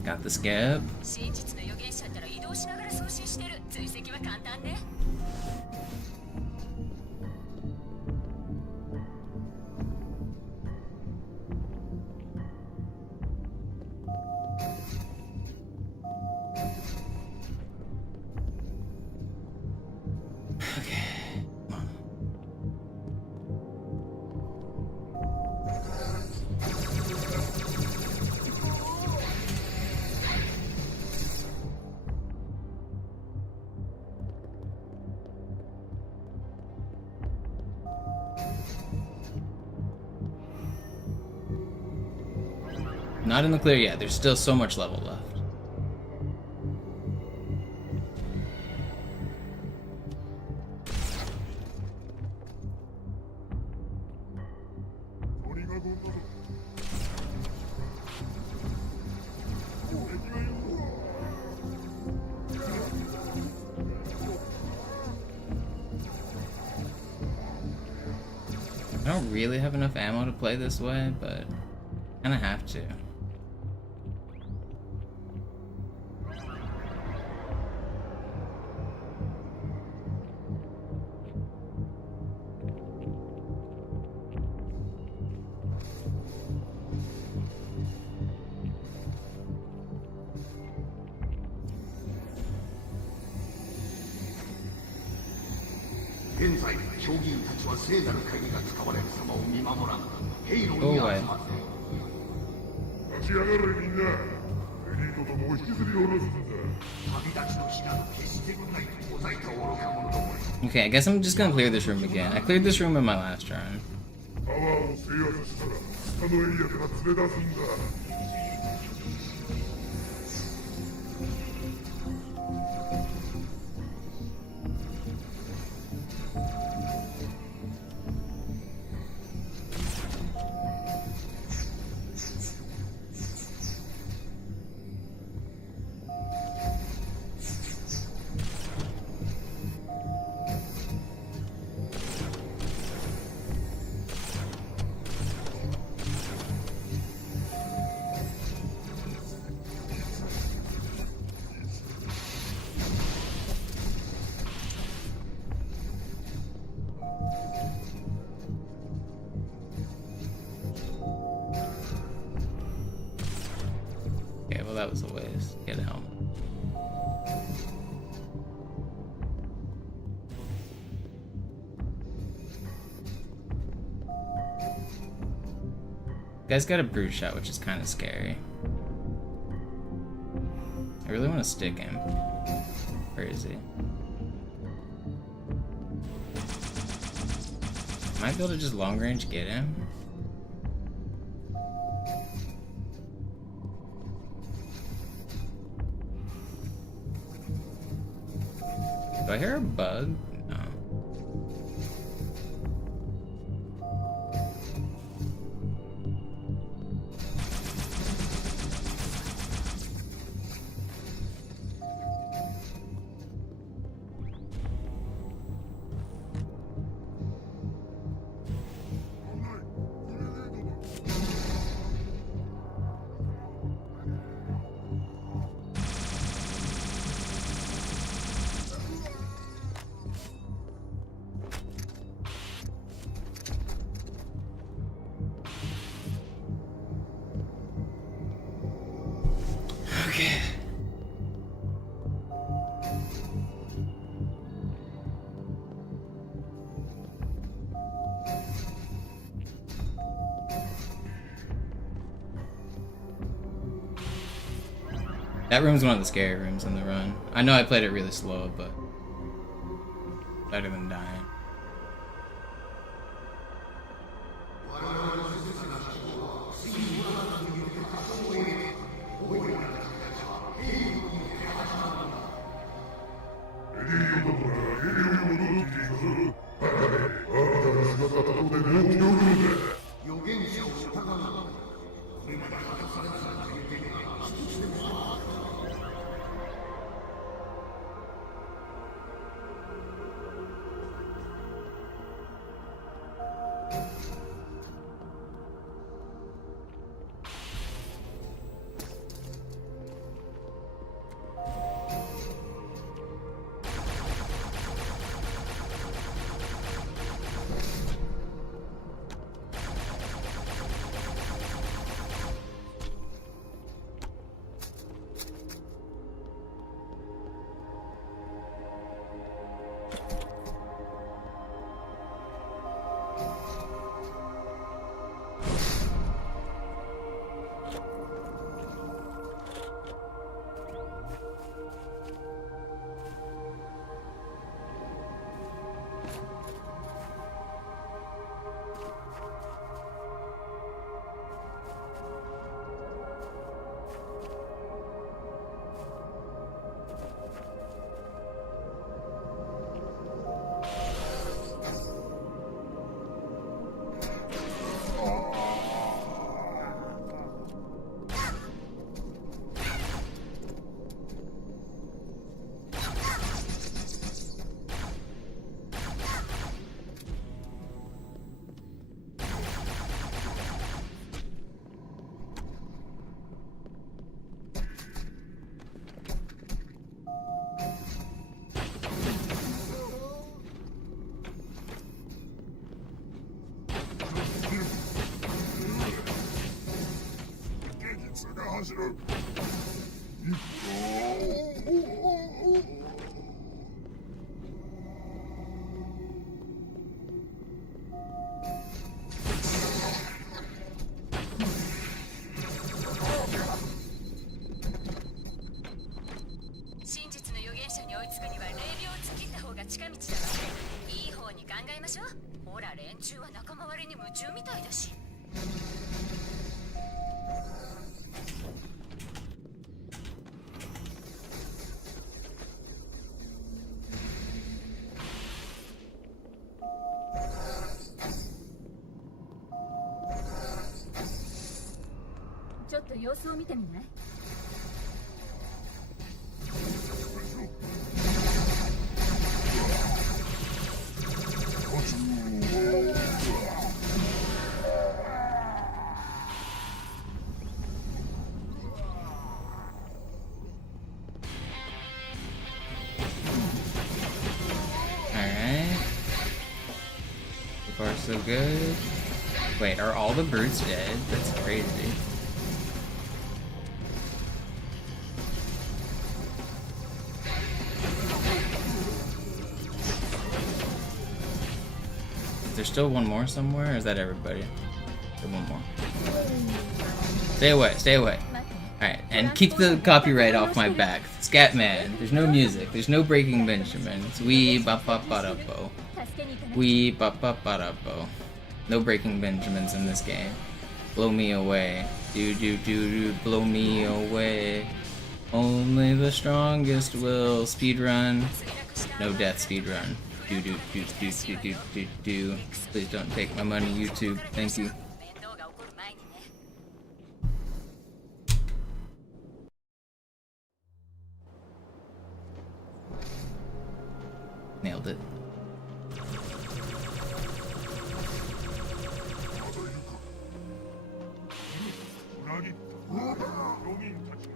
Got the scab. 真実の預言者ったら移動しながら送信してる。追跡は簡単ね。Not in the clear yet. There's still so much level left. I don't really have enough ammo to play this way, but I kinda have to. Go away. Okay, I guess I'm just gonna clear this room again. I cleared this room in my last run. that was a waste. Get a helmet. Guy's got a brute shot, which is kind of scary. I really want to stick him. Where is he? Might be able to just long range get him. Do I hear a bug? No. Okay. That room's one of the scary rooms in the run. I know I played it really slow, but better than dying.ちょっと様子を見てみない？Alright. So far so good. Wait, are all the brutes dead? That's crazy. there's still one more somewhere, or is that everybody? There's one more. Stay away, stay away. Alright, and keep the copyright off my back. Scatman, there's no music, there's no Breaking Benjamins. Wee ba ba ba da bo. Wee ba ba ba da bo. No Breaking Benjamins in this game. Blow me away. Do do do do, blow me away. Only the strongest will speedrun. No death speedrun. Do do do do do do do do. Please don't take my money, YouTube. Thank you. Nailed it. 裏切ったロミンたちも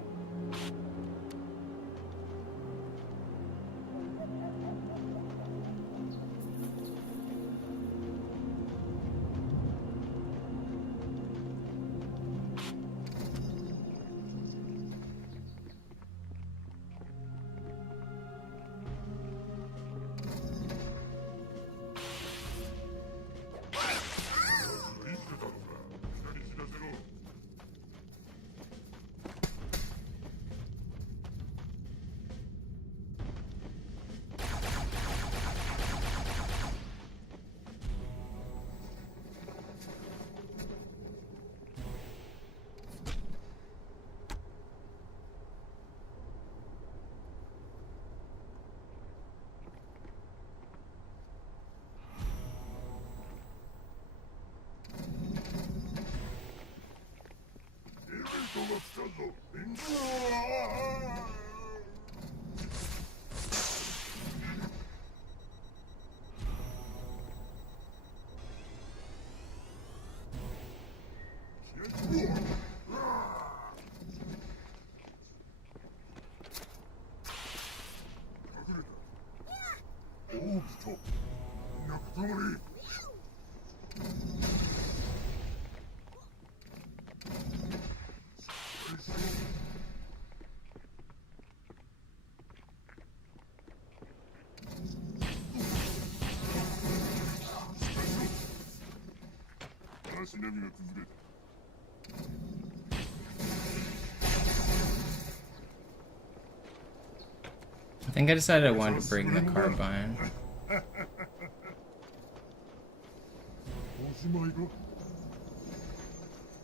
I think I decided I wanted to bring the carbine.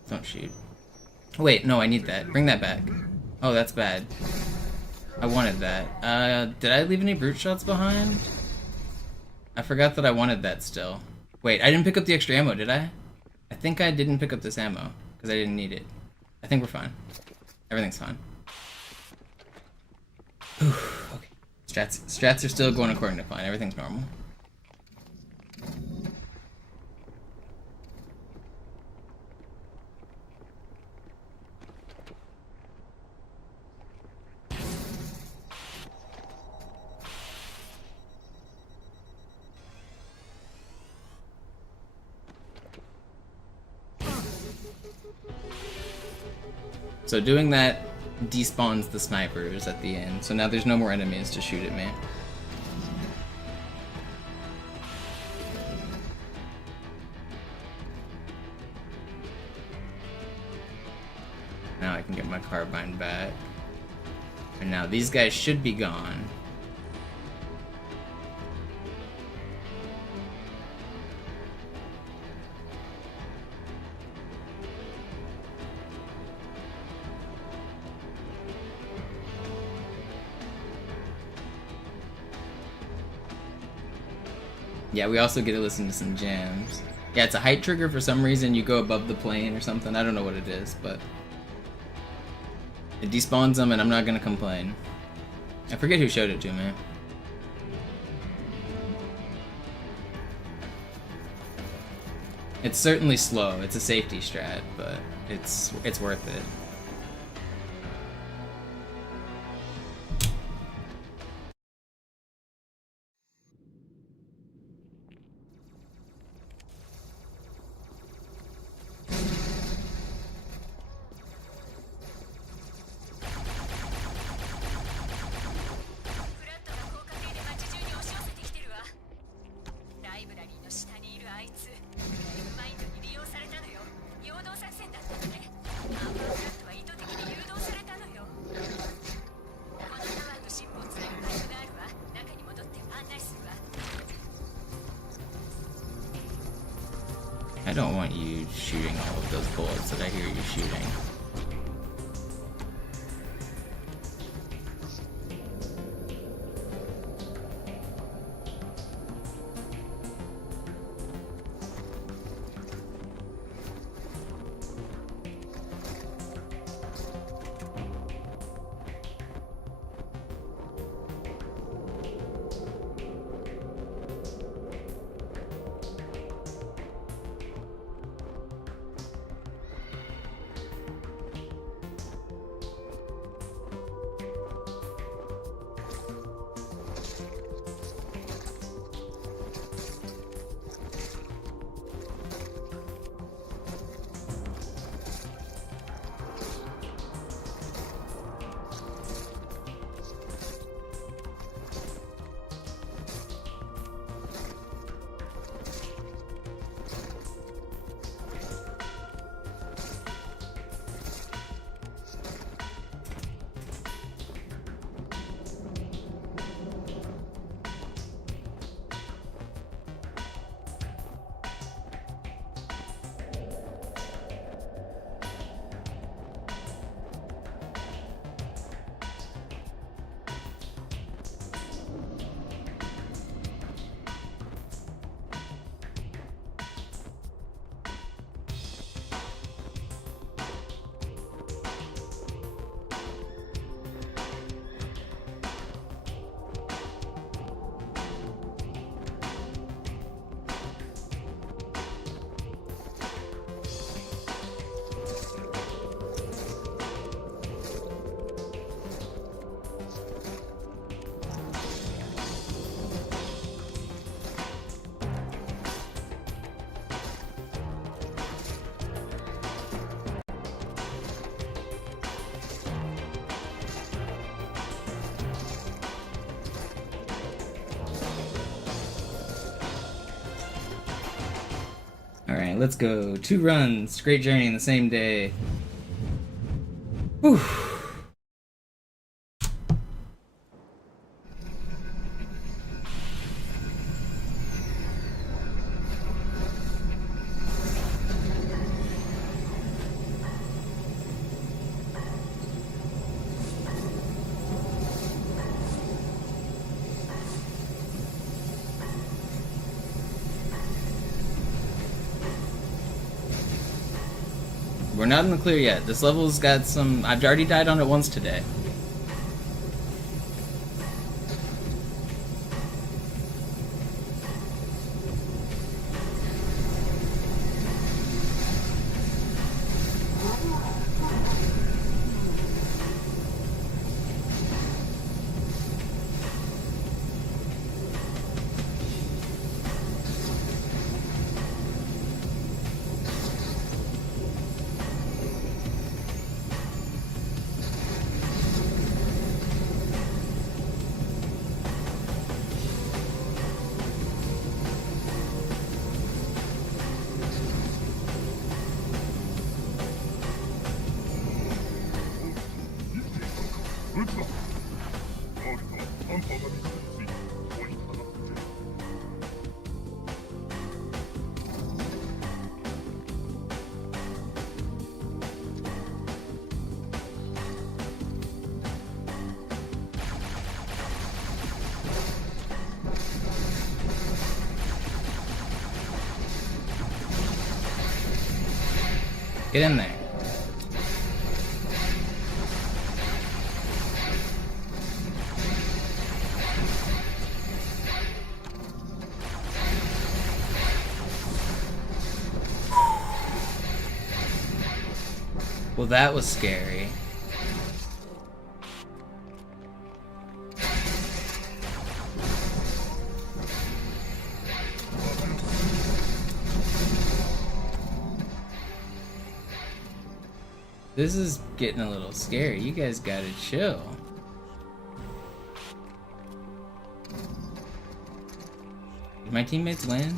Don't shoot. Wait, no, I need that. Bring that back. Oh, that's bad. I wanted that. Did I leave any brute shots behind? I forgot that I wanted that still. Wait, I didn't pick up the extra ammo, did I? I think I didn't pick up this ammo, because I didn't need it. I think we're fine. Everything's fine. Whew, okay. Strats are still going according to plan. Everything's normal. So doing that despawns the snipers at the end, so now there's no more enemies to shoot at me. Now I can get my carbine back. And now these guys should be gone. Yeah, we also get to listen to some jams. Yeah, it's a height trigger for some reason. You go above the plane or something. I don't know what it is, but it despawns them and I'm not gonna complain. I forget who showed it to me. It's certainly slow. It's a safety strat, but it's worth it. don't want you shooting all of those bullets that I hear you shooting. Alright, let's go. 2 runs, great journey in the same day. Whew. We're not in the clear yet. This level's got some... I've already died on it once today. Get in there. Well, that was scary. This is getting a little scary. You guys gotta chill. Did my teammates win?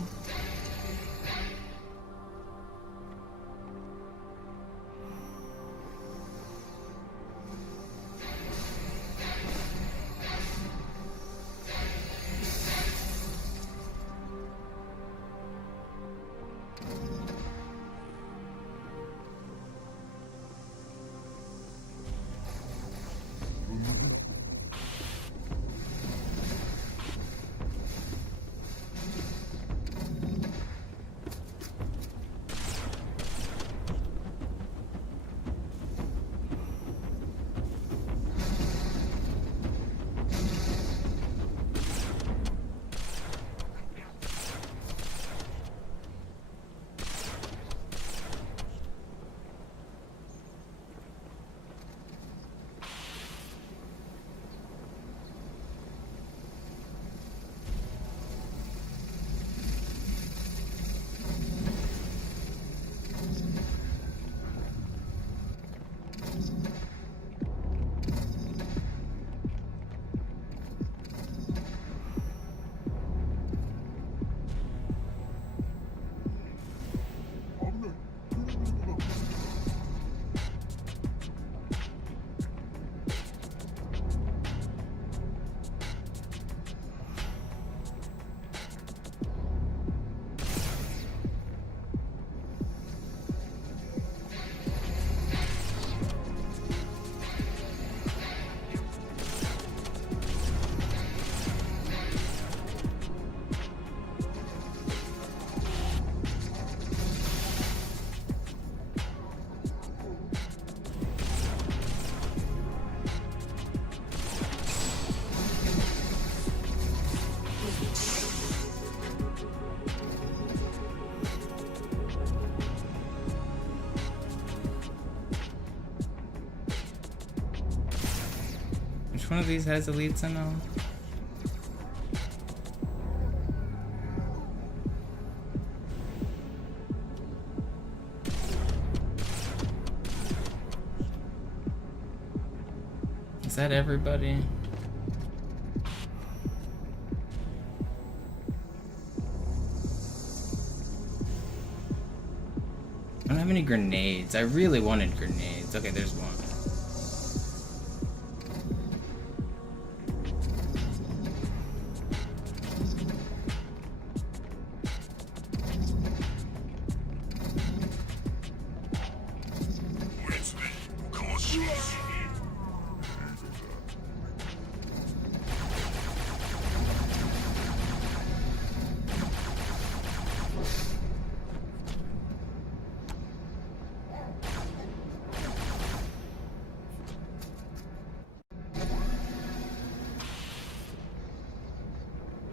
Which one of these has elites in them? Is that everybody? I don't have any grenades. I really wanted grenades. Okay, there's one.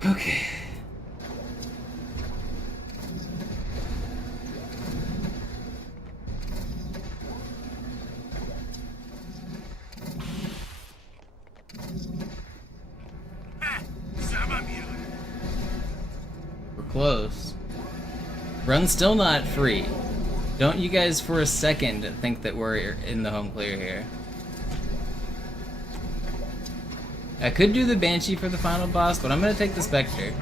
Okay. We're close. Run's still not free. Don't you guys for a second think that we're in the home clear here. I could do the Banshee for the final boss, but I'm gonna take the Spectre.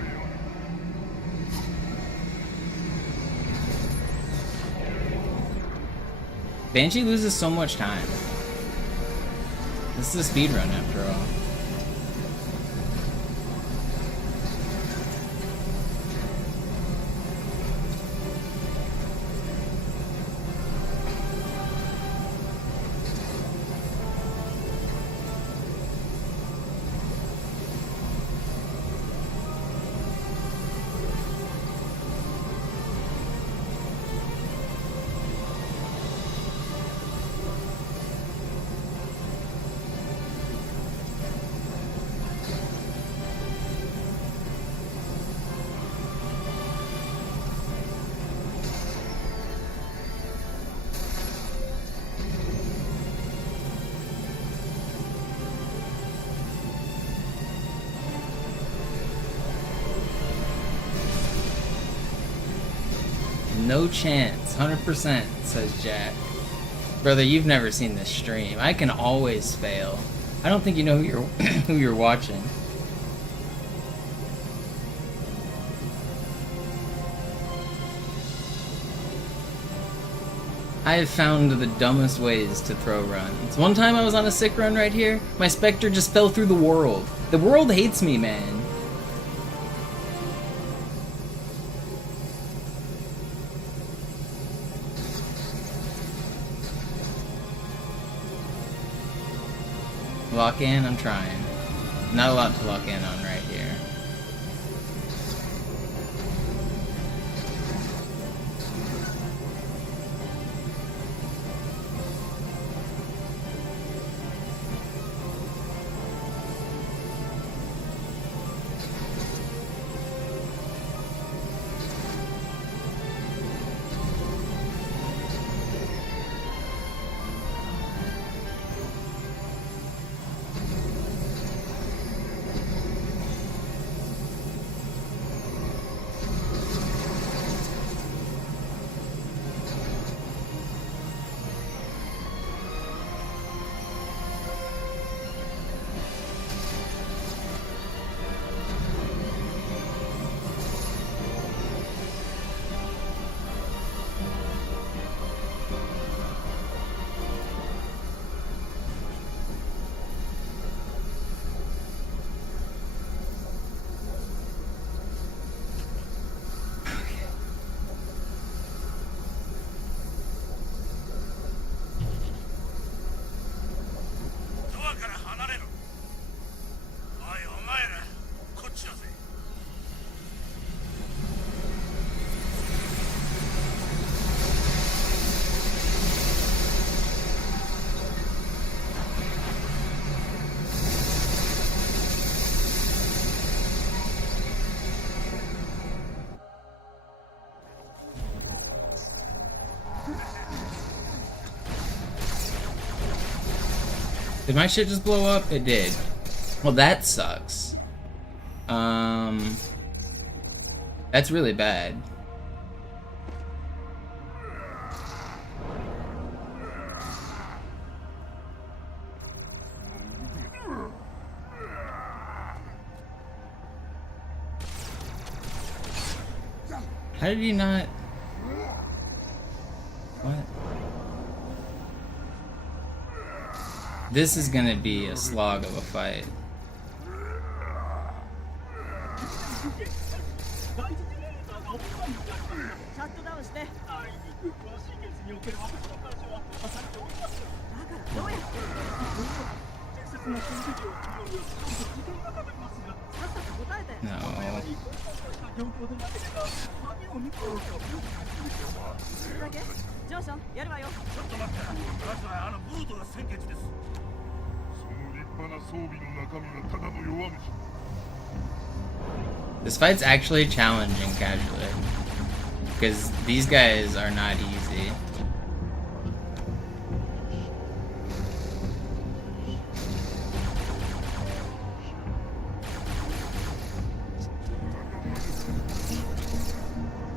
Banshee loses so much time. This is a speed run after all. No chance, 100%, says Jack. Brother, you've never seen this stream. I can always fail. I don't think you know who you're who you're watching. I have found the dumbest ways to throw runs. One time I was on a sick run right here, my Spectre just fell through the world. The world hates me, man. Lock in, I'm trying. Not a lot to lock in on right here. Did my shit just blow up? It did. Well, that sucks. That's really bad. How did he not? What? This is gonna be a slog of a fight. No. This fight's actually challenging casually, because these guys are not easy.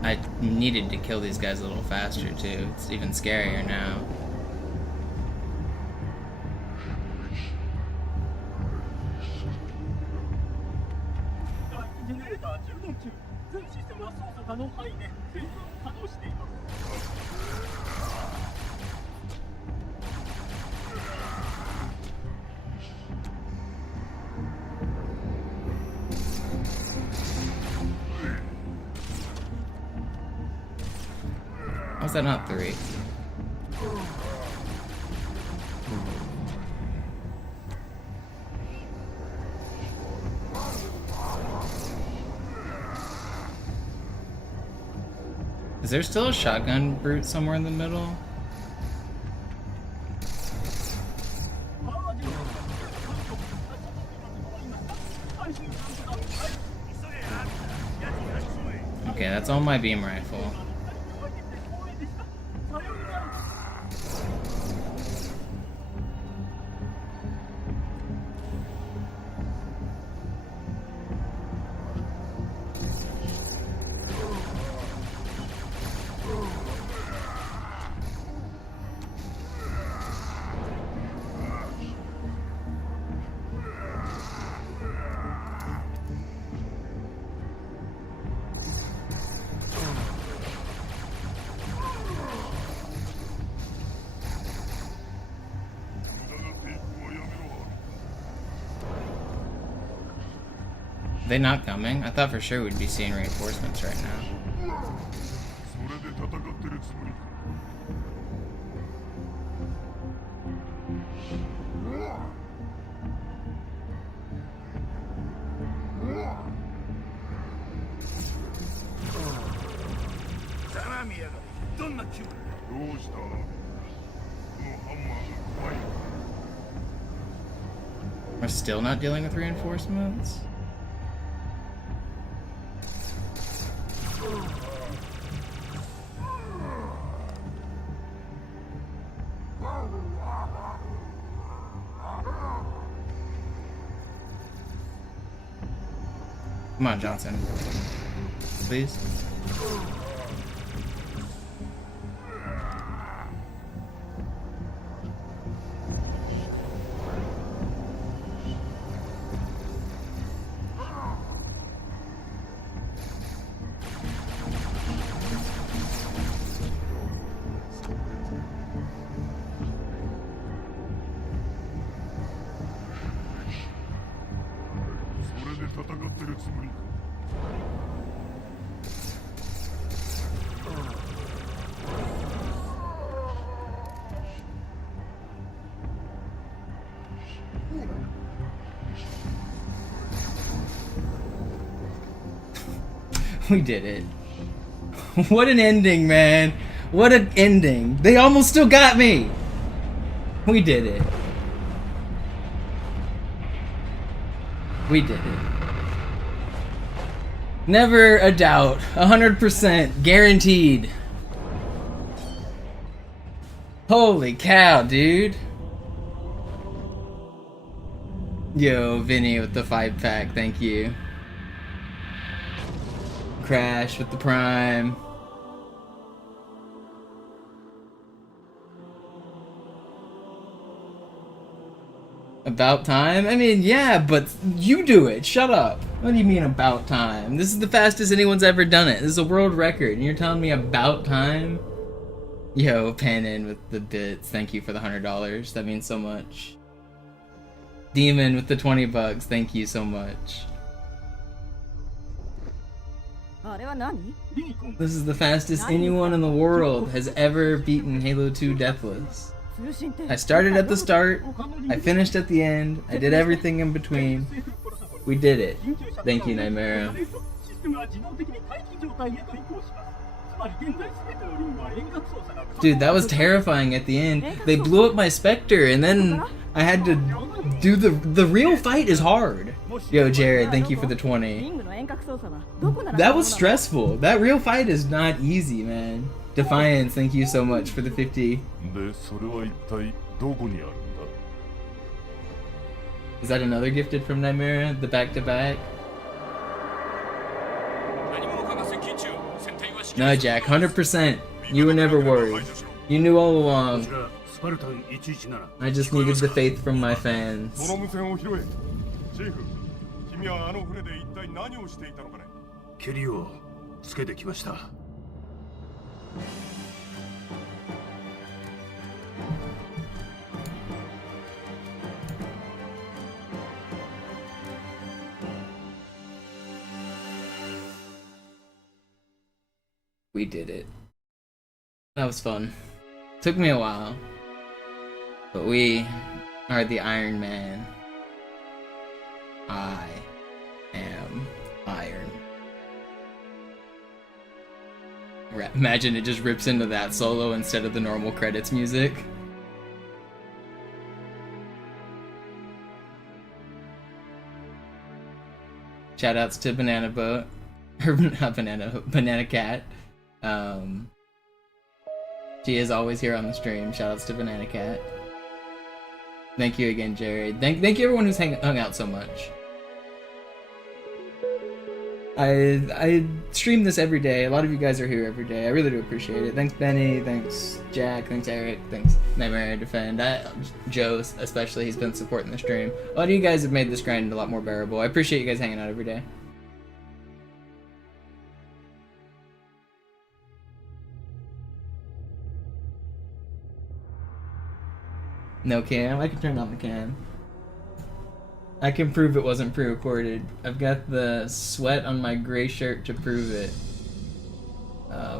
I needed to kill these guys a little faster too. It's even scarier now. How's that not 3? Is there still a shotgun brute somewhere in the middle? Okay, that's all my beam rifle. Are they not coming? I thought for sure we'd be seeing reinforcements right now. どうしたこのハンマーが怖い。 We're still not dealing with reinforcements? Come on, Johnson. Please. We did it. What an ending, man. What an ending. They almost still got me. We did it. We did it. Never a doubt. 100% guaranteed. Holy cow, dude. Yo, Vinny with the 5-pack, thank you. Crash with the Prime. About time? I mean, yeah, but you do it. Shut up. What do you mean about time? This is the fastest anyone's ever done it. This is a world record, and you're telling me about time? Yo, Panin with the bits. Thank you for the $100. That means so much. Demon with the $20. Thank you so much. This is the fastest anyone in the world has ever beaten Halo 2 Deathless. I started at the start, I finished at the end, I did everything in between. We did it. Thank you, Nightmare. Dude, that was terrifying at the end. They blew up my Spectre, and then I had to do the real fight is hard. Yo, Jared, thank you for the 20. That was stressful. That real fight is not easy, man. Defiance, thank you so much for the 50. Is that another gifted from Nightmare? The back-to-back? No, Jack, 100%. You were never worried. You knew all along. I just needed the faith from my fans. We did it. That was fun. Took me a while. But we are the Iron Man. I am Iron. Imagine it just rips into that solo instead of the normal credits music. Shoutouts to Banana Boat. Or not Banana Cat. She is always here on the stream. Shoutouts to Banana Cat. Thank you again, Jared. Thank you everyone who's hung out so much. I stream this every day. A lot of you guys are here every day. I really do appreciate it. Thanks Benny, thanks Jack, thanks Eric, thanks Nightmare Defend. Joe especially, he's been supporting the stream. A lot of you guys have made this grind a lot more bearable. I appreciate you guys hanging out every day. No cam? I can turn on the cam. I can prove it wasn't pre-recorded. I've got the sweat on my gray shirt to prove it.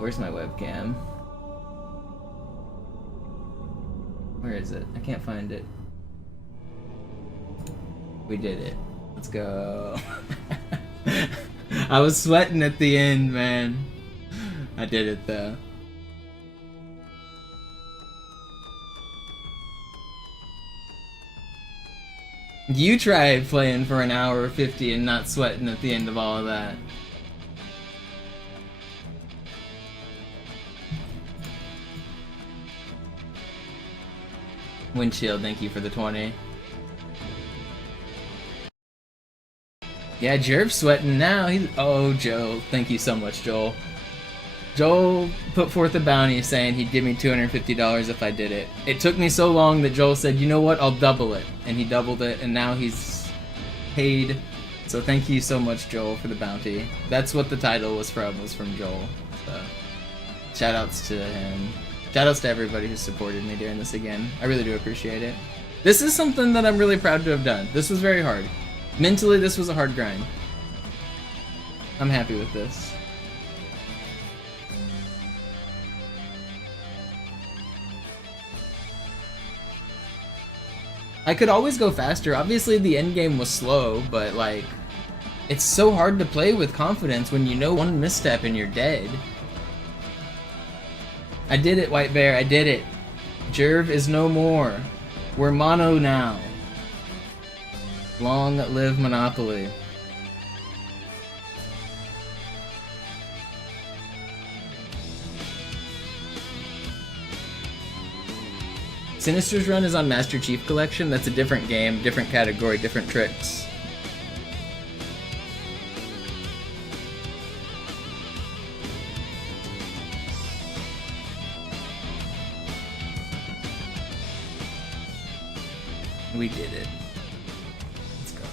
Where's my webcam? Where is it? I can't find it. We did it. Let's go. I was sweating at the end, man. I did it though. You tried playing for an hour 50 and not sweating at the end of all of that. Windshield, thank you for the 20. Yeah, Jerv's sweating now. Oh, Joe. Thank you so much, Joel. Joel put forth a bounty saying he'd give me $250 if I did it. It took me so long that Joel said, you know what, I'll double it. And he doubled it, and now he's paid. So thank you so much, Joel, for the bounty. That's what the title was from Joel. So, shoutouts to him. Shoutouts to everybody who supported me during this again. I really do appreciate it. This is something that I'm really proud to have done. This was very hard. Mentally, this was a hard grind. I'm happy with this. I could always go faster. Obviously, the end game was slow, but like, it's so hard to play with confidence when you know one misstep and you're dead. I did it, White Bear. I did it. Jerv is no more. We're mono now. Long live Monopoly. Sinister's run is on Master Chief Collection. That's a different game, different category, different tricks. We did it. Let's go.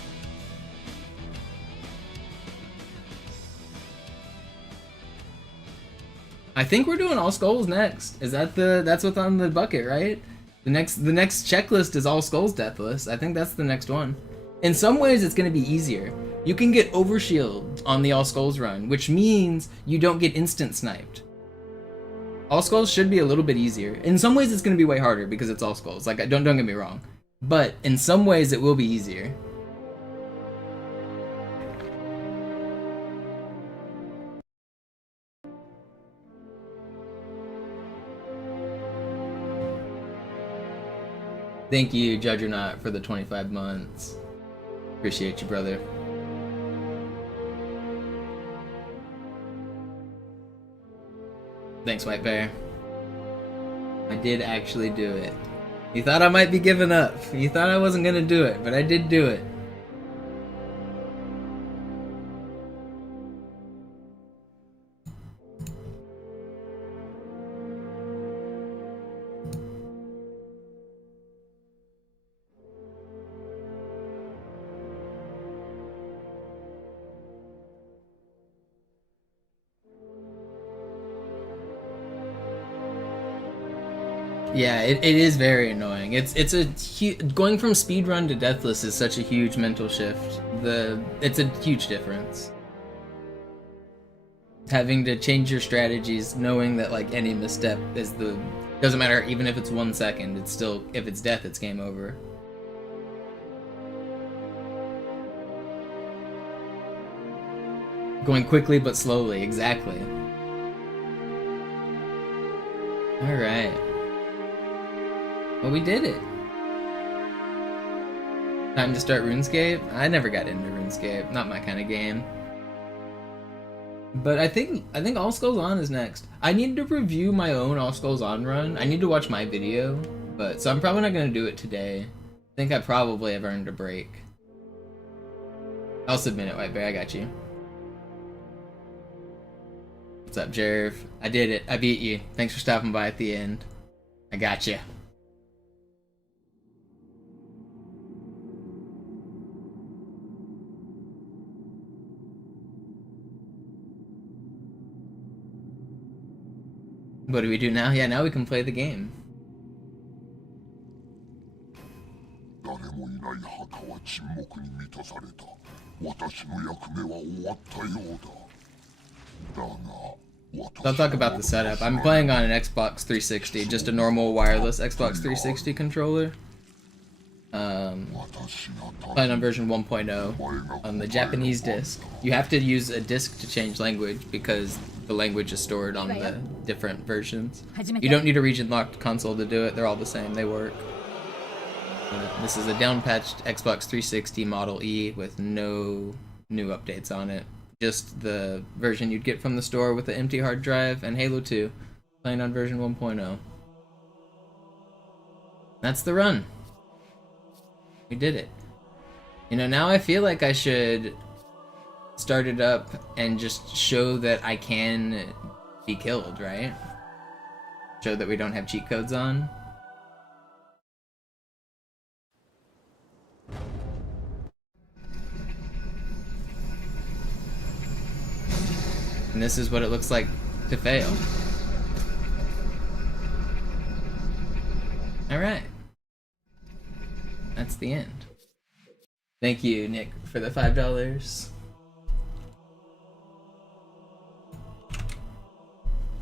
I think we're doing all skulls next. Is that that's what's on the bucket, right? The next checklist is all skulls deathless. I think that's the next one. In some ways, it's going to be easier. You can get overshield on the all skulls run, which means you don't get instant sniped. All skulls should be a little bit easier. In some ways, it's going to be way harder because it's all skulls. Like, don't get me wrong. But in some ways, it will be easier. Thank you, Judgernaut, for the 25 months. Appreciate you, brother. Thanks, White Bear. I did actually do it. You thought I might be giving up. You thought I wasn't gonna do it, but I did do it. Yeah, it is very annoying. It's going from speedrun to deathless is such a huge mental shift. It's a huge difference. Having to change your strategies, knowing that like any misstep is doesn't matter, even if it's 1 second. It's still, if it's death, it's game over. Going quickly but slowly, exactly. All right. Well, we did it. Time to start RuneScape? I never got into RuneScape. Not my kind of game. But I think All Skulls On is next. I need to review my own All Skulls On run. I need to watch my video. So I'm probably not going to do it today. I think I probably have earned a break. I'll submit it, White Bear. I got you. What's up, Jerv? I did it. I beat you. Thanks for stopping by at the end. I got you. What do we do now? Yeah, now we can play the game. I'll talk about the setup. I'm playing on an Xbox 360, just a normal wireless Xbox 360 controller. Playing on version 1.0 on the Japanese disc. You have to use a disc to change language because the language is stored on the different versions. You don't need a region locked console to do it. They're all the same. They work. This is a downpatched Xbox 360 Model E with no new updates on it. Just the version you'd get from the store with the empty hard drive and Halo 2, playing on version 1.0. That's the run. We did it. You know, now I feel like I should start it up and just show that I can be killed, right? Show that we don't have cheat codes on. And this is what it looks like to fail. Alright. That's the end. Thank you, Nick, for the $5.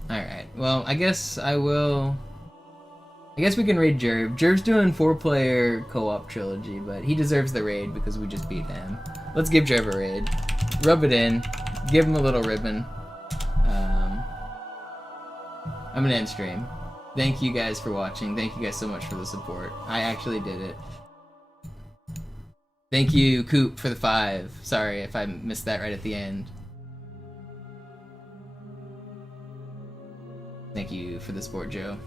Alright, well, I guess we can raid Jerv. Jerv's doing 4-player co-op trilogy, but he deserves the raid because we just beat him. Let's give Jerv a raid. Rub it in. Give him a little ribbon. I'm gonna end stream. Thank you guys for watching. Thank you guys so much for the support. I actually did it. Thank you, Coop, for the 5. Sorry if I missed that right at the end. Thank you for the support, Joe.